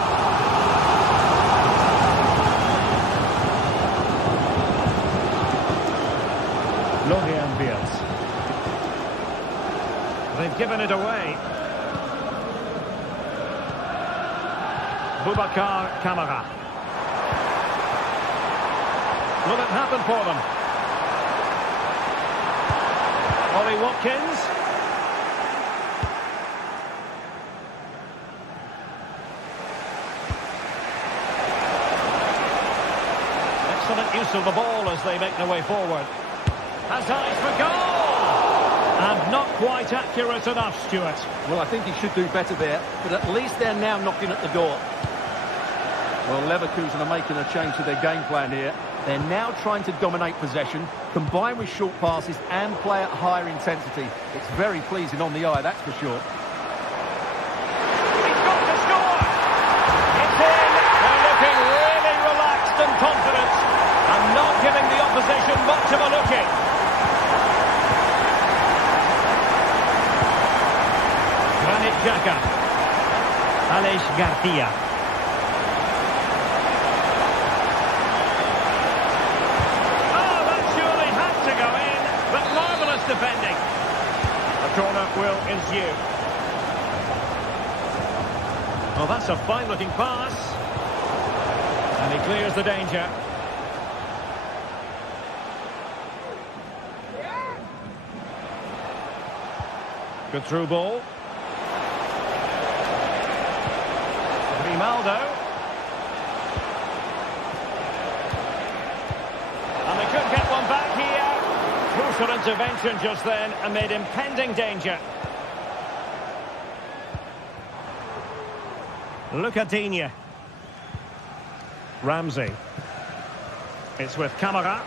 Florian Wirtz. They've given it away. Boubacar Kamara. Will it happen for them? Ollie Watkins. Excellent use of the ball as they make their way forward. Has eyes for goal! And not quite accurate enough, Stuart. Well, I think he should do better there, but at least they're now knocking at the door. Well, Leverkusen are making a change to their game plan here. They're now trying to dominate possession, combine with short passes and play at higher intensity. It's very pleasing on the eye, that's for sure. He's got to score! It's in! They're looking really relaxed and confident, and not giving the opposition much of a look-in. Granit Xhaka. Aleix Garcia. Defending. A corner will ensue. Well, that's a fine-looking pass. And he clears the danger. Good through ball. Grimaldo. And they could get one back here. Crucial intervention just then amid impending danger. Lucadinha. Ramsey. It's with Camara.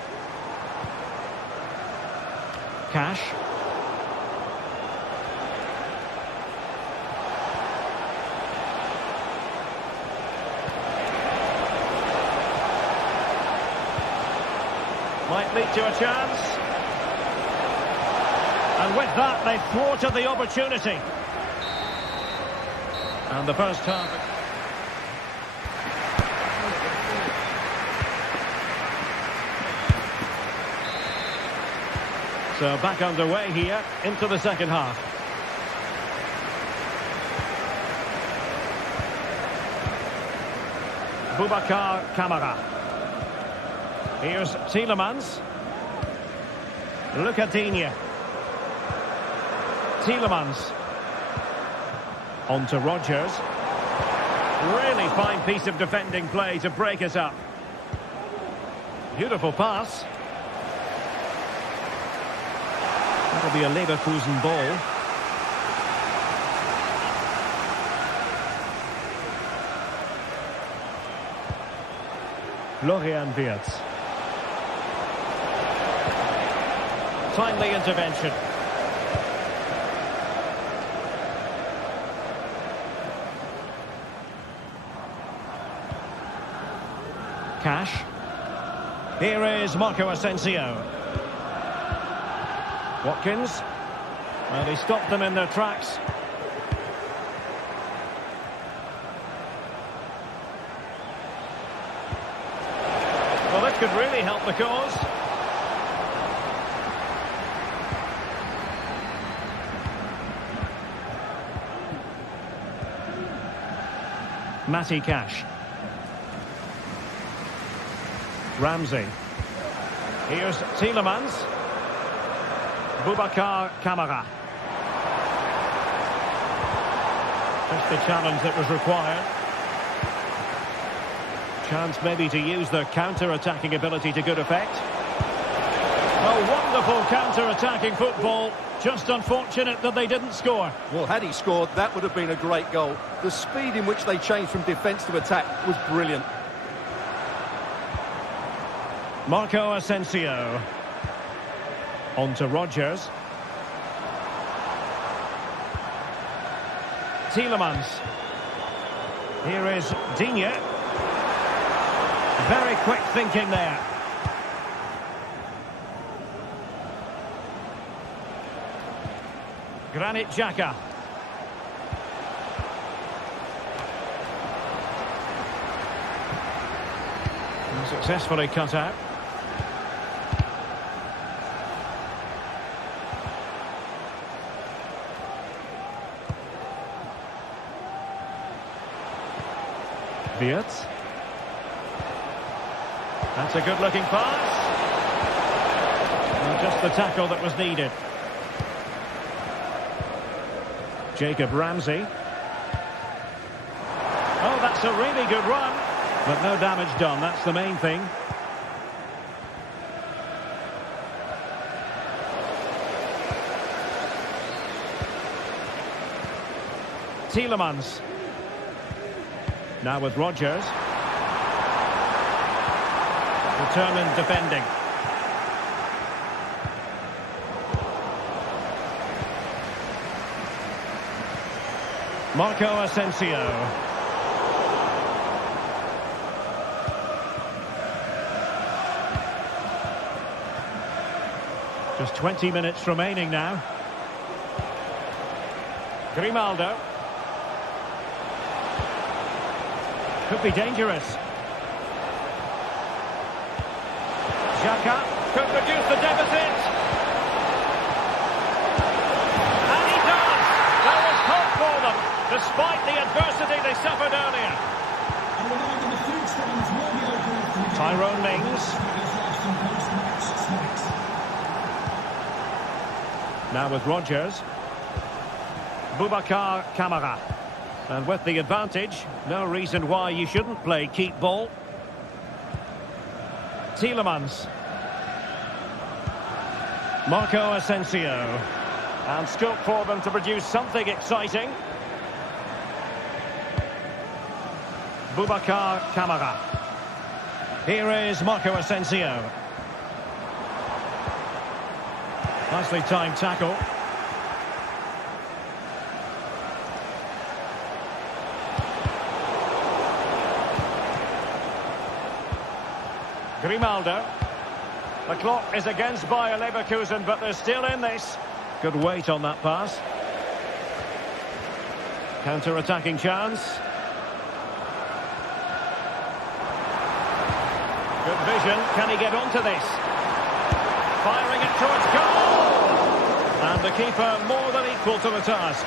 Cash. Might lead to a chance. And with that, they thwarted the opportunity. And the first half. So back underway here into the second half. Boubacar Kamara. Here's Tielemans. Lucadinha. Tielemans. On to Rodgers. Really fine piece of defending play to break us up. Beautiful pass. That'll be a Leverkusen ball. Florian Wirtz. Timely intervention. Cash. Here is Marco Asensio. Watkins. Well, he stopped them in their tracks. Well, this could really help the cause. Matty Cash. Ramsey. Here's Tielemans. Boubacar Kamara. Just the challenge that was required. Chance maybe to use their counter-attacking ability to good effect. A wonderful counter-attacking football. Just unfortunate that they didn't score. Well, had he scored, that would have been a great goal. The speed in which they changed from defence to attack was brilliant. Marco Asensio. On to Rodgers. Tielemans. Here is Digne. Very quick thinking there. Granit Xhaka. Successfully cut out. Wirtz. That's a good-looking pass. And just the tackle that was needed. Jacob Ramsey. Oh, that's a really good run. But no damage done, that's the main thing. Tielemans. Now with Rodgers. determined defending. Marco Asensio. Just 20 minutes remaining now. Grimaldo. Could be dangerous. Xhaka could reduce the deficit. And he does! There is hope for them, despite the adversity they suffered earlier. And the night in the food stands will be open for the Tyrone Mings. post-match snacks. Now with Rodgers. Boubacar Kamara. And with the advantage, no reason why you shouldn't play keep ball. Tielemans. Marco Asensio. And scope for them to produce something exciting. Boubacar Kamara. Here is Marco Asensio. Nicely timed tackle. Grimaldo. The clock is against Bayer Leverkusen, but they're still in this. Good weight on that pass. Counter-attacking chance. Good vision. Can he get onto this? Firing it towards goal! And the keeper more than equal to the task.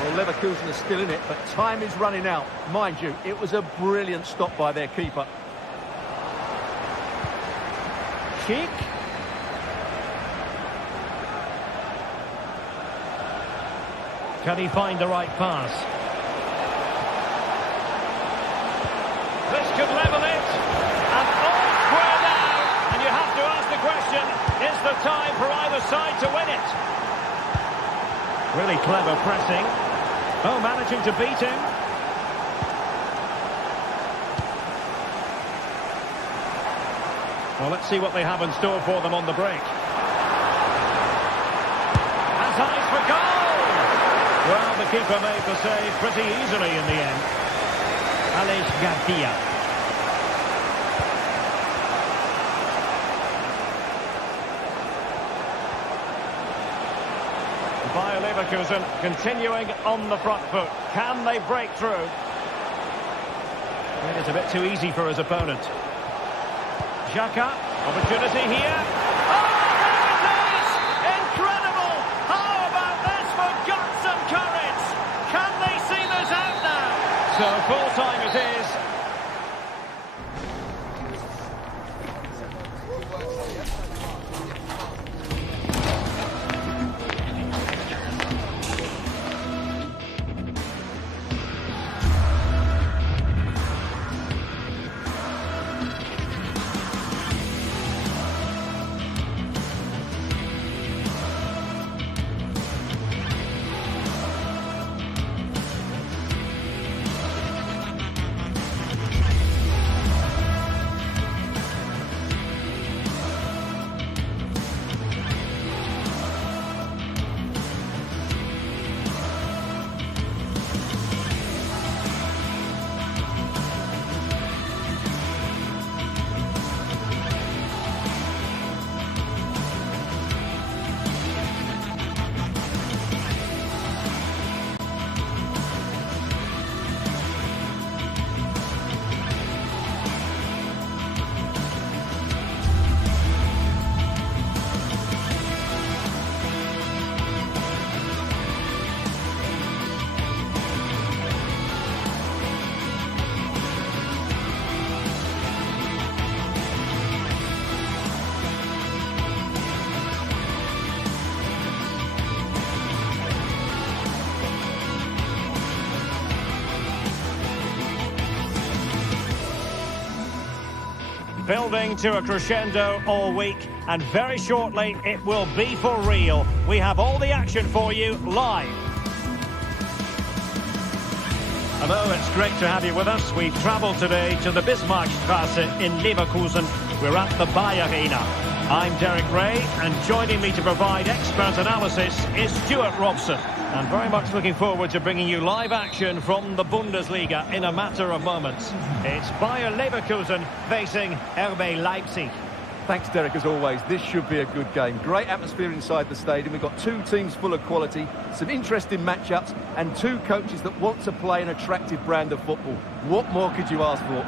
Well, Leverkusen are still in it, but time is running out. Mind you, it was a brilliant stop by their keeper. Cheek. Can he find the right pass? This could level it. And all square now. And you have to ask the question, is the time for either side to win it? Really clever pressing. Oh, managing to beat him. Well, let's see what they have in store for them on the break. Has eyes for goal! Well, the keeper made the save pretty easily in the end. Alex Garcia. Bayer Leverkusen continuing on the front foot. Can they break through? It is a bit too easy for his opponent. Xhaka, opportunity here. Oh, there it is! Incredible! How about this for guts and courage? Can they see this out now? So full time it is. Building to a crescendo all week, and very shortly it will be for real. We have all the action for you live. Hello, it's great to have you with us. We've travelled today to the Bismarckstrasse in Leverkusen. We're at the Bayer Arena. I'm Derek Ray, and joining me to provide expert analysis is Stuart Robson. And very much looking forward to bringing you live action from the Bundesliga in a matter of moments. It's Bayer Leverkusen facing RB Leipzig. Thanks, Derek, as always. This should be a good game. Great atmosphere inside the stadium. We've got two teams full of quality, some interesting matchups, and two coaches that want to play an attractive brand of football. What more could you ask for?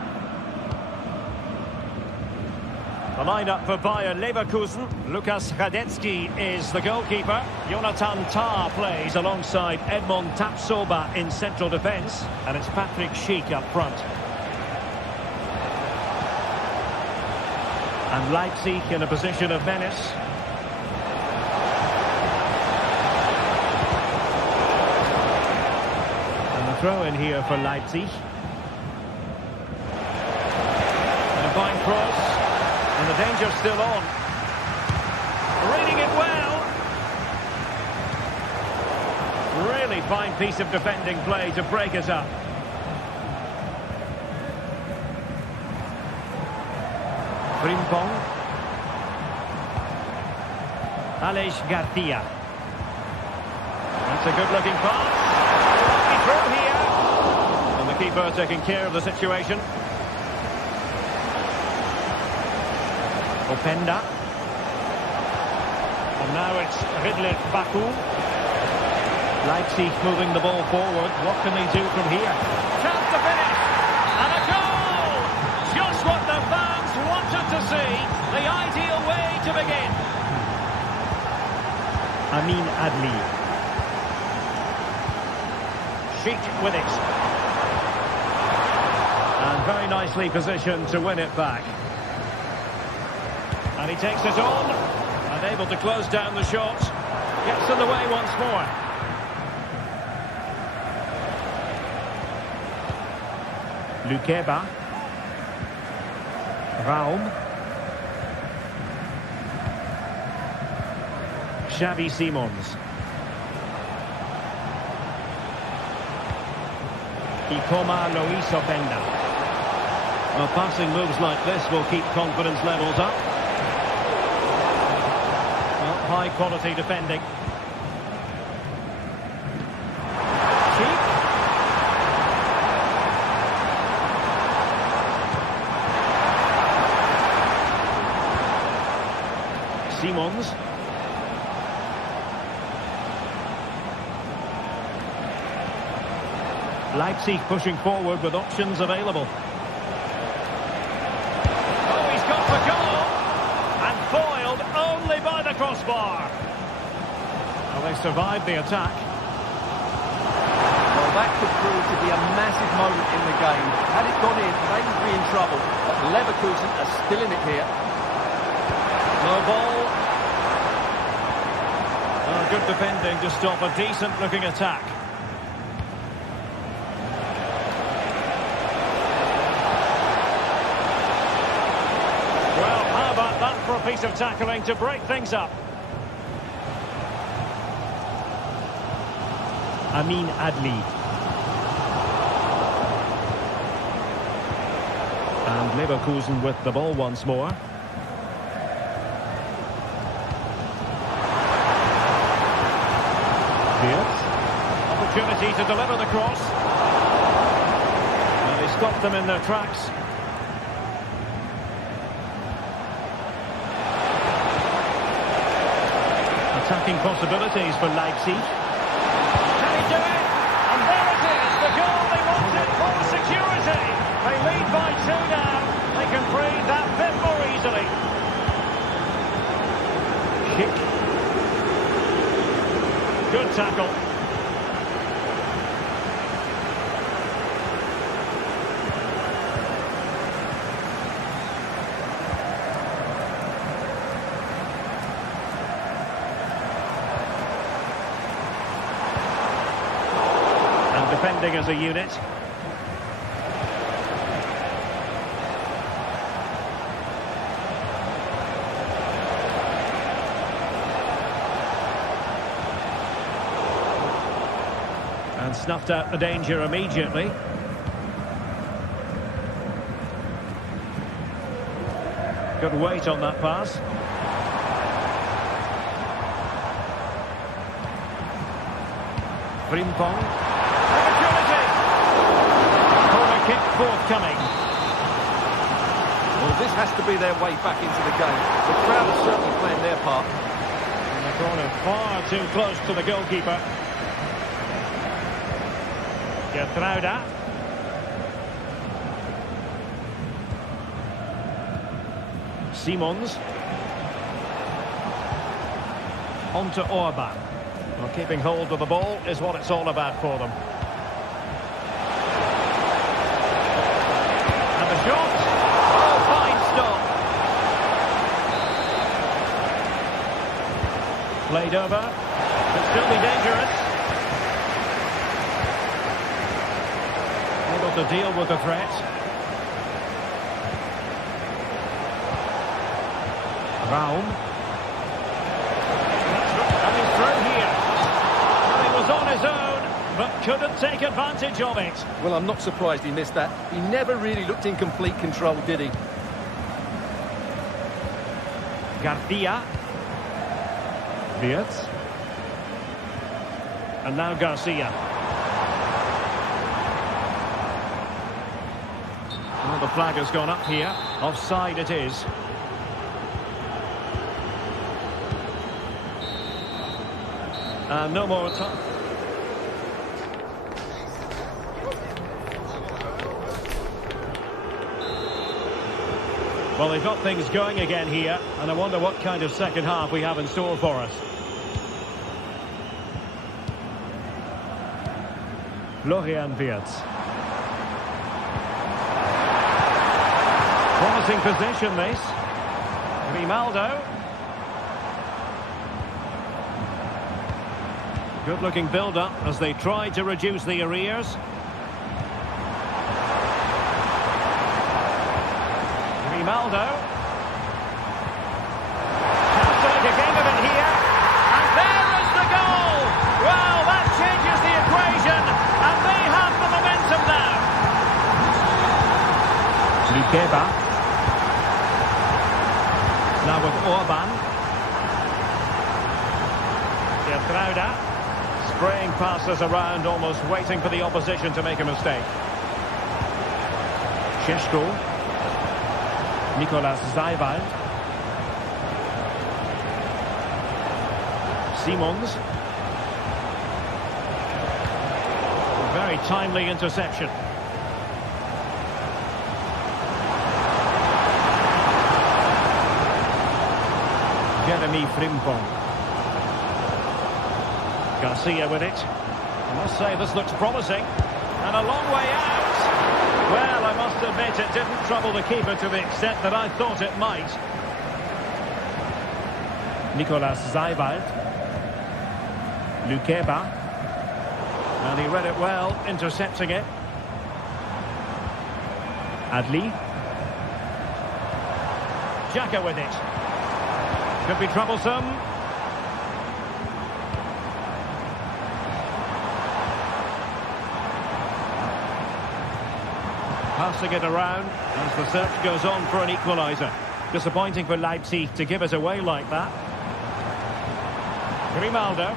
The lineup for Bayer Leverkusen. Lukas Radetzky is the goalkeeper. Jonathan Tah plays alongside Edmond Tapsoba in central defence. And it's Patrick Schick up front. And Leipzig in a position of menace. And the throw in here for Leipzig. And a fine cross. And the danger's still on. Reading it well. Really fine piece of defending play to break it up. Frimpong. Aleix Garcia. That's a good-looking pass. Lucky through here. And the keeper taking care of the situation. Openda. And now it's Ridley Baku. Leipzig moving the ball forward. What can they do from here? Chance to finish. And a goal! Just what the fans wanted to see. The ideal way to begin. Amin Adli. Schick with it. And very nicely positioned to win it back. And he takes it on. And able to close down the shot. Gets in the way once more. Lukeba. Raum. Xavi Simons. Ikoma Luis Openda. Well, passing moves like this will keep confidence levels up. Well, high quality defending. Simons. Leipzig pushing forward with options available. Oh, he's got the goal! And foiled only by the crossbar. Well, they survived the attack. Well, that could prove to be a massive moment in the game. Had it gone in, they would be in trouble. But Leverkusen are still in it here. No ball. Oh, good defending to stop a decent-looking attack. Well, how about that for a piece of tackling to break things up? Amin Adli. And Leverkusen with the ball once more. Opportunity to deliver the cross. And they stopped them in their tracks. Attacking possibilities for Leipzig. Can he do it? And there it is, the goal they wanted for security. They lead by 2 now. They can breathe that bit more easily. Schick. Good tackle. And defending as a unit. And snuffed out the danger immediately. Good weight on that pass. Frimpong. Opportunity! Corner kick forthcoming. Well, this has to be their way back into the game. The crowd are certainly playing their part. In the corner, far too close to the goalkeeper. Gertruida. Simons. On to Orban. Well, keeping hold of the ball is what it's all about for them. And the shot. Oh, fine stop. Played over. Could still be dangerous. Able to deal with the threat. Raum. And he's through here. Well, he was on his own, but couldn't take advantage of it. Well, I'm not surprised he missed that. He never really looked in complete control, did he? Garcia. Wirtz. And now Garcia. Well, the flag has gone up here. Offside it is. No more time. Well, they've got things going again here, and I wonder what kind of second half we have in store for us. Florian Wirtz. Promising position, this. Grimaldo. Good-looking build-up as they try to reduce the arrears. Grimaldo. Chance to make a game of it here. And there is the goal! Well, that changes the equation, and they have the momentum now. Likeba. Now with Orban. Gertruida. Spraying passes around, almost waiting for the opposition to make a mistake. Šeško. Nicolas Zajvald. Simons. Very timely interception. Jeremy Frimpong. Garcia with it. I must say this looks promising. And a long way out. Well, I must admit it didn't trouble the keeper to the extent that I thought it might. Nicolas Zajvald. Likeba. And he read it well, intercepting it. Adli. Xhaka with it. Could be troublesome. Passing it around as the search goes on for an equaliser. Disappointing for Leipzig to give it away like that. Grimaldo.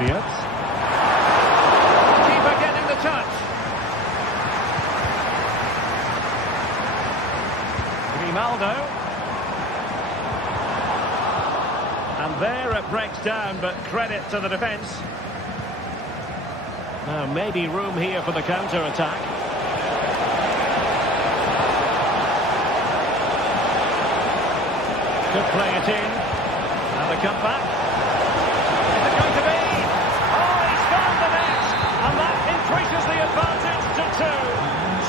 Wirtz. Keeper getting the touch. Grimaldo. And there it breaks down, but credit to the defence. Now, maybe room here for the counter-attack. Could play it in. And the cutback. Is it going to be? Oh, he's found the net! And that increases the advantage to 2.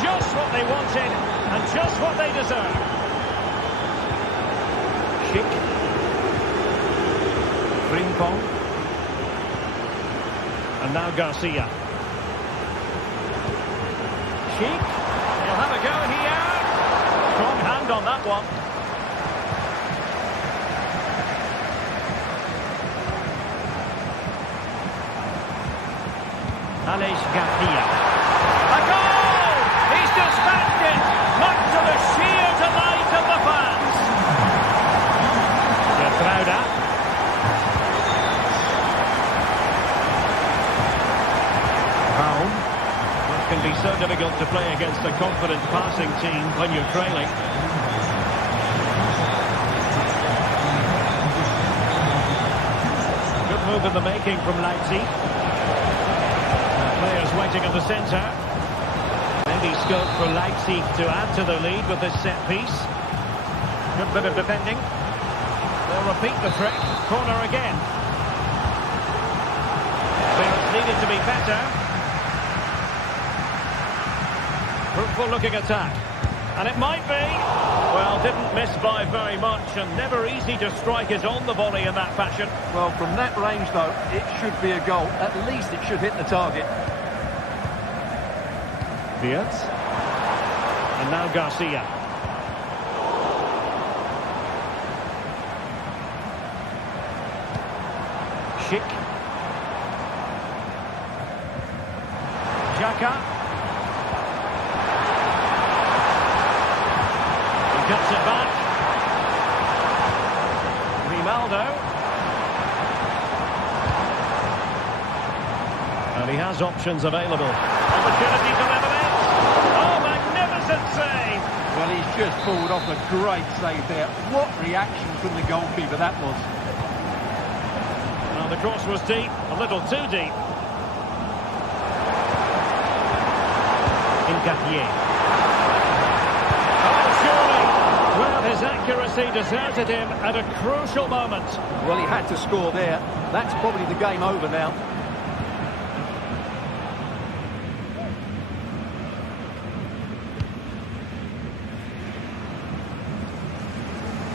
Just what they wanted, and just what they deserve. Schick. Frimpong. And now Garcia. Sheik, he'll have a go here. Strong hand on that one. Garcia. A goal! He's dispatched it, much to the sheer delight of the fans. It can be so difficult to play against a confident passing team when you're trailing. Good move in the making from Leipzig. Players waiting in the centre. Maybe scope for Leipzig to add to the lead with this set piece. Good bit of defending. They'll repeat the trick. Corner again. Clearance needed to be better. Fruitful looking attack. And it might be. Well, didn't miss by very much, and never easy to strike it on the volley in that fashion. Well, from that range, though, it should be a goal. At least it should hit the target. Diaz. And now Garcia. Schick. Xhaka. Cuts it back. Grimaldo. And he has options available. Opportunity to level it. Oh, magnificent save. Well, he's just pulled off a great save there. What reaction from the goalkeeper that was. Well, the cross was deep, a little too deep. Incapié. Well, his accuracy deserted him at a crucial moment. Well, he had to score there. That's probably the game over now.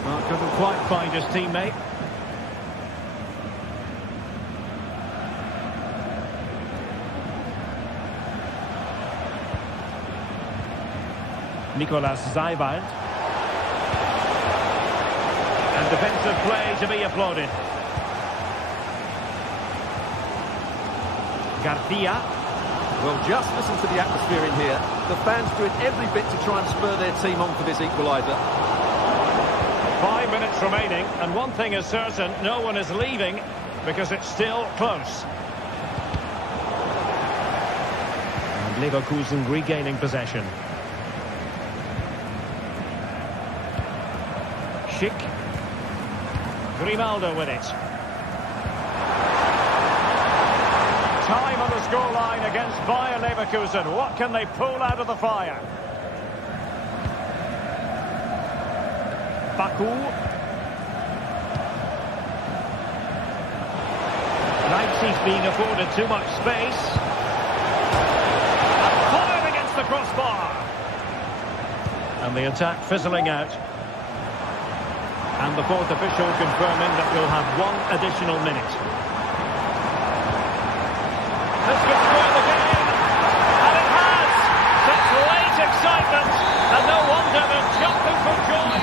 Well, couldn't quite find his teammate. Nicolas Zeibald. And defensive play to be applauded. Garcia. Well, just listen to the atmosphere in here. The fans doing every bit to try and spur their team on for this equaliser. 5 minutes remaining, and one thing is certain, no one is leaving because it's still close. And Leverkusen regaining possession. Schick. Grimaldo with it. Time on the scoreline against Bayer Leverkusen. What can they pull out of the fire? Baku. Leipzig being afforded too much space. Fired against the crossbar. And the attack fizzling out. And the fourth official confirming that we'll have one additional minute. This could spoil the game. And it has! Such late excitement. And no wonder they're jumping for joy.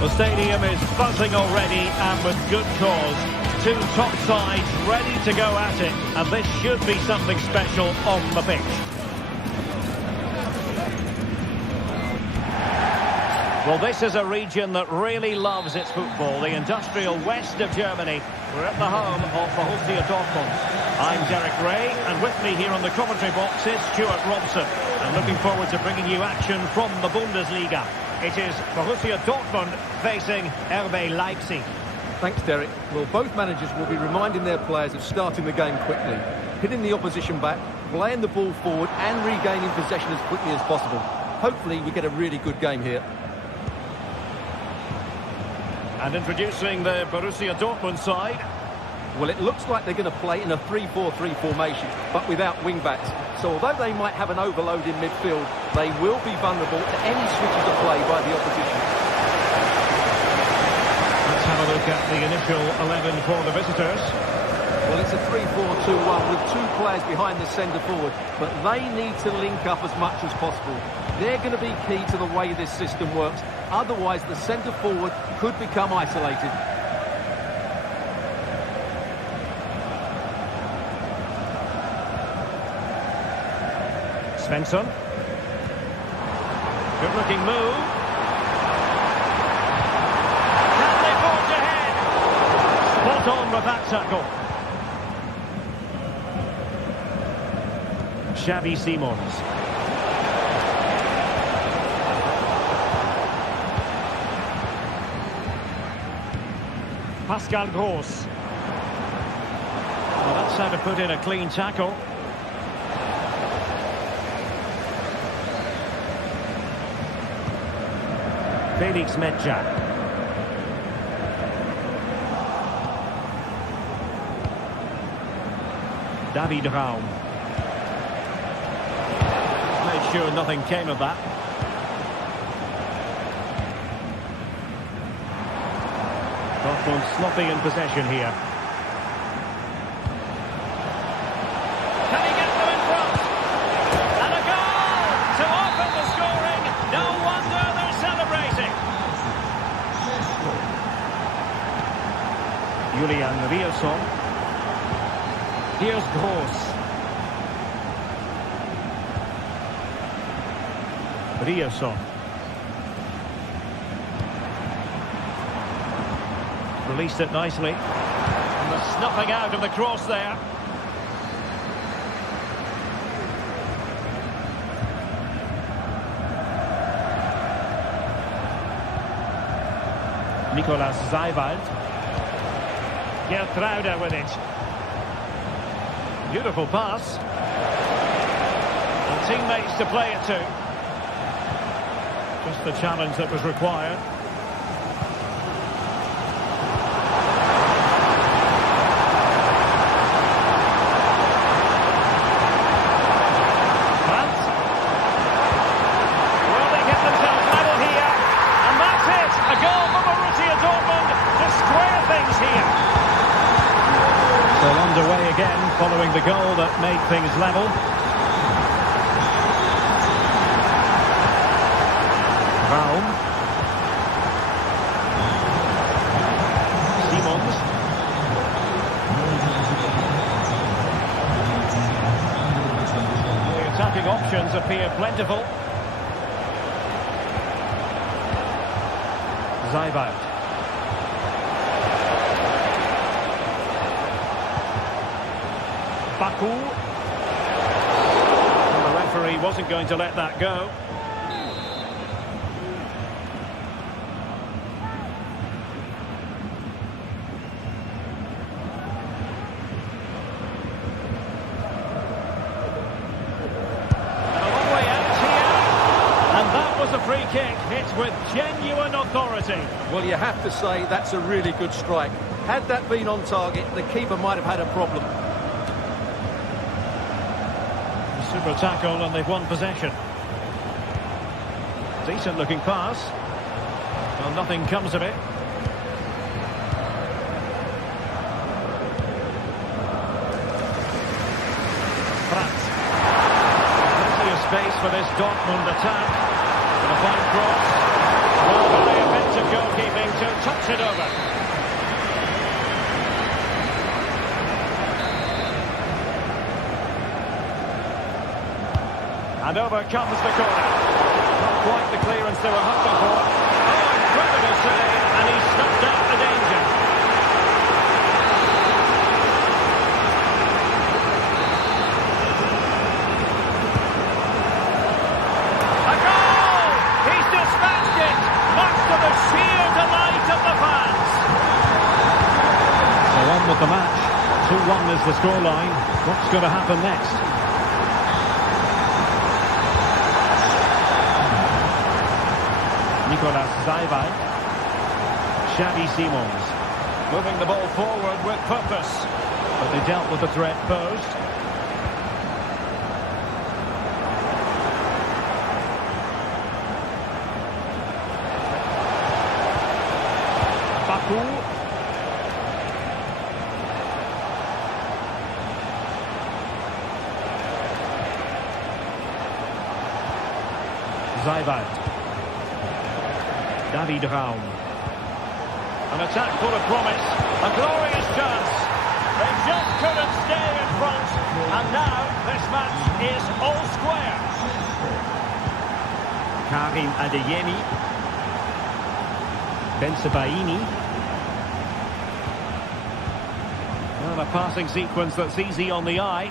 The stadium is buzzing already, and with good cause. Two top sides ready to go at it, and this should be something special on the pitch. Well, this is a region that really loves its football, the industrial west of Germany. We're at the home of Borussia Dortmund. I'm Derek Ray, and with me here on the commentary box is Stuart Robson. And looking forward to bringing you action from the Bundesliga. It is Borussia Dortmund facing RB Leipzig. Thanks, Derek. Well, both managers will be reminding their players of starting the game quickly, hitting the opposition back, playing the ball forward and regaining possession as quickly as possible. Hopefully we get a really good game here. And introducing the Borussia Dortmund side. Well, it looks like they're going to play in a 3-4-3 formation, but without wing-backs. So although they might have an overload in midfield, they will be vulnerable to any switches of play by the opposition. Let's have a look at the initial 11 for the visitors. Well, it's a 3-4-2-1 with two players behind the centre forward, but they need to link up as much as possible. They're going to be key to the way this system works. Otherwise, the centre forward could become isolated. Svensson. Good-looking move. Can they forge ahead? Spot on with that tackle. Xavi Simons. Pascal Gross. Well, that's how to put in a clean tackle. Felix Medja. David Raum. Made sure nothing came of that. Dortmund sloppy in possession here. Can he get them in front? And a goal to open the scoring. No wonder they're celebrating. Julian Rielson. Here's Gross. Rielson. Released it nicely. And the snuffing out of the cross there. Nicolas Seiwald. Gertruida with it. Beautiful pass. And teammates to play it to. Just the challenge that was required. Underway again following the goal that made things level. Raum. Simons. The attacking options appear plentiful. Seiwald. Baku. And the referee wasn't going to let that go. And a long way out here. And that was a free kick, hit with genuine authority. Well, you have to say that's a really good strike. Had that been on target, the keeper might have had a problem. Super tackle and they've won possession. Decent looking pass. Well, nothing comes of it. Pratt. Plenty of space for this Dortmund attack. And a fine cross. Well, very effective goalkeeping to touch it over. And over comes the corner. Not quite the clearance they were hoping for. the sheer delight of the fans. So on with the match. 2-1 is the scoreline. What's going to happen next? Nicolas Zaivai. Xavi Simons. Moving the ball forward with purpose. But they dealt with the threat posed. Baku. Zaivai. David Raum. An attack full of promise. A glorious chance. They just couldn't stay in front. And now this match is all square. Karim Adeyemi. Bensebaini. Well, a passing sequence that's easy on the eye.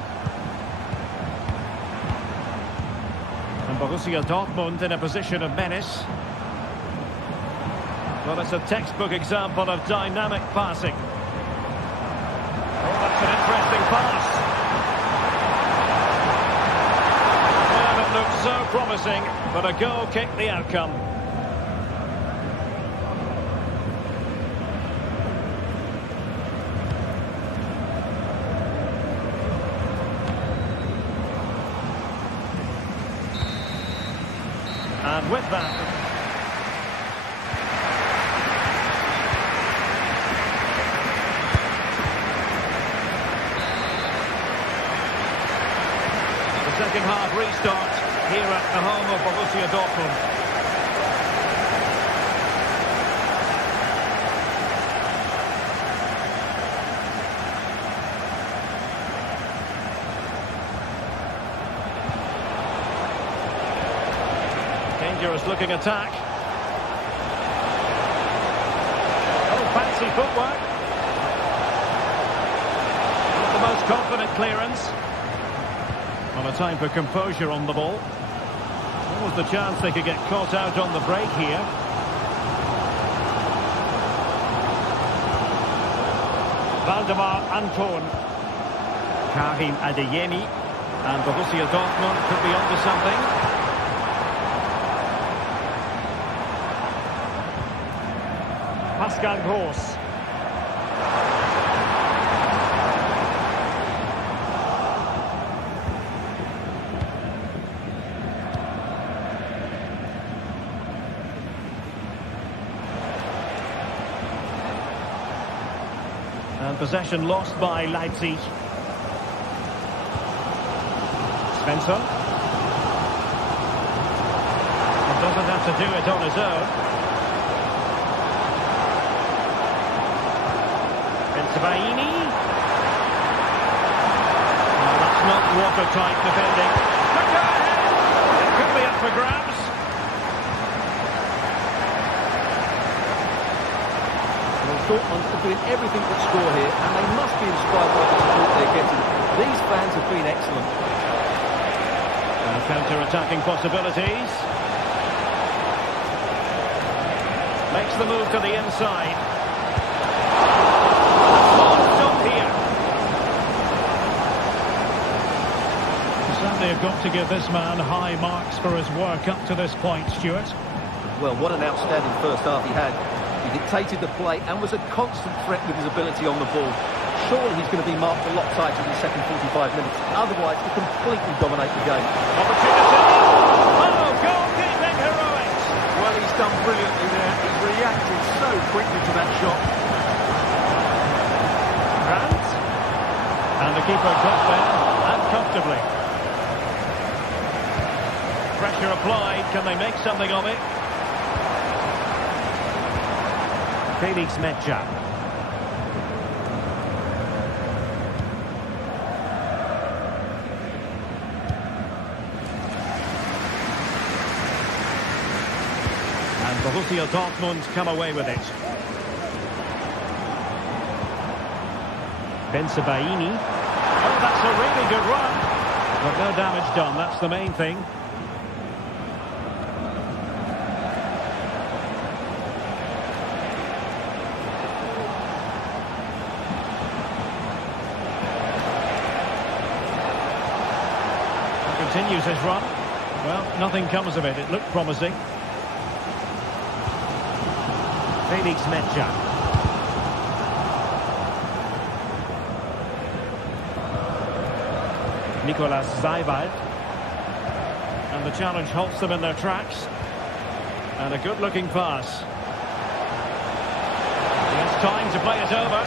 And Borussia Dortmund in a position of menace. Well, it's a textbook example of dynamic passing. Oh, that's an interesting pass. Well, it looked so promising, but a goal kicked the outcome. And with that... second half restart here at the home of Borussia Dortmund. Dangerous looking attack. Oh, fancy footwork. Not the most confident clearance. Well, a time for composure on the ball. What was the chance they could get caught out on the break here? Valdemar Anton. Karim Adeyemi. And Borussia Dortmund could be onto something. Pascal Gross. And possession lost by Leipzig. Svensson. He doesn't have to do it on his own. Bensebaini. Well, that's not watertight defending. It could be up for grabs. Dortmund are doing everything but score here, and they must be inspired by the support they're getting. These fans have been excellent. Counter-attacking possibilities. Makes the move to the inside. Stop here. Certainly have got to give this man high marks for his work up to this point, Stuart. Well, what an outstanding first half he had. He dictated the play and was a constant threat with his ability on the ball. Surely he's going to be marked a lot tighter in the second 45 minutes. Otherwise, he'll completely dominate the game. Opportunity! Oh, goalkeeping heroics! Well, he's done brilliantly there. He's reacted so quickly to that shot. Grant. And the keeper got there, and comfortably. Pressure applied. Can they make something of it? Felix Metja. And Borussia Dortmund come away with it. Bensebaini. Oh, that's a really good run. But no damage done, that's the main thing. Continues his run. Well, nothing comes of it. It looked promising. Felix Metja. Nicolas Zaywald. And the challenge halts them in their tracks. And a good-looking pass. He has time to play it over.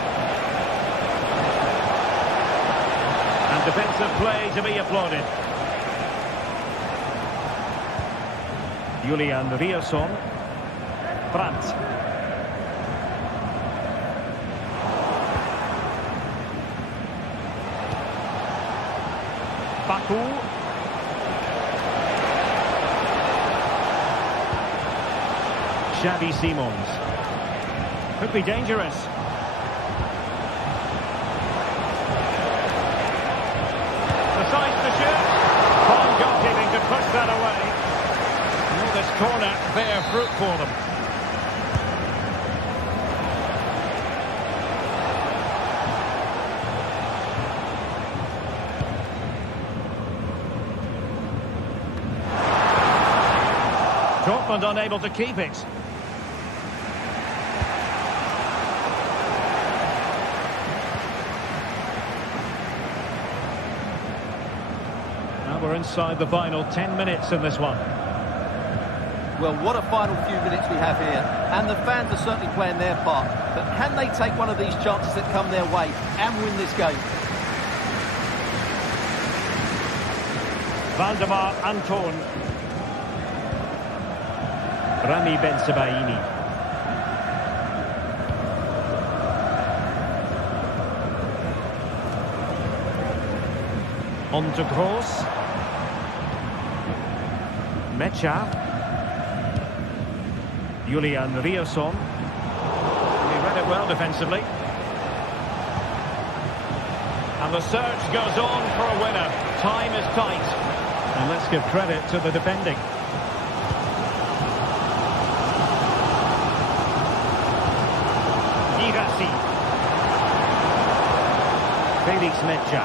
And defensive play to be applauded. Julian Rierson. Brandt. Baku. Xavi Simons. Could be dangerous. Decides to shoot. Fine goalkeeping to push that away. Will this corner bear fruit for them? Dortmund unable to keep it. Now we're inside the final 10 minutes in this one. Well, what a final few minutes we have here. And the fans are certainly playing their part. But can they take one of these chances that come their way and win this game? Valdemar Anton. Rami Bensebaini. On to Gross. Metja. Julian Rierson. He read it well defensively. And the search goes on for a winner. Time is tight. And let's give credit to the defending. Felix Metja.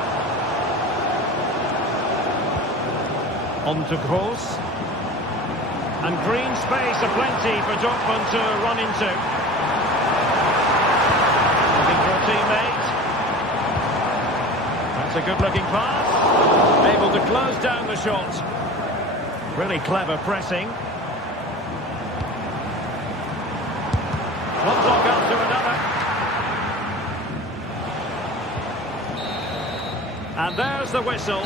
On to Gross. And green space aplenty for Dortmund to run into. Looking for a teammate. That's a good-looking pass. Able to close down the shot. Really clever pressing. One block after another. And there's the whistle.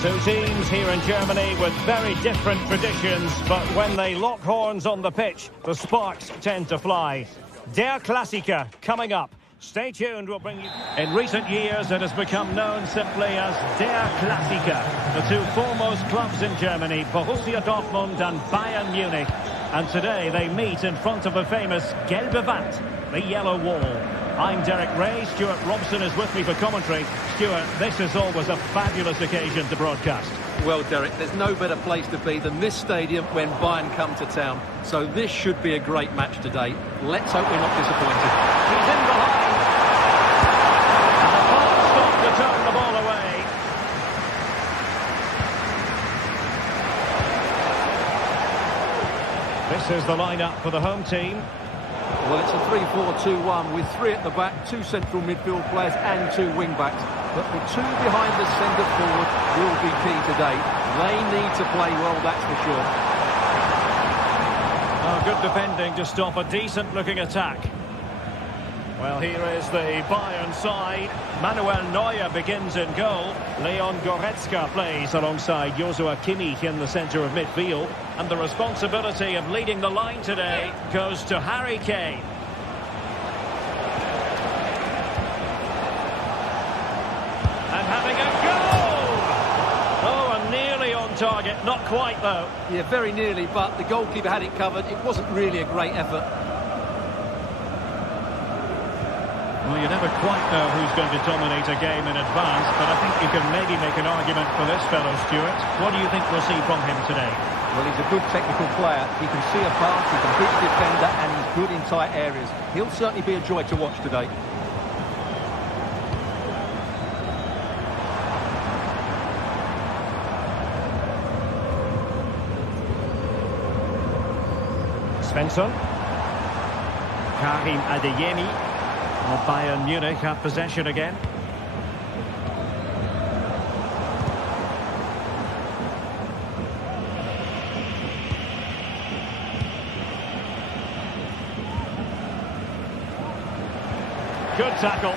Two teams here in Germany with very different traditions, but when they lock horns on the pitch, the sparks tend to fly. Der Klassiker coming up. Stay tuned, we'll bring you... In recent years, it has become known simply as Der Klassiker. The two foremost clubs in Germany, Borussia Dortmund and Bayern Munich. And today they meet in front of the famous Gelbe Wand, the yellow wall. I'm Derek Ray. Stuart Robson is with me for commentary. Stuart, this is always a fabulous occasion to broadcast. Well, Derek, there's no better place to be than this stadium when Bayern come to town. So this should be a great match today. Let's hope we're not disappointed. He's in behind. And a false stop to turn the ball away. This is the lineup for the home team. Well, it's a 3-4-2-1 with 3 at the back, 2 central midfield players and 2 wing-backs. But the 2 behind the centre forward will be key today. They need to play well, that's for sure. Oh, good defending to stop a decent-looking attack. Well, here is the Bayern side. Manuel Neuer begins in goal. Leon Goretzka plays alongside Joshua Kimmich in the centre of midfield. And the responsibility of leading the line today goes to Harry Kane. And having a goal! Oh, and nearly on target. Not quite, though. Yeah, very nearly, but the goalkeeper had it covered. It wasn't really a great effort. Well, you never quite know who's going to dominate a game in advance, but I think you can maybe make an argument for this fellow, Stuart. What do you think we'll see from him today? Well, he's a good technical player. He can see a pass, he can beat the defender, and he's good in tight areas. He'll certainly be a joy to watch today. Svensson. Karim Adeyemi. Well, Bayern Munich have possession again. Good tackle.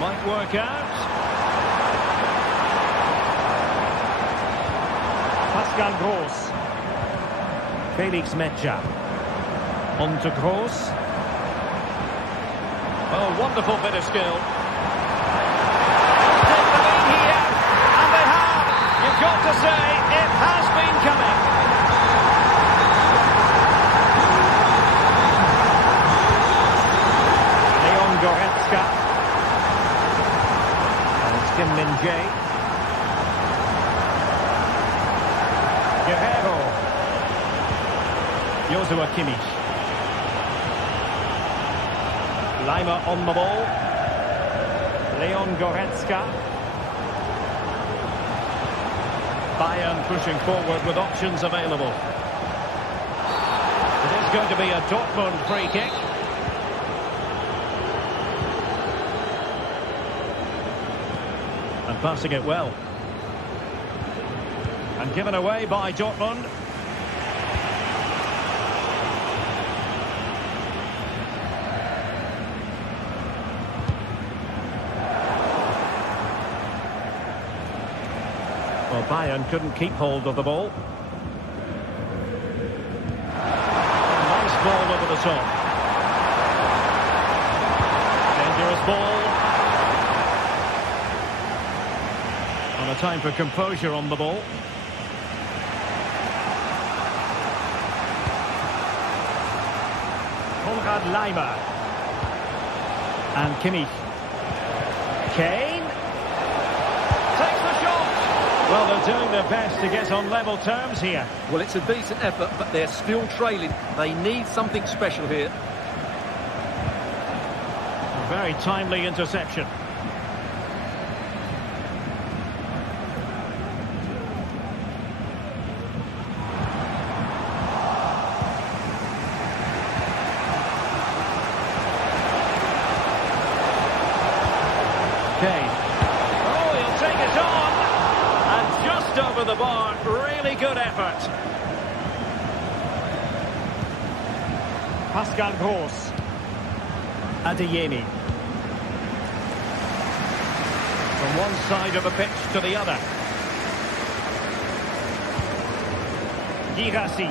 Might work out. Pascal Gross. Felix Metscher. On to Gross. Oh, wonderful bit of skill. Take the lead here, and they have. You've got to say, it has been coming. Leon Goretzka. And it's Kim Min-jae. Guerrero. Joshua Kimmich. Lima on the ball. Leon Goretzka. Bayern pushing forward with options available. It is going to be a Dortmund free kick. And passing it well. And given away by Dortmund. Well, Bayern couldn't keep hold of the ball. Nice ball over the top. Dangerous ball. And a time for composure on the ball. Konrad Laimer. And Kimmich. Kane. Well, they're doing their best to get on level terms here. Well, it's a decent effort, but they're still trailing. They need something special here. A very timely interception. Kane. Oh, he'll take it on. Just over the bar, really good effort. Pascal Gross. Adeyemi. From one side of the pitch to the other. Girassi.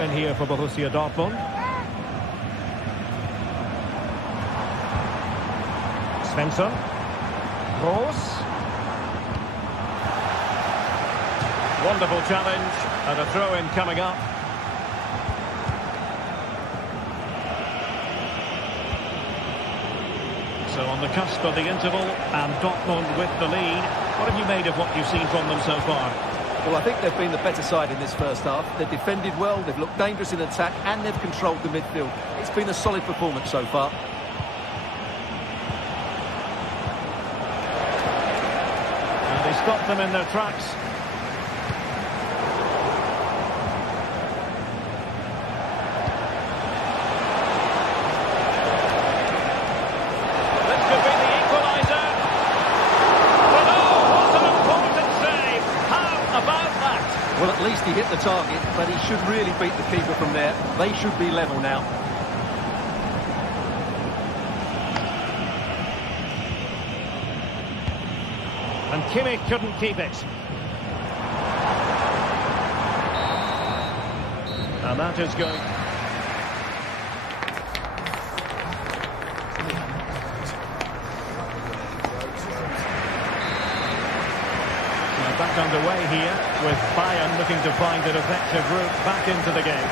In here for Borussia Dortmund. Svensson. Rose. Wonderful challenge, and a throw-in coming up. So on the cusp of the interval, and Dortmund with the lead. What have you made of what you've seen from them so far? Well, I think they've been the better side in this first half. They've defended well, they've looked dangerous in attack, and they've controlled the midfield. It's been a solid performance so far. And they stopped them in their tracks. This could be the equaliser. But oh, what an important save. How about that? Well, at least he hit the target, but he should really beat the keeper from there. They should be level now. And Kimmich couldn't keep it. And that is going... Now back underway here, with Bayern looking to find an effective route back into the game.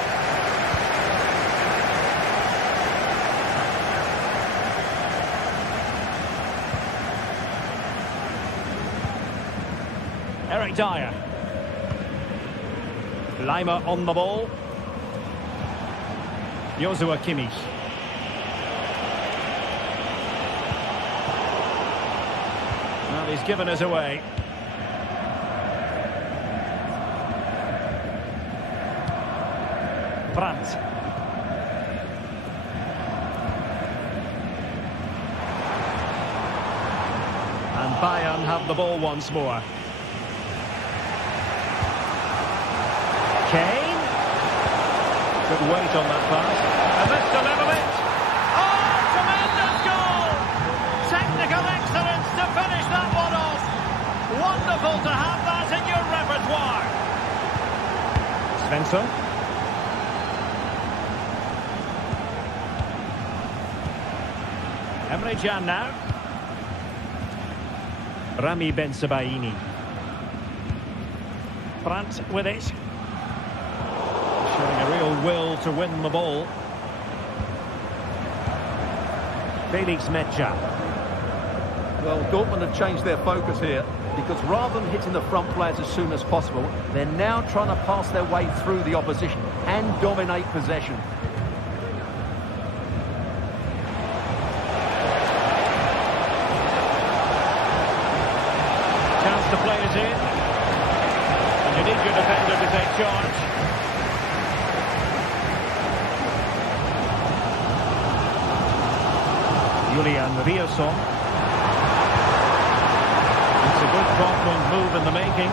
Eric Dyer. Lima on the ball. Joshua Kimmich. Well, he's given us away. Brandt. And Bayern have the ball once more. Kane. Good weight on that pass. And this to level it. Oh, tremendous goal! Technical excellence to finish that one off. Wonderful to have that in your repertoire. Svensson. Emre Can now. Rami Bensebaini. Brandt with it. Showing a real will to win the ball. Felix Mecha. Well, Dortmund have changed their focus here, because rather than hitting the front players as soon as possible, they're now trying to pass their way through the opposition and dominate possession. Chance to play it in. And you need your defender to take charge. Julian Rierson. It's a good Dortmund move in the making.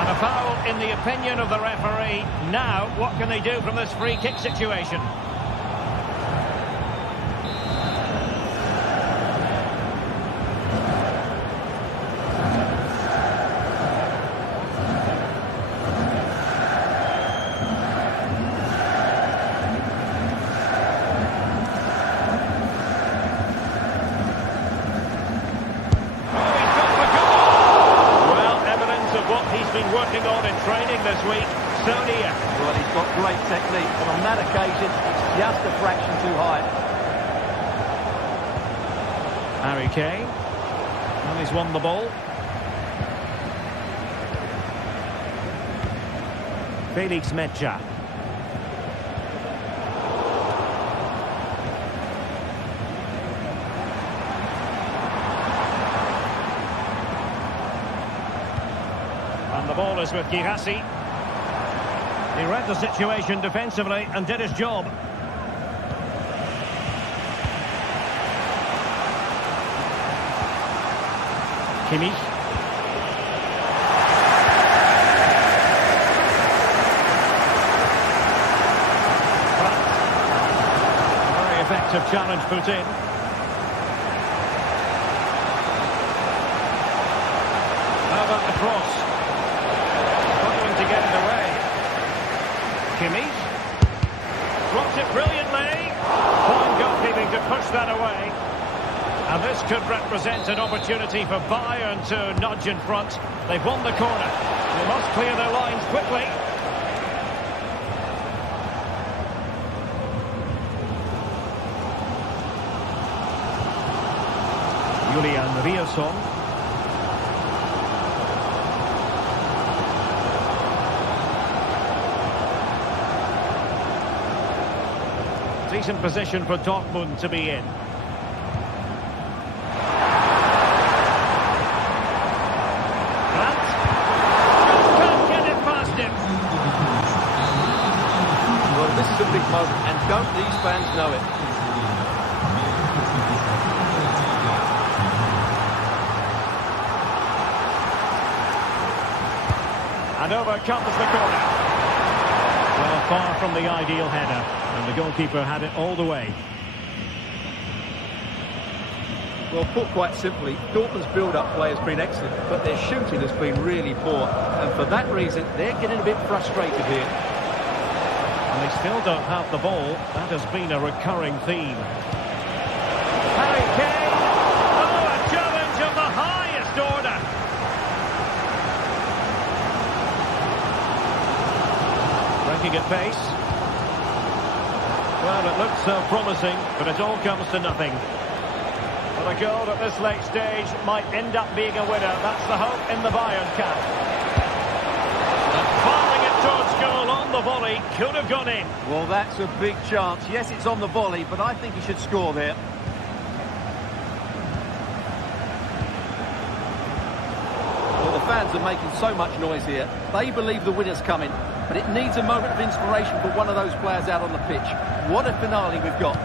And a foul in the opinion of the referee. Now, what can they do from this free kick situation? Working on in training this week, so near. Well, he's got great technique, but on that occasion, it's just a fraction too high. Harry Kane. And he's won the ball. Felix Mecha. And the ball is with Girassi. He read the situation defensively and did his job. Kimmich. Very effective challenge put in. How about the cross? To get it away. Kimmich. Dropped it brilliantly. Fine push that away. And this could represent an opportunity for Bayern to nudge in front. They've won the corner. They must clear their lines quickly. Julian Rierson. Decent position for Dortmund to be in. Can't get it past him. Well, this is a big moment, and don't these fans know it? And over comes the corner. Well, far from the ideal header. And the goalkeeper had it all the way. Well, put quite simply, Dortmund's build-up play has been excellent, but their shooting has been really poor. And for that reason, they're getting a bit frustrated here. And they still don't have the ball. That has been a recurring theme. Harry Kane! Oh, a challenge of the highest order! Breaking at pace. Well, it looks so promising, but it all comes to nothing. Well, a goal at this late stage might end up being a winner. That's the hope in the Bayern camp. And firing it towards goal on the volley, could have gone in. Well, that's a big chance. Yes, it's on the volley, but I think he should score there. Well, the fans are making so much noise here. They believe the winner's coming, but it needs a moment of inspiration for one of those players out on the pitch. What a finale we've got.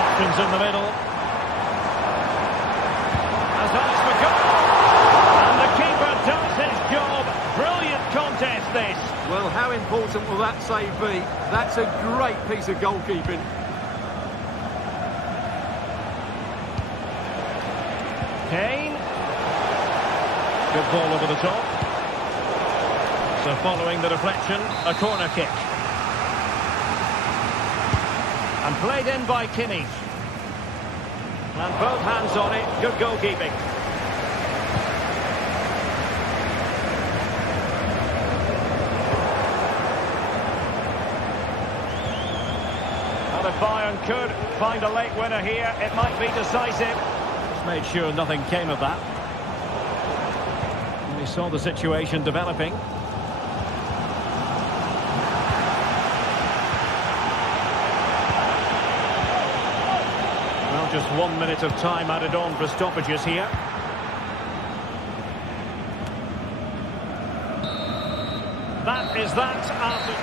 Options in the middle. As eyes for goal. And the keeper does his job. Brilliant contest, this. Well, how important will that save be? That's a great piece of goalkeeping. Kane. Good ball over the top. So following the deflection, a corner kick. And played in by Kimmich. And both hands on it, good goalkeeping. And if Bayern could find a late winner here, it might be decisive. Just made sure nothing came of that. We saw the situation developing. Well, just 1 minute of time added on for stoppages here. That is that after...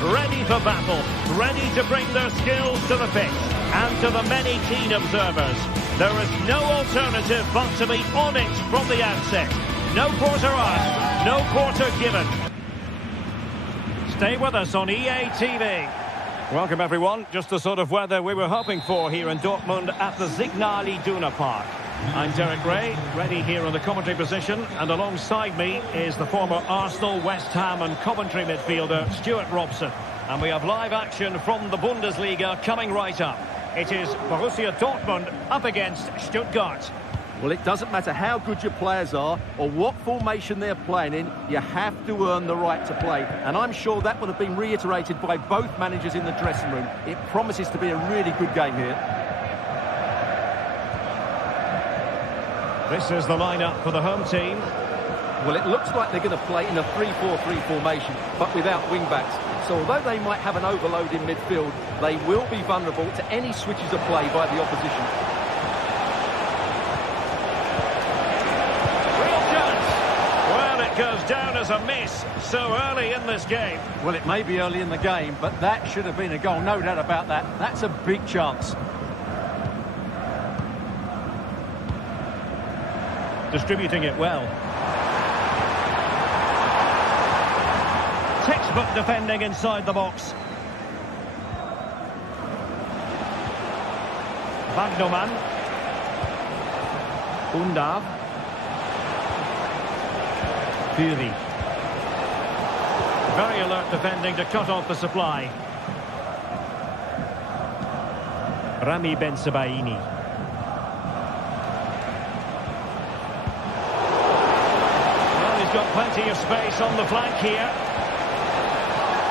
Ready for battle, ready to bring their skills to the pitch. And to the many keen observers, there is no alternative but to be on it from the outset. No quarter asked, no quarter given. Stay with us on EA TV. Welcome everyone, just the sort of weather we were hoping for here in Dortmund at the Signal Iduna Park. I'm Derek Ray, ready here on the commentary position, and alongside me is the former Arsenal, West Ham and Coventry midfielder Stuart Robson. And we have live action from the Bundesliga coming right up. It is Borussia Dortmund up against Stuttgart. Well, it doesn't matter how good your players are or what formation they're playing in, you have to earn the right to play. And I'm sure that would have been reiterated by both managers in the dressing room. It promises to be a really good game here. This is the lineup for the home team. Well, it looks like they're going to play in a 3-4-3 formation, but without wing-backs. So although they might have an overload in midfield, they will be vulnerable to any switches of play by the opposition. Real chance. Well, it goes down as a miss so early in this game. Well, it may be early in the game, but that should have been a goal, no doubt about that. That's a big chance. Distributing it well. Textbook defending inside the box. Bagnoman. Undav. Fury. Very alert defending to cut off the supply. Rami Bensebaini. He's got plenty of space on the flank here.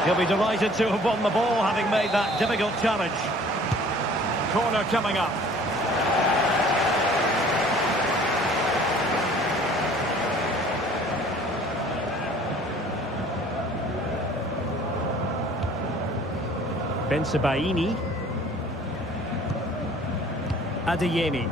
He'll be delighted to have won the ball, having made that difficult challenge. Corner coming up. Bensebaini. Adeyemi.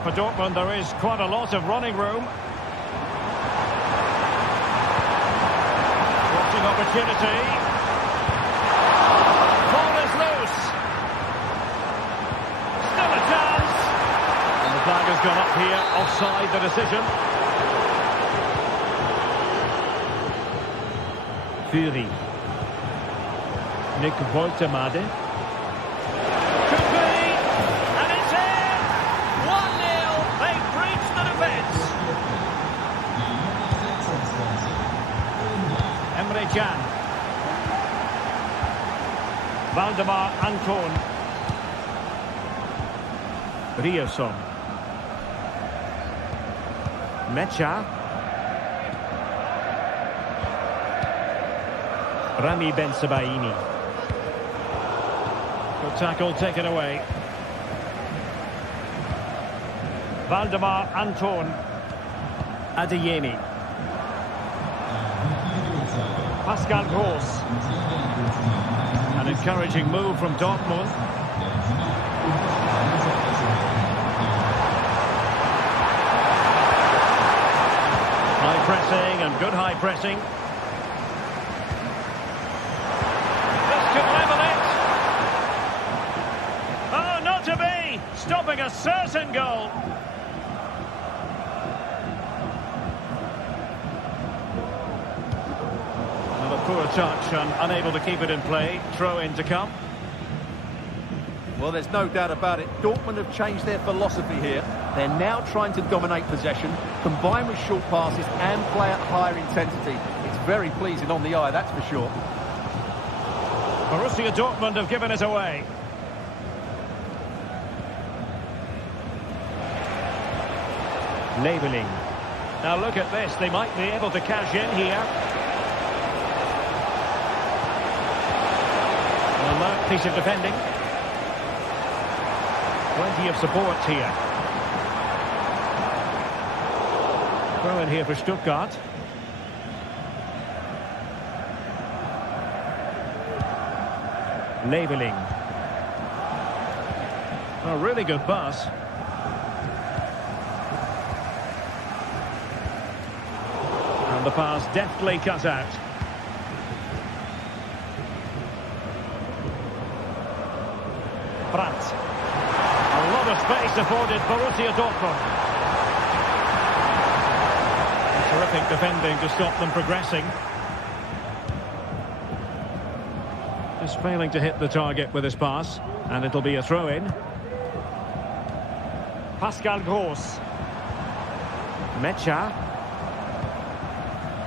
For Dortmund, there is quite a lot of running room. Watching opportunity. Ball is loose. Still a chance. And the flag has gone up here, offside the decision. Fury. Nick Woltemade. Can. Valdemar Anton. Rioson. Mecha. Rami Bensebaini. Good tackle taken away. Valdemar Anton. Adeyemi. Pascal Gross. An encouraging move from Dortmund. High pressing and good high pressing. This could level it. Oh, not to be! Stopping a certain goal. Poor touch and unable to keep it in play. Throw in to come. Well, there's no doubt about it. Dortmund have changed their philosophy here. They're now trying to dominate possession, combine with short passes and play at higher intensity. It's very pleasing on the eye, that's for sure. Borussia Dortmund have given it away. Labelling. Now look at this. They might be able to cash in here. Piece of defending. Plenty of support here. Throw in here for Stuttgart. Labelling. A really good pass. And the pass deftly cut out. Brandt. A lot of space afforded Borussia Dortmund. Terrific defending to stop them progressing. Just failing to hit the target with his pass. And it'll be a throw-in. Pascal Gross. Mecha.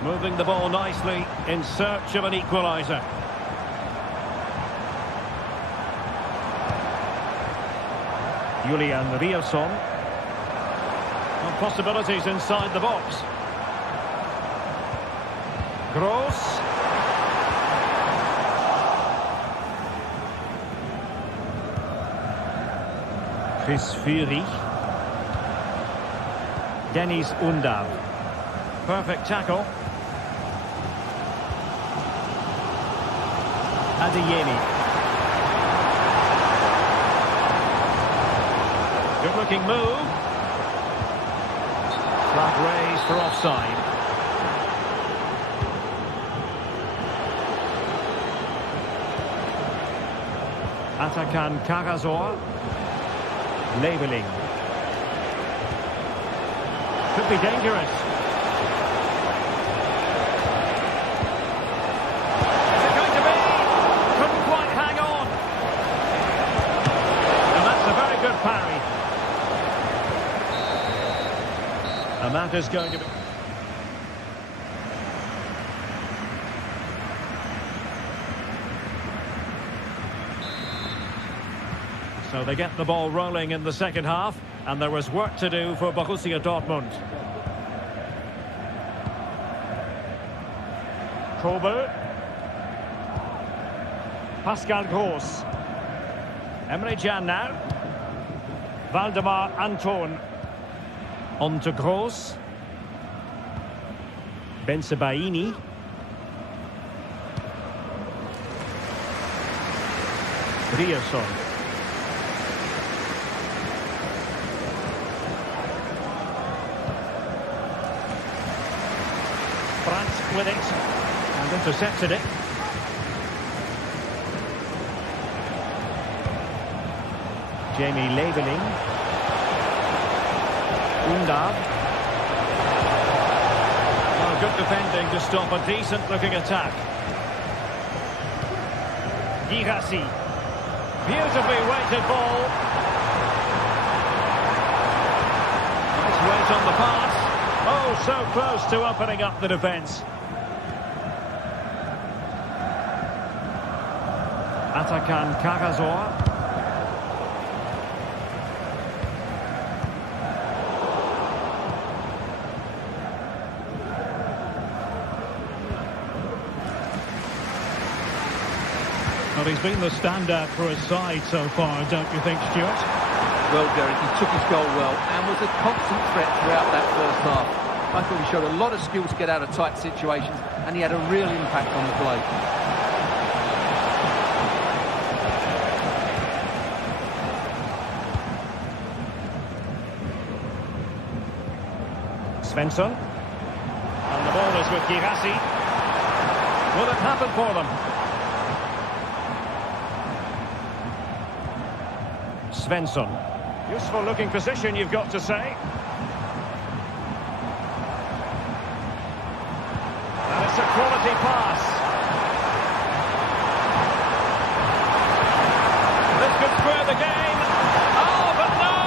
Moving the ball nicely in search of an equaliser. Julian Rierson. And possibilities inside the box. Gross. Chris Fury. Dennis Undav. Perfect tackle. Adeyemi. Good looking move. Flag raised for offside. Atakan Karasor. Labeling. Could be dangerous. Is it going to be? Couldn't quite hang on. And that's a very good parry. And that is going to be... So they get the ball rolling in the second half, and there was work to do for Borussia Dortmund. Kobe. Pascal Gross. Emre Can now. Valdemar Anton. On to Gross. Bensebaini. Rierson. France with it and intercepted it. Jamie Labeling. Undav. Oh, good defending to stop a decent looking attack. Girassi. Beautifully weighted ball. Nice weight on the pass. Oh, so close to opening up the defence. Atakan Karasor. Well, he's been the standout for his side so far, don't you think, Stuart? Well, Derek, he took his goal well and was a constant threat throughout that first half. I thought he showed a lot of skill to get out of tight situations, and he had a real impact on the play. Svensson. And the ball is with Girassi. Will it happen for them? Svensson. Useful looking position, you've got to say. And it's a quality pass. This could square the game. Oh, but no!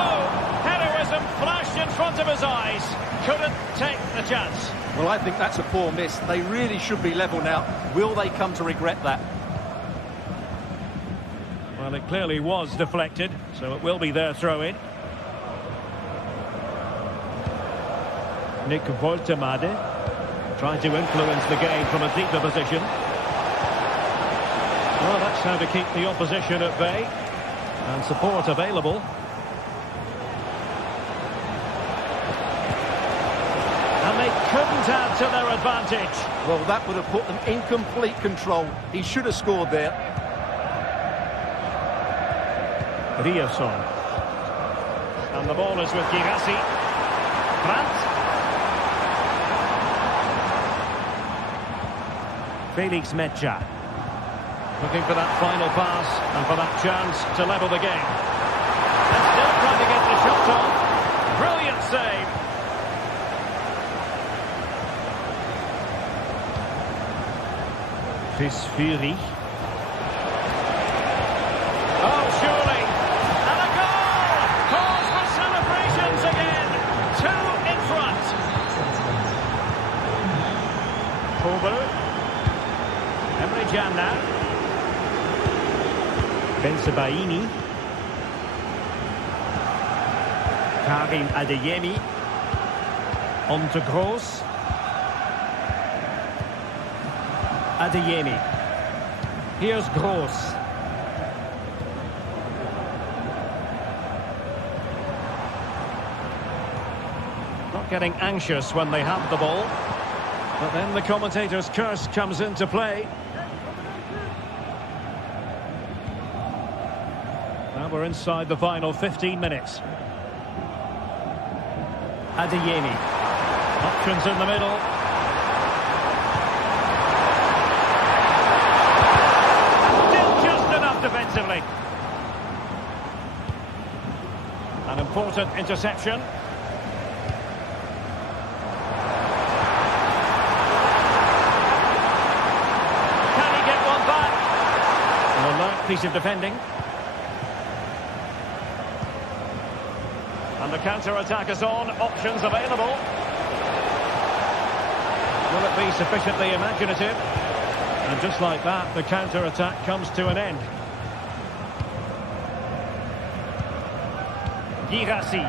Heroism flashed in front of his eyes. Couldn't take the chance. Well, I think that's a poor miss. They really should be level now. Will they come to regret that? Well, it clearly was deflected, so it will be their throw-in. Nick Woltemade trying to influence the game from a deeper position. Well, that's how to keep the opposition at bay. And support available. And they couldn't add to their advantage. Well, that would have put them in complete control. He should have scored there. Rierson. And the ball is with Girassi. Brandt. Felix Mecha. Looking for that final pass and for that chance to level the game. And still trying to get the shot off. Brilliant save. Chris Fury. Sebaini. Karim Adeyemi. On to Gross. Adeyemi. Here's Gross. Not getting anxious when they have the ball. But then the commentator's curse comes into play. Now we're inside the final 15 minutes. Adeyemi. Options in the middle. Still just enough defensively. An important interception. Can he get one back? An alert piece of defending. And the counter-attack is on. Options available. Will it be sufficiently imaginative? And just like that, the counter-attack comes to an end. Girassi.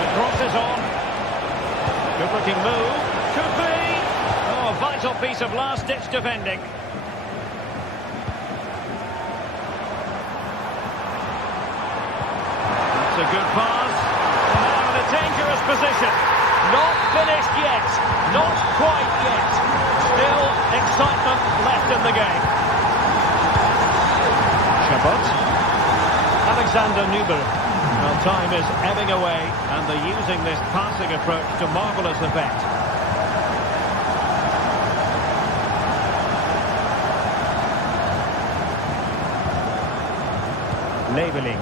The cross is on. Good-looking move. Could be. Oh, a vital piece of last-ditch defending. A good pass. Now in a dangerous position. Not finished yet. Not quite yet. Still excitement left in the game. Chabot. Alexander Nubel. Well, time is ebbing away and they're using this passing approach to marvellous effect. Labeling.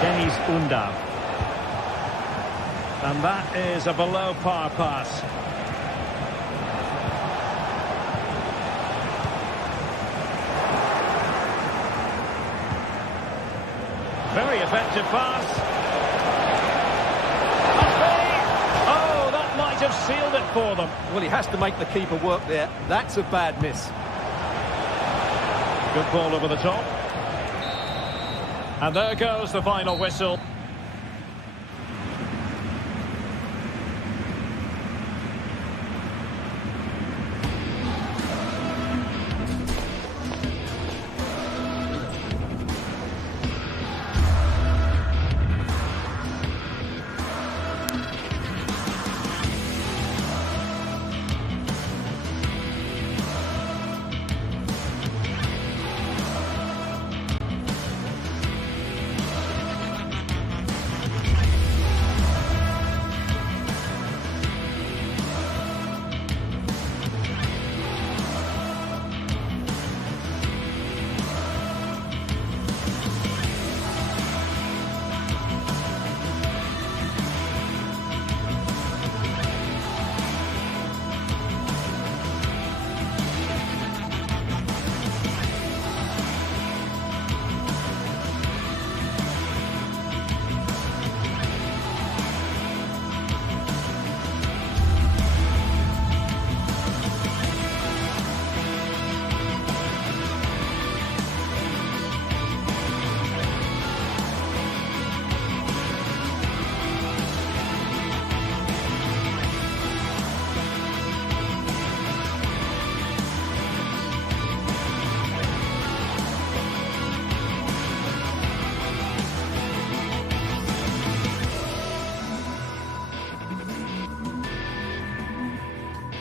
Dennis Undav. And that is a below par pass. Very effective pass. Oh, that might have sealed it for them. Well, he has to make the keeper work there. That's a bad miss. Good ball over the top. And there goes the final whistle.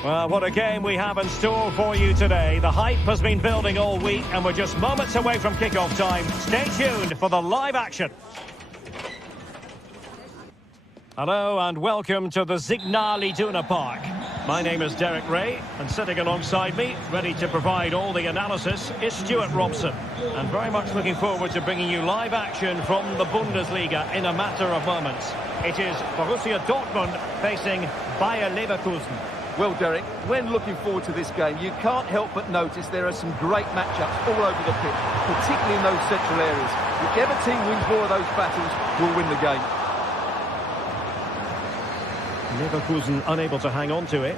Well, what a game we have in store for you today. The hype has been building all week and we're just moments away from kick-off time. Stay tuned for the live action. Hello and welcome to the Signal Iduna Park. My name is Derek Ray and sitting alongside me, ready to provide all the analysis, is Stuart Robson. And very much looking forward to bringing you live action from the Bundesliga in a matter of moments. It is Borussia Dortmund facing Bayer Leverkusen. Well, Derek, when looking forward to this game, you can't help but notice there are some great matchups all over the pitch, particularly in those central areas. Whichever team wins more of those battles will win the game. Leverkusen unable to hang on to it.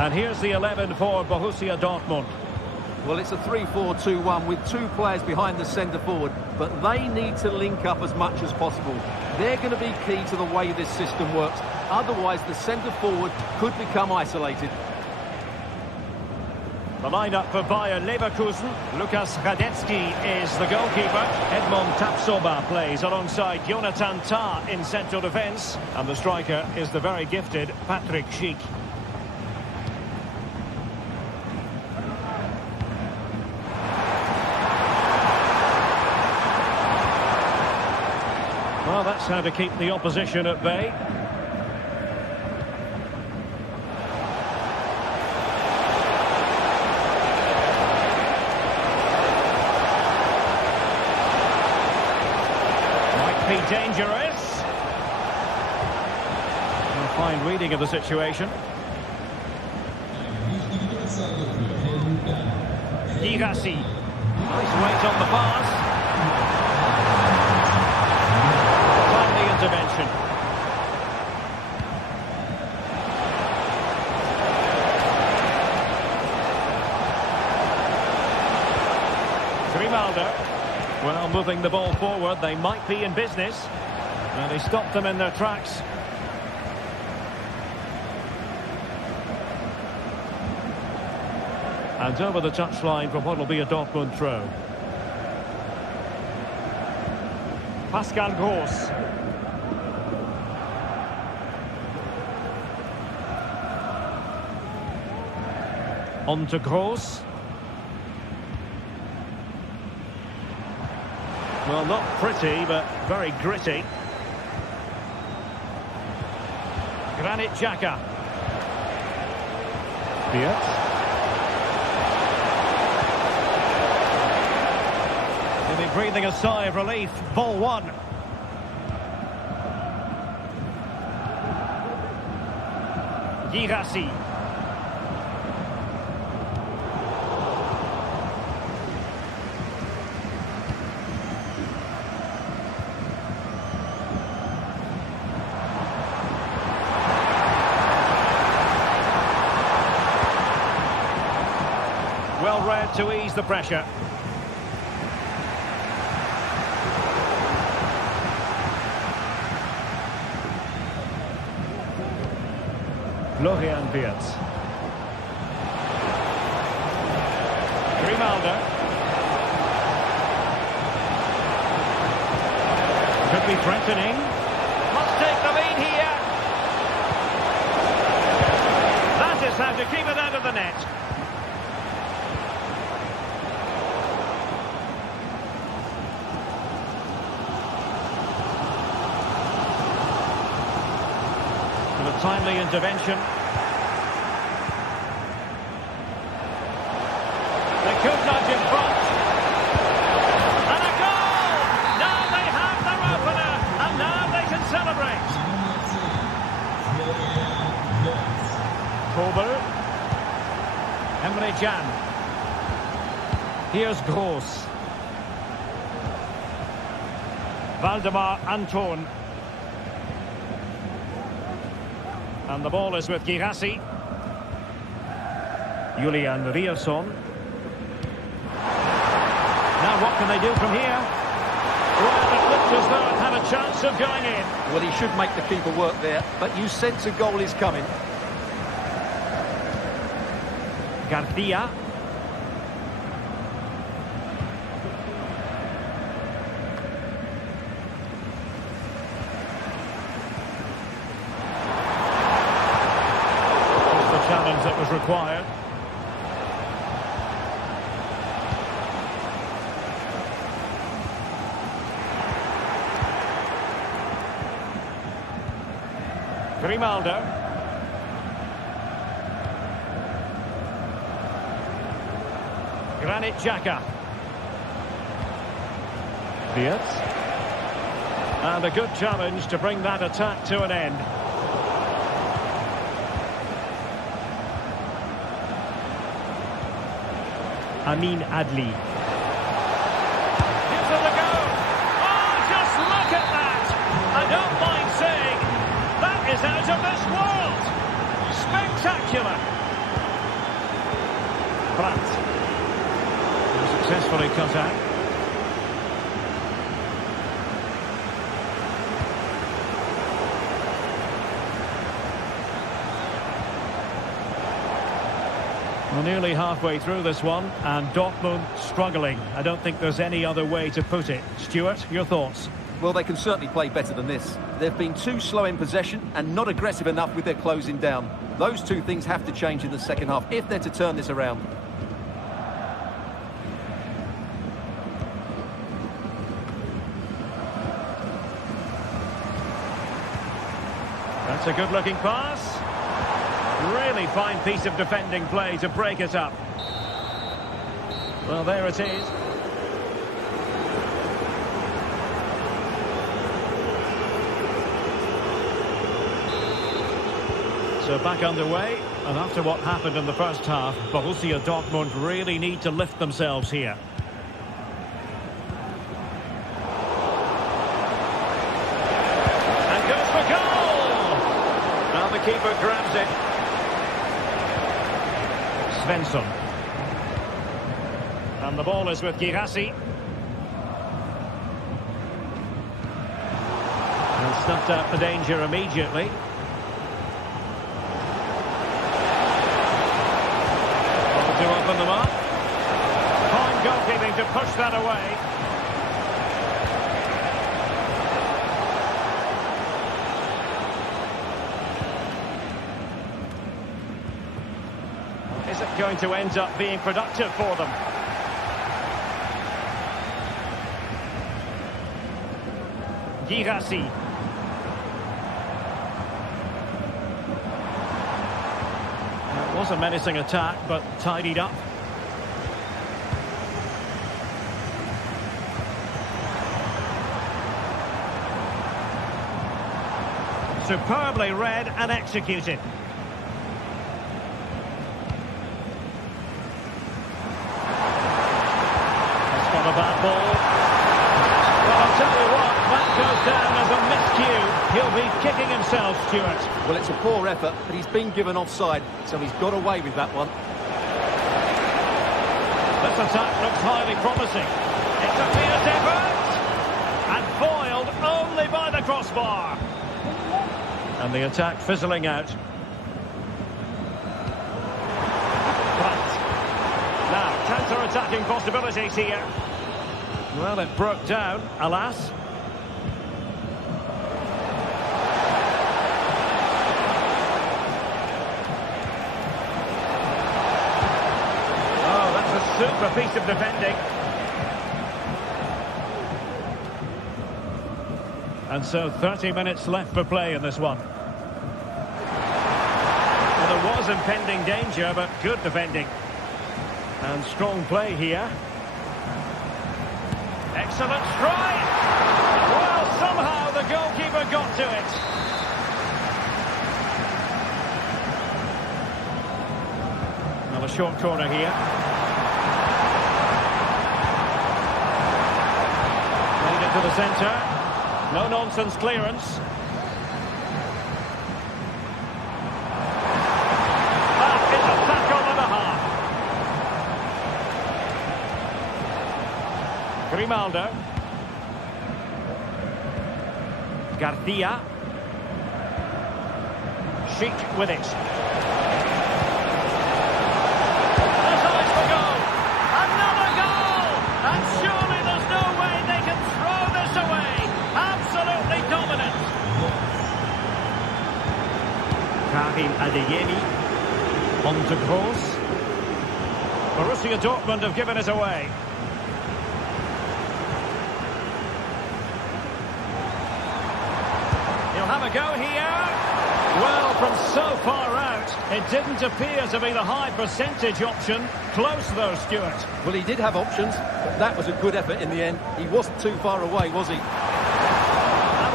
And here's the 11 for Borussia Dortmund. Well, it's a 3-4-2-1 with two players behind the centre forward, but they need to link up as much as possible. They're going to be key to the way this system works. Otherwise, the centre forward could become isolated. The lineup for Bayer Leverkusen. Lukas Radetzky is the goalkeeper. Edmond Tapsoba plays alongside Jonathan Tah in central defence. And the striker is the very gifted Patrick Schick. Well, that's how to keep the opposition at bay. Might be dangerous. A fine reading of the situation. Girassi. Nice weight on the pass. Intervention. Grimaldo. Well, moving the ball forward, they might be in business. And they stopped them in their tracks. And over the touchline for what will be a Dortmund throw. Pascal Gross. On to Gross. Well, not pretty, but very gritty. Granit Xhaka. Diaz. He'll be breathing a sigh of relief. Ball one. Girassi. Well read to ease the pressure. Florian Wirtz. Grimaldo. Could be threatening. Must take the lead here. That is how to keep it out of the net. A timely intervention. They could nudge in front. And a goal! Now they have their opener, and now they can celebrate. Kobel. Emre Can. Here's Gross. Valdemar Anton. And the ball is with Girassi. Julian Rierson. Now what can they do from here? Well, it looked as though it had a chance of going in. Well, he should make the keeper work there, but you sense a goal is coming. Garcia. Challenge that was required. Grimaldo. Granit Xhaka. Diaz. And a good challenge to bring that attack to an end. Amin Adli. Gives it a go. Oh, just look at that! I don't mind saying, that is out of this world! Spectacular! Brandt. Successfully cut out. Well, nearly halfway through this one, and Dortmund struggling. I don't think there's any other way to put it. Stuart, your thoughts? Well, they can certainly play better than this. They've been too slow in possession and not aggressive enough with their closing down. Those two things have to change in the second half if they're to turn this around. That's a good-looking pass. Really fine piece of defending play to break it up. Well, there it is. So back underway, and after what happened in the first half, Borussia Dortmund really need to lift themselves here. And goes for goal! Now the keeper grabs it. Svensson. And the ball is with Girassi. And snuffed out the danger immediately. Ball to open them up. Fine goalkeeping to push that away. Is it going to end up being productive for them? Girassi. It was a menacing attack, but tidied up. Superbly read and executed. A bad ball. Well, I'll tell you what, that goes down as a miscue. He'll be kicking himself, Stuart. Well, it's a poor effort, but he's been given offside, so he's got away with that one. This attack looks highly promising. It's a fierce effort! And foiled only by the crossbar. And the attack fizzling out. Now, counter-attacking possibilities here. Well, it broke down, alas. Oh, that's a super piece of defending. And so 30 minutes left for play in this one. Well, there was impending danger, but good defending. And strong play here. Excellent strike! Well, somehow the goalkeeper got to it. Well, a short corner here. Played it to the centre. No-nonsense clearance. That is a tackle and a half. Grimaldo. Garcia. Sheik with it. There's eyes for goal. Another goal! And surely there's no way they can throw this away. Absolutely dominant. Karim Adeyemi. On to Kroos. Borussia Dortmund have given it away. Have a go here. Well, from so far out, it didn't appear to be the high percentage option. Close though, Stuart. Well, he did have options, but that was a good effort in the end. He wasn't too far away, was he? And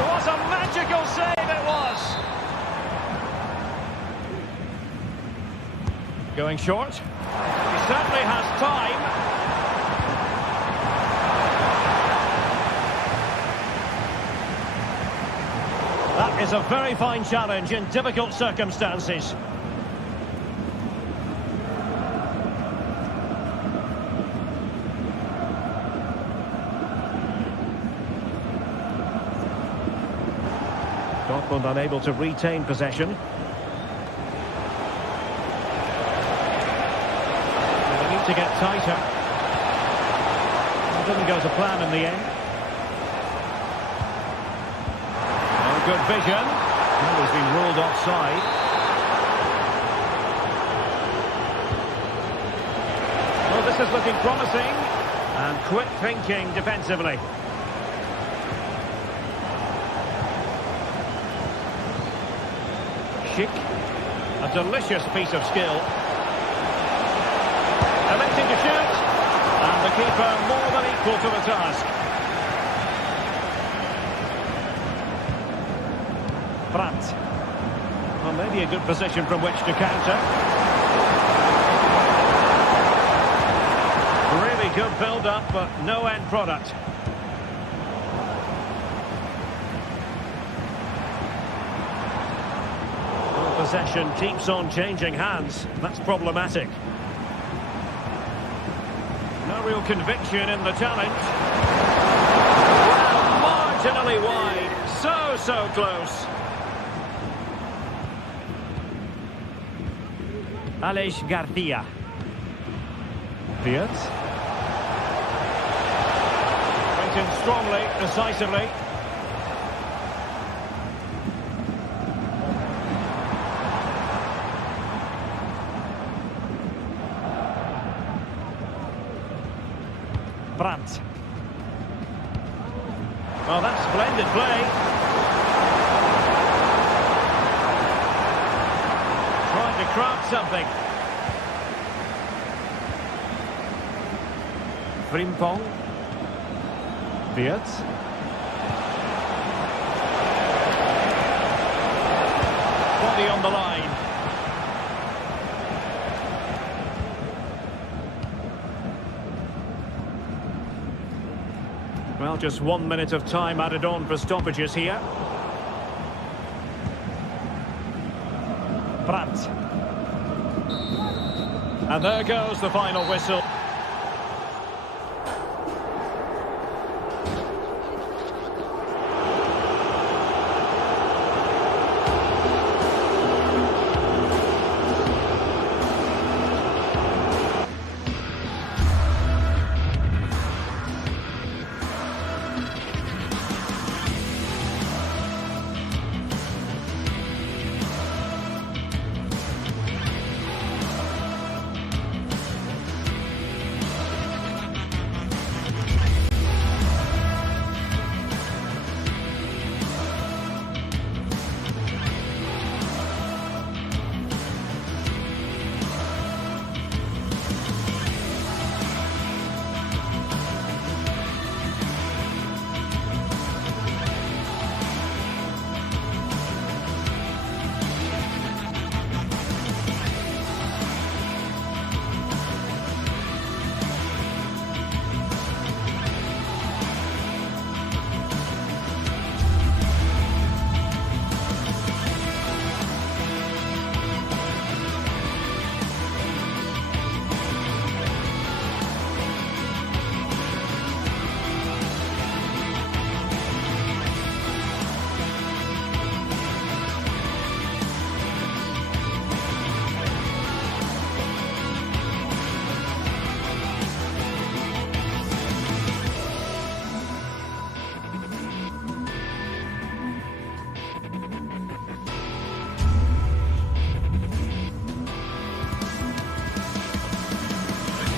what a magical save it was. Going short. He certainly has time. is a very fine challenge in difficult circumstances. Dortmund unable to retain possession. They need to get tighter. It didn't go to plan in the end. Oh, good vision. Oh, he's been ruled offside. Well, this is looking promising. And quick thinking defensively. A delicious piece of skill. Electing to shoot. And the keeper more than equal to the task. Brandt. Well, maybe a good position from which to counter. Really good build-up, but no end product. Possession keeps on changing hands. That's problematic. No real conviction in the challenge. Well, marginally wide. So close. Aleix Garcia. Wirtz. Went in strongly, decisively. Brandt. Well, that's splendid play. Trying to craft something. Frimpong. Wirtz. Body on the line. Well, just 1 minute of time added on for stoppages here. Brandt. And there goes the final whistle.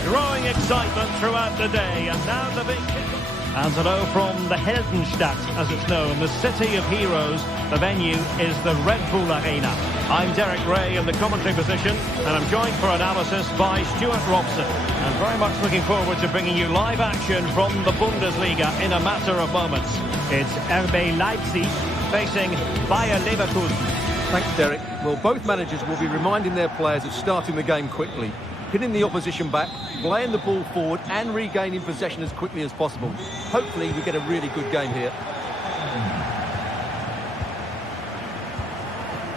Growing excitement throughout the day, and now the big kickoff. And hello from the Heldenstadt, as it's known, the city of heroes. The venue is the Red Bull Arena. I'm Derek Ray in the commentary position, and I'm joined for analysis by Stuart Robson. And very much looking forward to bringing you live action from the Bundesliga in a matter of moments. It's RB Leipzig facing Bayer Leverkusen. Thanks, Derek. Well, both managers will be reminding their players of starting the game quickly, pinning the opposition back, playing the ball forward and regaining possession as quickly as possible. Hopefully we get a really good game here.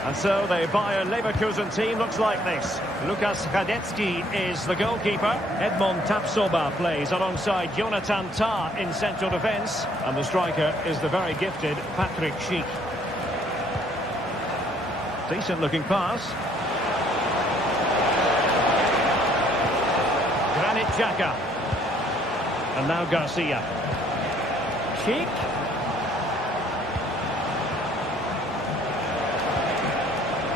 And so the Bayer Leverkusen team looks like this. Lukas Hradecky is the goalkeeper. Edmond Tapsoba plays alongside Jonathan Tah in central defence. And the striker is the very gifted Patrick Schick. Decent looking pass. Granit Xhaka. And now Garcia. Schick.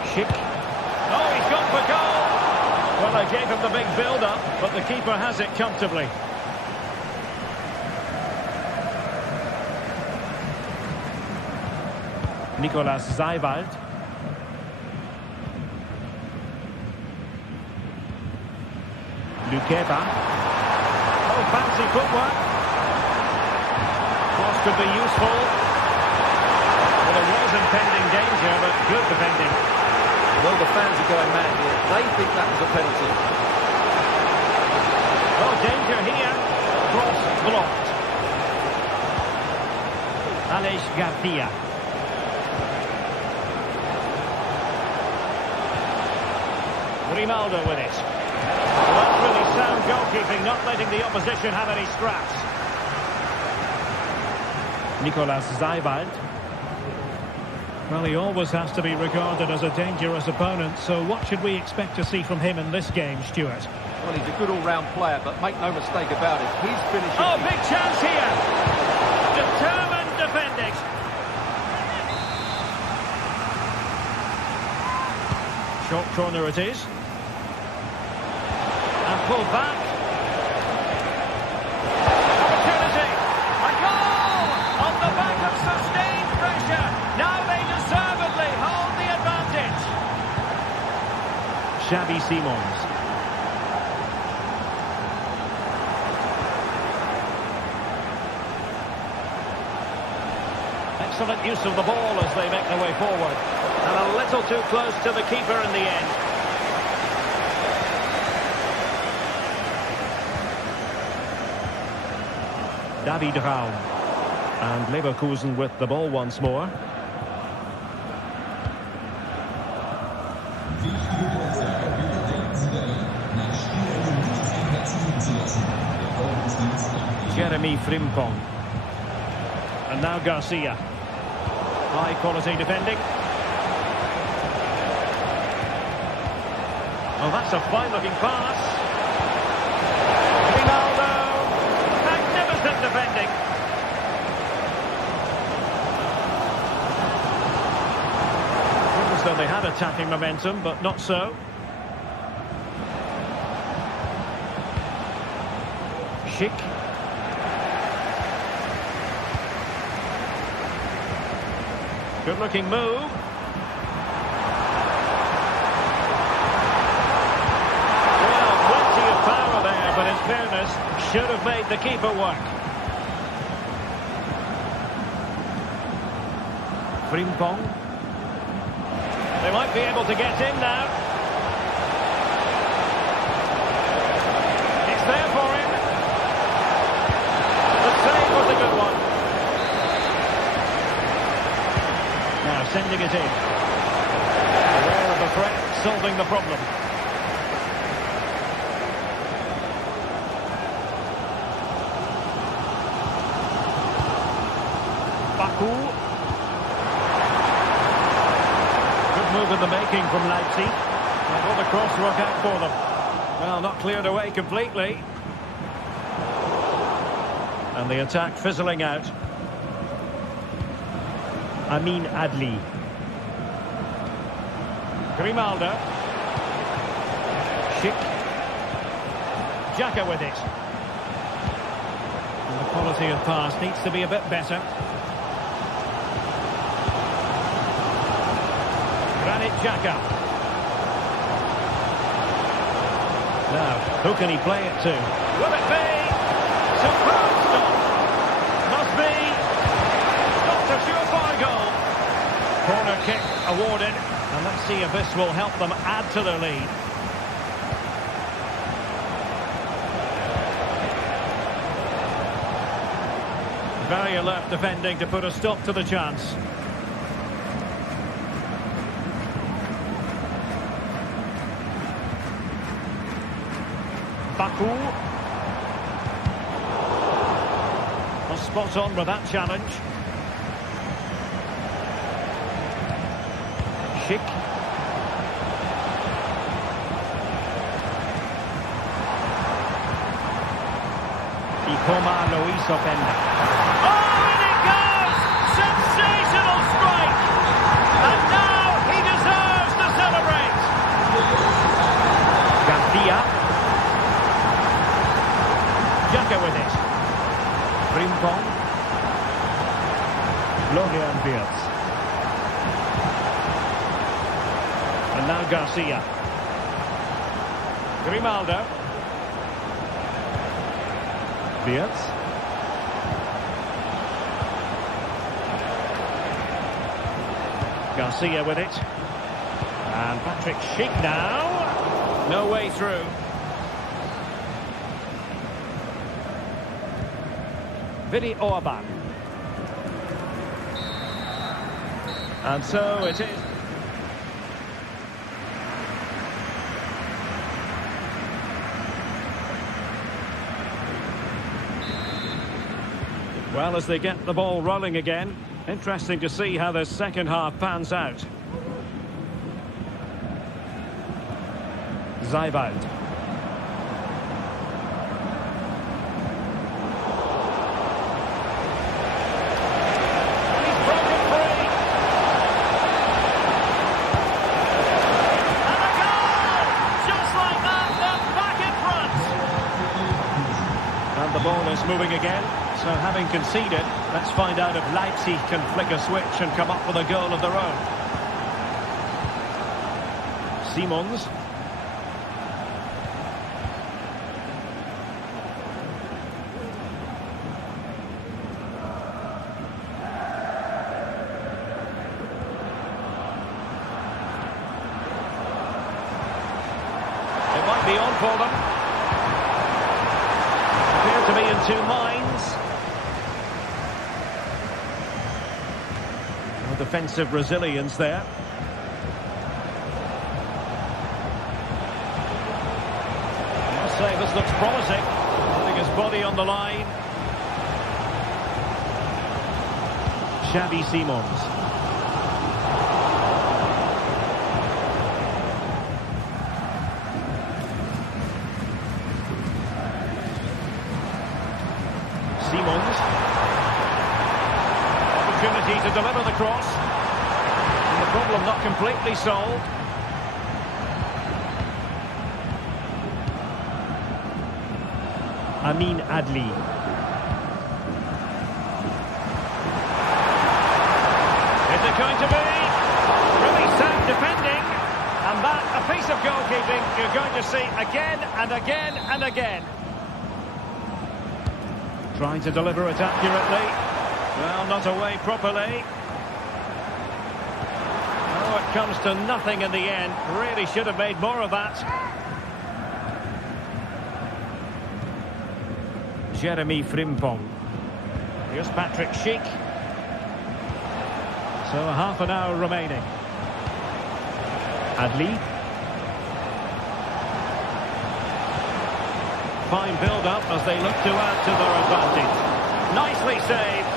Schick. Oh, he's gone for goal. Well, they gave him the big build-up, but the keeper has it comfortably. Nicolas Seiwald. Lukeba. Oh, fancy footwork. Cross could be useful. Well, there was impending danger, but good defending. Well, the fans are going mad here. They think that was a penalty. Oh, danger here. Cross blocked. Aleix Garcia. Grimaldo with it. Well, that's really sound goalkeeping, not letting the opposition have any scraps. Nicolas Seiwald. Well, he always has to be regarded as a dangerous opponent, so what should we expect to see from him in this game, Stuart? Well, he's a good all-round player, but make no mistake about it, he's finishing... Oh, big chance here! Determined defending. Short corner it is. And pulled back. Opportunity! A goal! On the back of sustained pressure! Now they deservedly hold the advantage. Xavi Simons. Excellent use of the ball as they make their way forward. And a little too close to the keeper in the end. David Raum. And Leverkusen with the ball once more. Jeremy Frimpong. And now Garcia. High quality defending. Oh, that's a fine looking pass. Ronaldo. Magnificent defending. Looks as though they had attacking momentum, but not so. Schick. Good looking move. Well, plenty of power there, but in fairness, should have made the keeper work. Frimpong. They might be able to get in now. It's there for him. The save was a good one. Now sending it in. Aware of the threat, solving the problem. Baku. Good move in the making from Leipzig. And will the cross work out for them? Well, not cleared away completely. And the attack fizzling out. Amin Adli. Grimaldo. Schick. Xhaka with it. And the quality of pass needs to be a bit better. Granit Xhaka. Now, who can he play it to? Will it be? Superb stop. Must be. Not a surefire goal. Corner kick awarded. And let's see if this will help them add to their lead. Very alert defending to put a stop to the chance. Baku. Was spot on with that challenge. Schick. Ikoma Luis Openda. Oh, and it goes! Sensational strike! And now he deserves to celebrate! Garcia. Jacka with it. Frimpong. Florian Wirtz. And now Garcia. Grimaldo. Wirtz. Garcia with it. And Patrick Schick now. No way through. Willy Orban. And so it is. Well, as they get the ball rolling again, interesting to see how the second half pans out. Zeibald. He's broken free. And a goal! Just like that, they're back in front. And the ball is moving again. So having conceded, let's find out if Leipzig can flick a switch and come up with a goal of their own. Simons. It might be on for them. Appear to be in two minds. Defensive resilience there. I must say this looks promising. Putting his body on the line. Xavi Simons. Simons. Opportunity to deliver the cross. And the problem not completely solved. Amin Adli. Is it going to be? Really sound defending. And that, a piece of goalkeeping you're going to see again and again and again. Trying to deliver it accurately. Well, not away properly. Oh, it comes to nothing in the end. Really should have made more of that. Jeremy Frimpong. Here's Patrick Schick. So half an hour remaining. Adli. Fine build-up as they look to add to their advantage. Nicely saved.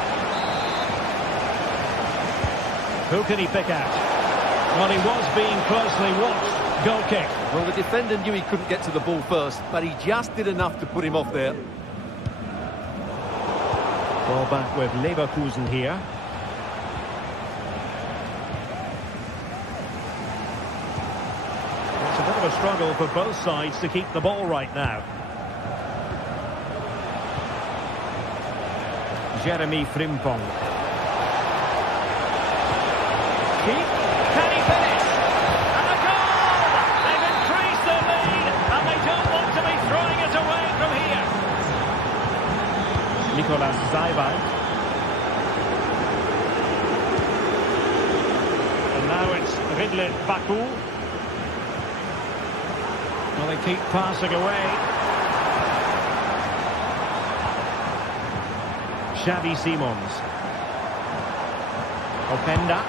Who can he pick out? Well, he was being closely watched. Goal kick. Well, the defender knew he couldn't get to the ball first, but he just did enough to put him off there. Ball back with Leverkusen here. It's a bit of a struggle for both sides to keep the ball right now. Jeremy Frimpong. Can he finish? And a goal! They've increased their lead, and they don't want to be throwing it away from here. Nicolas Zeibald. And now it's Ridley Baku. Well, they keep passing away. Xavi Simons. Openda.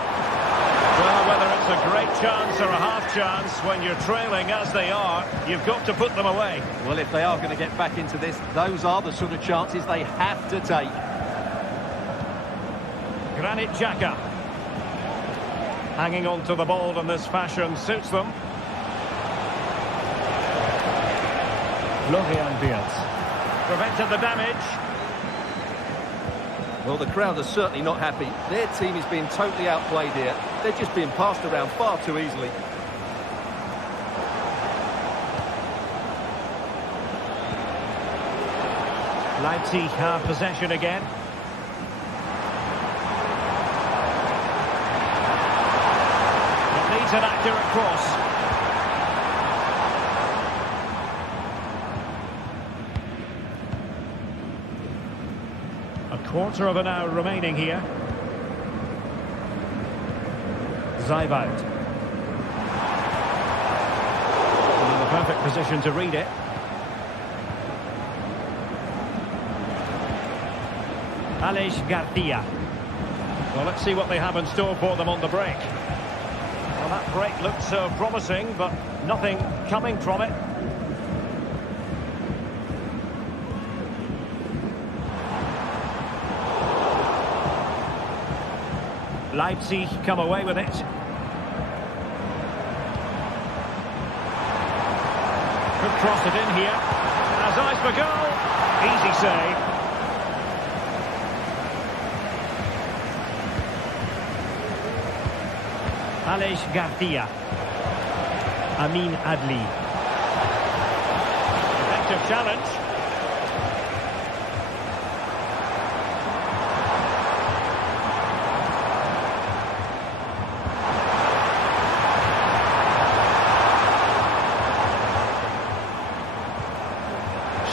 Well, whether it's a great chance or a half chance, when you're trailing as they are, you've got to put them away. Well, if they are going to get back into this, those are the sort of chances they have to take. Granit Xhaka. Hanging on to the ball in this fashion suits them. Florian Wirtz. Prevented the damage. Well, the crowd are certainly not happy. Their team is being totally outplayed here. They're just being passed around far too easily. Leipzig have possession again. It needs an accurate cross. Quarter of an hour remaining here. Zaibout. In the perfect position to read it. Aleix Garcia. Well, let's see what they have in store for them on the break. Well, that break looked so promising, but nothing coming from it. Leipzig come away with it. Could cross it in here. Has eyes for goal. Easy save. Aleix Garcia. Amin Adli. Effective challenge.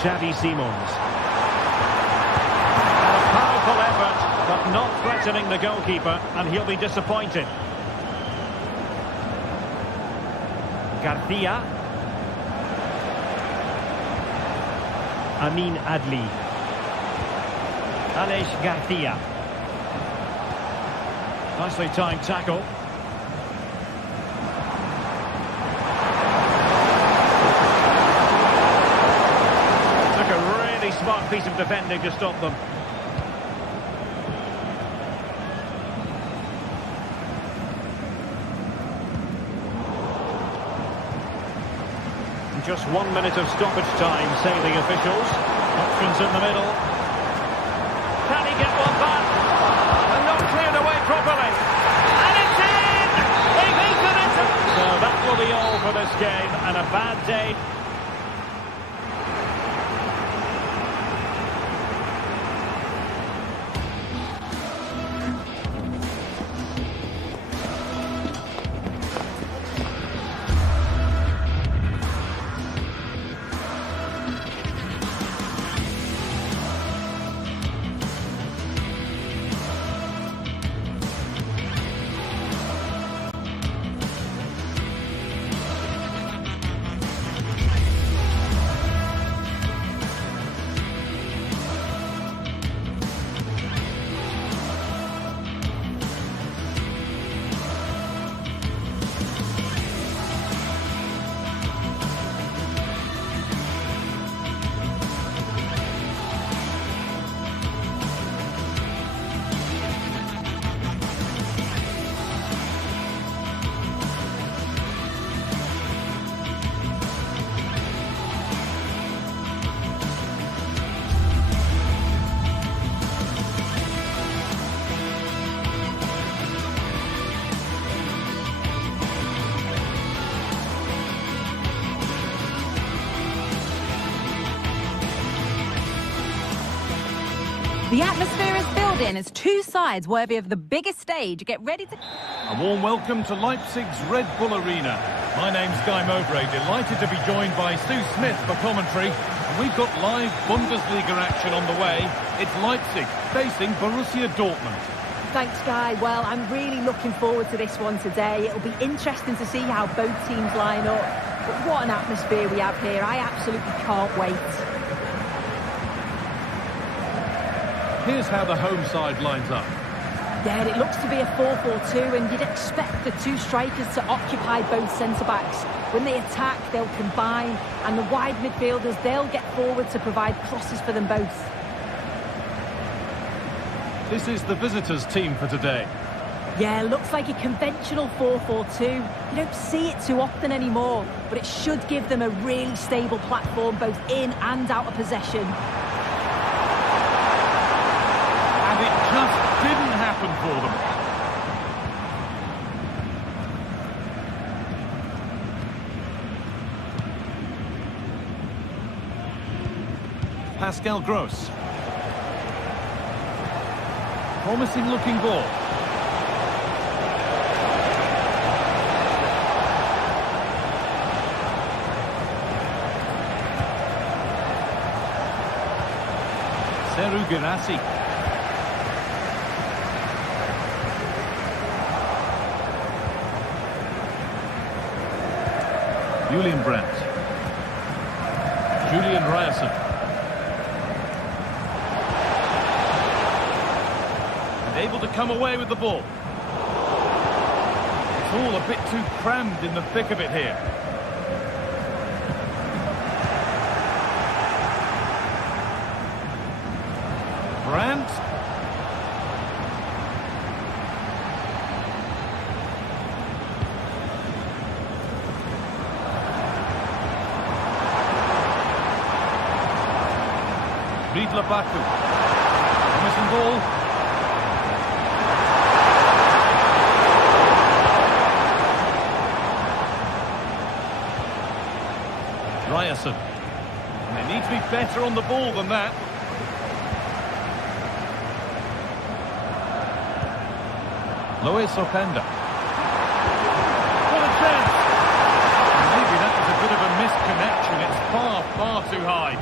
Xavi Simons. A powerful effort, but not threatening the goalkeeper, and he'll be disappointed. Garcia. Amin Adli. Aleix Garcia. Nicely timed tackle. Smart piece of defending to stop them. Just 1 minute of stoppage time, say the officials. Options in the middle. Can he get one back? And not cleared away properly. And it's in! They've eaten it! So that will be all for this game, and a bad day. The atmosphere is filled in as two sides worthy of the biggest stage get ready to... A warm welcome to Leipzig's Red Bull Arena. My name's Guy Mowbray, delighted to be joined by Stu Smith for commentary. And we've got live Bundesliga action on the way. It's Leipzig facing Borussia Dortmund. Thanks, Guy. Well, I'm really looking forward to this one today. It'll be interesting to see how both teams line up. But what an atmosphere we have here. I absolutely can't wait. Here's how the home side lines up. Yeah, it looks to be a 4-4-2, and you'd expect the two strikers to occupy both centre-backs. When they attack, they'll combine, and the wide midfielders, they'll get forward to provide crosses for them both. This is the visitors' team for today. Yeah, looks like a conventional 4-4-2. You don't see it too often anymore, but it should give them a really stable platform both in and out of possession. And it just didn't happen for them. Pascal Gross. Promising looking ball. Seru Girassi. Julian Brandt. Julian Ryerson. And able to come away with the ball. It's all a bit too crammed in the thick of it here. Brandt. Buildup. Promising ball. Ryerson. And they need to be better on the ball than that. Luis Openda. What a chance! Maybe that was a bit of a misconnection. It's far, far too high.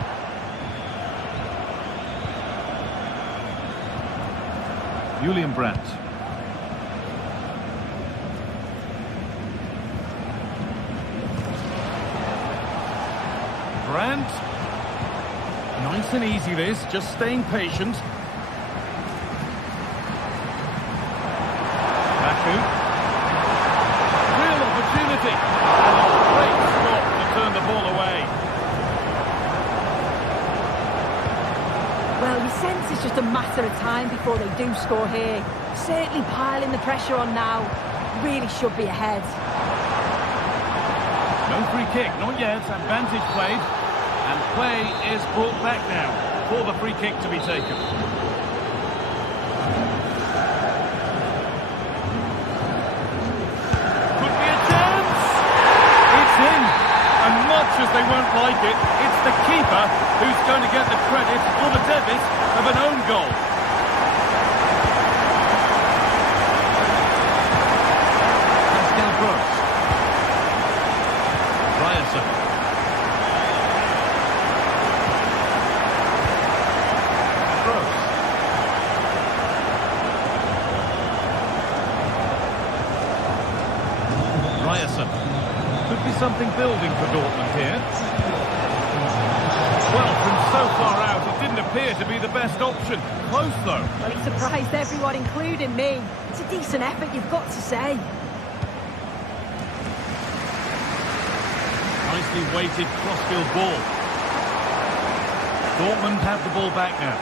Julian Brandt. Brandt. Nice and easy this, just staying patient. Real opportunity. And a great stop to turn the ball away. Well, you sense it's just a matter of time before they do score here. Certainly piling the pressure on now. Really should be ahead. No free kick, not yet. Advantage played. And play is brought back now for the free kick to be taken. As they won't like it, it's the keeper who's going to get the credit or the debit of an own goal. Pascal Gross. Ryerson. Gross. Ryerson. Could be something building for Dortmund here. Well, from so far out, it didn't appear to be the best option. Close, though. Well, he surprised everyone, including me. It's a decent effort, you've got to say. Nicely weighted crossfield ball. Dortmund have the ball back now.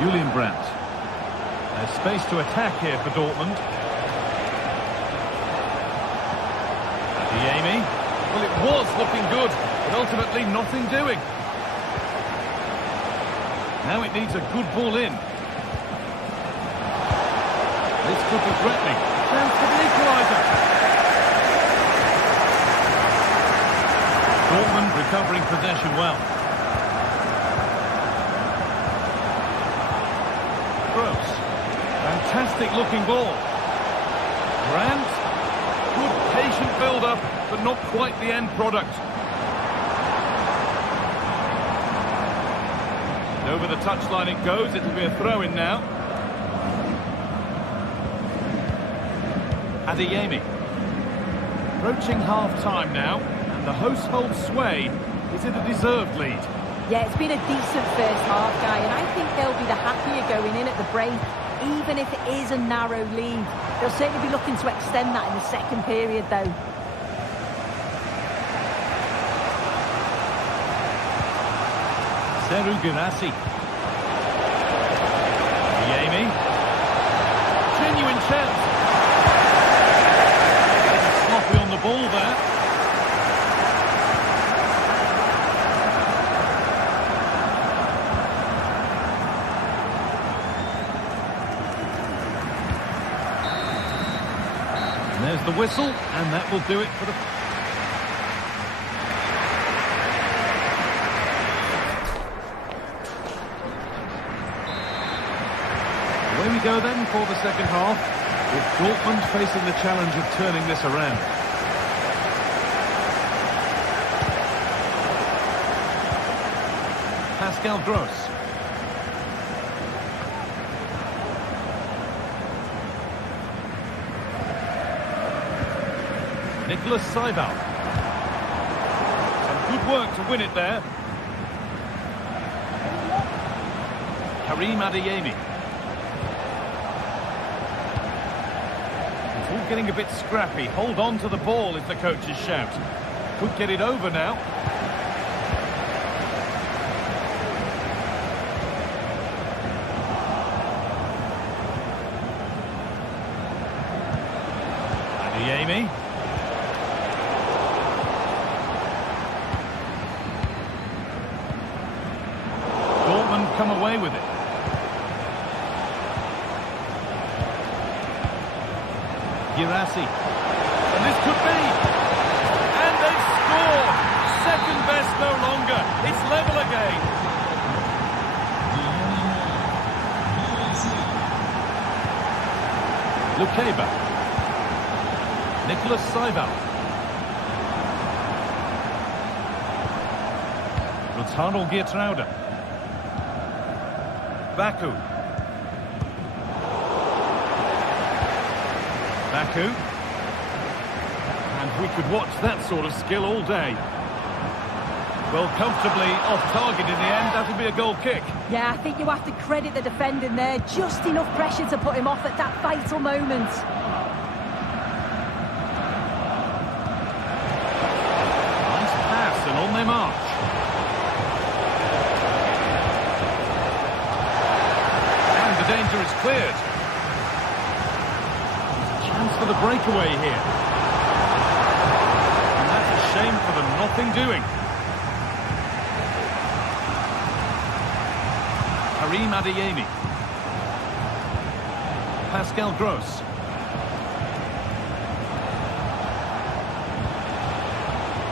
Julian Brandt. There's space to attack here for Dortmund. Diemi. Well, it was looking good, but ultimately nothing doing. Now it needs a good ball in. This could be threatening. Chance for the equaliser. Dortmund recovering possession well. Gross. Fantastic looking ball. Grant. Good patient build-up, but not quite the end product. Over the touchline it goes. It'll be a throw-in now. Adeyemi. Approaching half-time now, and the hosts hold sway. Is it a deserved lead? Yeah, it's been a decent first half, Guy, and I think they'll be the happier going in at the break, even if it is a narrow lead. They'll certainly be looking to extend that in the second period, though. Seru Girassi. Adeyemi. Genuine chance. Sloppy on the ball there. And there's the whistle, and that will do it for the... Away we go then for the second half, with Dortmund facing the challenge of turning this around. Pascal Gross. Nicholas Seibel. Some good work to win it there. Karim Adeyemi. It's all getting a bit scrappy. Hold on to the ball is the coach's shout. Could get it over now. Adeyemi. Dortmund come away with it. Girassi. And this could be. And they score. Second best no longer. It's level again. Lukeba. Nicholas Seibel. Rotano Geertruida. Baku. Baku. And we could watch that sort of skill all day. Well, comfortably off target in the end. That'll be a goal kick. Yeah, I think you have to credit the defending there. Just enough pressure to put him off at that vital moment. Nice pass and on they march. And the danger is cleared. Chance for the breakaway here. And that's a shame for the nothing doing. Karim Adeyemi. Pascal Gross.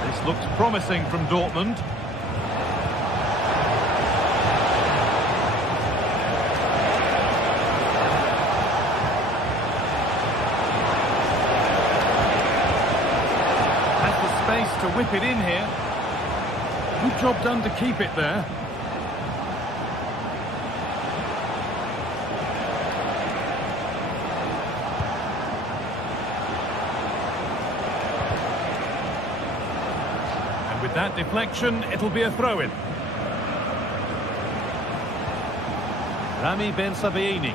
This looks promising from Dortmund. Has the space to whip it in here. Good job done to keep it there. With that deflection, it'll be a throw-in. Rami Ben Sabaini.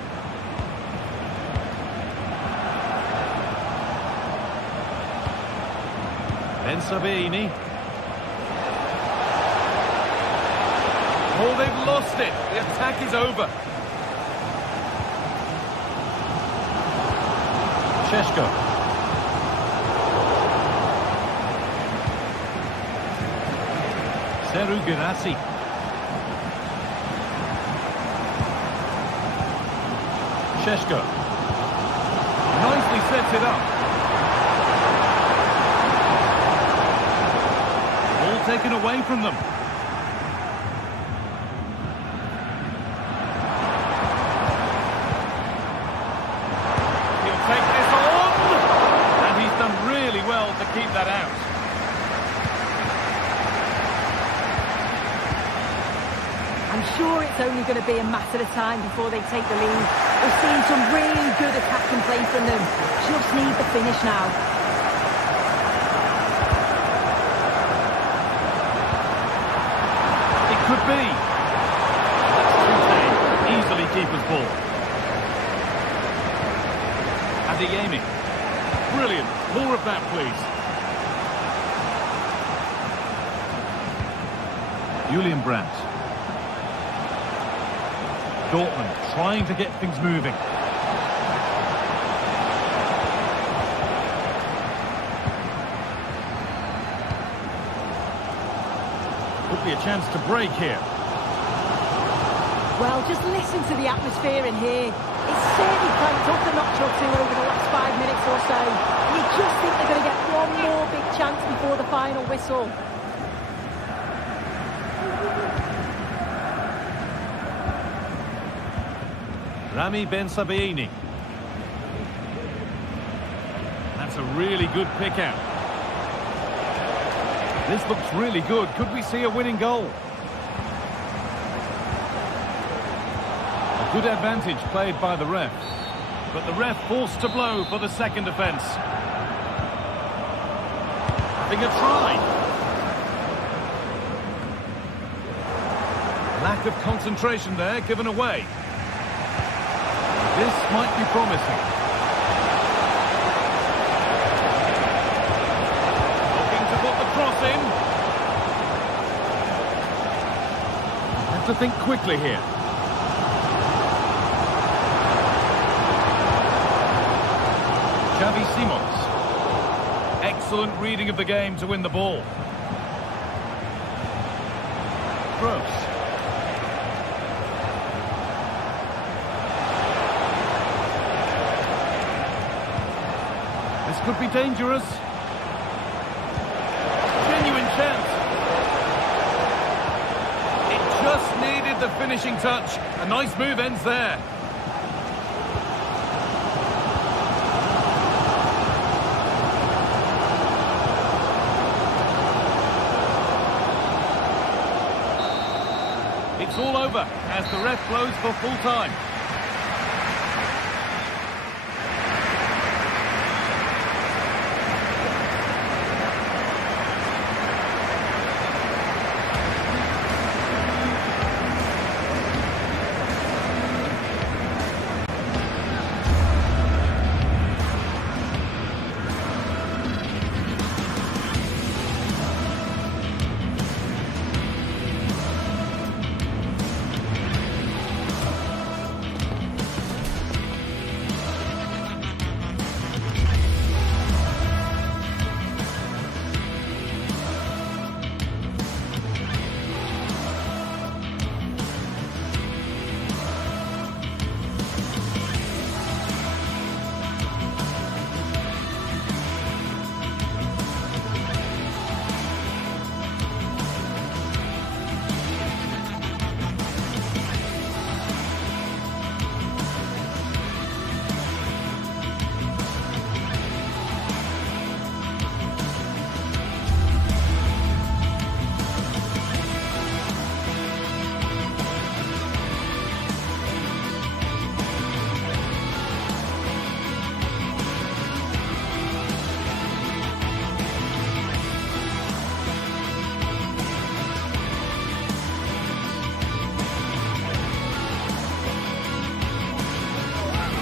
Ben Sabaini. Oh, they've lost it. The attack is over. Šeško. Seru Girassi. Šeško. Nicely sets it up. Ball taken away from them. sure it's only going to be a matter of time before they take the lead. We're seeing some really good attacking play from them. Just need the finish now. It could be. That's easily keeper's ball. Adeyemi. Brilliant. More of that, please. Julian Brandt. Dortmund trying to get things moving. Could be a chance to break here. Well, just listen to the atmosphere in here. It's certainly cranked up a notch or two over the last 5 minutes or so. And you just think they're going to get one more big chance before the final whistle. Rami Ben Sabaini. That's a really good pick out. This looks really good. Could we see a winning goal? A good advantage played by the ref. But the ref forced to blow for the second offence. Having a try. Lack of concentration there, given away. This might be promising. Looking to put the cross in. Have to think quickly here. Xavi Simons. Excellent reading of the game to win the ball. Gross. Could be dangerous. Genuine chance. It just needed the finishing touch. A nice move ends there. It's all over as the ref blows for full time.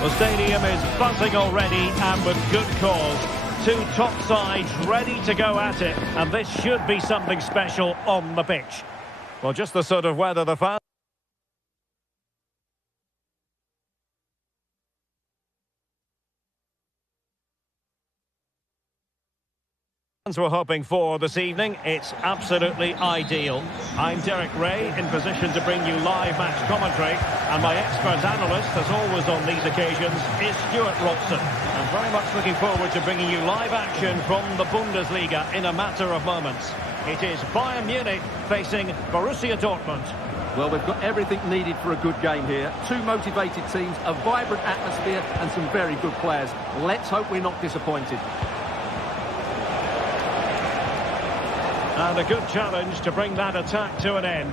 The stadium is buzzing already, and with good cause. Two top sides ready to go at it, and this should be something special on the pitch. Well, just the sort of weather the fans were hoping for this evening. It's absolutely ideal. I'm Derek Ray, in position to bring you live match commentary, and my expert analyst, as always on these occasions, is Stuart Robson. I'm very much looking forward to bringing you live action from the Bundesliga in a matter of moments. It is Bayern Munich facing Borussia Dortmund. Well, we've got everything needed for a good game here. Two motivated teams, a vibrant atmosphere, and some very good players. Let's hope we're not disappointed. And a good challenge to bring that attack to an end.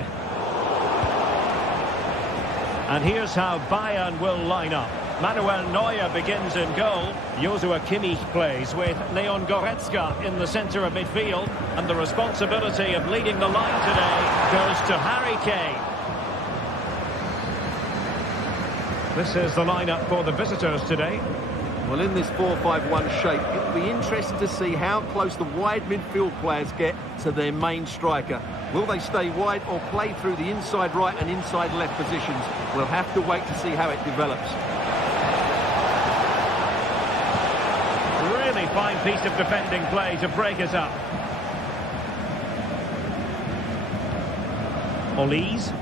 And here's how Bayern will line up. Manuel Neuer begins in goal. Joshua Kimmich plays with Leon Goretzka in the centre of midfield. And the responsibility of leading the line today goes to Harry Kane. This is the lineup for the visitors today. Well, in this 4-5-1 shape, it will be interesting to see how close the wide midfield players get to their main striker. Will they stay wide or play through the inside right and inside left positions? We'll have to wait to see how it develops. Really fine piece of defending play to break it up. Olise.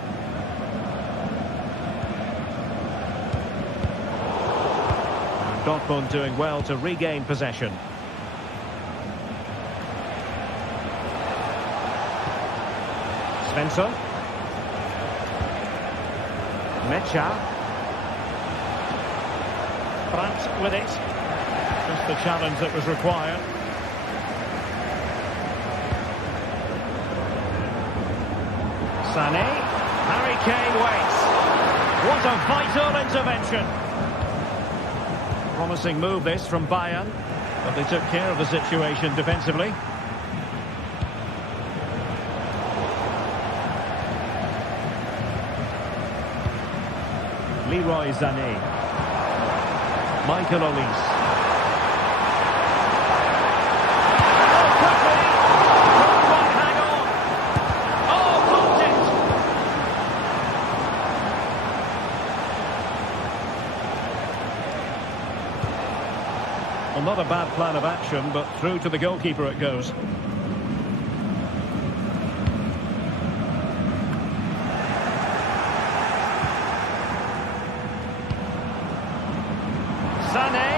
Dortmund doing well to regain possession. Svensson. Mecha. Brandt with it. Just the challenge that was required. Sané. Harry Kane waits. What a vital intervention. Promising move this from Bayern, but they took care of the situation defensively. Leroy Sané. Michael Olise. Oh, quickly! Can't hang on! Oh, blocked it! Well, not a bad plan of action, but through to the goalkeeper it goes. Sané.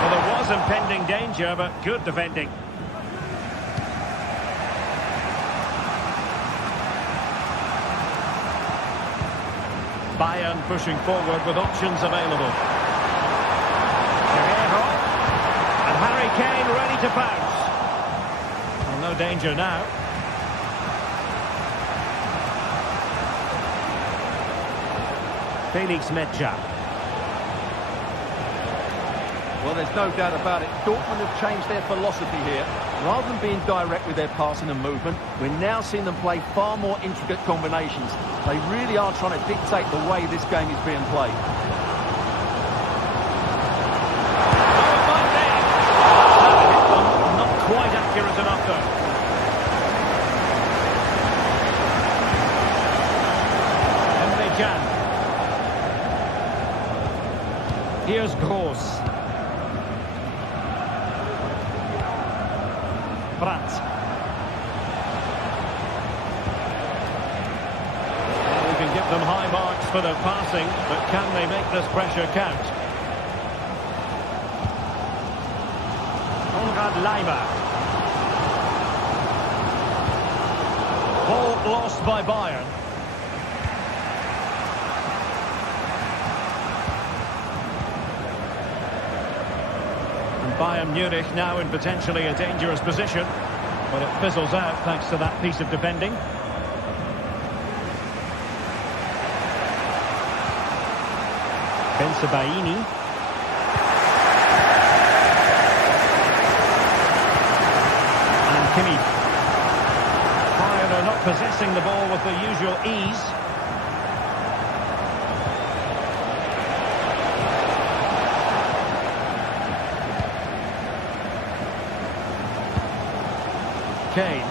Well, there was impending danger, but good defending. Bayern pushing forward with options available. Guerrero. And Harry Kane ready to pounce. Well, no danger now. Felix Mecha. Well, there's no doubt about it. Dortmund have changed their philosophy here. Rather than being direct with their passing and movement, we're now seeing them play far more intricate combinations. They really are trying to dictate the way this game is being played. Not quite accurate enough, though. Emre Can. Here's Gross. Brandt. We can give them high marks for their passing, but can they make this pressure count? Konrad Laimer. Ball lost by Bayern. Bayern Munich now in potentially a dangerous position, but it fizzles out thanks to that piece of defending. Bensebaini. And Kimmich. Bayern are not possessing the ball with the usual ease. Kane.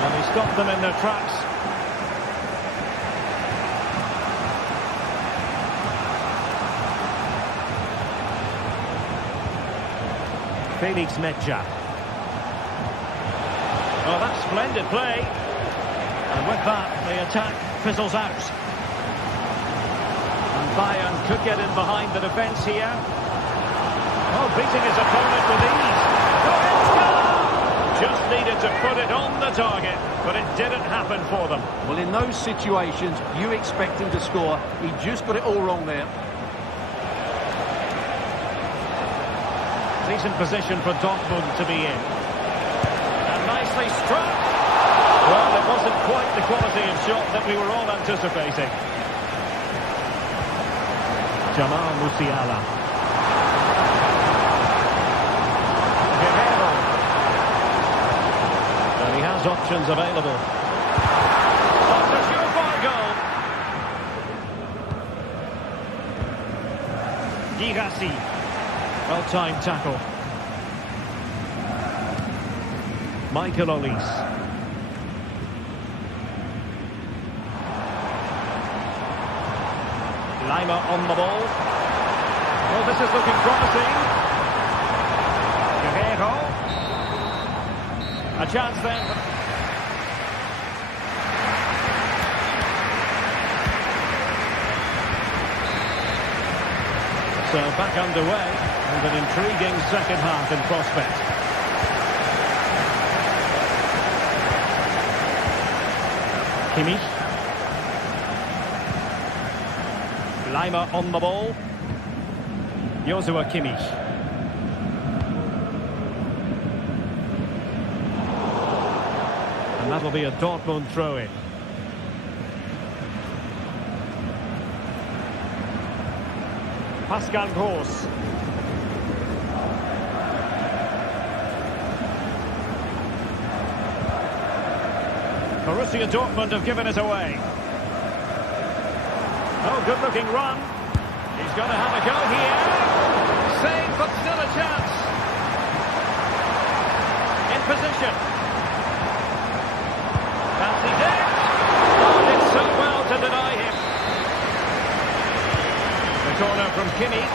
And he stopped them in their tracks. Felix Mecha. Well, that's splendid play. And with that, the attack fizzles out. And Bayern could get in behind the defence here. Oh, beating his opponent with ease. Just needed to put it on the target, but it didn't happen for them. Well, in those situations, you expect him to score. He just got it all wrong there. Decent position for Dortmund to be in. And nicely struck. quite the quality of shot that we were all anticipating. Jamal Musiala. Guerrero. And he has options available. That's a surefire goal. Girassi. Well-timed tackle. Michael Olise. Lima on the ball. Well, this is looking promising. Guerrero. A chance then. So back underway and an intriguing second half in prospect. Kimmich. Lima on the ball. Joshua Kimmich. And that'll be a Dortmund throw-in. Pascal Gross. Borussia Dortmund have given it away. Oh, good-looking run. He's going to have a go here. Save, but still a chance. In position. Fancies it. Oh, did so well to deny him. The corner from Kimmich.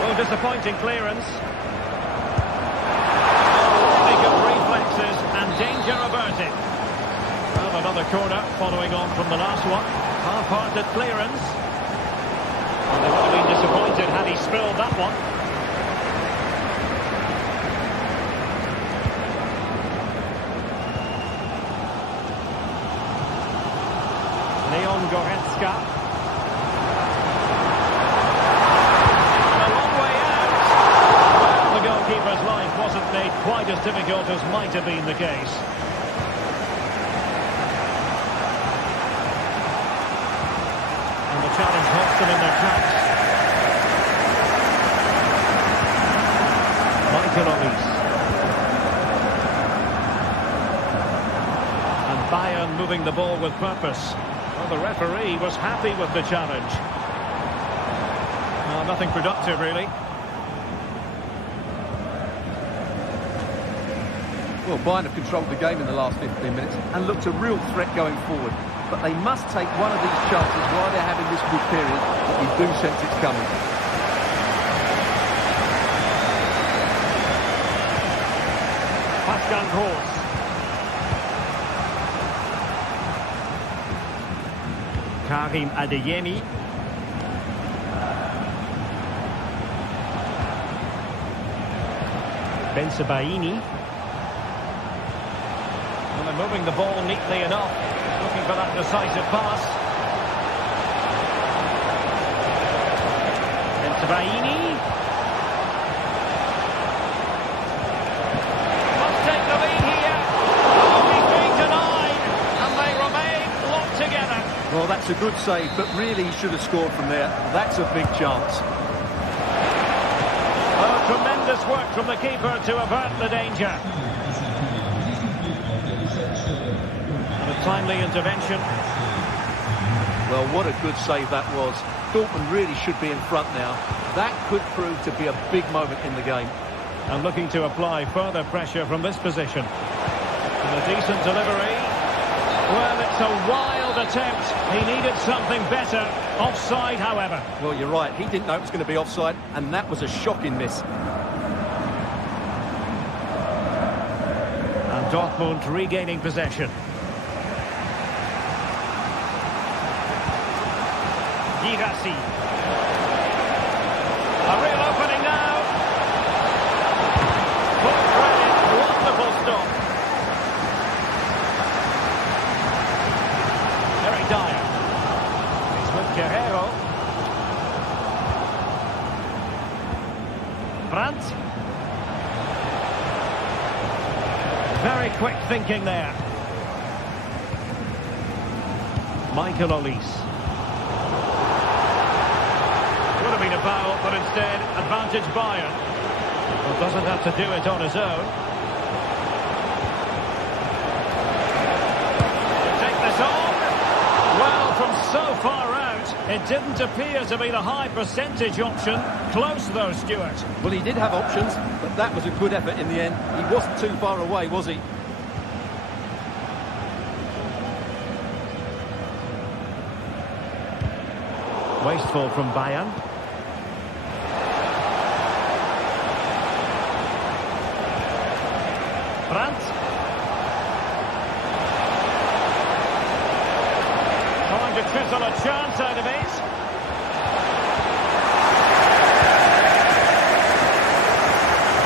Oh, disappointing clearance. Really good reflexes and danger averted. Well, another corner following on from the last one. Half-hearted clearance. And they would have been disappointed had he spilled that one. Leon Goretzka. And a long way out. Well, the goalkeeper's life wasn't made quite as difficult as might have been the case. Challenge halts them in their tracks. Michael Olise. And Bayern moving the ball with purpose. Well, the referee was happy with the challenge. Well, nothing productive, really. Well, Bayern have controlled the game in the last 15 minutes and looked a real threat going forward. But they must take one of these chances while they're having this good period, but we do sense it's coming. Pascal Gross. Karim Adeyemi. Bensebaini. Well, they're moving the ball neatly enough. Looking for that decisive pass. Bensebaini. Must take the lead here. Oh, he's being denied. And they remain locked together. Well, that's a good save, but really he should have scored from there. That's a big chance. Oh, tremendous work from the keeper to avert the danger. Timely intervention. Well, what a good save that was. Dortmund really should be in front now. That could prove to be a big moment in the game. And looking to apply further pressure from this position. And a decent delivery. Well, it's a wild attempt. He needed something better. Offside, however. Well, you're right. He didn't know it was going to be offside, and that was a shocking miss. And Dortmund regaining possession. Girassi. A real opening now. Full credit, wonderful stop. Very Dyer. He's with Guerrero. Brandt. Very quick thinking there. Michael Olise. Would have been a foul, but instead advantage Bayern. Well, doesn't have to do it on his own. Take this on. Well, from so far out, it didn't appear to be the high percentage option. Close though, Stuart. Well, he did have options, but that was a good effort in the end. He wasn't too far away, was he? Wasteful from Bayern. Brandt. Trying to chisel a chance out of it.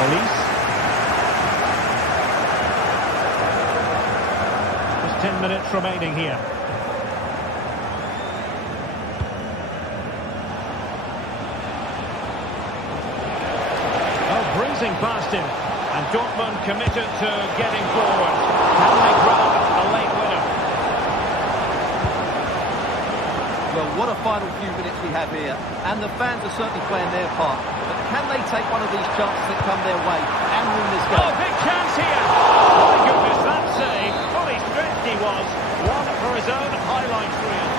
Olise. Just 10 minutes remaining here. Breezing past him, and Dortmund committed to getting forward. Can they grab a late winner? Well, what a final few minutes we have here, and the fans are certainly playing their part. But can they take one of these chances that come their way and win this game? Oh, big chance here! My goodness, that save. Fully stretched he was. One for his own highlight reel.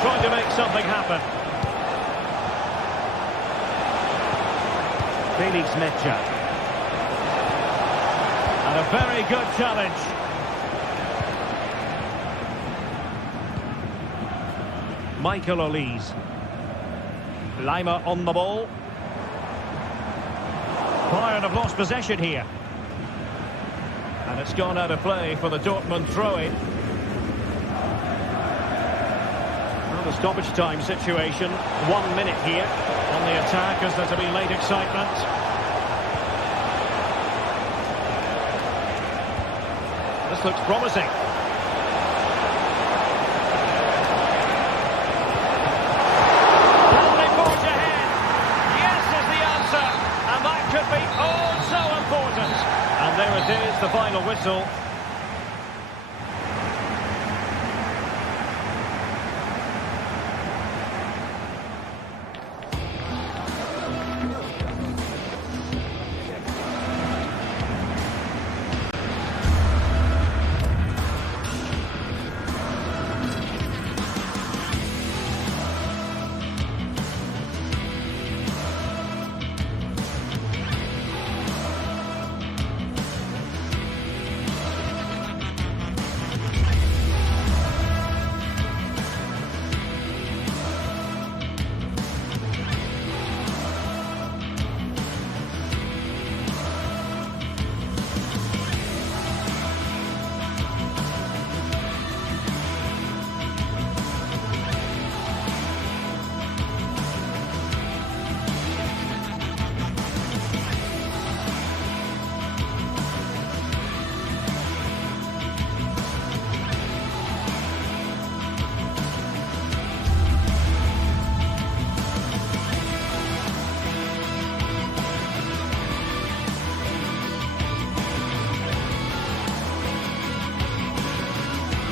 Trying to make something happen. Felix Mecha. And a very good challenge. Michael Olise. Lima on the ball. Bayern have lost possession here. And it's gone out of play for the Dortmund throw-in. The stoppage time situation, 1 minute here on the attack as there's to be late excitement. This looks promising. And they forge ahead. Yes is the answer, and that could be oh so important. And there it is, the final whistle.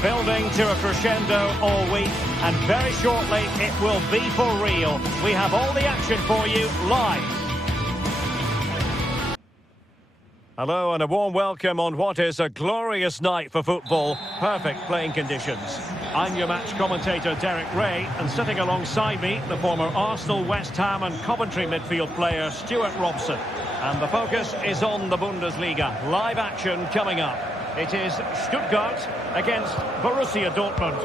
Building to a crescendo all week, and very shortly it will be for real. We have all the action for you live. Hello and a warm welcome on what is a glorious night for football. Perfect playing conditions. I'm your match commentator Derek Ray, and sitting alongside me the former Arsenal, West Ham and Coventry midfield player Stuart Robson. And the focus is on the Bundesliga. Live action coming up. It is Stuttgart against Borussia Dortmund.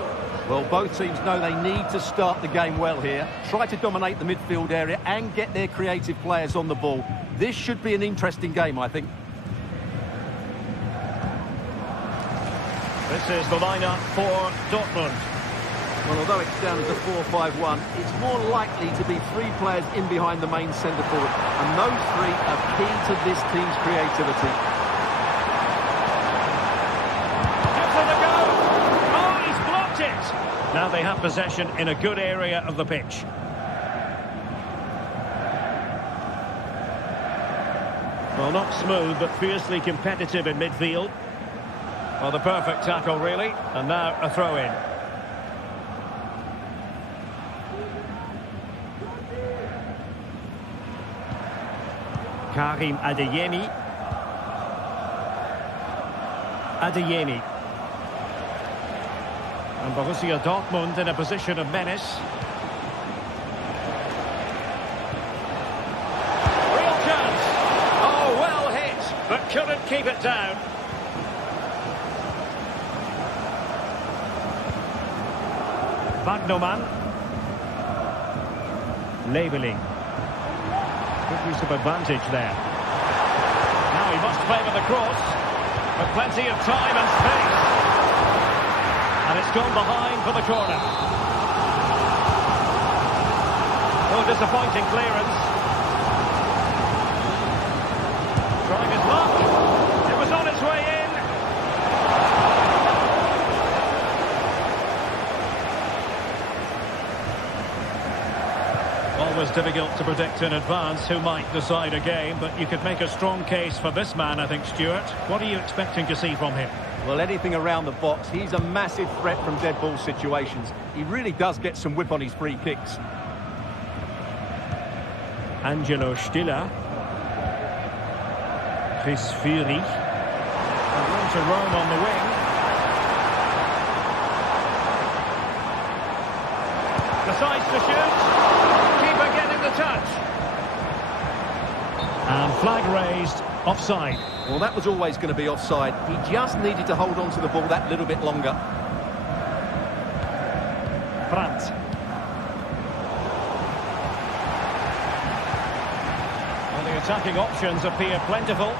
Well, both teams know they need to start the game well here. Try to dominate the midfield area and get their creative players on the ball. This should be an interesting game, I think. This is the lineup for Dortmund. Well, although it's down as a 4-5-1, it's more likely to be three players in behind the main centre forward. And those three are key to this team's creativity. Now they have possession in a good area of the pitch. Well, not smooth, but fiercely competitive in midfield. Well, the perfect tackle, really. And now a throw-in. Karim Adeyemi. Adeyemi. And Borussia Dortmund in a position of menace. Real chance. Oh, well hit, but couldn't keep it down. Wagnerman. Labeling. Good use of advantage there. Now he must favour the cross. With plenty of time and space. And it's gone behind for the corner. Oh, disappointing clearance. Trying his luck. It was on its way in. Always difficult to predict in advance who might decide a game, but you could make a strong case for this man, I think, Stuart. What are you expecting to see from him? Well, anything around the box. He's a massive threat from dead ball situations. He really does get some whip on his free kicks. Angelo Stiller. Chris Fury. And room to roam on the wing. Decides to shoot. Keeper getting the touch. And flag raised. Offside. Well, that was always going to be offside. He just needed to hold on to the ball that little bit longer. Brandt. Well, the attacking options appear plentiful.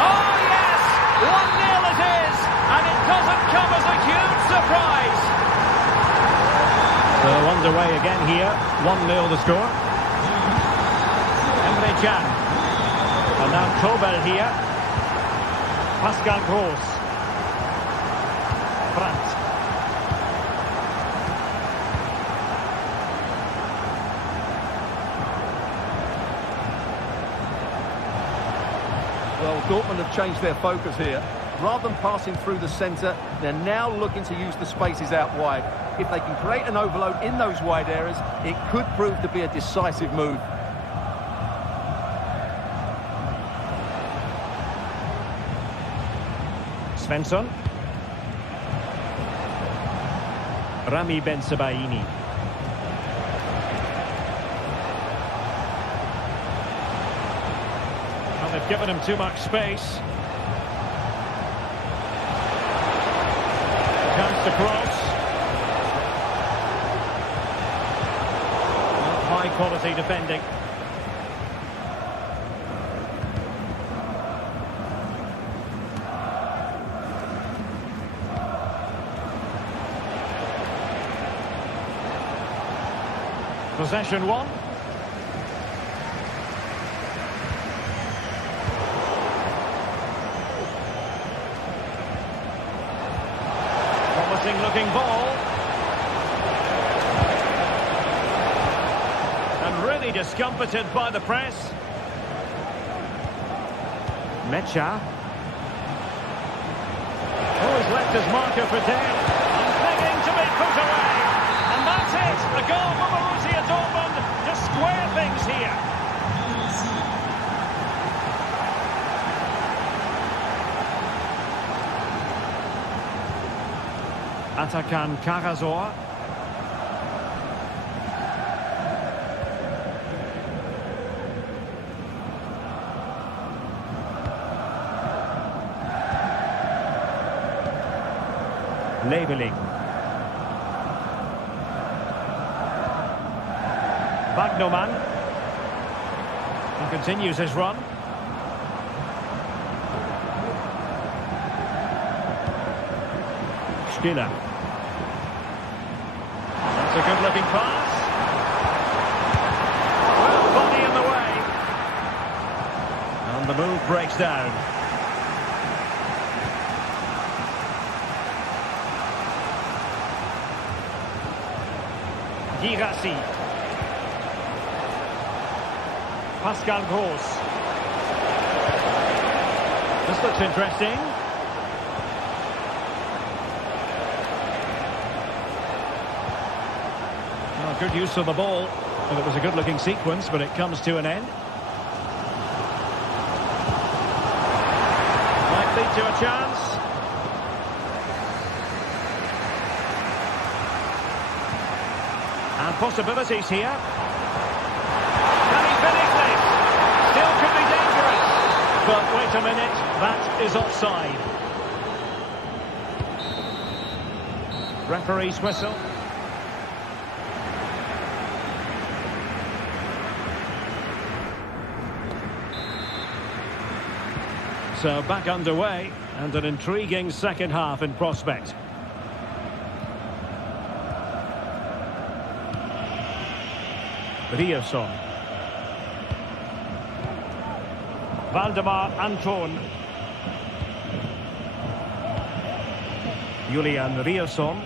Oh, yes! 1-0 it is! And it doesn't come as a huge surprise. So underway again here. 1-0 the score. Can. And now Kobel here. Pascal Gross. Brandt. Well, Dortmund have changed their focus here. Rather than passing through the centre, they're now looking to use the spaces out wide. If they can create an overload in those wide areas, it could prove to be a decisive move. Svensson. Rami Bensebaini. Well, they've given him too much space. Chance to cross. High quality defending. Possession one. Promising looking ball. And really discomfited by the press. Mecha. Oh, he's left his marker for dead. And begging to be put away. And that's it. A goal for Borussia Dortmund to square things here. Atakan Karazor. Labeling. Wagnerman. He continues his run. Stiller. That's a good-looking pass. Well, body in the way. And the move breaks down. Girassi. Pascal Gross. This looks interesting. Oh, good use of the ball. Well, it was a good-looking sequence, but it comes to an end. Might lead to a chance. And possibilities here. Can he finish this? Still could be dangerous. But wait a minute, that is offside. Referee's whistle. So back underway, and an intriguing second half in prospect. Rierson. Valdemar Anton. Julian Rierson.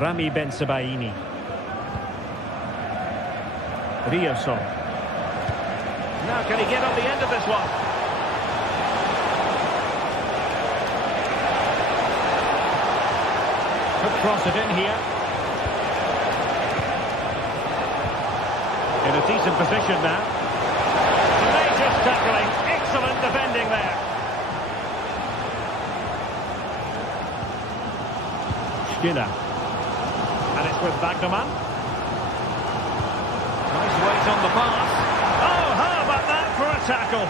Rami Bensebaini. Rierson. Now can he get on the end of this one? Could cross it in here. In a decent position now. Courageous tackling. Excellent defending there. Skinner. And it's with Wagnerman. Nice weight on the pass. Oh, how about that for a tackle?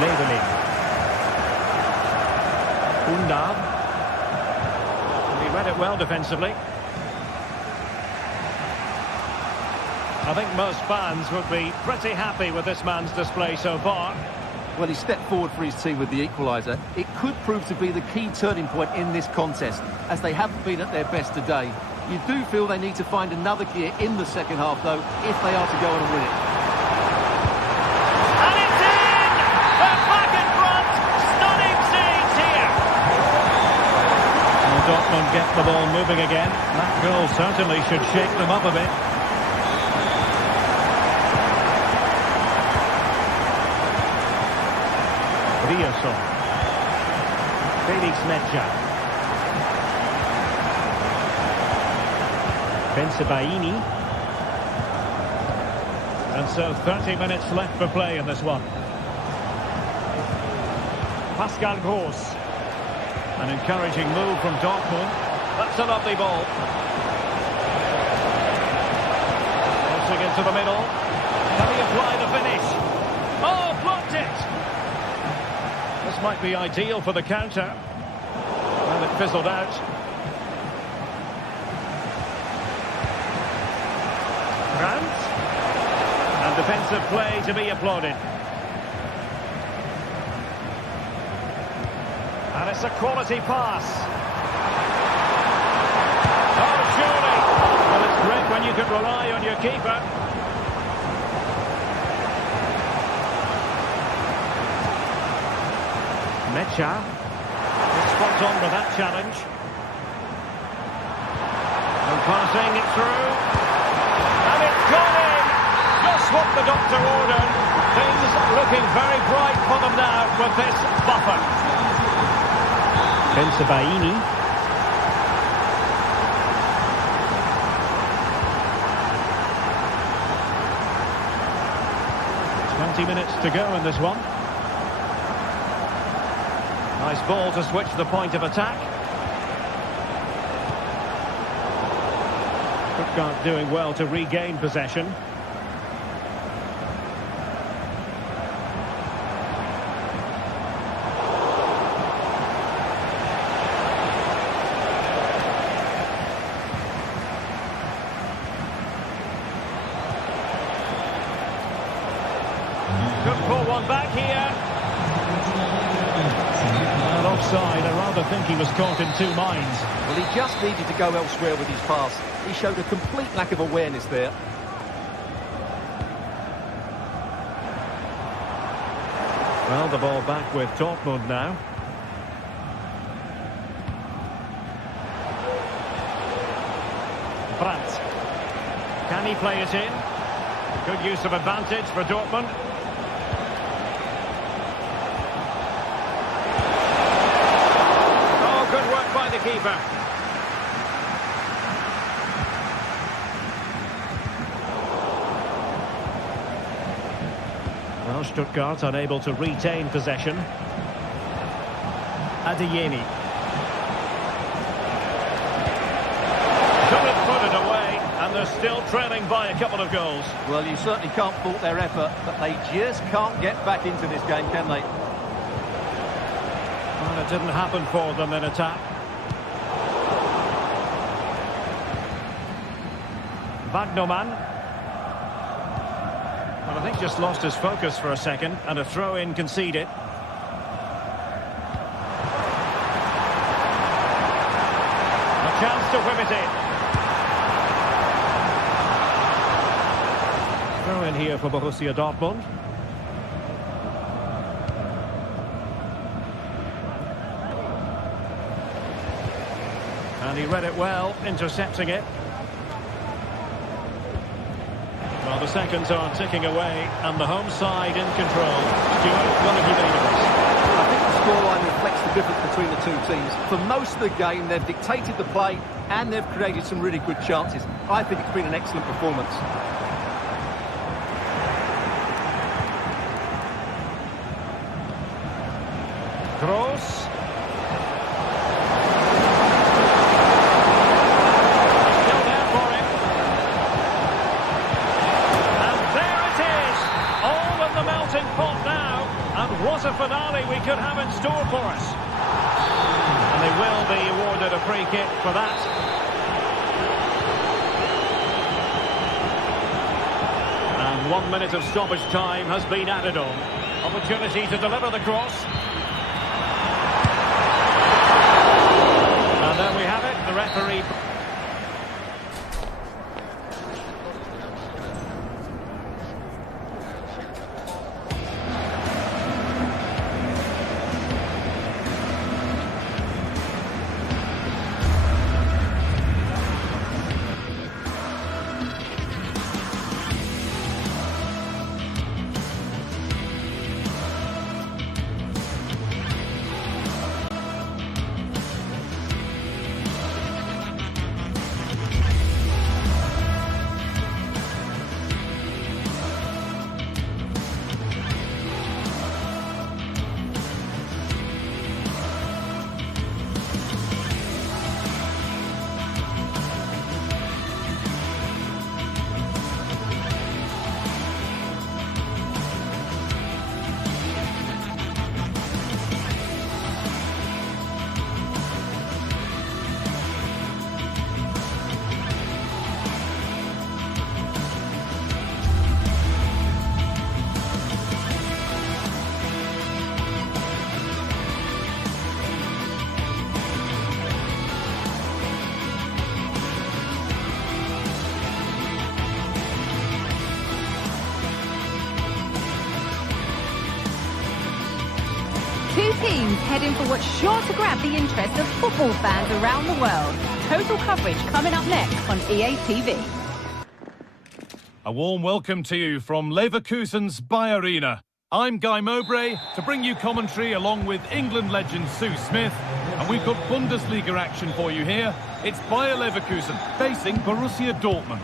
Leveling. Undar. He read it well defensively. I think most fans would be pretty happy with this man's display so far. Well, he stepped forward for his team with the equaliser. It could prove to be the key turning point in this contest, as they haven't been at their best today. You do feel they need to find another gear in the second half, though, if they are to go on and win it. And it's in! They're back in front! Stunning scenes here! Well, Dortmund get the ball moving again. That goal certainly should shake them up a bit. Rierson. Felix Metscher. Bensebaini. And so 30 minutes left for play in this one. Pascal Gross. An encouraging move from Dortmund. That's a lovely ball. Crossing into the middle. Can he apply the finish? Oh, blocked it! This might be ideal for the counter. Well, it fizzled out. Grant. And defensive play to be applauded. And it's a quality pass. Oh, surely. Well, it's great when you can rely on your keeper. Metscher. Spot on with that challenge. And passing it through. And it's gone in! Just what the doctor ordered. Things looking very bright for them now with this buffer. Bensebaini. 20 minutes to go in this one. Nice ball to switch the point of attack. Stuttgart doing well to regain possession. Could pull one back here. And offside. I rather think he was caught in two minds. Well, he just needed to go elsewhere with his pass. He showed a complete lack of awareness there. Well, the ball back with Dortmund now. Brandt. Can he play it in? Good use of advantage for Dortmund. Oh, good work by the keeper. Well, Stuttgart unable to retain possession. Adeyemi. Couldn't put it away, and they're still trailing by a couple of goals. Well, you certainly can't fault their effort, but they just can't get back into this game, can they? Well, it didn't happen for them in attack. Wagnerman. Well, I think just lost his focus for a second, and a throw-in conceded. A chance to whip it in. Throw-in here for Borussia Dortmund. And he read it well, intercepting it. Well, the seconds are ticking away, and the home side in control. Stuart, what have you made of this? I think the scoreline reflects the difference between the two teams. For most of the game, they've dictated the play, and they've created some really good chances. I think it's been an excellent performance. Kroos. Pot now, and what a finale we could have in store for us. And they will be awarded a free kick for that. And 1 minute of stoppage time has been added on. Opportunity to deliver the cross. And there we have it, the referee. Two teams heading for what's sure to grab the interest of football fans around the world. Total coverage coming up next on EA TV. A warm welcome to you from Leverkusen's Bayer Arena. I'm Guy Mowbray to bring you commentary along with England legend Sue Smith. And we've got Bundesliga action for you here. It's Bayer Leverkusen facing Borussia Dortmund.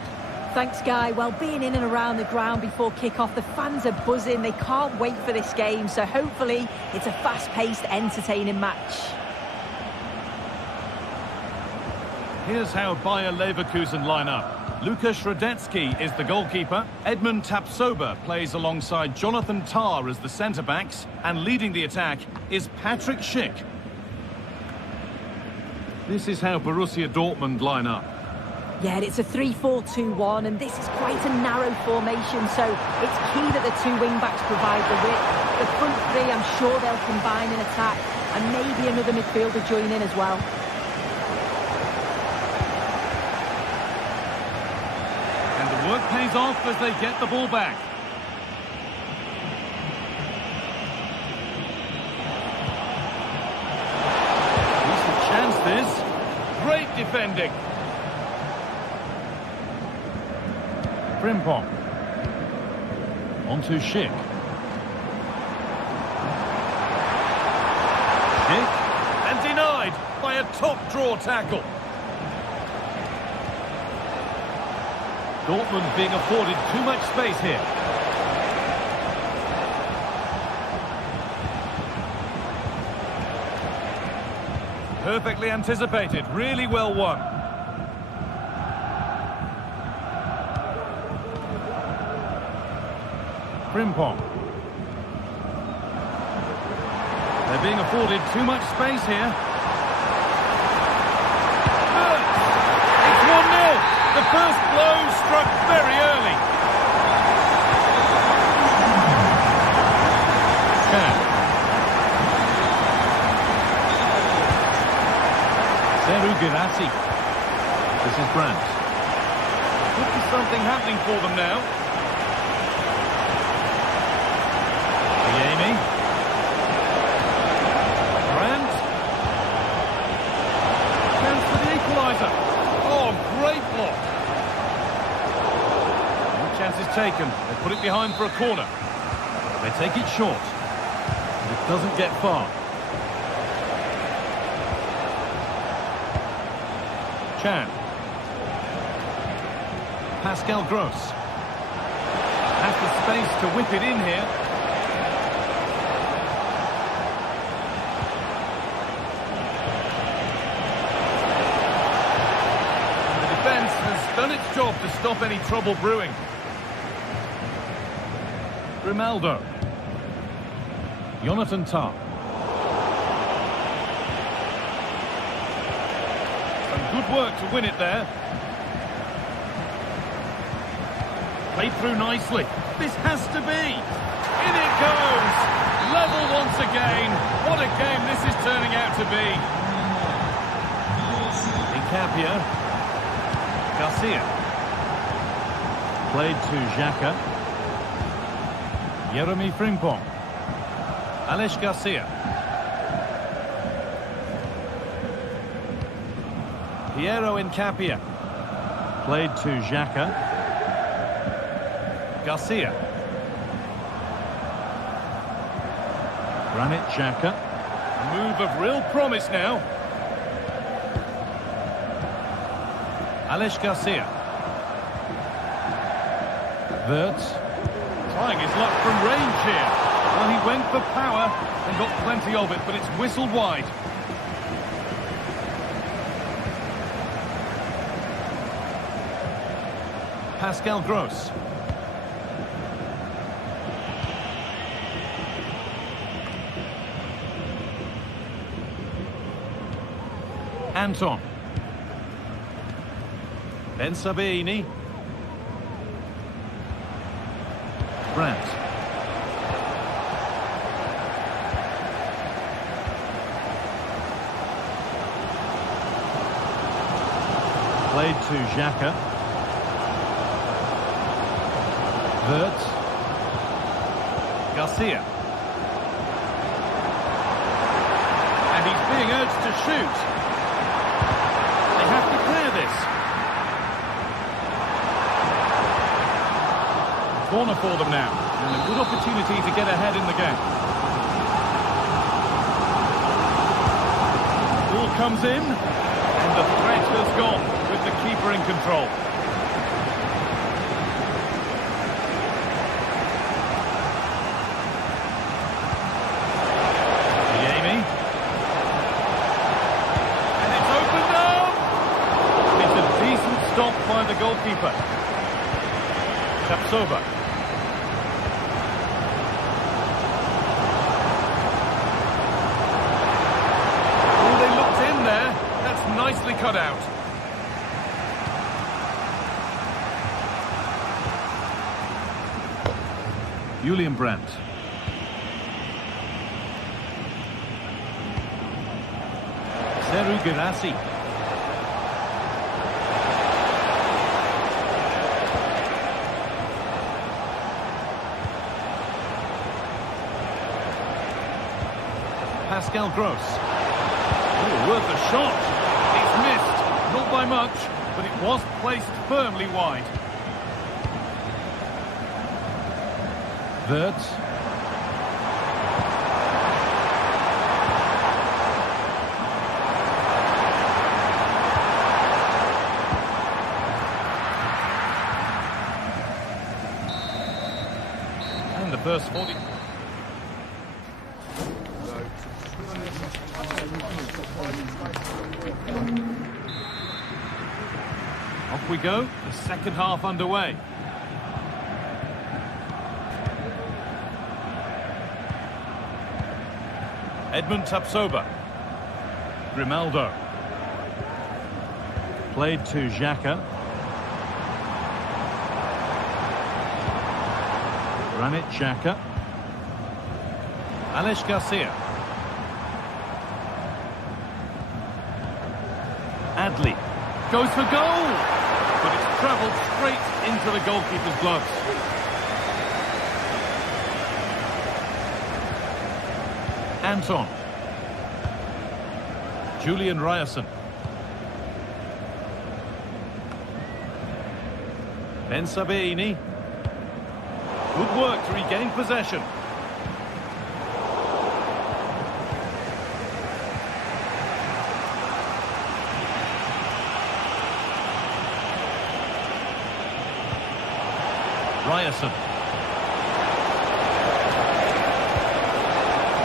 Thanks, Guy. Well, being in and around the ground before kick-off, the fans are buzzing. They can't wait for this game, so hopefully it's a fast-paced, entertaining match. Here's how Bayer Leverkusen line up. Lukas Radetzky is the goalkeeper. Edmund Tapsoba plays alongside Jonathan Tah as the centre-backs. And leading the attack is Patrick Schick. This is how Borussia Dortmund line up. Yeah, it's a 3-4-2-1, and this is quite a narrow formation, so it's key that the two wing-backs provide the width. The front three, I'm sure they'll combine in attack, and maybe another midfielder join in as well. And the work pays off as they get the ball back. Decent chance this. Great defending. Frimpong. On to Schick. Schick. And denied by a top draw tackle. Dortmund being afforded too much space here. Perfectly anticipated, really well won. Frimpong. They're being afforded too much space here. It's 1-0. The first blow struck very early. Seru Girassi. This is Brandt. Could be something happening for them now. Jamie. Brandt. Chance for the equaliser. Oh, great block. No chances taken. They put it behind for a corner. They take it short. But it doesn't get far. Chan. Pascal Gross. Has the space to whip it in here. The defence has done its job to stop any trouble brewing. Grimaldo. Jonathan Tah. Good work to win it there. Played through nicely. This has to be. In it goes. Level once again. What a game this is turning out to be. Incapia. Garcia. Played to Xhaka. Jeremy Frimpong. Aleix Garcia. Piero Incapia. Played to Xhaka. Garcia. Granit Xhaka. A move of real promise now. Aleix Garcia. Wirtz. Trying his luck from range here. Well, he went for power and got plenty of it, but it's whistled wide. Pascal Gross. Anton. Ben Sabini. Brandt. Played to Xhaka. Wirtz. Garcia. And he's being urged to shoot. They have to clear this. Corner for them now. And a good opportunity to get ahead in the game. Ball comes in. And the threat has gone with the keeper in control. Stopped by the goalkeeper. Tapsova. Oh, they looked in there. That's nicely cut out. Julian Brandt. Seru Girassi. Pascal Gross. Oh, worth a shot. It's missed. Not by much, but it was placed firmly wide. Wirtz. And the first 40. Off we go, the second half underway. Edmund Tapsoba. Grimaldo. Played to Xhaka. Granit Xhaka. Alex Garcia. Adli. Goes for goal! But it's travelled straight into the goalkeeper's gloves. Anton. Julian Ryerson. Ben Sabini. Good work to regain possession. Ryerson.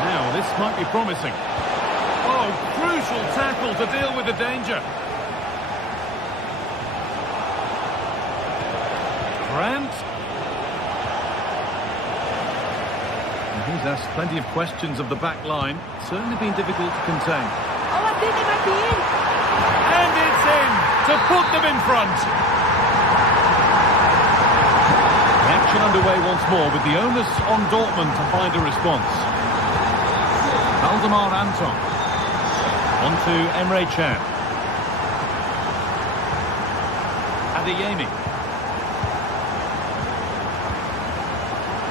Now, this might be promising. Oh, crucial tackle to deal with the danger. Grant. And he's asked plenty of questions of the back line. Certainly been difficult to contain. Oh, I think they might be in. And it's in to put them in front. Action underway once more with the onus on Dortmund to find a response. Valdemar Anton. On to Emre Can. Adeyemi.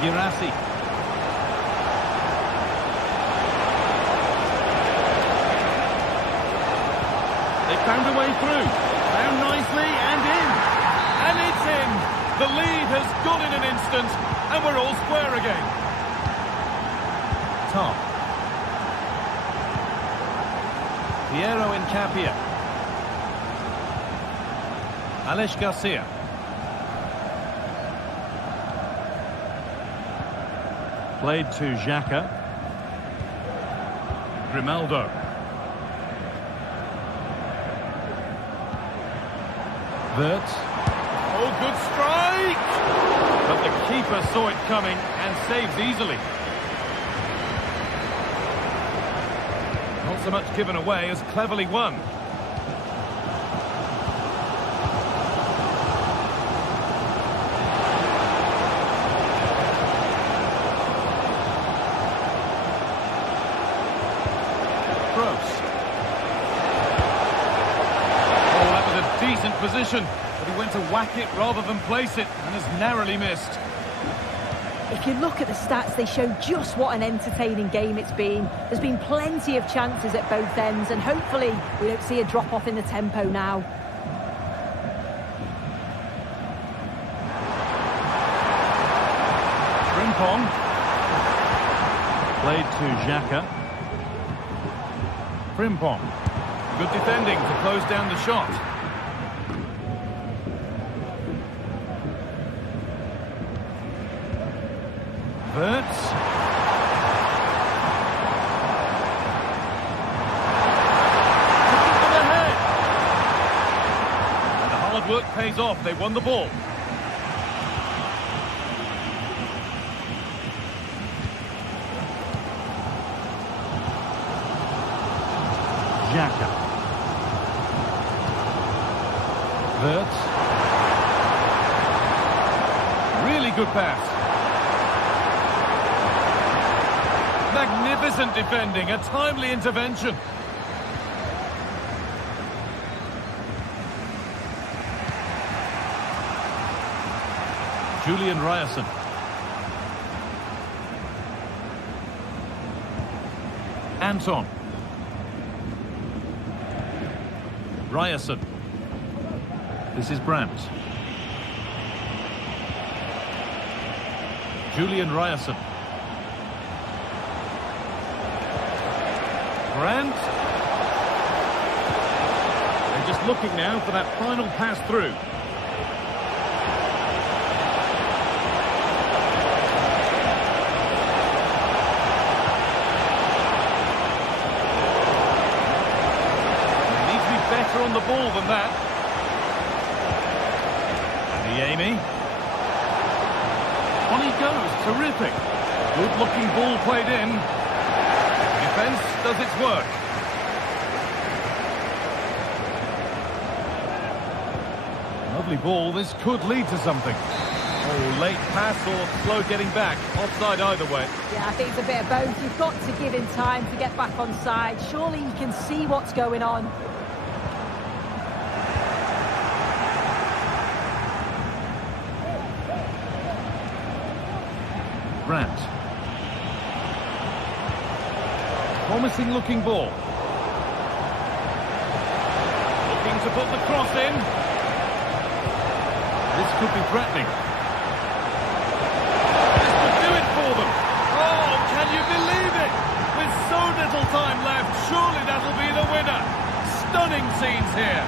Girassi. They found a way through. Found nicely and in. And it's in. The lead has gone in an instant, and we're all square again. Tom. Piero Incapia. Alex Garcia. Played to Xhaka. Grimaldo. Wirtz. Oh, good strike! But the keeper saw it coming and saves easily. Not so much given away as cleverly won. Gross. Oh, that was a decent position. But he went to whack it rather than place it and has narrowly missed. If you look at the stats, they show just what an entertaining game it's been. There's been plenty of chances at both ends, and hopefully we don't see a drop-off in the tempo now. Frimpong. Played to Xhaka. Frimpong. Good defending to close down the shot. Wirtz. Ahead. And the hard work pays off. They won the ball. Xhaka. Wirtz. Really good pass. Magnificent defending, a timely intervention. Julian Ryerson. Anton. Ryerson. This is Brandt. Julian Ryerson. Brandt. They're just looking now for that final pass through. They need to be better on the ball than that. Amy. On he goes, terrific. Good looking ball played in. Defence does its work. Lovely ball, this could lead to something. Oh, late pass or slow getting back. Offside either way. Yeah, I think it's a bit of both. You've got to give him time to get back on side. Surely you can see what's going on. Brandt. Promising looking ball. Looking to put the cross in. This could be threatening. This could do it for them. Oh, can you believe it? With so little time left, surely that'll be the winner. Stunning scenes here.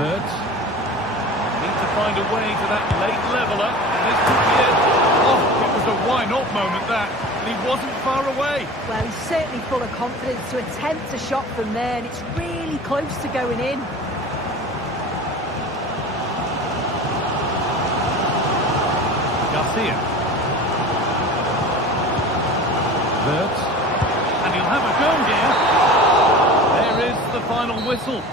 Wirtz. Need to find a way to that late leveller. And this could be it. Oh, it was a why-not moment, that. And he wasn't far away. Well, he's certainly full of confidence to attempt a shot from there, and it's really close to going in. Garcia. Wirtz. And he'll have a go here. There is the final whistle.